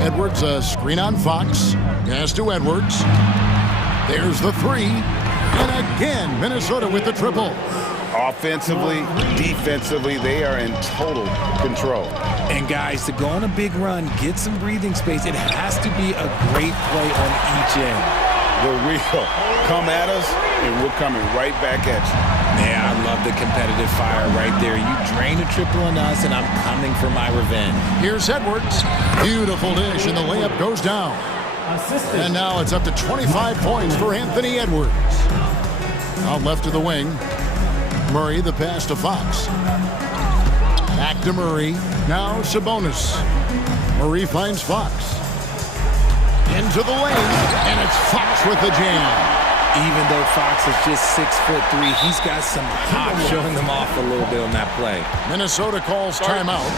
Edwards, a screen on Fox. Pass to Edwards. There's the 3. And again, Minnesota with the triple. Offensively, defensively, they are in total control. And guys, to go on a big run, get some breathing space, it has to be a great play on each end. The real come at us, and we're coming right back at you. Yeah, I love the competitive fire right there. You drain a triple on us, and I'm coming for my revenge. Here's Edwards. Beautiful dish, and the layup goes down. And now it's up to 25 points for Anthony Edwards. Out left of the wing. Murray, the pass to Fox. Back to Murray. Now Sabonis. Murray finds Fox. Into the lane, and it's Fox with the jam. Even though Fox is just 6'3", he's got some hop, showing them off a little bit on that play. Minnesota calls timeout.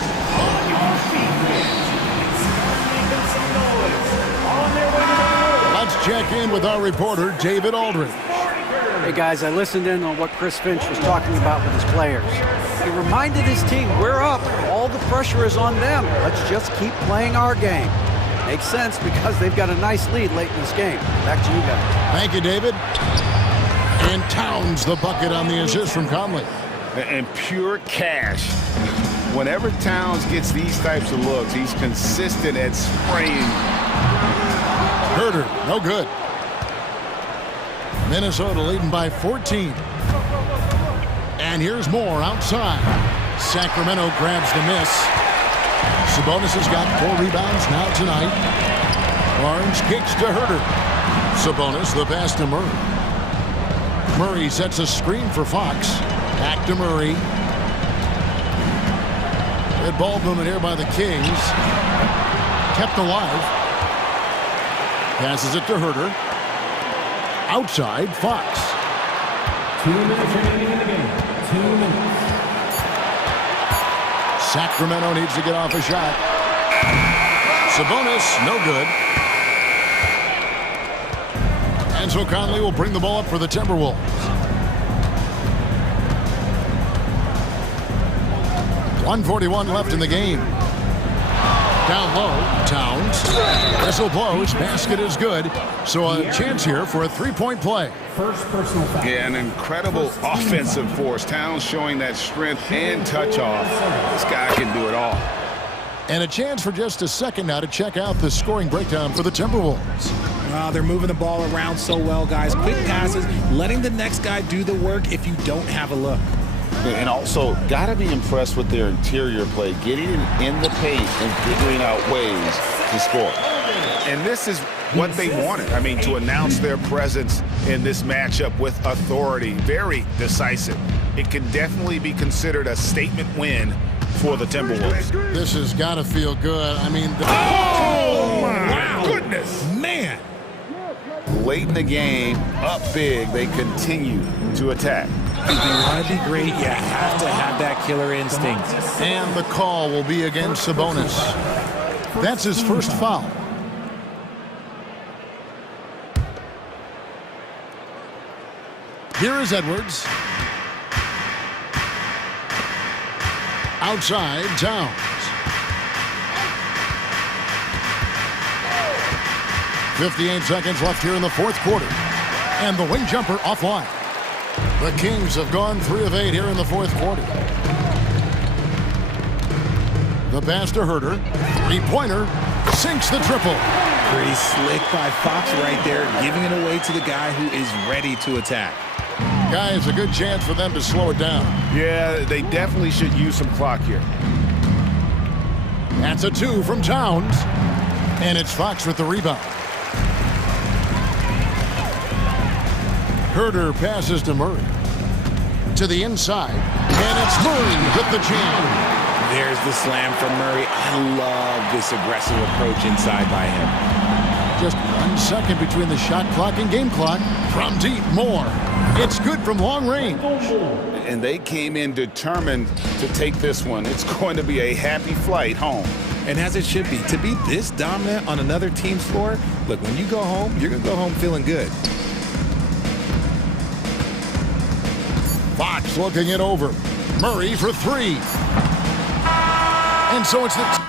Let's check in with our reporter, David Aldridge. Hey guys, I listened in on what Chris Finch was talking about with his players. He reminded his team, we're up. All the pressure is on them. Let's just keep playing our game. Makes sense because they've got a nice lead late in this game. Back to you guys. Thank you, David. And Towns the bucket on the assist from Conley. And pure cash. Whenever Towns gets these types of looks, he's consistent at spraying. Herder, no good. Minnesota leading by 14. And here's more outside. Sacramento grabs the miss. Sabonis has got 4 rebounds now tonight. Barnes kicks to Herder. Sabonis, the pass to Murray. Murray sets a screen for Fox. Back to Murray. Good ball movement here by the Kings. Kept alive. Passes it to Herder. Outside, Fox. 2 minutes remaining in the game. 2 minutes. Sacramento needs to get off a shot. Sabonis, no good. And so Conley will bring the ball up for the Timberwolves. .141 left in the game. Down low, Towns. Whistle blows, basket is good. So a chance here for a 3-point play. First personal foul. Yeah, an incredible offensive force. Towns showing that strength and touch off. This guy can do it all. And a chance for just a second now to check out the scoring breakdown for the Timberwolves. They're moving the ball around so well, guys. Quick passes, letting the next guy do the work if you don't have a look. And also, got to be impressed with their interior play, getting in the paint and figuring out ways to score. And this is what they wanted. I mean, to announce their presence in this matchup with authority, very decisive. It can definitely be considered a statement win for the Timberwolves. This has got to feel good. I mean, oh my goodness. Man. Late in the game, up big, they continue to attack. If you want to be great, you have to have that killer instinct. And the call will be against Sabonis. That's his first foul. Here is Edwards. Outside, Towns. .58 seconds left here in the fourth quarter. And the wing jumper offline. The Kings have gone 3 of 8 here in the fourth quarter. The pass to Herter. Three-pointer. Sinks the triple. Pretty slick by Fox right there, giving it away to the guy who is ready to attack. Guys, a good chance for them to slow it down. Yeah, they definitely should use some clock here. That's a 2 from Towns. And it's Fox with the rebound. Herter passes to Murray. To the inside. And it's Murray with the jam. There's the slam from Murray. I love this aggressive approach inside by him. Just 1 second between the shot clock and game clock. From deep, more. It's good from long range. And they came in determined to take this one. It's going to be a happy flight home. And as it should be. To be this dominant on another team's floor, look, when you go home, you're going to go home feeling good. Fox looking it over. Murray for 3. And so it's the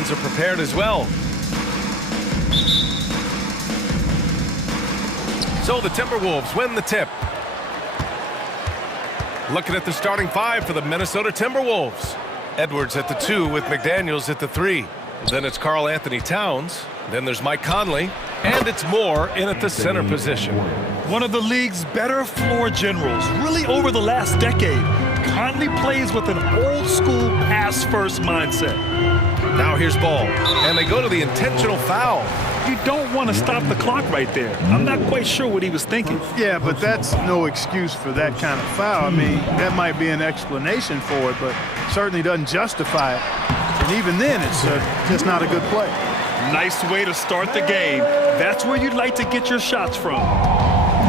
fans are prepared as well. So the Timberwolves win the tip. Looking at the starting five for the Minnesota Timberwolves. Edwards at the 2 with McDaniels at the 3. Then it's Karl Anthony Towns. Then there's Mike Conley. And it's Moore in at the center position. One of the league's better floor generals, really over the last decade. Conley plays with an old-school pass-first mindset. Now here's Ball. And they go to the intentional foul. You don't want to stop the clock right there. I'm not quite sure what he was thinking. Yeah, but that's no excuse for that kind of foul. I mean, that might be an explanation for it, but certainly doesn't justify it. And even then, it's just not a good play. Nice way to start the game. That's where you'd like to get your shots from.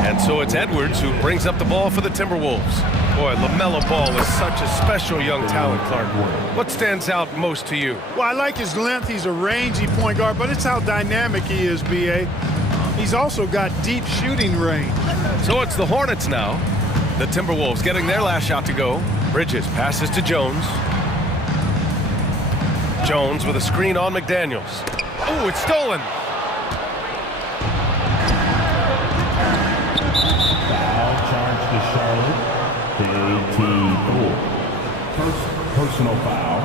And so it's Edwards who brings up the ball for the Timberwolves. Boy, LaMelo Ball is such a special young talent, Clark. What stands out most to you? Well, I like his length. He's a rangy point guard, but it's how dynamic he is, B.A. He's also got deep shooting range. So it's the Hornets now. The Timberwolves getting their last shot to go. Bridges passes to Jones. Jones with a screen on McDaniels. Oh, it's stolen. Foul charge to Charlotte. Team 4. First personal foul.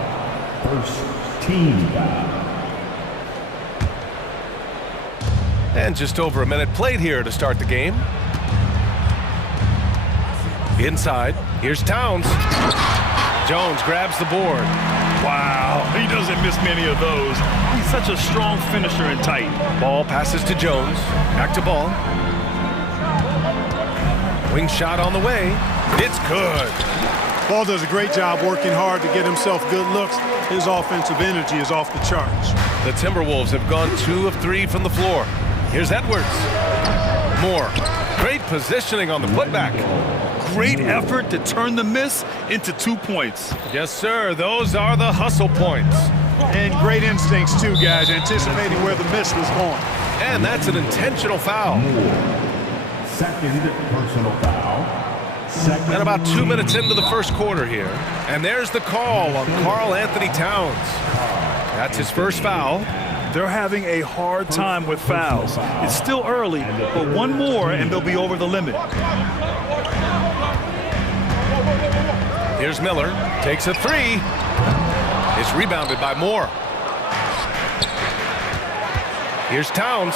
First team foul. And just over a minute played here to start the game. Inside, here's Towns. Jones grabs the board. Wow, he doesn't miss many of those. He's such a strong finisher and tight. Ball passes to Jones. Back to Ball. Wing shot on the way. It's good. Ball does a great job working hard to get himself good looks. His offensive energy is off the charts. The Timberwolves have gone 2 of 3 from the floor. Here's Edwards. Moore. Great positioning on the putback. Great effort to turn the miss into 2 points. Yes, sir. Those are the hustle points. And great instincts, too, guys, anticipating where the miss was going. And that's an intentional foul. Second personal foul. And about 2 minutes into the first quarter here. And there's the call on Karl Anthony Towns. That's his first foul. They're having a hard time with fouls. It's still early, but one more and they'll be over the limit. Here's Miller. Takes a 3. It's rebounded by Moore. Here's Towns.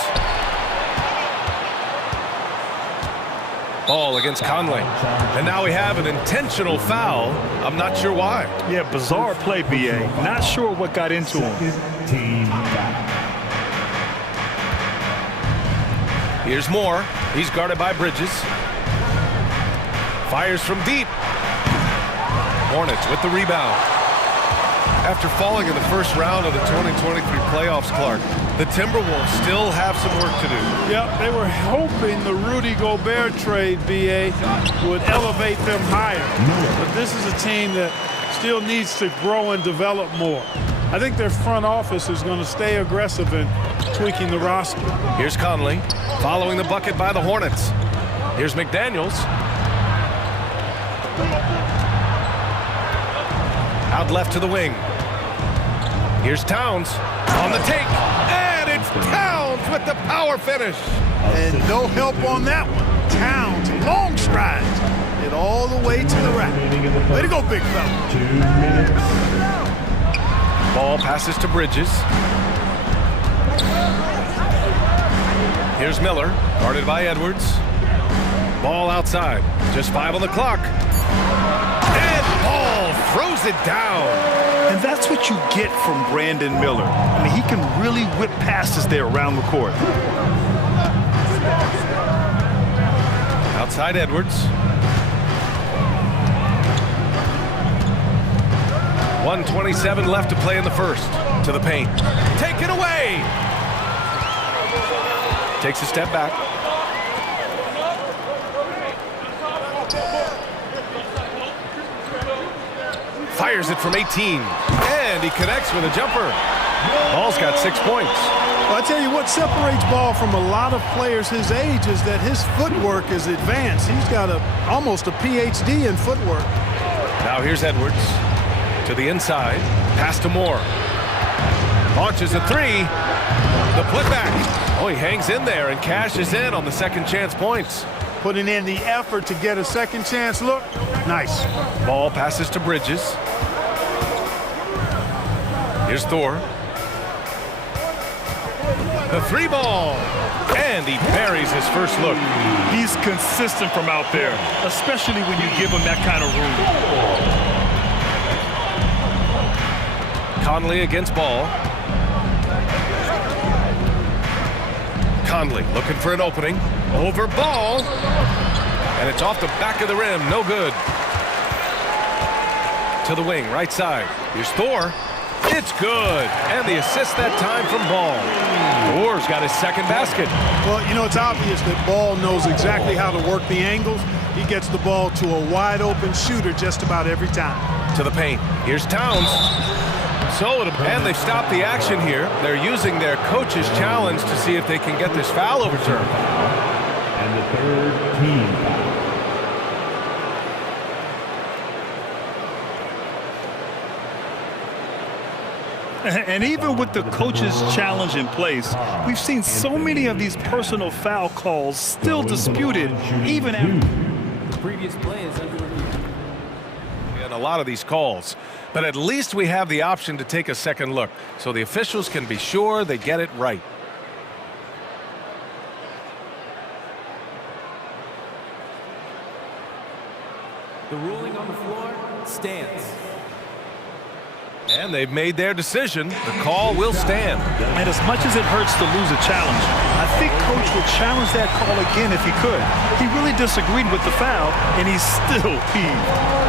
Ball against Conley. And now we have an intentional foul. I'm not sure why. Yeah, bizarre play, B.A. Not sure what got into him. Here's Moore. He's guarded by Bridges. Fires from deep. Hornets with the rebound. After falling in the first round of the 2023 playoffs, Clark, the Timberwolves still have some work to do. Yep, they were hoping the Rudy Gobert trade, B.A., would elevate them higher. But this is a team that still needs to grow and develop more. I think their front office is going to stay aggressive in tweaking the roster. Here's Conley, following the bucket by the Hornets. Here's McDaniels. Out left to the wing. Here's Towns on the take. And it's Towns with the power finish. And no help on that one. Towns, long strides. It all the way to the rack. Way to go, big fella. 2 minutes. Ball passes to Bridges. Here's Miller, guarded by Edwards. Ball outside. Just 5 on the clock. And Ball throws it down. And that's what you get from Brandon Miller. I mean, he can really whip passes there around the court. Outside Edwards. 1:27 left to play in the first. To the paint. Take it away! Takes a step back. Fires it from 18. And he connects with a jumper. Ball's got 6 points. Well, I tell you what separates Ball from a lot of players his age is that his footwork is advanced. He's got almost a PhD in footwork. Now here's Edwards. To the inside. Pass to Moore. Launches a three. The putback. Oh, he hangs in there and cashes in on the second chance points. Putting in the effort to get a second chance look. Nice. Ball passes to Bridges. Here's Thor. The three ball. And he buries his first look. He's consistent from out there, especially when you give him that kind of room. Conley against Ball. Conley looking for an opening. Over Ball. And it's off the back of the rim. No good. To the wing, right side. Here's Thor. It's good. And the assist that time from Ball. Thor's got his second basket. Well, you know, it's obvious that Ball knows exactly how to work the angles. He gets the ball to a wide open shooter just about every time. To the paint. Here's Towns. And they've stopped the action here. They're using their coach's challenge to see if they can get this foul overturned. And the third team foul. And even with the coach's challenge in place, we've seen so many of these personal foul calls still disputed, even after the previous play is under review. And a lot of these calls. But at least we have the option to take a second look, so the officials can be sure they get it right. The ruling on the floor stands. And they've made their decision. The call will stand. And as much as it hurts to lose a challenge, I think Coach would challenge that call again if he could. He really disagreed with the foul, and he's still peeved.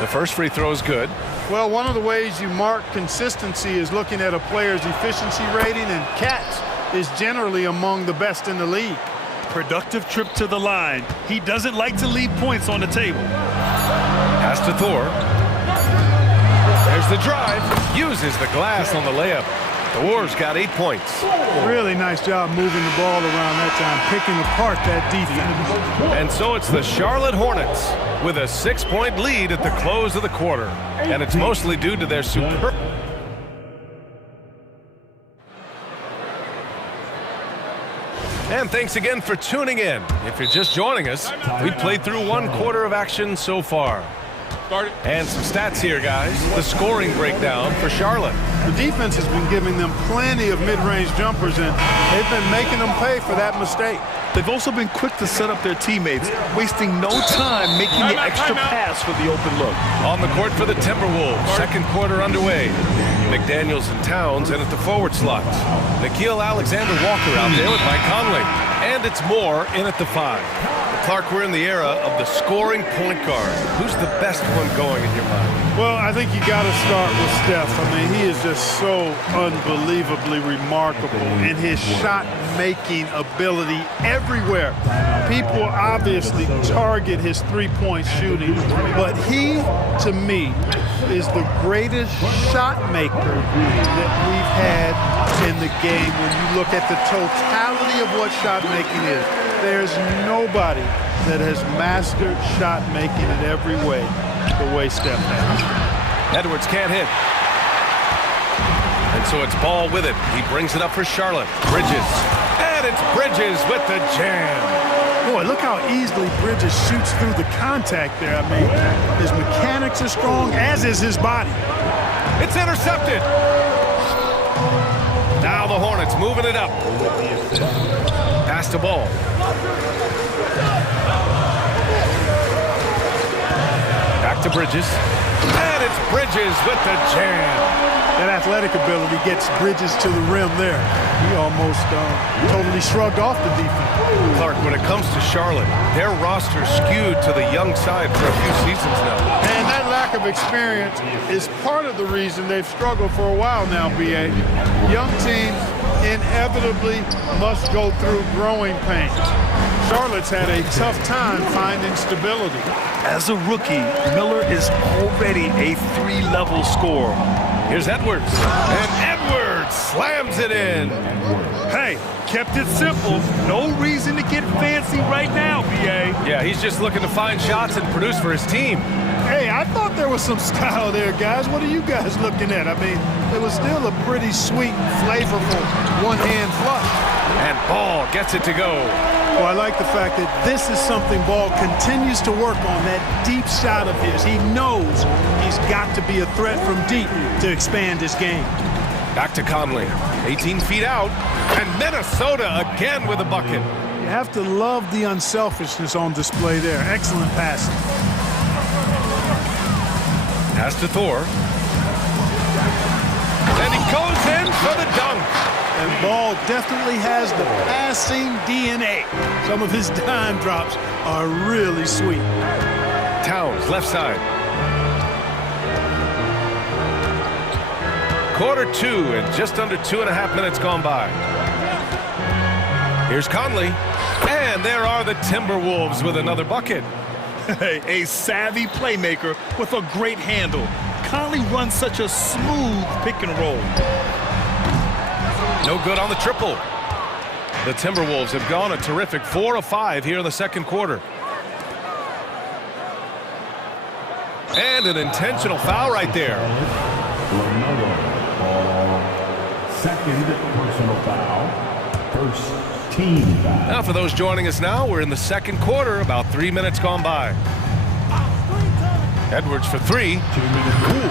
The first free throw is good. Well, one of the ways you mark consistency is looking at a player's efficiency rating, and Katz is generally among the best in the league. Productive trip to the line. He doesn't like to leave points on the table. Pass to Thor. There's the drive. Uses the glass on the layup. Thor's got 8 points. Really nice job moving the ball around that time, picking apart that defense. And so it's the Charlotte Hornets with a 6-point lead at the close of the quarter. And it's mostly due to their superb. And thanks again for tuning in. If you're just joining us, we played through 1 quarter of action so far. And some stats here, guys. The scoring breakdown for Charlotte. The defense has been giving them plenty of mid-range jumpers, and they've been making them pay for that mistake. They've also been quick to set up their teammates, wasting no time making the extra pass for the open look. On the court for the Timberwolves, second quarter underway. McDaniels and Towns in at the forward slot. Nickeil Alexander-Walker out there with Mike Conley. And it's Moore in at the 5. Clark, we're in the era of the scoring point guard. Who's the best one going in your mind? Well, I think you got to start with Steph. I mean, he is just so unbelievably remarkable in his shot-making ability everywhere. People obviously target his three-point shooting, but he, to me, is the greatest shot maker that we've had in the game when you look at the totality of what shot making is. There's nobody that has mastered shot making in every way the way Steph has. Edwards can't hit. And so it's Ball with it. He brings it up for Charlotte. Bridges. And it's Bridges with the jam. Boy, look how easily Bridges shoots through the contact there. I mean, his mechanics are strong, as is his body. It's intercepted. Now the Hornets moving it up. Pass to Ball. Back to Bridges. And it's Bridges with the jam. That athletic ability gets Bridges to the rim there. He almost totally shrugged off the defense. Clark, when it comes to Charlotte, their roster skewed to the young side for a few seasons now. And that lack of experience is part of the reason they've struggled for a while now, B.A. Young teams inevitably must go through growing pains. Charlotte's had a tough time finding stability. As a rookie, Miller is already a 3-level scorer. Here's Edwards. And Edwards slams it in. Hey, kept it simple. No reason to get fancy right now, BA. Yeah, he's just looking to find shots and produce for his team. Hey, I thought there was some style there, guys. What are you guys looking at? I mean, it was still a pretty sweet, flavorful one-hand flush. And Ball gets it to go. Well, I like the fact that this is something Ball continues to work on, that deep shot of his. He knows he's got to be a threat from deep to expand his game. Back to Conley, 18 feet out, and Minnesota again with a bucket. You have to love the unselfishness on display there. Excellent passing. Pass to Thor. And he goes in for the dunk. And Ball definitely has the passing DNA. Some of his dime drops are really sweet. Towns, left side. Quarter 2 and just under 2.5 minutes gone by. Here's Conley. And there are the Timberwolves with another bucket. A savvy playmaker with a great handle. Conley runs such a smooth pick and roll. No good on the triple. The Timberwolves have gone a terrific 4 of 5 here in the second quarter. And an intentional foul right there. Second personal foul. First team foul. Now for those joining us now, we're in the second quarter, about 3 minutes gone by. Edwards for 3. Ooh,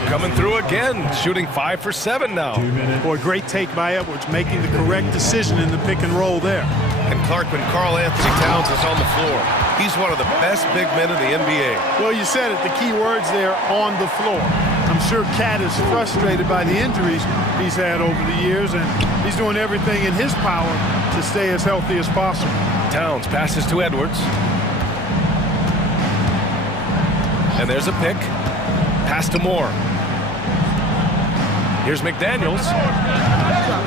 coming through again, shooting 5 for 7 now. Boy, great take by Edwards, making the correct decision in the pick and roll there. And Clark, when Karl Anthony Towns is on the floor, he's one of the best big men in the NBA. Well, you said it, the key words there, on the floor. I'm sure Cat is frustrated by the injuries he's had over the years, and he's doing everything in his power to stay as healthy as possible. Towns passes to Edwards. And there's a pick. Pass to Moore. Here's McDaniels.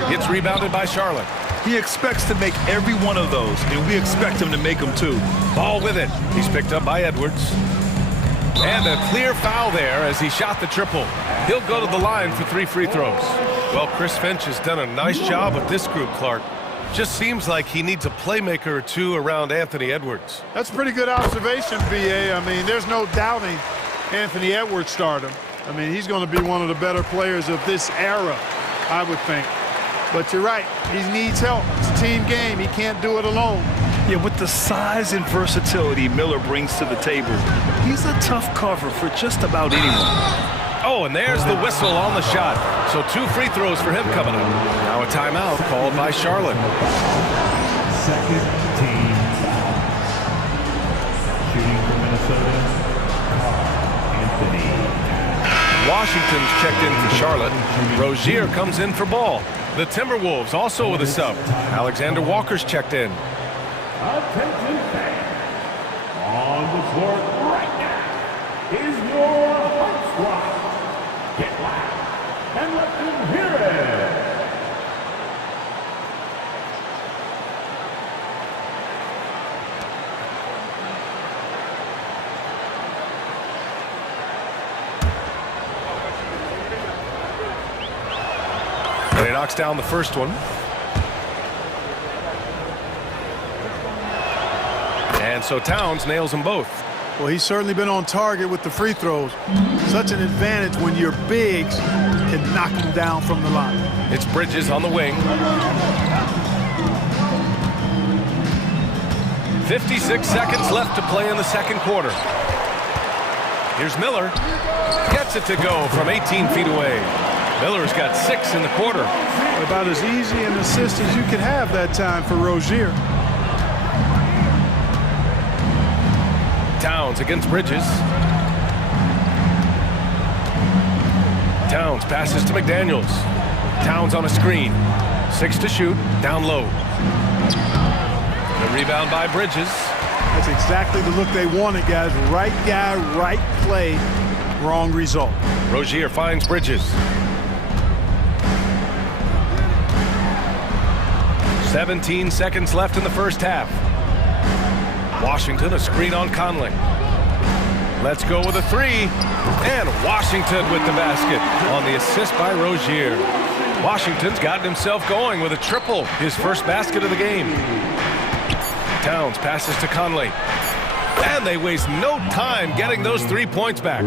Gets rebounded by Charlotte. He expects to make every one of those, and we expect him to make them too. Ball with it. He's picked up by Edwards. And a clear foul there as he shot the triple. He'll go to the line for 3 free throws. Well, Chris Finch has done a nice job with this group, Clark. Just seems like he needs a playmaker or two around Anthony Edwards. That's a pretty good observation, B.A. I mean, there's no doubting Anthony Edwards stardom. I mean, he's going to be one of the better players of this era, I would think. But you're right, he needs help. It's a team game. He can't do it alone. Yeah, with the size and versatility Miller brings to the table, he's a tough cover for just about anyone. Oh, and there's the whistle on the shot. So 2 free throws for him coming up. Now a timeout called by Charlotte. Second team foul. Shooting for Minnesota, Anthony. Washington's checked in for Charlotte. Rozier comes in for Ball. The Timberwolves also with a sub. Alexander Walker's checked in. Attention fans. On the court right now is your home squad. Get loud and let them hear it. And he knocks down the first one. And so Towns nails them both. Well, he's certainly been on target with the free throws. Such an advantage when your bigs can knock him down from the line. It's Bridges on the wing. 56 seconds left to play in the second quarter. Here's Miller. Gets it to go from 18 feet away. Miller's got 6 in the quarter. About as easy an assist as you could have that time for Rozier. Towns against Bridges. Towns passes to McDaniels. Towns on a screen. 6 to shoot, down low. The rebound by Bridges. That's exactly the look they wanted, guys. Right guy, right play, wrong result. Rozier finds Bridges. 17 seconds left in the first half. Washington, a screen on Conley. Let's go with a 3. And Washington with the basket on the assist by Rozier. Washington's gotten himself going with a triple, his first basket of the game. Towns passes to Conley. And they waste no time getting those 3 points back.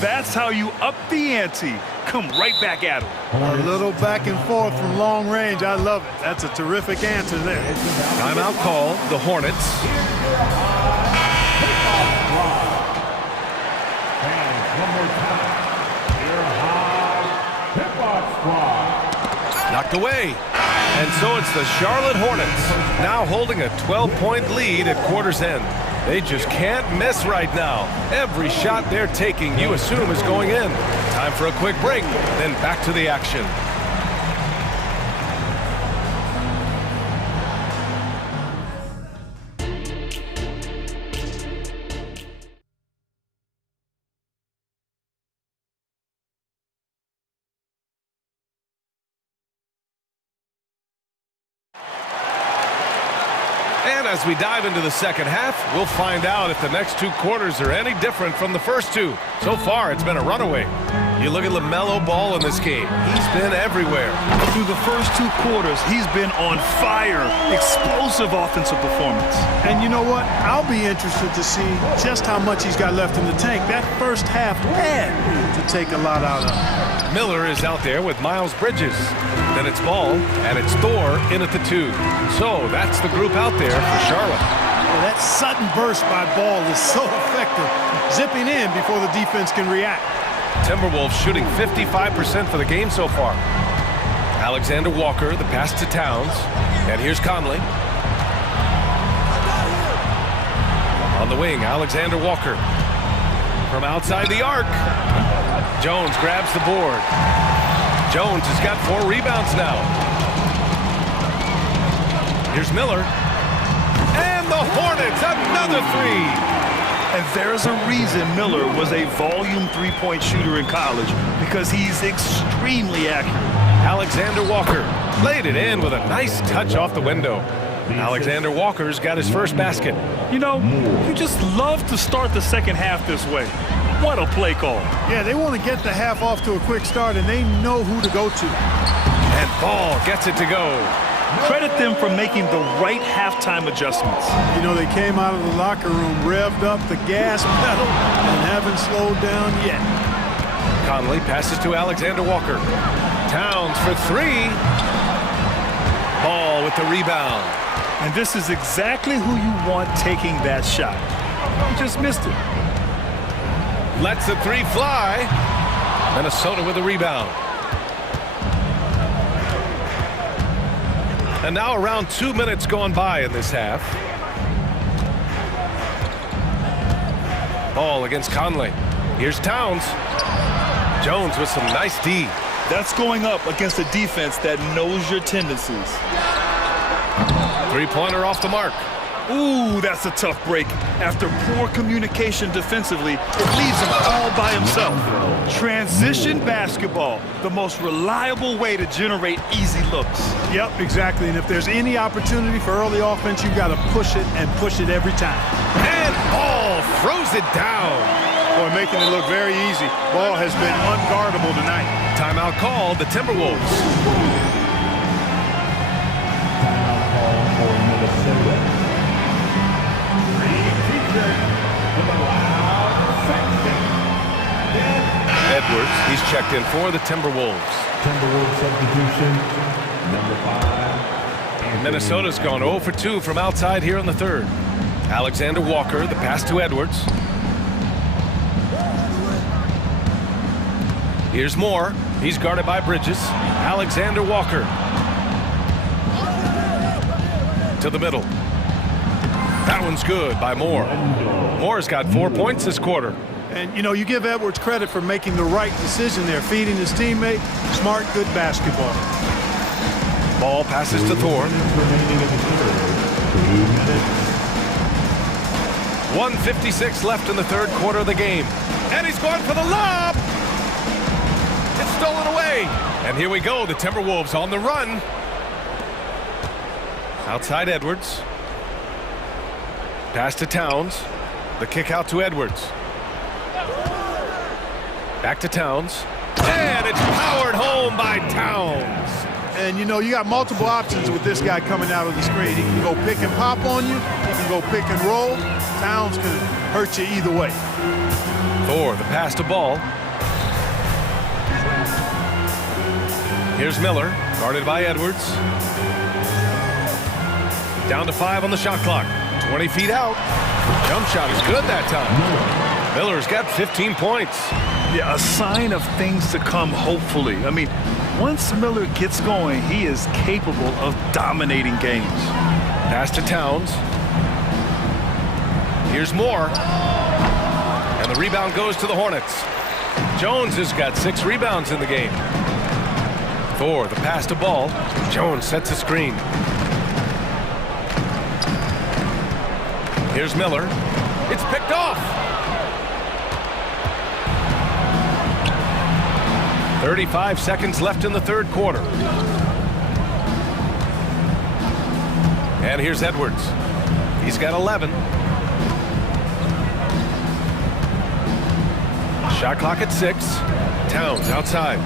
That's how you up the ante. Come right back at him. A little back and forth from long range. I love it. That's a terrific answer there. Timeout call, the Hornets. Knocked away. And so it's the Charlotte Hornets, now holding a 12-point lead at quarter's end. They just can't miss right now. Every shot they're taking, you assume, is going in. Time for a quick break, then back to the action. And as we dive into the second half, we'll find out if the next 2 quarters are any different from the first 2. So far, it's been a runaway. You look at LaMelo Ball in this game. He's been everywhere. Through the first 2 quarters, he's been on fire. Explosive offensive performance. And you know what? I'll be interested to see just how much he's got left in the tank. That first half had to take a lot out of him. Miller is out there with Miles Bridges. Then it's Ball, and it's Thor in at the 2. So that's the group out there for Charlotte. Well, that sudden burst by Ball is so effective, zipping in before the defense can react. Timberwolves shooting 55% for the game so far. Alexander Walker, the pass to Towns. And here's Conley. On the wing, Alexander Walker. From outside the arc. Jones grabs the board. Jones has got 4 rebounds now. Here's Miller. And the Hornets, another 3. And there's a reason Miller was a volume 3-point shooter in college, because he's extremely accurate. Alexander Walker laid it in with a nice touch off the window. Alexander Walker's got his first basket. You know, you just love to start the second half this way. What a play call. Yeah, they want to get the half off to a quick start, and they know who to go to. And Ball gets it to go. Credit them for making the right halftime adjustments. You know, they came out of the locker room, revved up the gas pedal, and haven't slowed down yet. Conley passes to Alexander Walker. Towns for 3. Ball with the rebound. And this is exactly who you want taking that shot. You just missed it. Lets the 3 fly. Minnesota with the rebound. And now around 2 minutes gone by in this half. Ball against Conley. Here's Towns. Jones with some nice D. That's going up against a defense that knows your tendencies. 3-pointer off the mark. Ooh, that's a tough break. After poor communication defensively, it leaves him all by himself. Transition basketball, the most reliable way to generate easy looks. Yep, exactly. And if there's any opportunity for early offense, you've got to push it and push it every time. And Ball throws it down. Boy, making it look very easy. Ball has been unguardable tonight. Timeout called, the Timberwolves. Timeout call for Minnesota. Edwards, he's checked in for the Timberwolves. Timberwolves substitution, number 5. Minnesota's gone 0 for 2 from outside here in the third. Alexander Walker, the pass to Edwards. Here's Moore. He's guarded by Bridges. Alexander Walker. To the middle. That one's good by Moore. Moore's got 4 points this quarter. And, you know, you give Edwards credit for making the right decision there, feeding his teammate. Smart, good basketball. Ball passes to Thor. 1:56 left in the third quarter of the game. And he's going for the lob. It's stolen away. And here we go, the Timberwolves on the run. Outside Edwards. Pass to Towns. The kick out to Edwards. Back to Towns. And and it's powered home by Towns. And, you know, you got multiple options with this guy coming out of the screen. He can go pick and pop on you. He can go pick and roll. Towns can hurt you either way. Thor, the pass to Ball. Here's Miller, guarded by Edwards. Down to 5 on the shot clock. 20 feet out. Jump shot is good that time. Miller's got 15 points. Yeah, a sign of things to come, hopefully. I mean, once Miller gets going, he is capable of dominating games. Pass to Towns. Here's Moore. And the rebound goes to the Hornets. Jones has got 6 rebounds in the game. Thor, the pass to Ball. Jones sets a screen. Here's Miller. It's picked off. 35 seconds left in the third quarter. And here's Edwards. He's got 11. Shot clock at 6. Towns outside.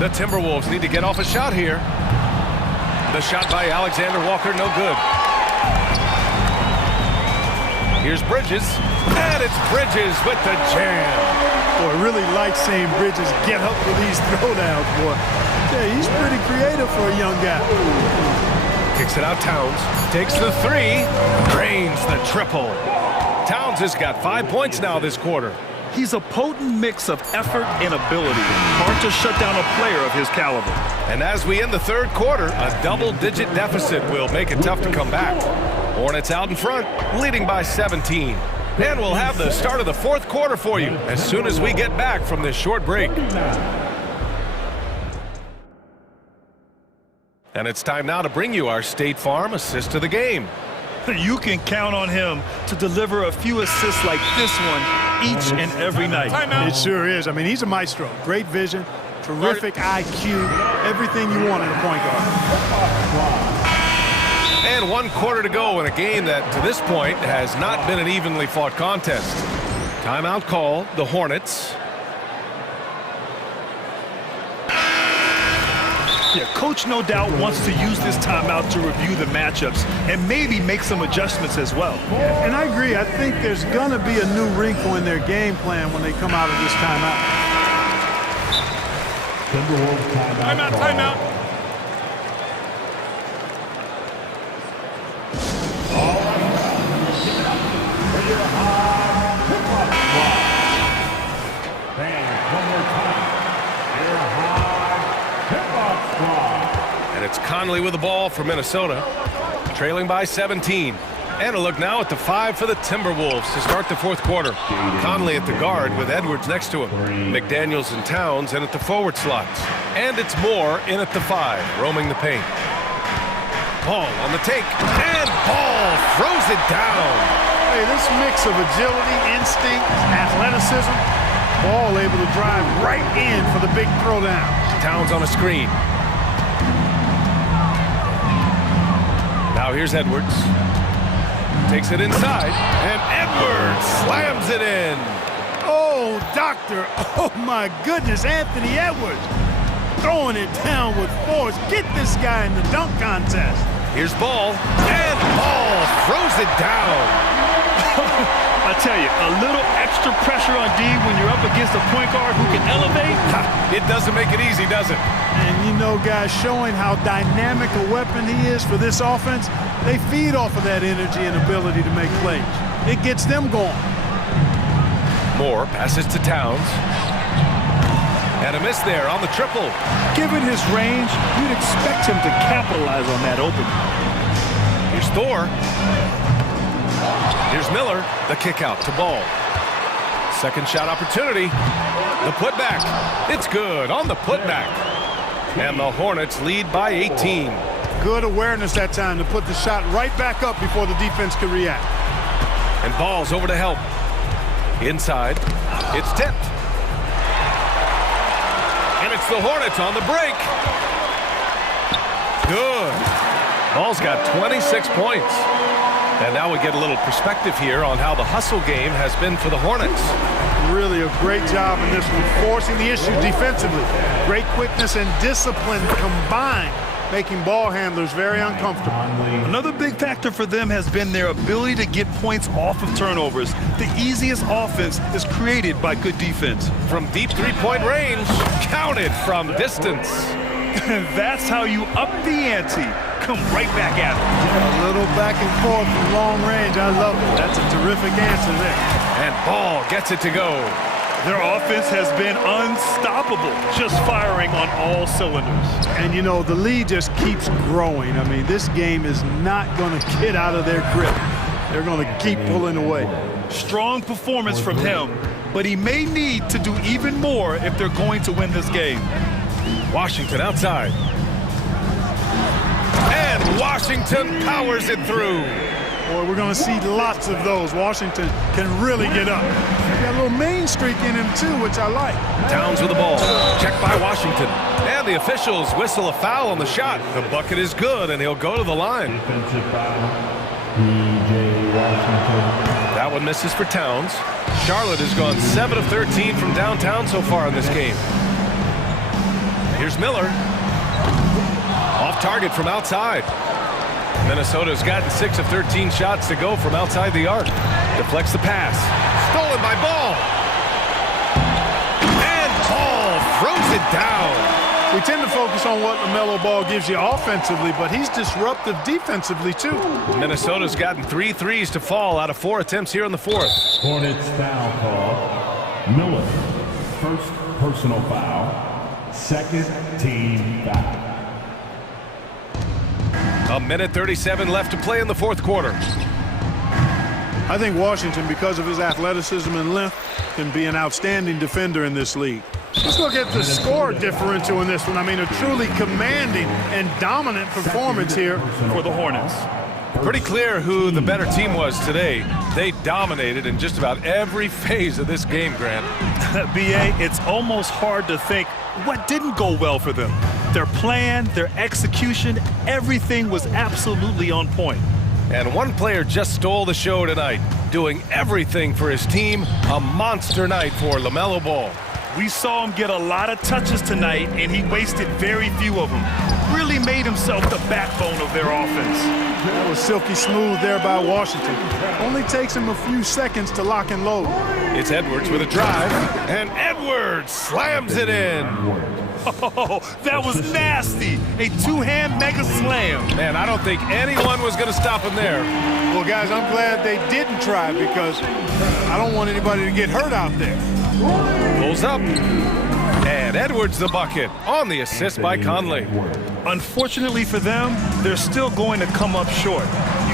The Timberwolves need to get off a shot here. The shot by Alexander Walker, no good. Here's Bridges, and it's Bridges with the jam. Boy, really like seeing Bridges get up for these throwdowns, boy. Yeah, he's pretty creative for a young guy. Kicks it out, Towns. Takes the 3, drains the triple. Towns has got 5 points now this quarter. He's a potent mix of effort and ability. Hard to shut down a player of his caliber. And as we end the third quarter, a double-digit deficit will make it tough to come back. Hornets out in front, leading by 17. And we'll have the start of the fourth quarter for you as soon as we get back from this short break. And it's time now to bring you our State Farm assist of the game. You can count on him to deliver a few assists like this one each and every night. It sure is. I mean, he's a maestro. Great vision, terrific IQ, everything you want in a point guard. And 1 quarter to go in a game that, to this point, has not been an evenly fought contest. Timeout call, the Hornets. Yeah, coach no doubt wants to use this timeout to review the matchups and maybe make some adjustments as well. Yeah, and I agree. I think there's going to be a new wrinkle in their game plan when they come out of this timeout. Timeout. And it's Conley with the ball for Minnesota, trailing by 17. And a look now at the 5 for the Timberwolves to start the fourth quarter. Conley at the guard with Edwards next to him. McDaniels and Towns in at the forward slots. And it's Moore in at the 5, roaming the paint. Ball on the take, and Ball throws it down. Hey, this mix of agility, instinct, athleticism, Ball able to drive right in for the big throwdown. Towns on a screen. Now here's Edwards. Takes it inside, and Edwards slams it in. Oh, doctor. Oh, my goodness, Anthony Edwards. Throwing it down with force. Get this guy in the dunk contest. Here's Ball, and Ball throws it down. I tell you, a little extra pressure on D when you're up against a point guard who can elevate. It doesn't make it easy, does it? And you know, guys, showing how dynamic a weapon he is for this offense, they feed off of that energy and ability to make plays. It gets them going. Moore passes to Towns. And a miss there on the triple. Given his range, you'd expect him to capitalize on that opening. Here's Thor. Here's Miller, the kick out to Ball. Second shot opportunity. The putback. It's good on the putback. And the Hornets lead by 18. Good awareness that time to put the shot right back up before the defense could react. And Ball's over to help. Inside. It's tipped. And it's the Hornets on the break. Good. Ball's got 26 points. And now we get a little perspective here on how the hustle game has been for the Hornets. Really a great job in this one, forcing the issue defensively. Great quickness and discipline combined, making ball handlers very uncomfortable. Another big factor for them has been their ability to get points off of turnovers. The easiest offense is created by good defense. From deep three-point range, counted from distance. And that's how you up the ante. Come right back at it. A little back and forth from long range. I love it. That's a terrific answer there. And Ball gets it to go. Their offense has been unstoppable, just firing on all cylinders. And, you know, the lead just keeps growing. I mean, this game is not going to get out of their grip. They're going to keep pulling away. Strong performance from him, but he may need to do even more if they're going to win this game. Washington outside. And Washington powers it through. Boy, we're going to see lots of those. Washington can really get up. He's got a little Main Streak in him, too, which I like. Towns with the ball. Checked by Washington. And the officials whistle a foul on the shot. The bucket is good, and he'll go to the line. That one misses for Towns. Charlotte has gone 7 of 13 from downtown so far in this game. Here's Miller. Off target from outside. Minnesota's gotten 6 of 13 shots to go from outside the arc. Deflects the pass. Stolen by Ball. And Ball throws it down. We tend to focus on what LaMelo Ball gives you offensively, but he's disruptive defensively, too. Minnesota's gotten 3 threes to fall out of 4 attempts here in the fourth. Hornets foul call. Miller, first personal foul, second team foul. A minute 37 left to play in the fourth quarter. I think Washington, because of his athleticism and length, can be an outstanding defender in this league. Let's look at the score differential in this one. I mean, a truly commanding and dominant performance here for the Hornets. Pretty clear who the better team was today. They dominated in just about every phase of this game, Grant. B.A., it's almost hard to think what didn't go well for them. Their plan, their execution, everything was absolutely on point. And one player just stole the show tonight, doing everything for his team. A monster night for LaMelo Ball. We saw him get a lot of touches tonight, and he wasted very few of them. Really made himself the backbone of their offense. That was silky smooth there by Washington. Only takes him a few seconds to lock and load. It's Edwards with a drive, and Edwards slams it in. Oh, that was nasty. A two-hand mega slam. Man, I don't think anyone was going to stop him there. Well, guys, I'm glad they didn't try because I don't want anybody to get hurt out there. Pulls up. And Edwards the bucket on the assist by Conley. Unfortunately for them, they're still going to come up short.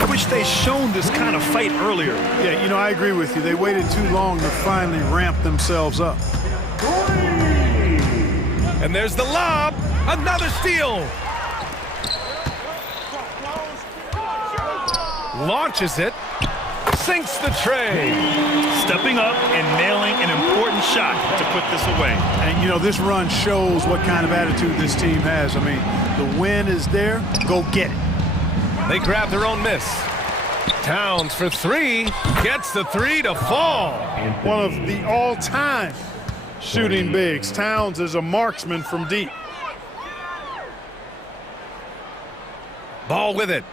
You wish they'd shown this kind of fight earlier. Yeah, you know, I agree with you. They waited too long to finally ramp themselves up. And there's the lob. Another steal. Launches it. Sinks the tray. Stepping up and nailing an important shot to put this away. And, you know, this run shows what kind of attitude this team has. I mean, the win is there. Go get it. They grab their own miss. Towns for 3. Gets the 3 to fall. One of the all-time shooting bigs. Towns is a marksman from deep. Ball with it.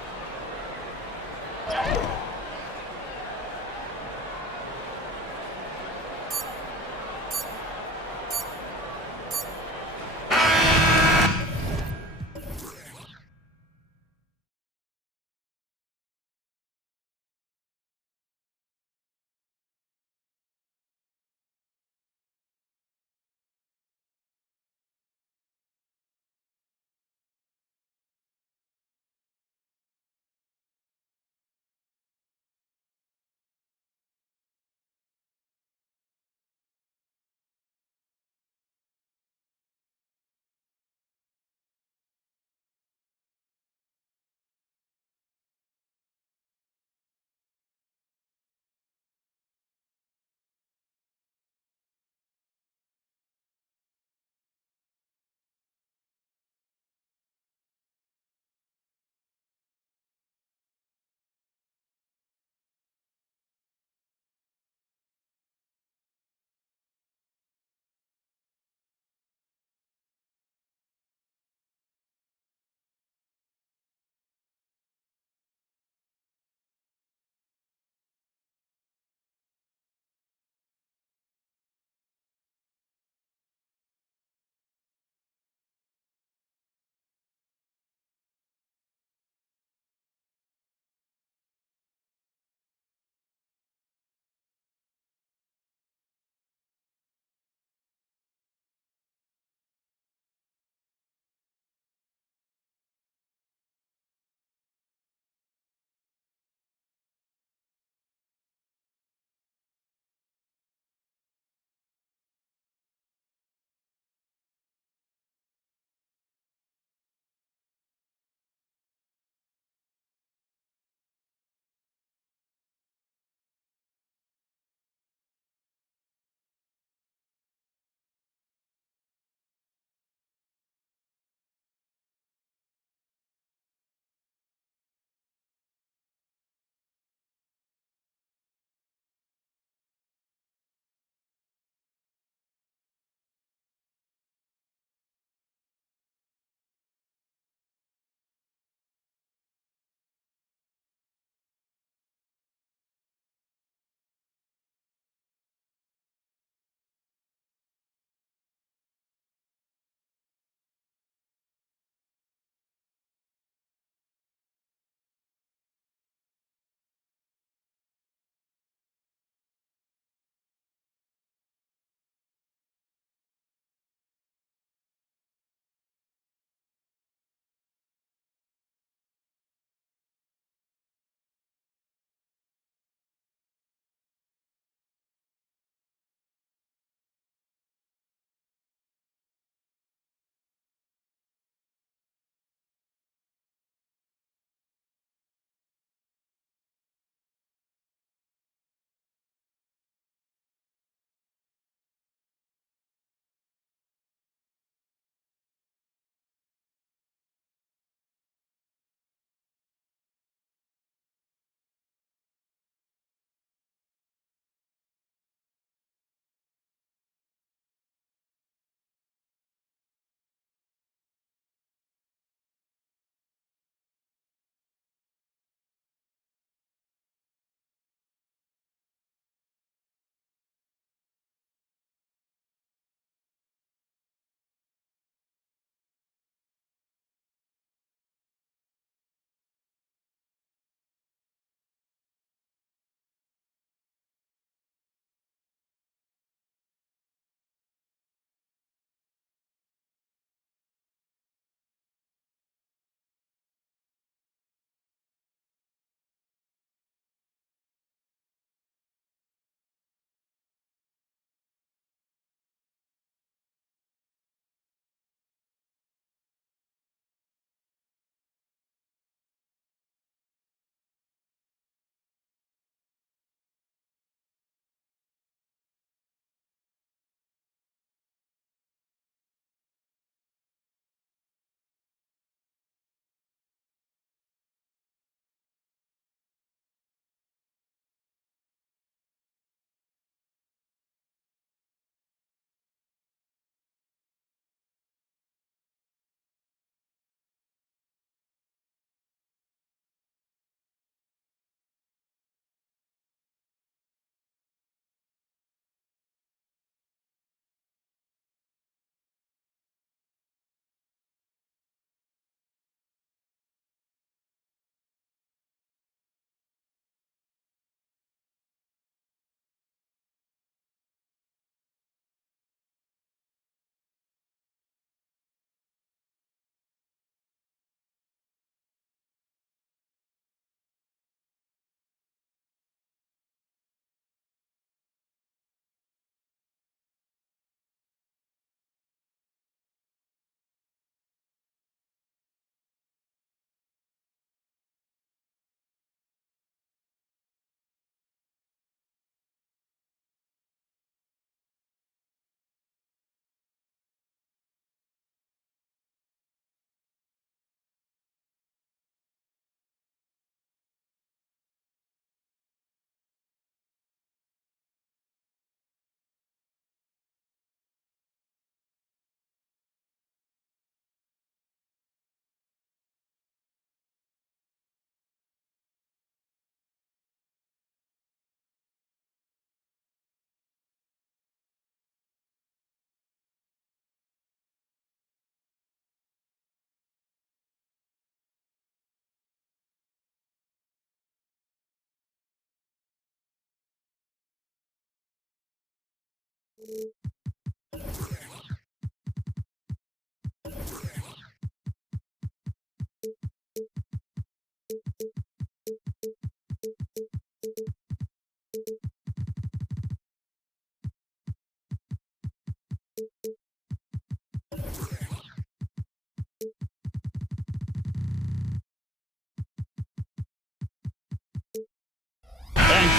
And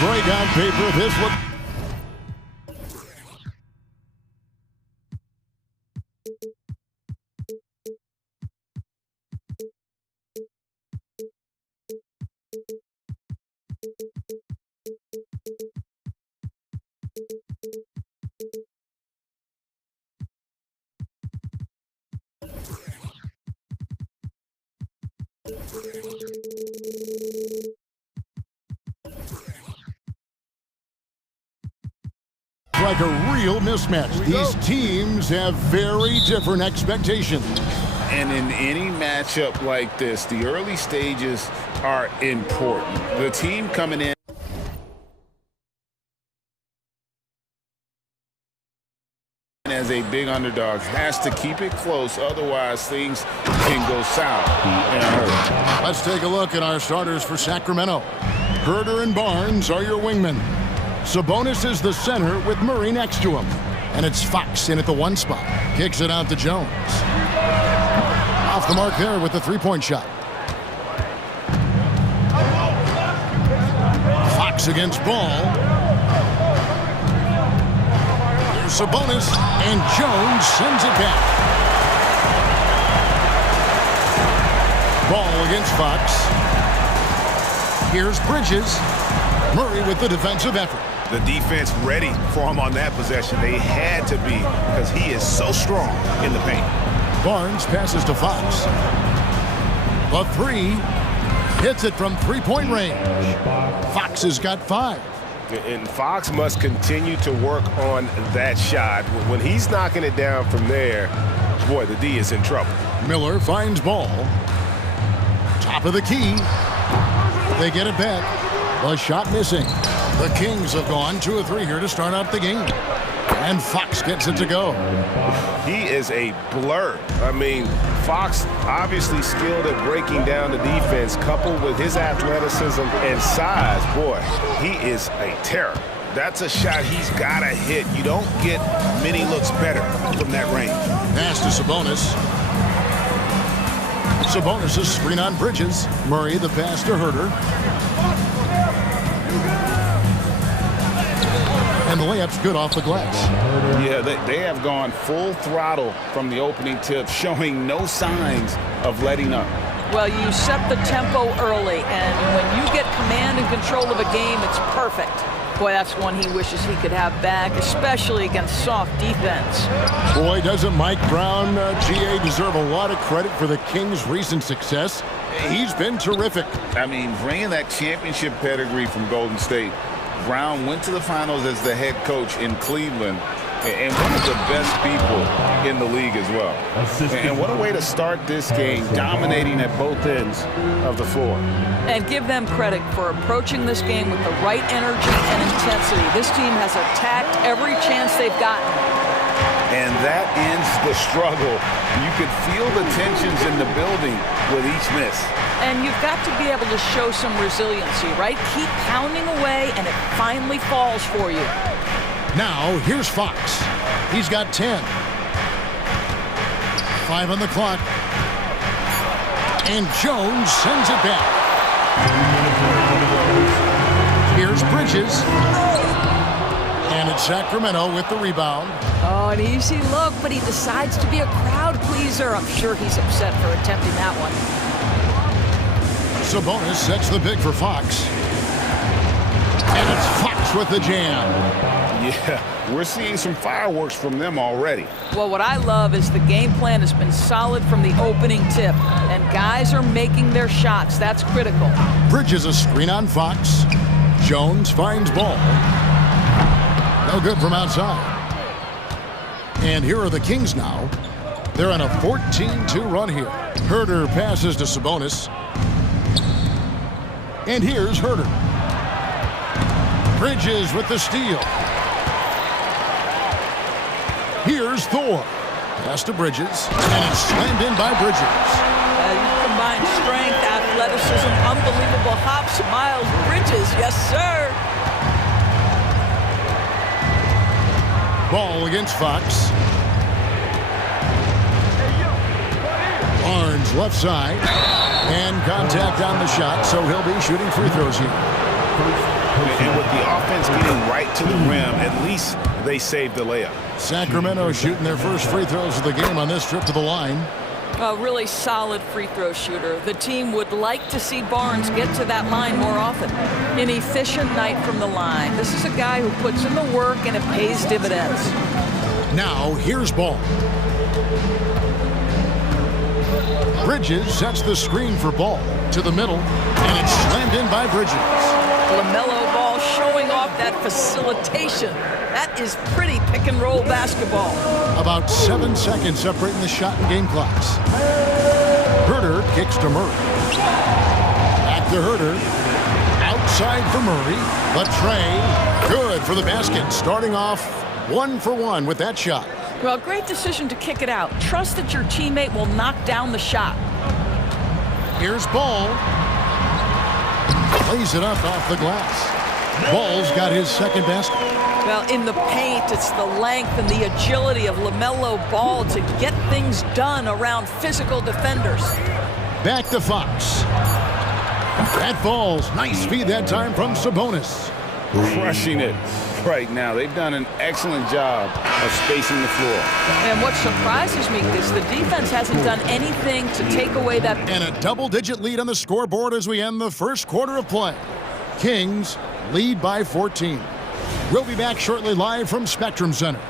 Greg on paper, this look. Like a real mismatch. These teams have very different expectations. And in any matchup like this, the early stages are important. The team coming in as a big underdog has to keep it close, otherwise things can go south in a hurry. Let's take a look at our starters for Sacramento. Herder and Barnes are your wingmen. Sabonis is the center with Murray next to him. And it's Fox in at the 1 spot. Kicks it out to Jones. Off the mark there with the three-point shot. Fox against Ball. Here's Sabonis, and Jones sends it back. Ball against Fox. Here's Bridges. Murray with the defensive effort. The defense ready for him on that possession. They had to be, because he is so strong in the paint. Barnes passes to Fox. The three. Hits it from three-point range. Fox has got 5. And Fox must continue to work on that shot. When he's knocking it down from there, boy, the D is in trouble. Miller finds Ball. Top of the key. They get it back. The shot missing. The Kings have gone 2 of 3 here to start out the game. And Fox gets it to go. He is a blur. I mean, Fox obviously skilled at breaking down the defense, coupled with his athleticism and size. Boy, he is a terror. That's a shot he's got to hit. You don't get many looks better from that range. Pass to Sabonis. Sabonis' screen on Bridges. Murray the pass to Herder. And the layup's good off the glass. Yeah, they have gone full throttle from the opening tip, showing no signs of letting up. Well, you set the tempo early, and when you get command and control of a game, it's perfect. Boy, that's one he wishes he could have back, especially against soft defense. Boy, doesn't Mike Brown, GA, deserve a lot of credit for the Kings' recent success? He's been terrific. I mean, bringing that championship pedigree from Golden State, Brown went to the finals as the head coach in Cleveland, and one of the best people in the league as well. And what a way to start this game, dominating at both ends of the floor. And give them credit for approaching this game with the right energy and intensity. This team has attacked every chance they've gotten. And that ends the struggle. You could feel the tensions in the building with each miss. And you've got to be able to show some resiliency, right? Keep pounding away, and it finally falls for you. Now, here's Fox. He's got 10. 5 on the clock. And Jones sends it back. Here's Bridges. And it's Sacramento with the rebound. Oh, an easy look, but he decides to be a crowd pleaser. I'm sure he's upset for attempting that one. Sabonis sets the pick for Fox. And it's Fox with the jam. Yeah, we're seeing some fireworks from them already. Well, what I love is the game plan has been solid from the opening tip, and guys are making their shots. That's critical. Bridges a screen on Fox. Jones finds Ball. No good from outside. And here are the Kings now. They're on a 14-2 run here. Herder passes to Sabonis. And here's Herder. Bridges with the steal. Here's Thor. Pass to Bridges, and it's slammed in by Bridges. You combine strength, athleticism, unbelievable hops. Miles Bridges, yes, sir. Ball against Fox. Barnes left side. And contact on the shot, so he'll be shooting free throws here. And with the offense getting right to the rim, at least they saved the layup. Sacramento shooting their first free throws of the game on this trip to the line. A really solid free throw shooter. The team would like to see Barnes get to that line more often. An efficient night from the line. This is a guy who puts in the work and it pays dividends. Now, here's Ball. Bridges sets the screen for Ball to the middle, and it's slammed in by Bridges. LaMelo Ball showing off that facilitation. That is pretty pick-and-roll basketball. About 7 seconds separating the shot and game clocks. Herter kicks to Murray. Back to Herter. Outside for Murray. But Trey, good for the basket. Starting off 1 for 1 with that shot. Well, great decision to kick it out. Trust that your teammate will knock down the shot. Here's Ball. Plays it up off the glass. Ball's got his second basket. Well, in the paint, it's the length and the agility of LaMelo Ball to get things done around physical defenders. Back to Fox. That falls. Nice feed that time from Sabonis. Crushing it right now. They've done an excellent job of spacing the floor. And what surprises me is the defense hasn't done anything to take away that. And a double-digit lead on the scoreboard as we end the first quarter of play. Kings lead by 14. We'll be back shortly live from Spectrum Center.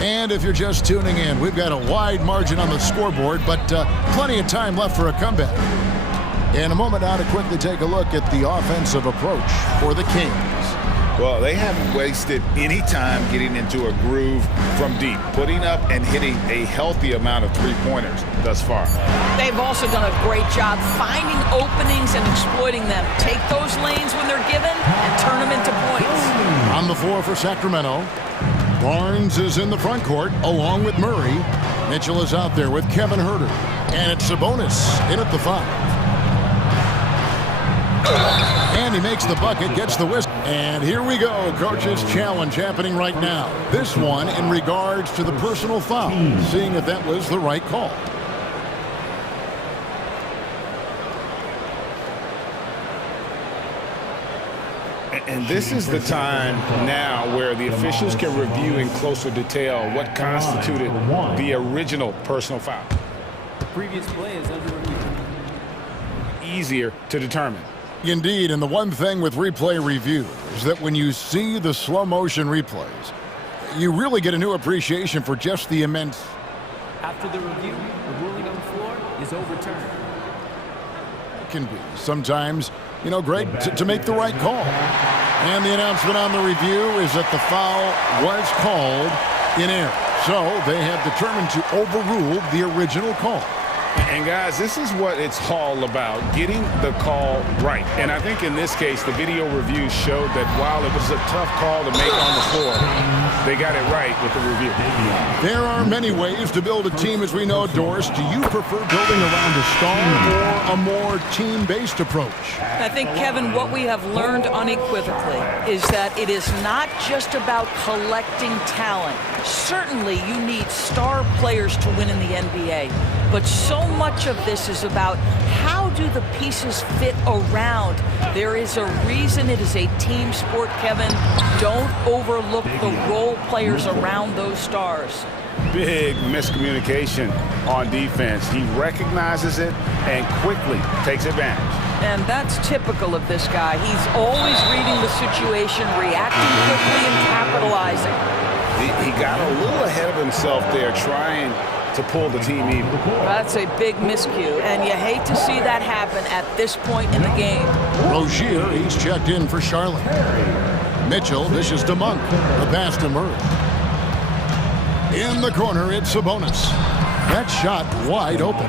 And if you're just tuning in, we've got a wide margin on the scoreboard, but plenty of time left for a comeback. In a moment now to quickly take a look at the offensive approach for the Kings. Well, they haven't wasted any time getting into a groove from deep, putting up and hitting a healthy amount of three-pointers thus far. They've also done a great job finding openings and exploiting them. Take those lanes when they're given and turn them into points. On the floor for Sacramento, Barnes is in the front court along with Murray. Mitchell is out there with Kevin Herter. And it's Sabonis in at the 5. And he makes the bucket, gets the whistle. And here we go, coach's challenge happening right now. This one in regards to the personal foul, seeing if that was the right call. And this is the time now where the officials can review in closer detail what constituted the original personal foul. The previous play is under review. Easier to determine. Indeed, and the one thing with replay review is that when you see the slow motion replays, you really get a new appreciation for just the immense. After the review, the ruling on the floor is overturned. It can be sometimes, great to make the right call. And the announcement on the review is that the foul was called in error. So they have determined to overrule the original call. And guys, this is what it's all about, getting the call right. And I think in this case, the video review showed that while it was a tough call to make on the floor, they got it right with the review. There are many ways to build a team, as we know, Doris. Do you prefer building around a star or a more team-based approach? I think, Kevin, what we have learned unequivocally is that it is not just about collecting talent. Certainly, you need star players to win in the NBA. But so much of this is about how do the pieces fit around. There is a reason it is a team sport, Kevin. Don't overlook the role players around those stars. Big miscommunication on defense. He recognizes it and quickly takes advantage. And that's typical of this guy. He's always reading the situation, reacting quickly and capitalizing. He got a little ahead of himself there, trying to pull the team even. That's a big miscue, and you hate to see that happen at this point in the game. Rozier, he's checked in for Charlotte. Mitchell dishes to Monk. The pass to Murray. In the corner, it's Sabonis. That shot wide open.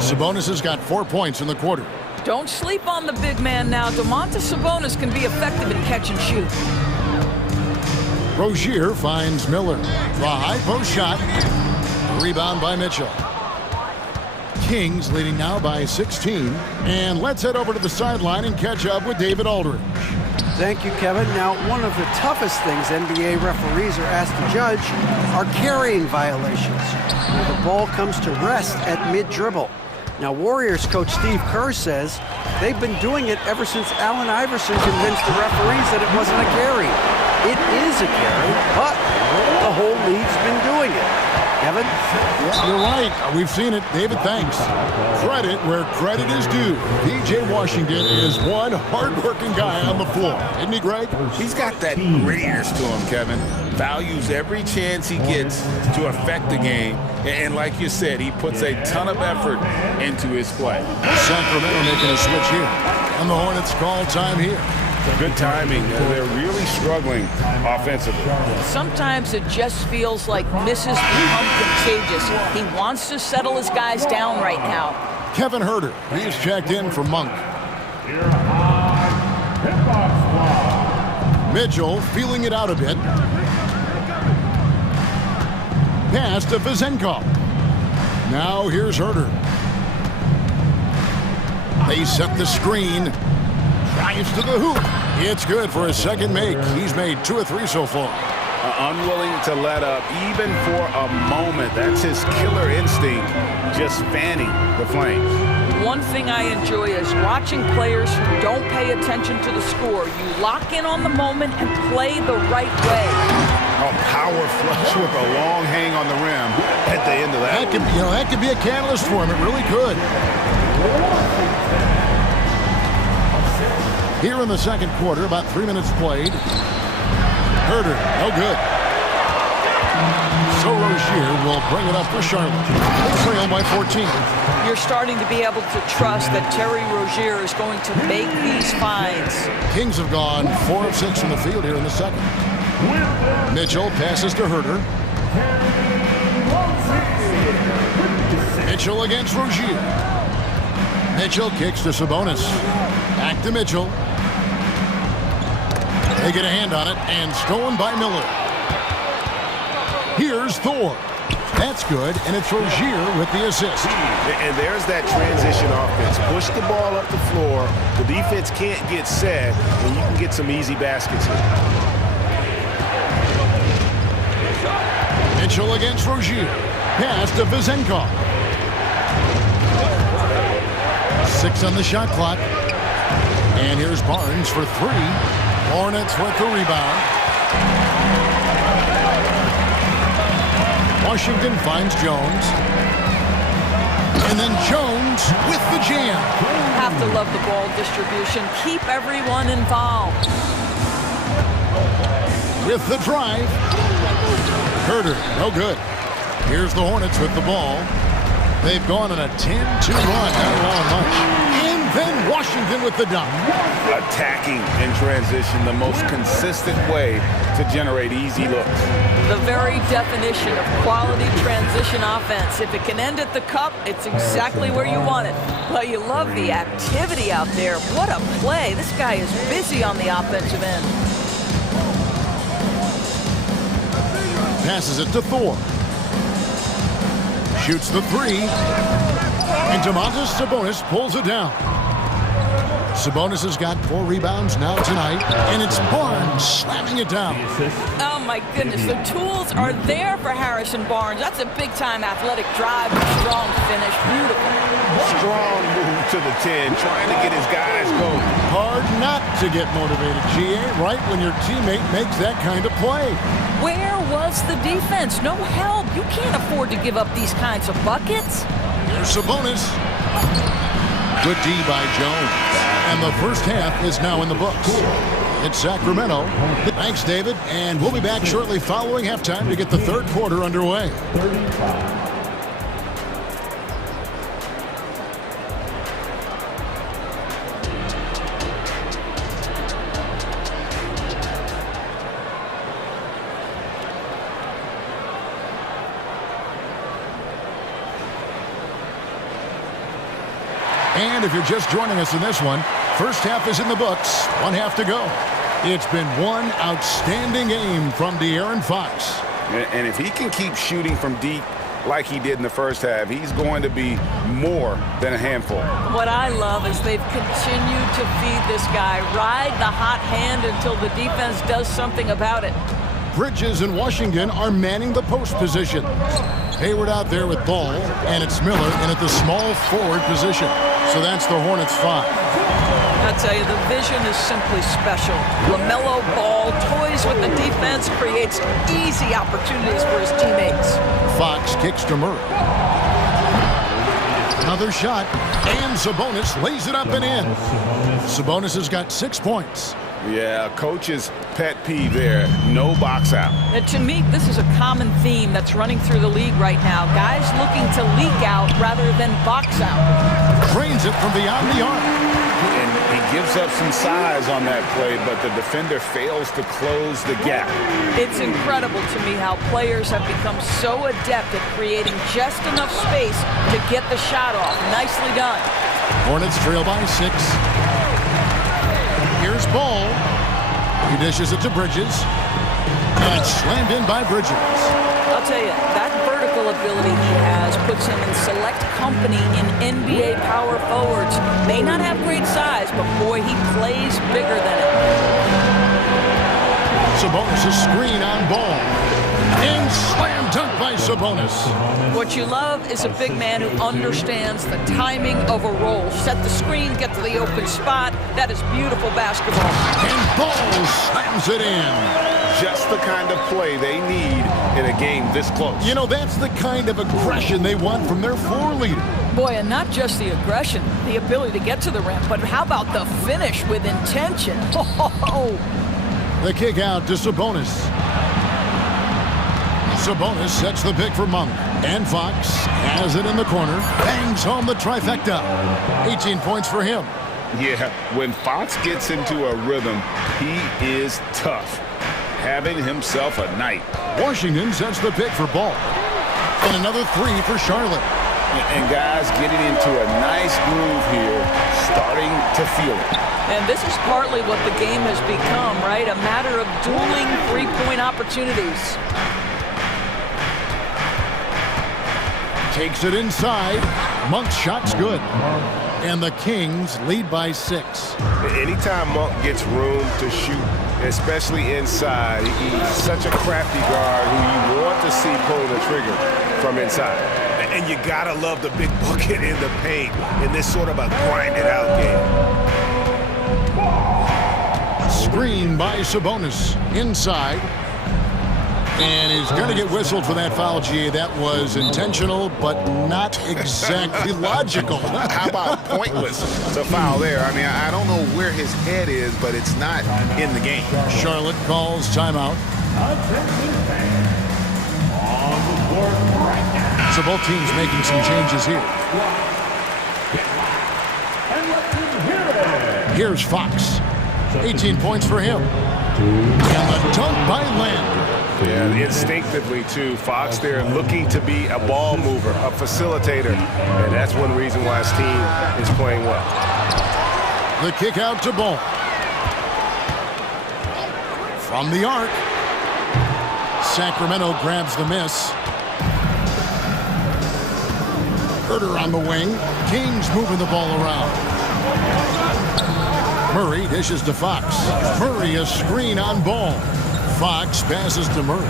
Sabonis has got 4 points in the quarter. Don't sleep on the big man now. Domantas Sabonis can be effective in catch and shoot. Rozier finds Miller. The high post shot. Rebound by Mitchell. Kings leading now by 16. And let's head over to the sideline and catch up with David Aldridge. Thank you, Kevin. Now, one of the toughest things NBA referees are asked to judge are carrying violations, where the ball comes to rest at mid-dribble. Now, Warriors coach Steve Kerr says they've been doing it ever since Allen Iverson convinced the referees that it wasn't a carry. It is a carry, but the whole league's been doing it. Kevin? You're right. We've seen it. David, thanks. Credit where credit is due. P.J. Washington is one hard-working guy on the floor. Isn't he, Greg? He's got that grittiness to him, Kevin. Values every chance he gets to affect the game. And like you said, he puts a ton of effort into his play. Sacramento making a switch here. And the Hornets call time here. Good timing. They're really struggling offensively. Sometimes it just feels like misses become contagious. He wants to settle his guys down right now. Kevin Herter, he's checked in for Monk. Mitchell feeling it out a bit. Pass to Vizenko. Now here's Herter. They set the screen. Drives to the hoop. It's good for his second make. He's made 2 or 3 so far. Unwilling to let up even for a moment. That's his killer instinct, just fanning the flames. One thing I enjoy is watching players who don't pay attention to the score. You lock in on the moment and play the right way. A power flush with a long hang on the rim at the end of that. That could be a catalyst for him. It really could. Here in the second quarter, about 3 minutes played. Herter, no good. So Rozier will bring it up for Charlotte. They trail by 14. You're starting to be able to trust that Terry Rozier is going to make these finds. Kings have gone 4 of 6 from the field here in the second. Mitchell passes to Herter. Mitchell against Rozier. Mitchell kicks to Sabonis. Back to Mitchell. They get a hand on it, and stolen by Miller. Here's Thor. That's good, and it's Rozier with the assist. And there's that transition offense. Push the ball up the floor. The defense can't get set, and you can get some easy baskets here. Mitchell against Rozier. Pass to Vizenko. 6 on the shot clock. And here's Barnes for 3. Hornets with the rebound. Washington finds Jones. And then Jones with the jam. Have to love the ball distribution. Keep everyone involved. With the drive. Herter, no good. Here's the Hornets with the ball. They've gone on a 10-2 run, not allowing much. And then Washington with the dunk. Attacking in transition, the most consistent way to generate easy looks. The very definition of quality transition offense. If it can end at the cup, it's exactly where you want it. But you love the activity out there. What a play. This guy is busy on the offensive end. Passes it to Thor. Shoots the 3. And Domantas Sabonis pulls it down. Sabonis has got 4 rebounds now tonight, and it's Barnes slamming it down. Oh my goodness, the tools are there for Harrison Barnes. That's a big-time athletic drive, strong finish, beautiful. Strong move to the 10, trying to get his guys going. Hard not to get motivated, GA, right when your teammate makes that kind of play. Where was the defense? No help. You can't afford to give up these kinds of buckets. Here's Sabonis. Good D by Jones. And the first half is now in the books. It's Sacramento. Thanks, David. And we'll be back shortly following halftime to get the third quarter underway. And if you're just joining us in this one, first half is in the books. 1 half to go. It's been one outstanding game from De'Aaron Fox. And if he can keep shooting from deep like he did in the first half, he's going to be more than a handful. What I love is they've continued to feed this guy, ride the hot hand until the defense does something about it. Bridges and Washington are manning the post position. Hayward out there with ball, and it's Miller in at the small forward position. So that's the Hornets 5. I tell you, the vision is simply special. LaMelo Ball toys with the defense, creates easy opportunities for his teammates. Fox kicks to Murray. Another shot, and Sabonis lays it up and in. Sabonis has got 6 points. Yeah, coach's pet peeve there, no box out. And to me, this is a common theme that's running through the league right now. Guys looking to leak out rather than box out. Trains it from beyond the arc. And he gives up some size on that play, but the defender fails to close the gap. It's incredible to me how players have become so adept at creating just enough space to get the shot off. Nicely done. Hornets trail by 6. Here's Ball. He dishes it to Bridges. And it's slammed in by Bridges. I'll tell you, that vertical ability he has puts him in select company in NBA power forwards. May not have great size, but boy, he plays bigger than it. Sabonis' screen on Ball. And slam dunk by Sabonis. What you love is a big man who understands the timing of a roll. Set the screen, get to the open spot. That is beautiful basketball. And Ball slams it in. Just the kind of play they need in a game this close. You know, that's the kind of aggression they want from their floor leader. Boy, and not just the aggression, the ability to get to the rim, but how about the finish with intention? The kick out to Sabonis. Sabonis sets the pick for Monk. And Fox has it in the corner. Bangs home the trifecta. 18 points for him. Yeah, when Fox gets into a rhythm, he is tough. Having himself a night. Washington sets the pick for Ball. And another 3 for Charlotte. And guys getting into a nice groove here, starting to feel it. And this is partly what the game has become, right? A matter of dueling three-point opportunities. Takes it inside. Monk's shot's good. And the Kings lead by 6. Anytime Monk gets room to shoot, especially inside, he's such a crafty guard who you want to see pulling the trigger from inside. And you gotta love the big bucket in the paint in this sort of a grind-it-out game. Screen by Sabonis. Inside. And he's going to get whistled for that foul, G. That was intentional, but not exactly logical. How about pointless? It's a foul there. I mean, I don't know where his head is, but it's not in the game. Charlotte calls timeout. So both teams making some changes here. Here's Fox. 18 points for him. And the dunk by Lamb. Yeah, instinctively, too. Fox there looking to be a ball mover, a facilitator. And that's one reason why his team is playing well. The kick out to Ball. From the arc. Sacramento grabs the miss. Herter on the wing. Kings moving the ball around. Murray dishes to Fox. Murray a screen on Ball. Fox passes to Murray.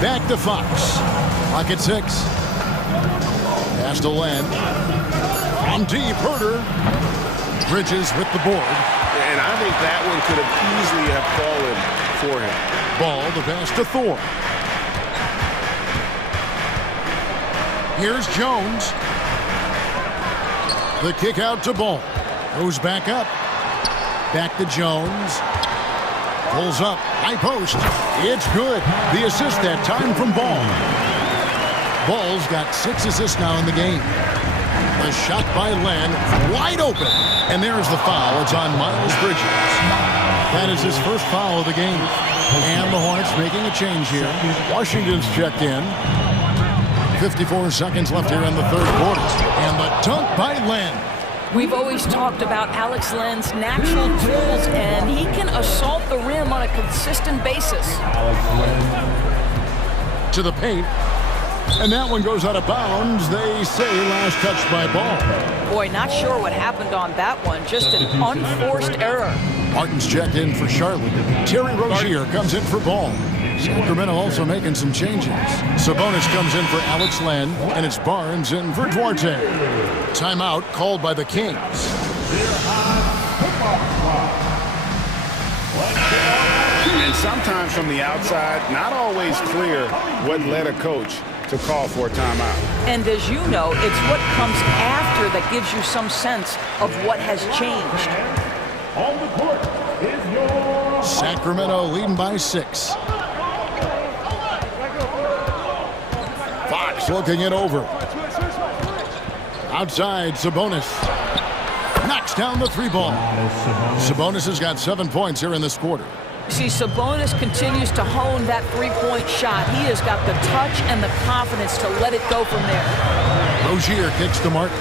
Back to Fox. Clock at 6. Pass to Len. From deep, Herter. Bridges with the board. And I think that one could have easily have fallen for him. Ball, the pass to Thor. Here's Jones. The kick out to Ball. Goes back up. Back to Jones. Pulls up. High post. It's good. The assist that time from Ball. Ball's got 6 assists now in the game. The shot by Len. Wide open. And there's the foul. It's on Miles Bridges. That is his first foul of the game. And the Hornets making a change here. Washington's checked in. 54 seconds left here in the third quarter. And the dunk by Len. We've always talked about Alex Len's natural tools, and he can assault the rim on a consistent basis. To the paint. And that one goes out of bounds. They say last touch by Ball. Boy, not sure what happened on that one. Just an unforced error. Martin's checked in for Charlotte. Terry Rozier comes in for Ball. Sacramento also making some changes. Sabonis comes in for Alex Len, and it's Barnes in for Duarte. Timeout called by the Kings. And sometimes from the outside, not always clear what led a coach to call for a timeout. And as you know, it's what comes after that gives you some sense of what has changed. On the court is your Sacramento leading by 6. Fox looking it over. Outside, Sabonis. Knocks down the 3-ball. Sabonis has got 7 points here in this quarter. See, Sabonis continues to hone that three-point shot. He has got the touch and the confidence to let it go from there. Rozier kicks to Martin.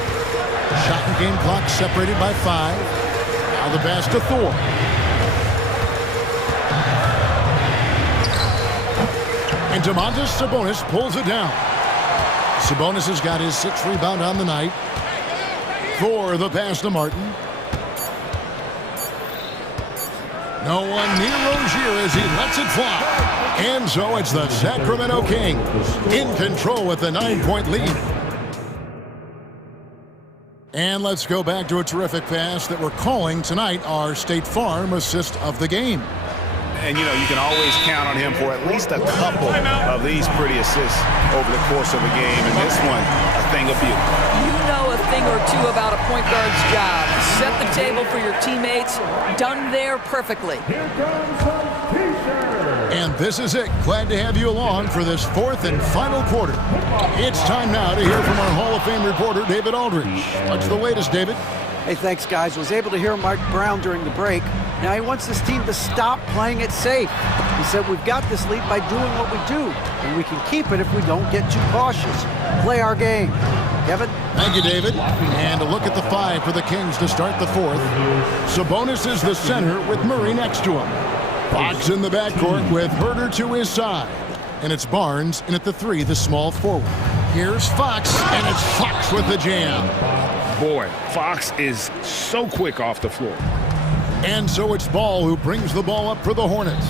Shot and game clock separated by 5. Now the pass to Thor. And Domantas Sabonis pulls it down. Sabonis has got his 6th rebound on the night. Thor the pass to Martin. No one near Rozier as he lets it fly. And so it's the Sacramento Kings in control with the 9-point lead. And let's go back to a terrific pass that we're calling tonight our State Farm assist of the game. And, you know, you can always count on him for at least a couple of these pretty assists over the course of a game. And this one, a thing of beauty. You know a thing or two about a point guard's job. Set the table for your teammates. Done there perfectly. Here comes some T-shirts. And this is it. Glad to have you along for this 4th and final quarter. It's time now to hear from our Hall of Fame reporter, David Aldridge. What's the latest, David? Hey, thanks, guys. Was able to hear Mike Brown during the break. Now he wants this team to stop playing it safe. He said, we've got this lead by doing what we do, and we can keep it if we don't get too cautious. Play our game. Kevin? Thank you, David. And a look at the 5 for the Kings to start the 4th. Sabonis is the center with Murray next to him. Fox in the backcourt with Herter to his side. And it's Barnes, and at the 3, the small forward. Here's Fox, and it's Fox with the jam. Boy, Fox is so quick off the floor. And so it's Ball who brings the ball up for the Hornets.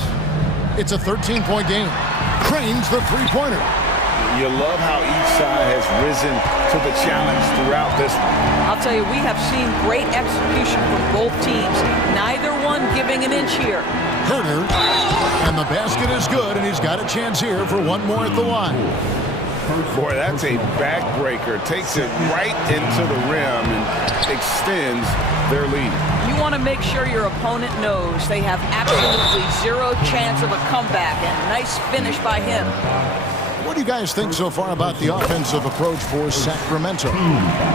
It's a 13-point game. Cranes the 3-pointer. You love how each side has risen to the challenge throughout this one. I'll tell you, we have seen great execution from both teams. Neither one giving an inch here. Herter, and the basket is good, and he's got a chance here for one more at the line. Boy, that's a backbreaker. Takes it right into the rim and extends their lead. You want to make sure your opponent knows they have absolutely 0 chance of a comeback, and nice finish by him. What do you guys think so far about the offensive approach for Sacramento?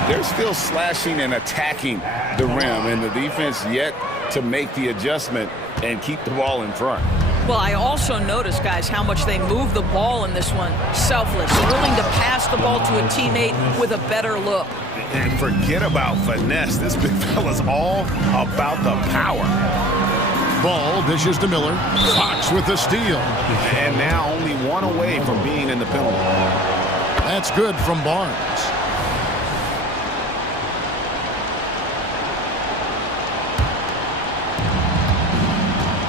They're still slashing and attacking the rim, and the defense yet to make the adjustment and keep the ball in front. Well, I also noticed, guys, how much they move the ball in this one. Selfless, willing to pass the ball to a teammate with a better look. And forget about finesse. This big fella's all about the power. Ball dishes to Miller. Fox with the steal. And now only 1 away from being in the penalty. That's good from Barnes.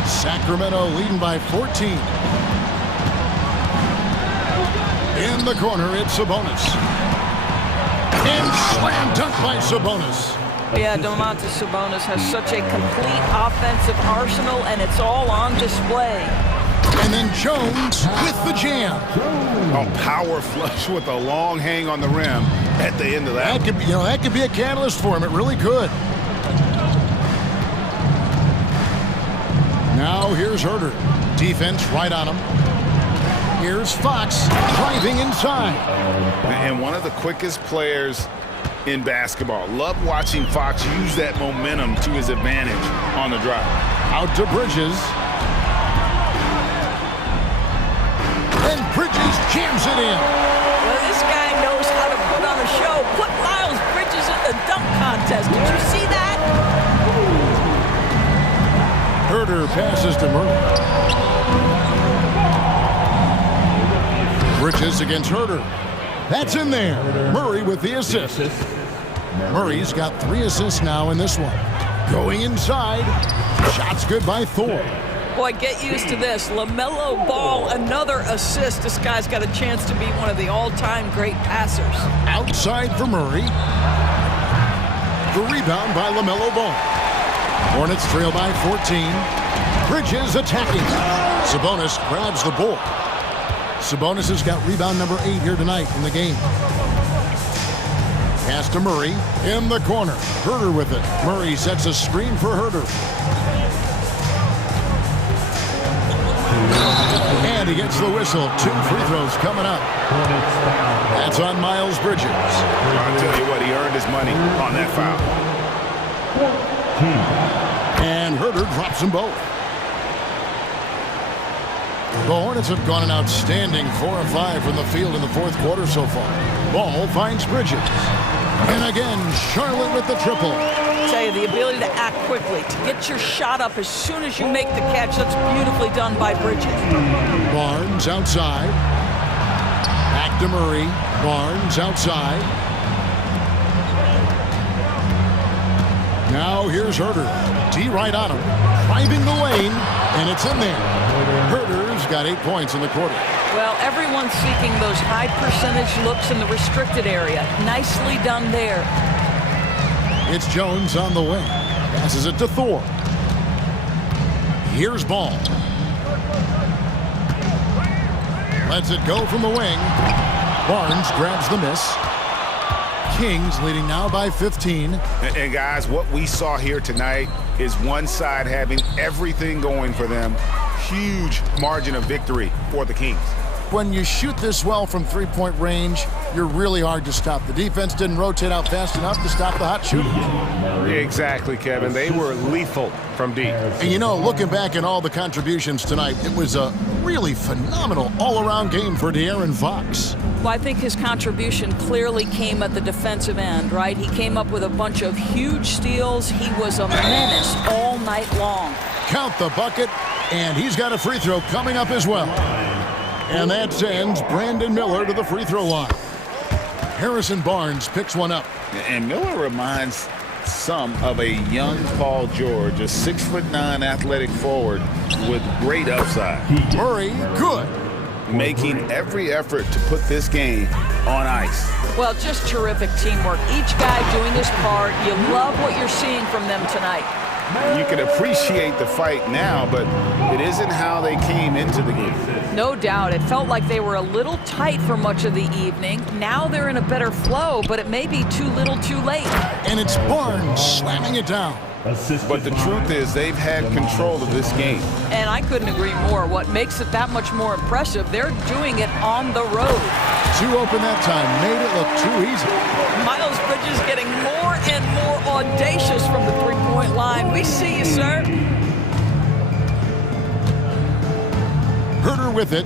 Sacramento leading by 14. In the corner, it's Sabonis. And slam dunk by Sabonis. Yeah, Domantas Sabonis has such a complete offensive arsenal, and it's all on display. And then Jones with the jam. A power flush with a long hang on the rim at the end of that. That could be a catalyst for him. It really could. Now here's Herter. Defense right on him. Here's Fox driving inside. And one of the quickest players in basketball. Love watching Fox use that momentum to his advantage on the drive. Out to Bridges. And Bridges jams it in. Well, this guy knows how to put on a show. Put Miles Bridges in the dunk contest. contest. Did you see that? Herder passes to Murray. Bridges against Herder. That's in there. Murray with the assist. Murray's got 3 assists now in this one. Going inside. Shot's good by Thor. Boy, get used to this. LaMelo Ball, another assist. This guy's got a chance to be one of the all-time great passers. Outside for Murray. The rebound by LaMelo Ball. Hornets trail by 14. Bridges attacking. Sabonis grabs the ball. Sabonis has got rebound number 8 here tonight in the game. Pass to Murray in the corner. Herder with it. Murray sets a screen for Herder. And he gets the whistle. 2 free throws coming up. That's on Miles Bridges. I'll tell you what, he earned his money on that foul. And Herder drops them both. The Hornets have gone an outstanding 4 of 5 from the field in the 4th quarter so far. Ball finds Bridges. And again, Charlotte with the triple. I tell you, the ability to act quickly, to get your shot up as soon as you make the catch, that's beautifully done by Bridges. Barnes outside. Back to Murray. Barnes outside. Now here's Herder. D right on him. Driving the lane, and it's in there. Herder's got 8 points in the quarter. Well, everyone's seeking those high percentage looks in the restricted area. Nicely done there. It's Jones on the wing. Passes it to Thor. Here's Ball. Lets it go from the wing. Barnes grabs the miss. Kings leading now by 15. And guys, what we saw here tonight is one side having everything going for them. Huge margin of victory for the Kings. When you shoot this well from 3-point range, you're really hard to stop. The defense didn't rotate out fast enough to stop the hot shooters. Exactly, Kevin. They were lethal from deep. And you know, looking back at all the contributions tonight, it was a really phenomenal all-around game for De'Aaron Fox. Well, I think his contribution clearly came at the defensive end, right? He came up with a bunch of huge steals. He was a menace all night long. Count the bucket, and he's got a free throw coming up as well. And that sends Brandon Miller to the free throw line. Harrison Barnes picks one up. And Miller reminds some of a young Paul George, a 6'9" athletic forward with great upside. Murray, good. Making every effort to put this game on ice. Well, just terrific teamwork. Each guy doing his part. You love what you're seeing from them tonight. You can appreciate the fight now, but it isn't how they came into the game. No doubt. It felt like they were a little tight for much of the evening. Now they're in a better flow, but it may be too little too late. And it's Barnes slamming it down. But the truth is they've had control of this game. And I couldn't agree more. What makes it that much more impressive, they're doing it on the road. Too open that time. Made it look too easy. Miles Bridges getting more and more audacious from the three-point line. We see you, sir. Herder with it.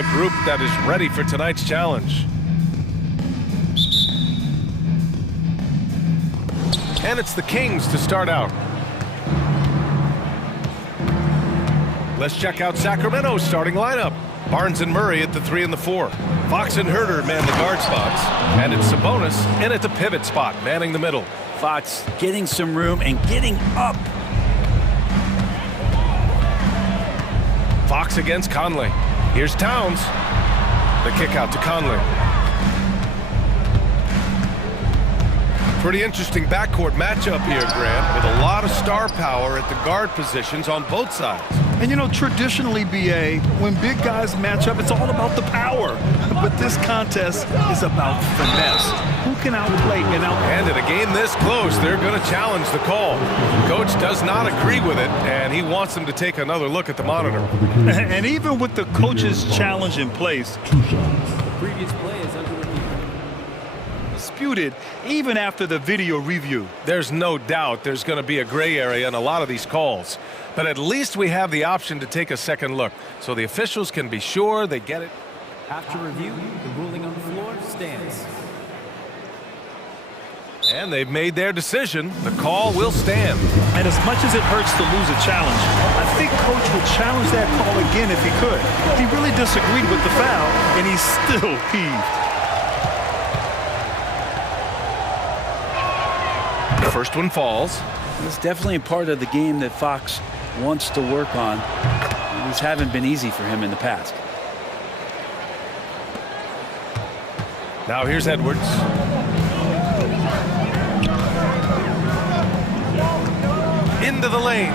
A group that is ready for tonight's challenge. And it's the Kings to start out. Let's check out Sacramento's starting lineup. Barnes and Murray at the 3 and the 4. Fox and Herder man the guard spots. And it's Sabonis in at the pivot spot, manning the middle. Fox getting some room and getting up. Fox against Conley. Here's Towns. The kick out to Conley. Pretty interesting backcourt matchup here, Grant, with a lot of star power at the guard positions on both sides. And you know, traditionally, BA, when big guys match up, it's all about the power. But this contest is about finesse. Who can outplay and And in a game this close, they're going to challenge the call. Coach does not agree with it, and he wants them to take another look at the monitor. And even with the coach's challenge in place, The previous play is under review. disputed even after the video review. There's no doubt there's going to be a gray area in a lot of these calls. But at least we have the option to take a second look, so the officials can be sure they get it. After review, the ruling on the floor stands. And they've made their decision. The call will stand. And as much as it hurts to lose a challenge, I think Coach would challenge that call again if he could. He really disagreed with the foul, and he's still peeved. The first one falls. It's definitely a part of the game that Fox wants to work on. These haven't been easy for him in the past. Now here's Edwards. Into the lane.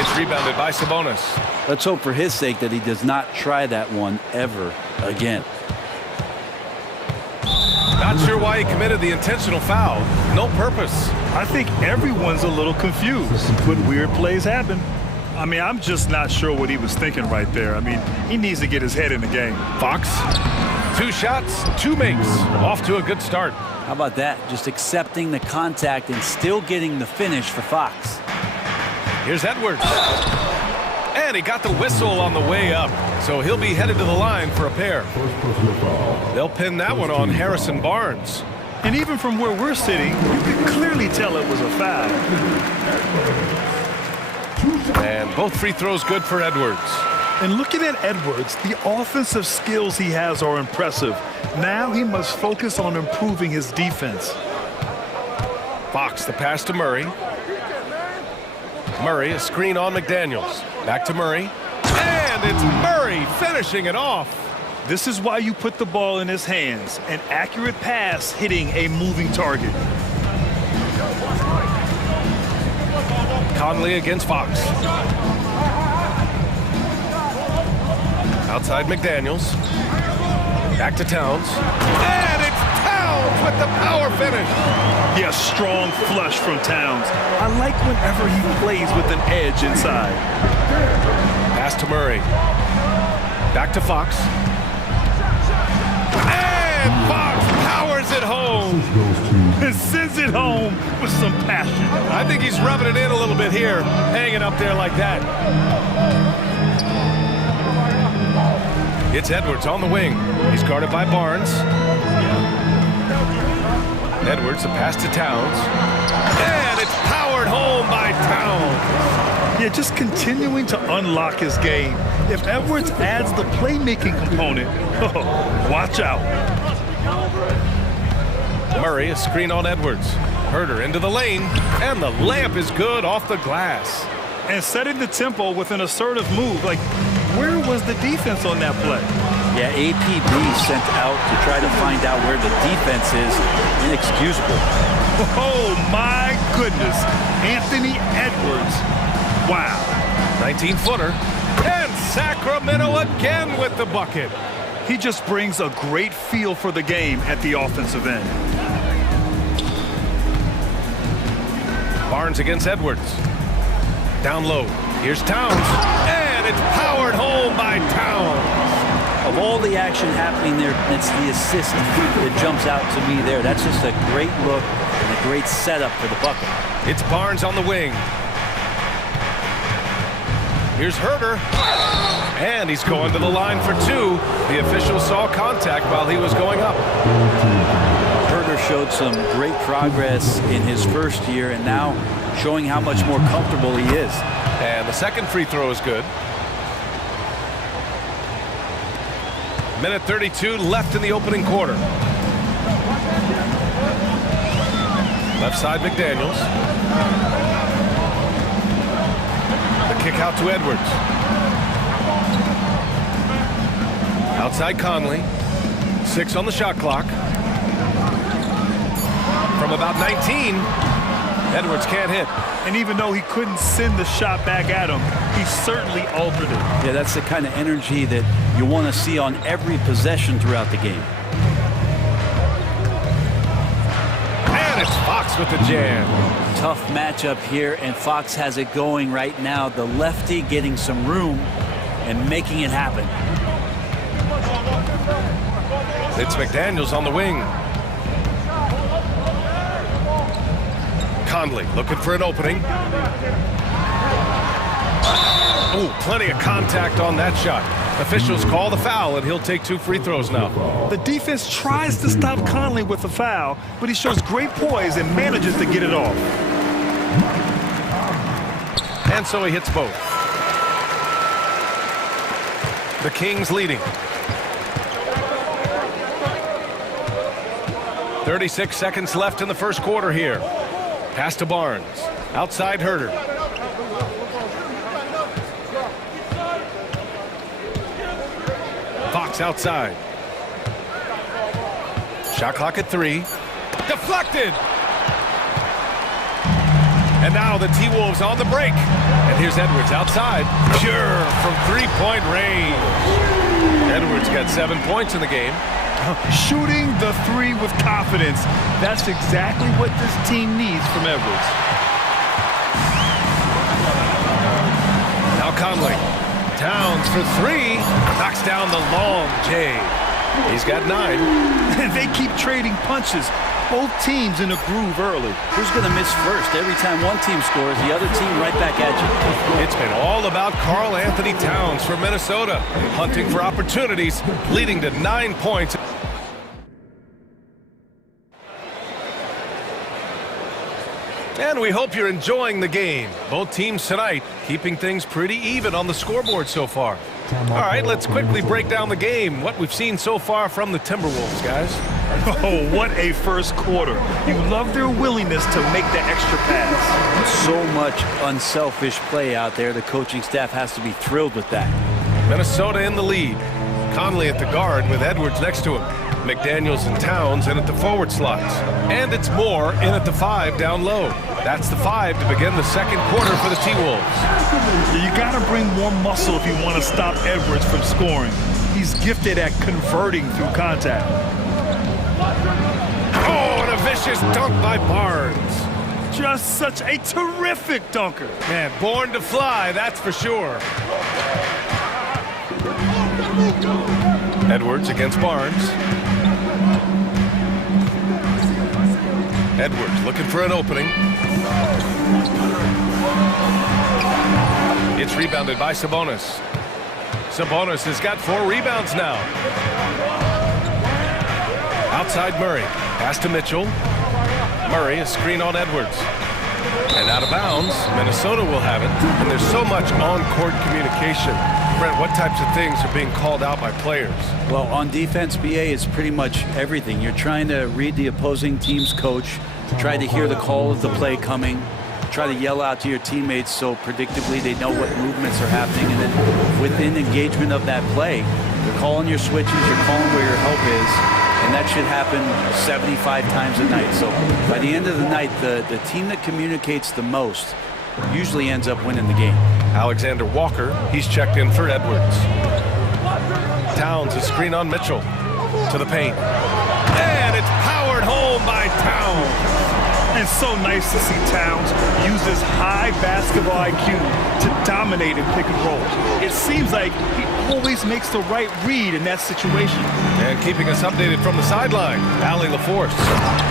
It's rebounded by Sabonis. Let's hope for his sake that he does not try that one ever again. Not sure why he committed the intentional foul. No purpose. I think everyone's a little confused, but weird plays happen. I mean, I'm just not sure what he was thinking right there. I mean, he needs to get his head in the game. Fox, 2 shots, 2 makes. Off to a good start. How about that? Just accepting the contact and still getting the finish for Fox. Here's Edwards. And he got the whistle on the way up, so he'll be headed to the line for a pair. They'll pin that one on Harrison Barnes. And even from where we're sitting, you can clearly tell it was a foul. And both free throws good for Edwards. And looking at Edwards, the offensive skills he has are impressive. Now he must focus on improving his defense. Fox, the pass to Murray. Murray, a screen on McDaniels. Back to Murray. And it's Murray finishing it off. This is why you put the ball in his hands. An accurate pass hitting a moving target. Conley against Fox. Outside McDaniels. Back to Towns. And it's Towns with the power finish. Yes, strong flush from Towns. I like whenever he plays with an edge inside. Pass to Murray. Back to Fox. And Fox powers it home. And sends it home with some passion. I think he's rubbing it in a little bit here, hanging up there like that. It's Edwards on the wing. He's guarded by Barnes. Edwards, the pass to Towns. And it's powered home by Towns. Yeah, just continuing to unlock his game. If Edwards adds the playmaking component, watch out. Murray, a screen on Edwards. Herder into the lane, and the layup is good off the glass. And setting the tempo with an assertive move. Like, where was the defense on that play? Yeah, APB sent out to try to find out where the defense is. Inexcusable. Oh, my goodness. Anthony Edwards. Wow. 19-footer. And Sacramento again with the bucket. He just brings a great feel for the game at the offensive end. Barnes against Edwards. Down low. Here's Towns. And it's powered home by Towns. Of all the action happening there, it's the assist that jumps out to me there. That's just a great look and a great setup for the bucket. It's Barnes on the wing. Here's Herder. And he's going to the line for two. The official saw contact while he was going up. Herder showed some great progress in his first year and now showing how much more comfortable he is. And the second free throw is good. Minute 32 left in the opening quarter. Left side McDaniels. The kick out to Edwards. Outside Conley. 6 on the shot clock. From about 19, Edwards can't hit. And even though he couldn't send the shot back at him, he certainly altered it. Yeah, that's the kind of energy that you want to see on every possession throughout the game. And it's Fox with the jam. Tough matchup here, and Fox has it going right now. The lefty getting some room and making it happen. It's McDaniels on the wing. Conley looking for an opening. Oh, plenty of contact on that shot. Officials call the foul, and he'll take 2 free throws now. The defense tries to stop Conley with a foul, but he shows great poise and manages to get it off. And so he hits both. The Kings leading. 36 seconds left in the first quarter here. Pass to Barnes. Outside Herder. Fox outside. Shot clock at 3. Deflected. And now the T-Wolves on the break. And here's Edwards outside. Pure from 3-point range. Edwards got 7 points in the game. Shooting the 3 with confidence. That's exactly what this team needs from Edwards. Now Conley. Towns for 3. Knocks down the long J. He's got 9. They keep trading punches. Both teams in a groove early. Who's going to miss first? Every time one team scores, the other team right back at you. It's been all about Karl Anthony Towns from Minnesota, hunting for opportunities, leading to 9 points. And we hope you're enjoying the game. Both teams tonight keeping things pretty even on the scoreboard so far. All right, let's quickly break down the game, what we've seen so far from the Timberwolves, guys. Oh, what a first quarter. You love their willingness to make the extra pass. So much unselfish play out there. The coaching staff has to be thrilled with that. Minnesota in the lead. Conley at the guard with Edwards next to him. McDaniels and Towns in at the forward slots. And it's Moore in at the 5 down low. That's the 5 to begin the second quarter for the T-Wolves. You got to bring more muscle if you want to stop Edwards from scoring. He's gifted at converting through contact. Oh, and a vicious dunk by Barnes. Just such a terrific dunker. Man, born to fly, that's for sure. Edwards against Barnes. Edwards looking for an opening. It's rebounded by Sabonis. Sabonis has got 4 rebounds now. Outside Murray. Pass to Mitchell. Murray, a screen on Edwards. And out of bounds, Minnesota will have it. And there's so much on-court communication. Brent, what types of things are being called out by players? Well, on defense, BA, it's pretty much everything. You're trying to read the opposing team's coach, try to hear the call of the play coming, try to yell out to your teammates so predictably they know what movements are happening, and then within engagement of that play, you're calling your switches, you're calling where your help is, and that should happen 75 times a night. So by the end of the night, the team that communicates the most usually ends up winning the game. Alexander Walker, he's checked in for Edwards. Towns, a screen on Mitchell. To the paint. And it's powered home by Towns. And so nice to see Towns use his high basketball IQ to dominate in pick and roll. It seems like he always makes the right read in that situation. And keeping us updated from the sideline, Allie LaForce.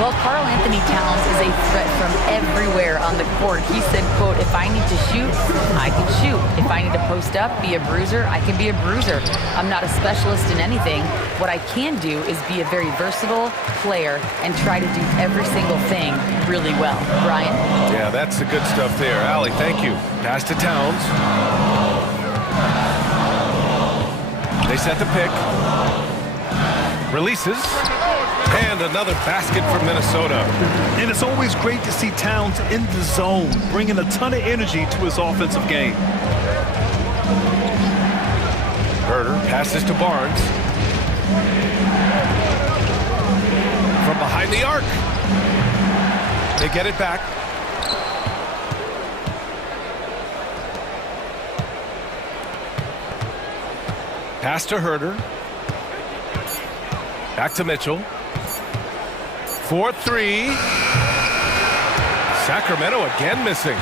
Well, Karl Anthony Towns is a threat from everywhere on the court. He said, quote, if I need to shoot, I can shoot. If I need to post up, be a bruiser, I can be a bruiser. I'm not a specialist in anything. What I can do is be a very versatile player and try to do every single thing really well. Brian? Yeah, that's the good stuff there. Allie, thank you. Pass to Towns. They set the pick. Releases. And another basket for Minnesota. And it's always great to see Towns in the zone, bringing a ton of energy to his offensive game. Herder passes to Barnes. From behind the arc. They get it back. Pass to Herder. Back to Mitchell. 4-3. Sacramento again missing.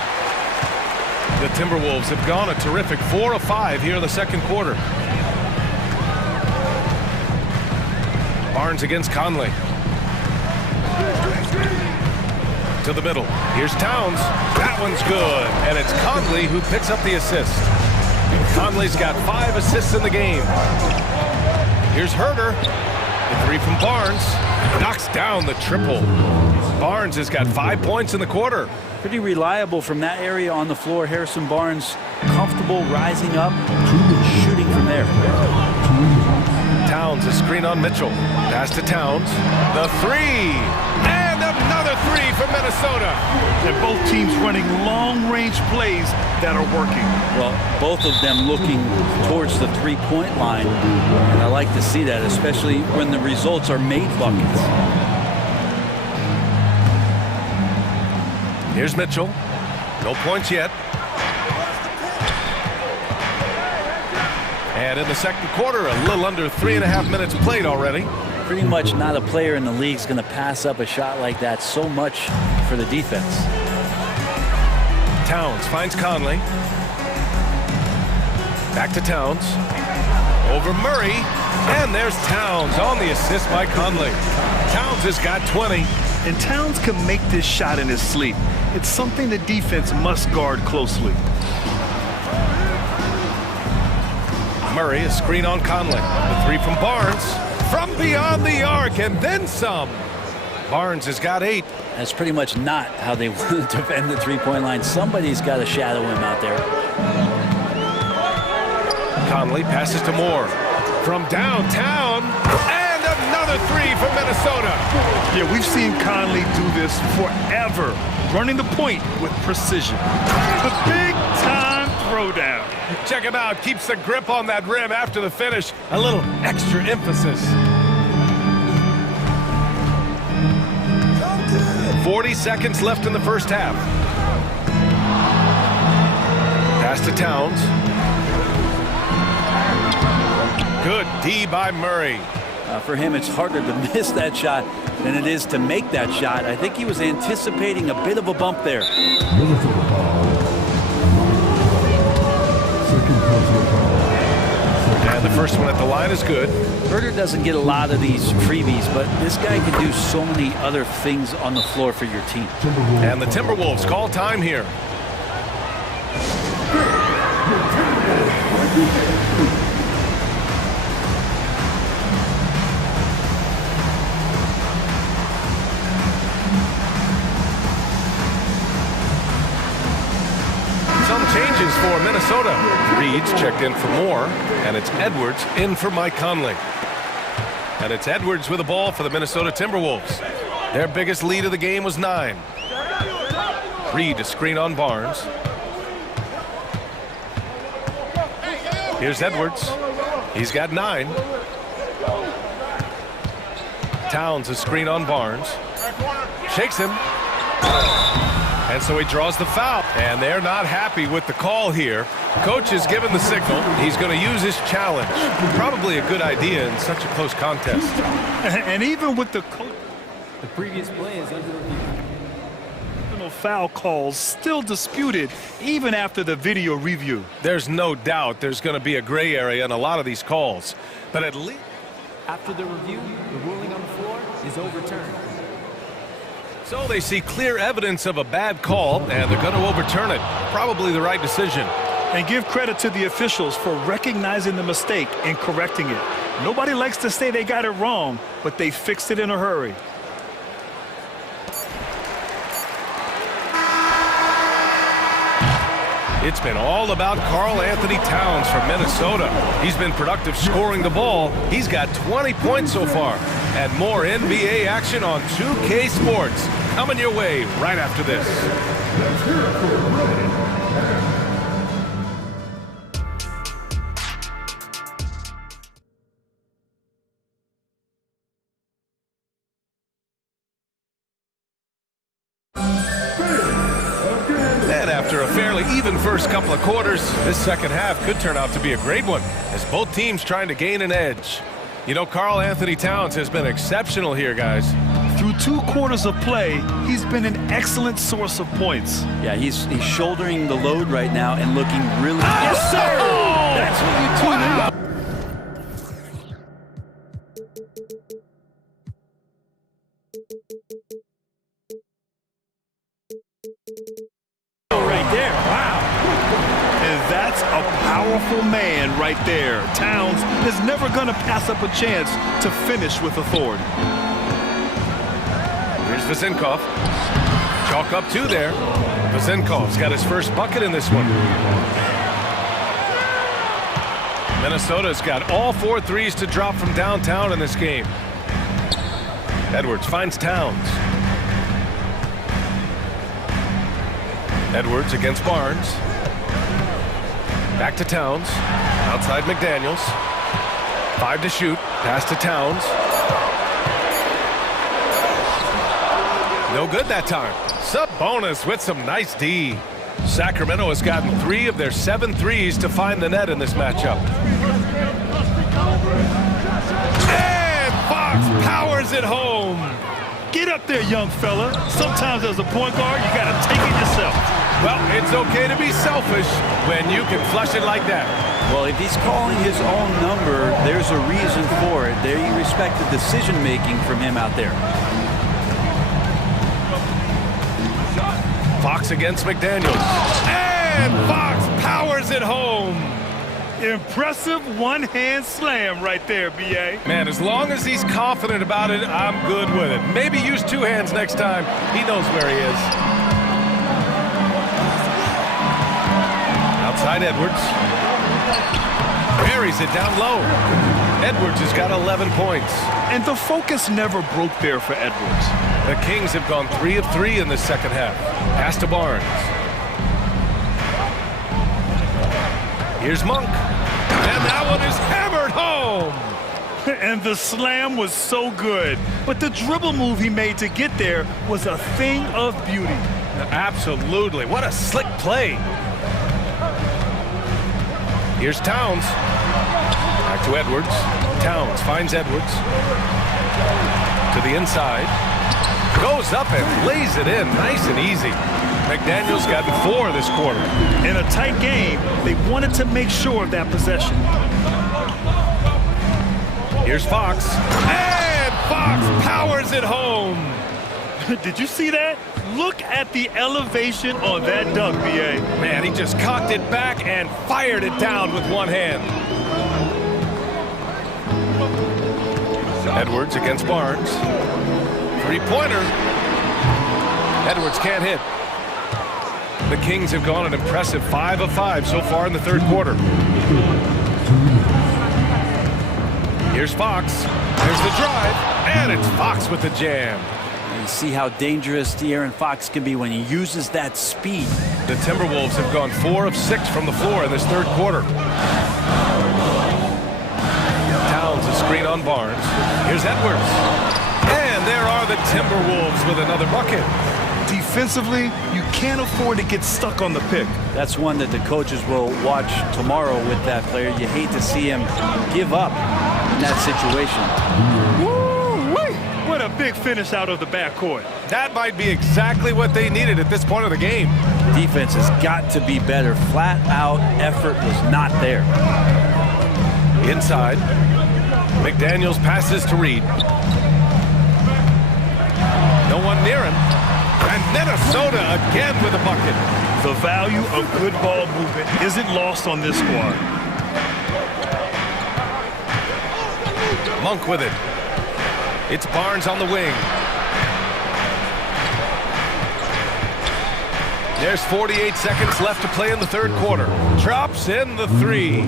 The Timberwolves have gone a terrific 4 of 5 here in the second quarter. Barnes against Conley. To the middle. Here's Towns. That one's good. And it's Conley who picks up the assist. Conley's got 5 assists in the game. Here's Herder. The three from Barnes. Knocks down the triple. Barnes has got 5 points in the quarter. Pretty reliable from that area on the floor. Harrison Barnes comfortable rising up, shooting from there. Towns, a screen on Mitchell. Pass to Towns. The three. And another three from Minnesota. And both teams running long-range plays that are working. Well, both of them looking towards the three-point line. And I like to see that, especially when the results are made buckets. Here's Mitchell. No points yet. And in the second quarter, a little under 3.5 minutes played already. Pretty much not a player in the league is going to pass up a shot like that so much for the defense. Towns finds Conley. Back to Towns. Over Murray. And there's Towns on the assist by Conley. Towns has got 20. And Towns can make this shot in his sleep. It's something the defense must guard closely. Murray, a screen on Conley. The three from Barnes. From beyond the arc, and then some. Barnes has got 8. That's pretty much not how they want to defend the three-point line. Somebody's got to shadow him out there. Conley passes to Moore. From downtown, and another three from Minnesota. Yeah, we've seen Conley do this forever, running the point with precision. The big-time throwdown. Check him out. Keeps the grip on that rim after the finish. A little extra emphasis. 40 seconds left in the first half. Pass to Towns. Good D by Murray. For him, it's harder to miss that shot than it is to make that shot. I think he was anticipating a bit of a bump there. And the first one at the line is good. Herder doesn't get a lot of these freebies, but this guy can do so many other things on the floor for your team. And the Timberwolves call time here. Some changes for Minnesota. Reed's checked in for Moore, and it's Edwards in for Mike Conley. And it's Edwards with the ball for the Minnesota Timberwolves. Their biggest lead of the game was 9. Reed, a screen on Barnes. Here's Edwards. He's got 9. Towns, a screen on Barnes. Shakes him. And so he draws the foul. And they're not happy with the call here. Coach has given the signal. He's going to use his challenge. Probably a good idea in such a close contest. And even with the coach. The previous play is under review. Personal foul calls still disputed even after the video review. There's no doubt there's going to be a gray area in a lot of these calls. But at least... After the review, the ruling on the floor is overturned. So they see clear evidence of a bad call, and they're going to overturn it. Probably the right decision. And give credit to the officials for recognizing the mistake and correcting it. Nobody likes to say they got it wrong, but they fixed it in a hurry. It's been all about Karl Anthony Towns from Minnesota. He's been productive scoring the ball. He's got 20 points so far. And more NBA action on 2K Sports. Coming your way right after this. After a fairly even first couple of quarters, this second half could turn out to be a great one as both teams trying to gain an edge. You know, Karl Anthony Towns has been exceptional here, guys. Through 2 quarters of play, he's been an excellent source of points. Yeah, he's shouldering the load right now and looking really... Yes, sir! That's what you tune in. Right there, wow. And that's a powerful man right there. Towns is never going to pass up a chance to finish with authority. Here's Vezinkov. Chalk up 2 there. Vezinkov's got his first bucket in this one. Minnesota's got all 4 threes to drop from downtown in this game. Edwards finds Towns. Edwards against Barnes. Back to Towns. Outside McDaniels. 5 to shoot. Pass to Towns. No good that time. Sabonis with some nice D. Sacramento has gotten 3 of their 7 threes to find the net in this matchup. And Fox powers it home. Get up there, young fella. Sometimes as a point guard, you got to take it yourself. Well, it's okay to be selfish when you can flush it like that. Well, if he's calling his own number, there's a reason for it. There you respect the decision-making from him out there. Fox against McDaniels. And Fox powers it home. Impressive one-hand slam right there, B.A. Man, as long as he's confident about it, I'm good with it. Maybe use 2 hands next time. He knows where he is. Outside Edwards. Buries it down low. Edwards has got 11 points. And the focus never broke there for Edwards. The Kings have gone 3 of 3 in the second half. Pass to Barnes. Here's Monk. And that one is hammered home. And the slam was so good. But the dribble move he made to get there was a thing of beauty. Absolutely. What a slick play. Here's Towns. Back to Edwards. Towns finds Edwards. To the inside. Goes up and lays it in nice and easy. McDaniel's gotten 4 this quarter. In a tight game, they wanted to make sure of that possession. Here's Fox. And Fox powers it home. Did you see that? Look at the elevation on that dunk, B.A. Man, he just cocked it back and fired it down with 1 hand. Edwards against Barnes. 3-pointer. Edwards can't hit. The Kings have gone an impressive 5 of 5 so far in the third quarter. Here's Fox. There's the drive. And it's Fox with the jam. You see how dangerous De'Aaron Fox can be when he uses that speed. The Timberwolves have gone 4 of 6 from the floor in this third quarter. Towns a screen on Barnes. Here's Edwards. And there are the Timberwolves with another bucket. Defensively, you can't afford to get stuck on the pick. That's one that the coaches will watch tomorrow with that player. You hate to see him give up in that situation. Woo-wee! What a big big finish out of the backcourt. That might be exactly what they needed at this point of the game. Defense has got to be better. Flat out effort was not there. Inside. McDaniels passes to Reed. No one near him. And Minnesota again with a bucket. The value of good ball movement isn't lost on this squad. Monk with it. It's Barnes on the wing. There's 48 seconds left to play in the third quarter. Drops in the three.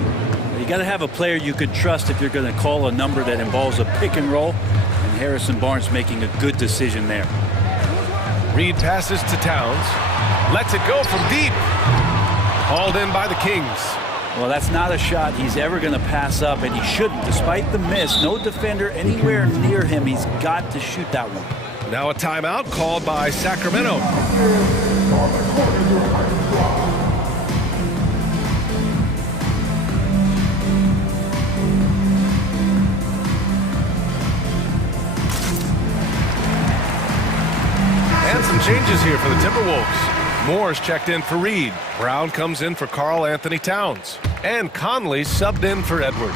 You got to have a player you could trust if you're going to call a number that involves a pick and roll. And Harrison Barnes making a good decision there. Reed passes to Towns. Lets it go from deep. Hauled in by the Kings. Well, that's not a shot he's ever going to pass up, and he shouldn't. Despite the miss, no defender anywhere near him. He's got to shoot that one. Now a timeout called by Sacramento. And some changes here for the Timberwolves. Moore's checked in for Reed. Brown comes in for Karl Anthony Towns. And Conley subbed in for Edwards.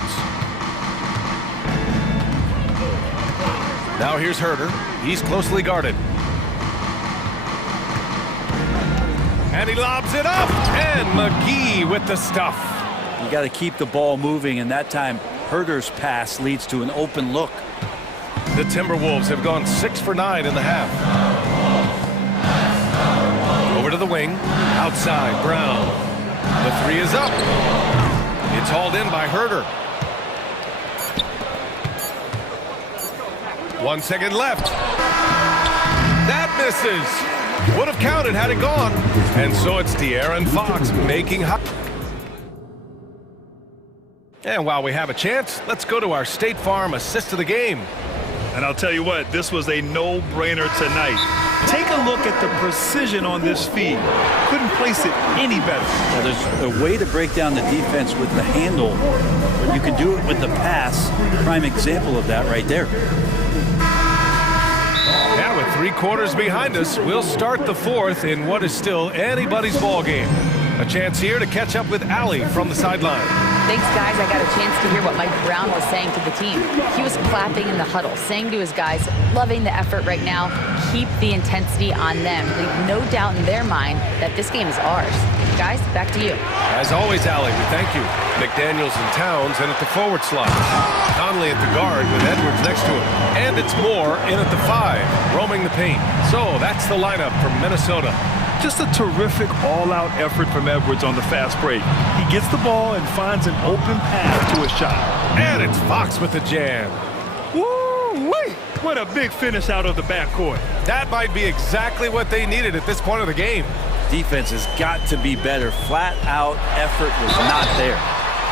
Now here's Herter. He's closely guarded. And he lobs it up. And McGee with the stuff. You got to keep the ball moving, and that time Herter's pass leads to an open look. The Timberwolves have gone 6 for 9 in the half. Over to the wing. Outside, Brown. The three is up. It's hauled in by Herter. 1 second left. That misses. Would have counted had it gone. And so it's De'Aaron Fox making high. And while we have a chance, let's go to our State Farm assist of the game. And I'll tell you what, this was a no-brainer tonight. Take a look at the precision on this feed. Couldn't place it any better. Well, there's a way to break down the defense with the handle, but you can do it with the pass. Prime example of that right there. And with 3 quarters behind us, we'll start the fourth in what is still anybody's ball game. A chance here to catch up with Allie from the sideline. Thanks, guys. I got a chance to hear what Mike Brown was saying to the team. He was clapping in the huddle, saying to his guys, loving the effort right now. Keep the intensity on them. Leave no doubt in their mind that this game is ours. Guys, back to you. As always, Allie, we thank you. McDaniels and Towns in at the forward slot. Conley at the guard with Edwards next to him. And it's Moore in at the 5, roaming the paint. So that's the lineup from Minnesota. Just a terrific all-out effort from Edwards on the fast break. He gets the ball and finds an open path to a shot. And it's Fox with the jam. Woo-wee! What a big finish out of the backcourt. That might be exactly what they needed at this point of the game. Defense has got to be better. Flat out effort was not there.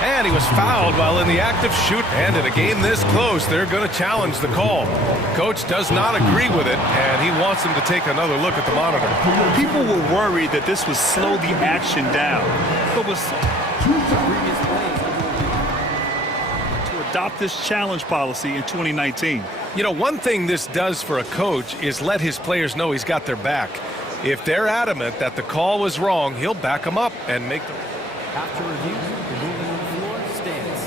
And he was fouled while in the act of shoot. And in a game this close, they're going to challenge the call. Coach does not agree with it, and he wants him to take another look at the monitor. People were worried that this would slow the action down. But was to adopt this challenge policy in 2019. You know, one thing this does for a coach is let his players know he's got their back. If they're adamant that the call was wrong, he'll back them up and make them. After review, the ruling on the floor stands.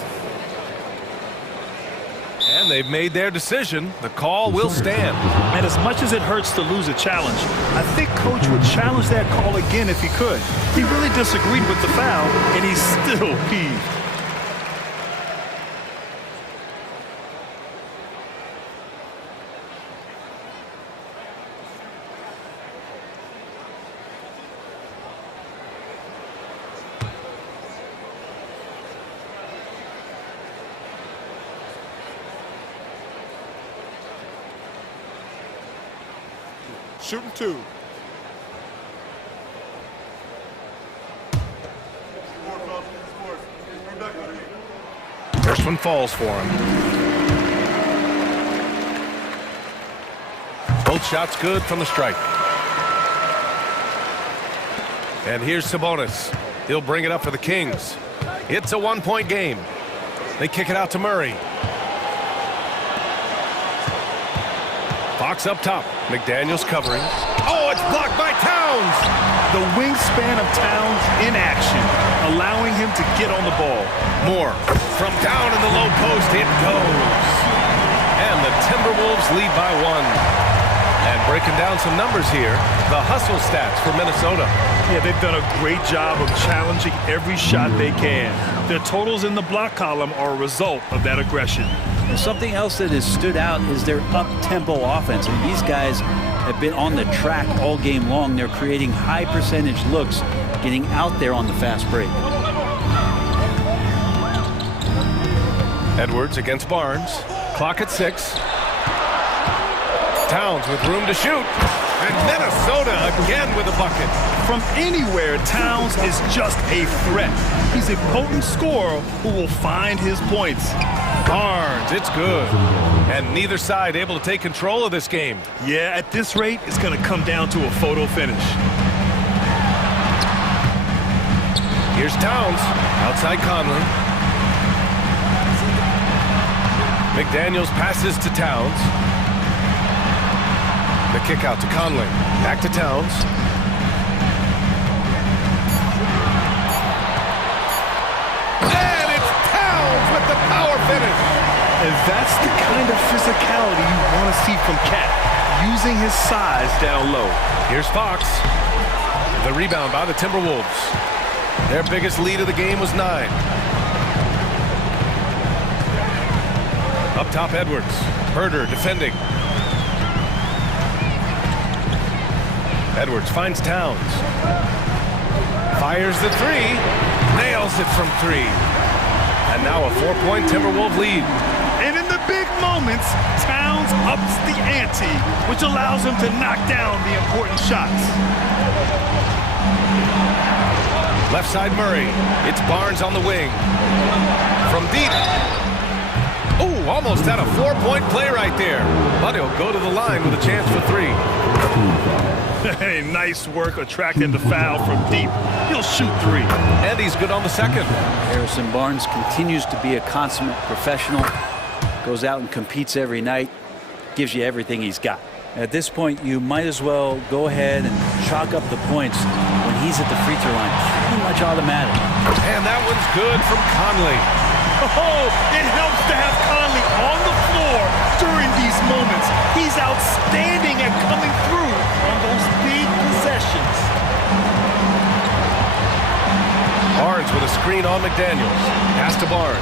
And they've made their decision. The call will stand. And as much as it hurts to lose a challenge, I think Coach would challenge that call again if he could. He really disagreed with the foul, and he's still peeved. Shooting 2. First one falls for him. Both shots good from the strike. And here's Sabonis. He'll bring it up for the Kings. It's a 1-point game. They kick it out to Murray. Fox up top. McDaniels covering. Oh, it's blocked by Towns. The wingspan of Towns in action, allowing him to get on the ball. Moore from down in the low post. It goes. And the Timberwolves lead by 1. And breaking down some numbers here, the hustle stats for Minnesota. Yeah, they've done a great job of challenging every shot they can. Their totals in the block column are a result of that aggression. And something else that has stood out is their up-tempo offense. And these guys have been on the track all game long. They're creating high-percentage looks, getting out there on the fast break. Edwards against Barnes. Clock at 6. Towns with room to shoot. And Minnesota again with a bucket. From anywhere, Towns is just a threat. He's a potent scorer who will find his points. Barnes, it's good. And neither side able to take control of this game. Yeah, at this rate, it's going to come down to a photo finish. Here's Towns. Outside Conley. McDaniels passes to Towns. The kick out to Conley. Back to Towns. And it's Towns with the power finish. And that's the kind of physicality you want to see from Cat, using his size down low. Here's Fox. The rebound by the Timberwolves. Their biggest lead of the game was 9. Up top, Edwards. Herder defending. Edwards finds Towns. Fires the 3. Nails it from 3. And now a 4-point Timberwolf lead. And in the big moments, Towns ups the ante, which allows him to knock down the important shots. Left side Murray. It's Barnes on the wing. From deep. Oh, almost had a 4-point play right there. But he'll go to the line with a chance for 3. Hey, nice work attracting the foul from deep. He'll shoot 3. And he's good on the second. Harrison Barnes continues to be a consummate professional. Goes out and competes every night. Gives you everything he's got. At this point, you might as well go ahead and chalk up the points when he's at the free throw line. Pretty much automatic. And that one's good from Conley. Oh, it helps to have Conley on the floor during these moments. He's outstanding at coming through on those big possessions. Barnes with a screen on McDaniels. Pass to Barnes.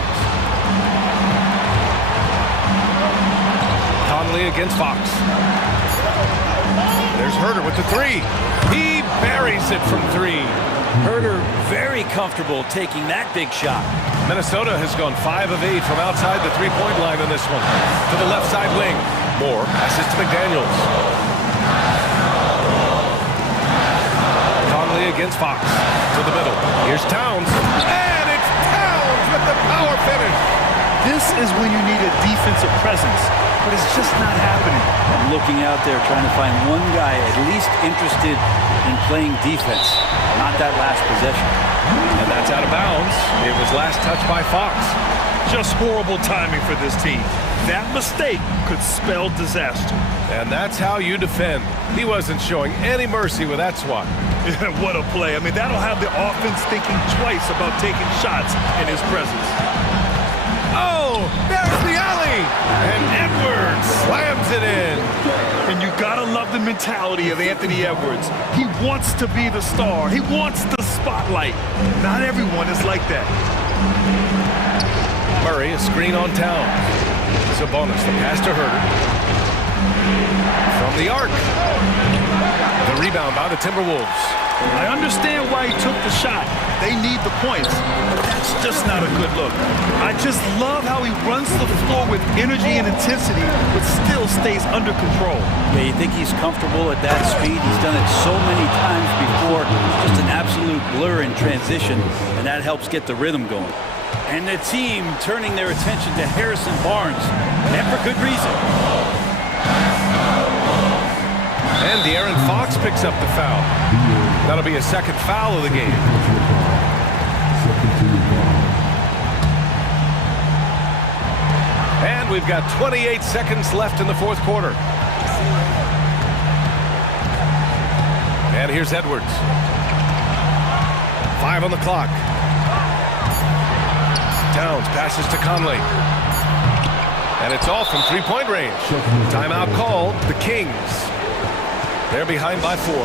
Conley against Fox. There's Herder with the 3. He buries it from 3. Herder very comfortable taking that big shot. Minnesota has gone 5 of 8 from outside the three-point line in this one. To the left side wing. Moore passes to McDaniels. Conley against Fox. To the middle. Here's Towns. And it's Towns with the power finish. This is when you need a defensive presence, but it's just not happening. I'm looking out there trying to find one guy at least interested in playing defense, not that last possession. And that's out of bounds. It was last touched by Fox. Just horrible timing for this team. That mistake could spell disaster. And that's how you defend. He wasn't showing any mercy with that swat. What a play. I mean, that'll have the offense thinking twice about taking shots in his presence. Oh, there's the alley. And Edwards slams it in. And you gotta love the mentality of Anthony Edwards. He wants to be the star. He wants the spotlight. Not everyone is like that. Murray, a screen on Towns. Sabonis, the pass to Herder. From the arc. The rebound by the Timberwolves. I understand why he took the shot. They need the points, but that's just not a good look. I just love how he runs the floor with energy and intensity, but still stays under control. Yeah, you think he's comfortable at that speed? He's done it so many times before. Just an absolute blur in transition, and that helps get the rhythm going. And the team turning their attention to Harrison Barnes, and for good reason. And De'Aaron Fox picks up the foul. That'll be a second foul of the game. And we've got 28 seconds left in the fourth quarter. And here's Edwards. 5 on the clock. Downs passes to Conley. And it's all from three-point range. Timeout called. The Kings. They're behind by 4.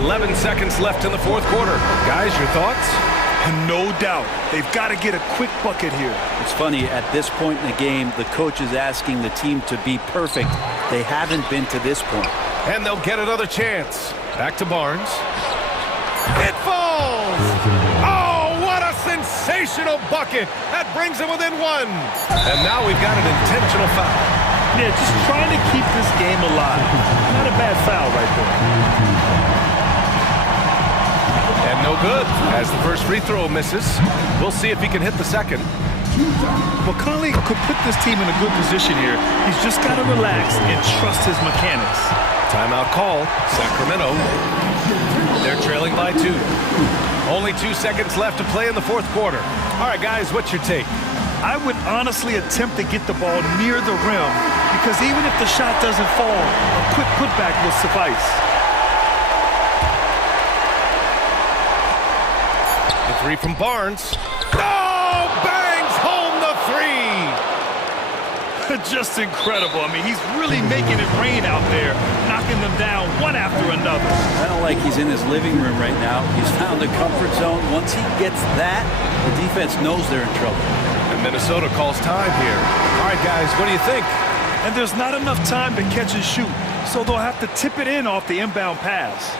11 seconds left in the fourth quarter. Guys, your thoughts? No doubt. They've got to get a quick bucket here. It's funny, at this point in the game, the coach is asking the team to be perfect. They haven't been to this point. And they'll get another chance. Back to Barnes. It falls! Oh, what a sensational bucket! That brings them within 1. And now we've got an intentional foul. Yeah, just trying to keep this game alive. Not a bad foul right there. And no good, as the first free throw misses. We'll see if he can hit the second. Well, Conley could put this team in a good position here. He's just got to relax and trust his mechanics. Timeout call, Sacramento. They're trailing by 2. Only 2 seconds left to play in the fourth quarter. All right, guys, what's your take? I would honestly attempt to get the ball near the rim, because even if the shot doesn't fall, a quick putback will suffice. The 3 from Barnes. Oh, bangs home the 3! Just incredible. I mean, he's really making it rain out there, knocking them down one after another. I don't like he's in his living room right now. He's found a comfort zone. Once he gets that, the defense knows they're in trouble. And Minnesota calls time here. All right, guys, what do you think? And there's not enough time to catch and shoot, so they'll have to tip it in off the inbound pass.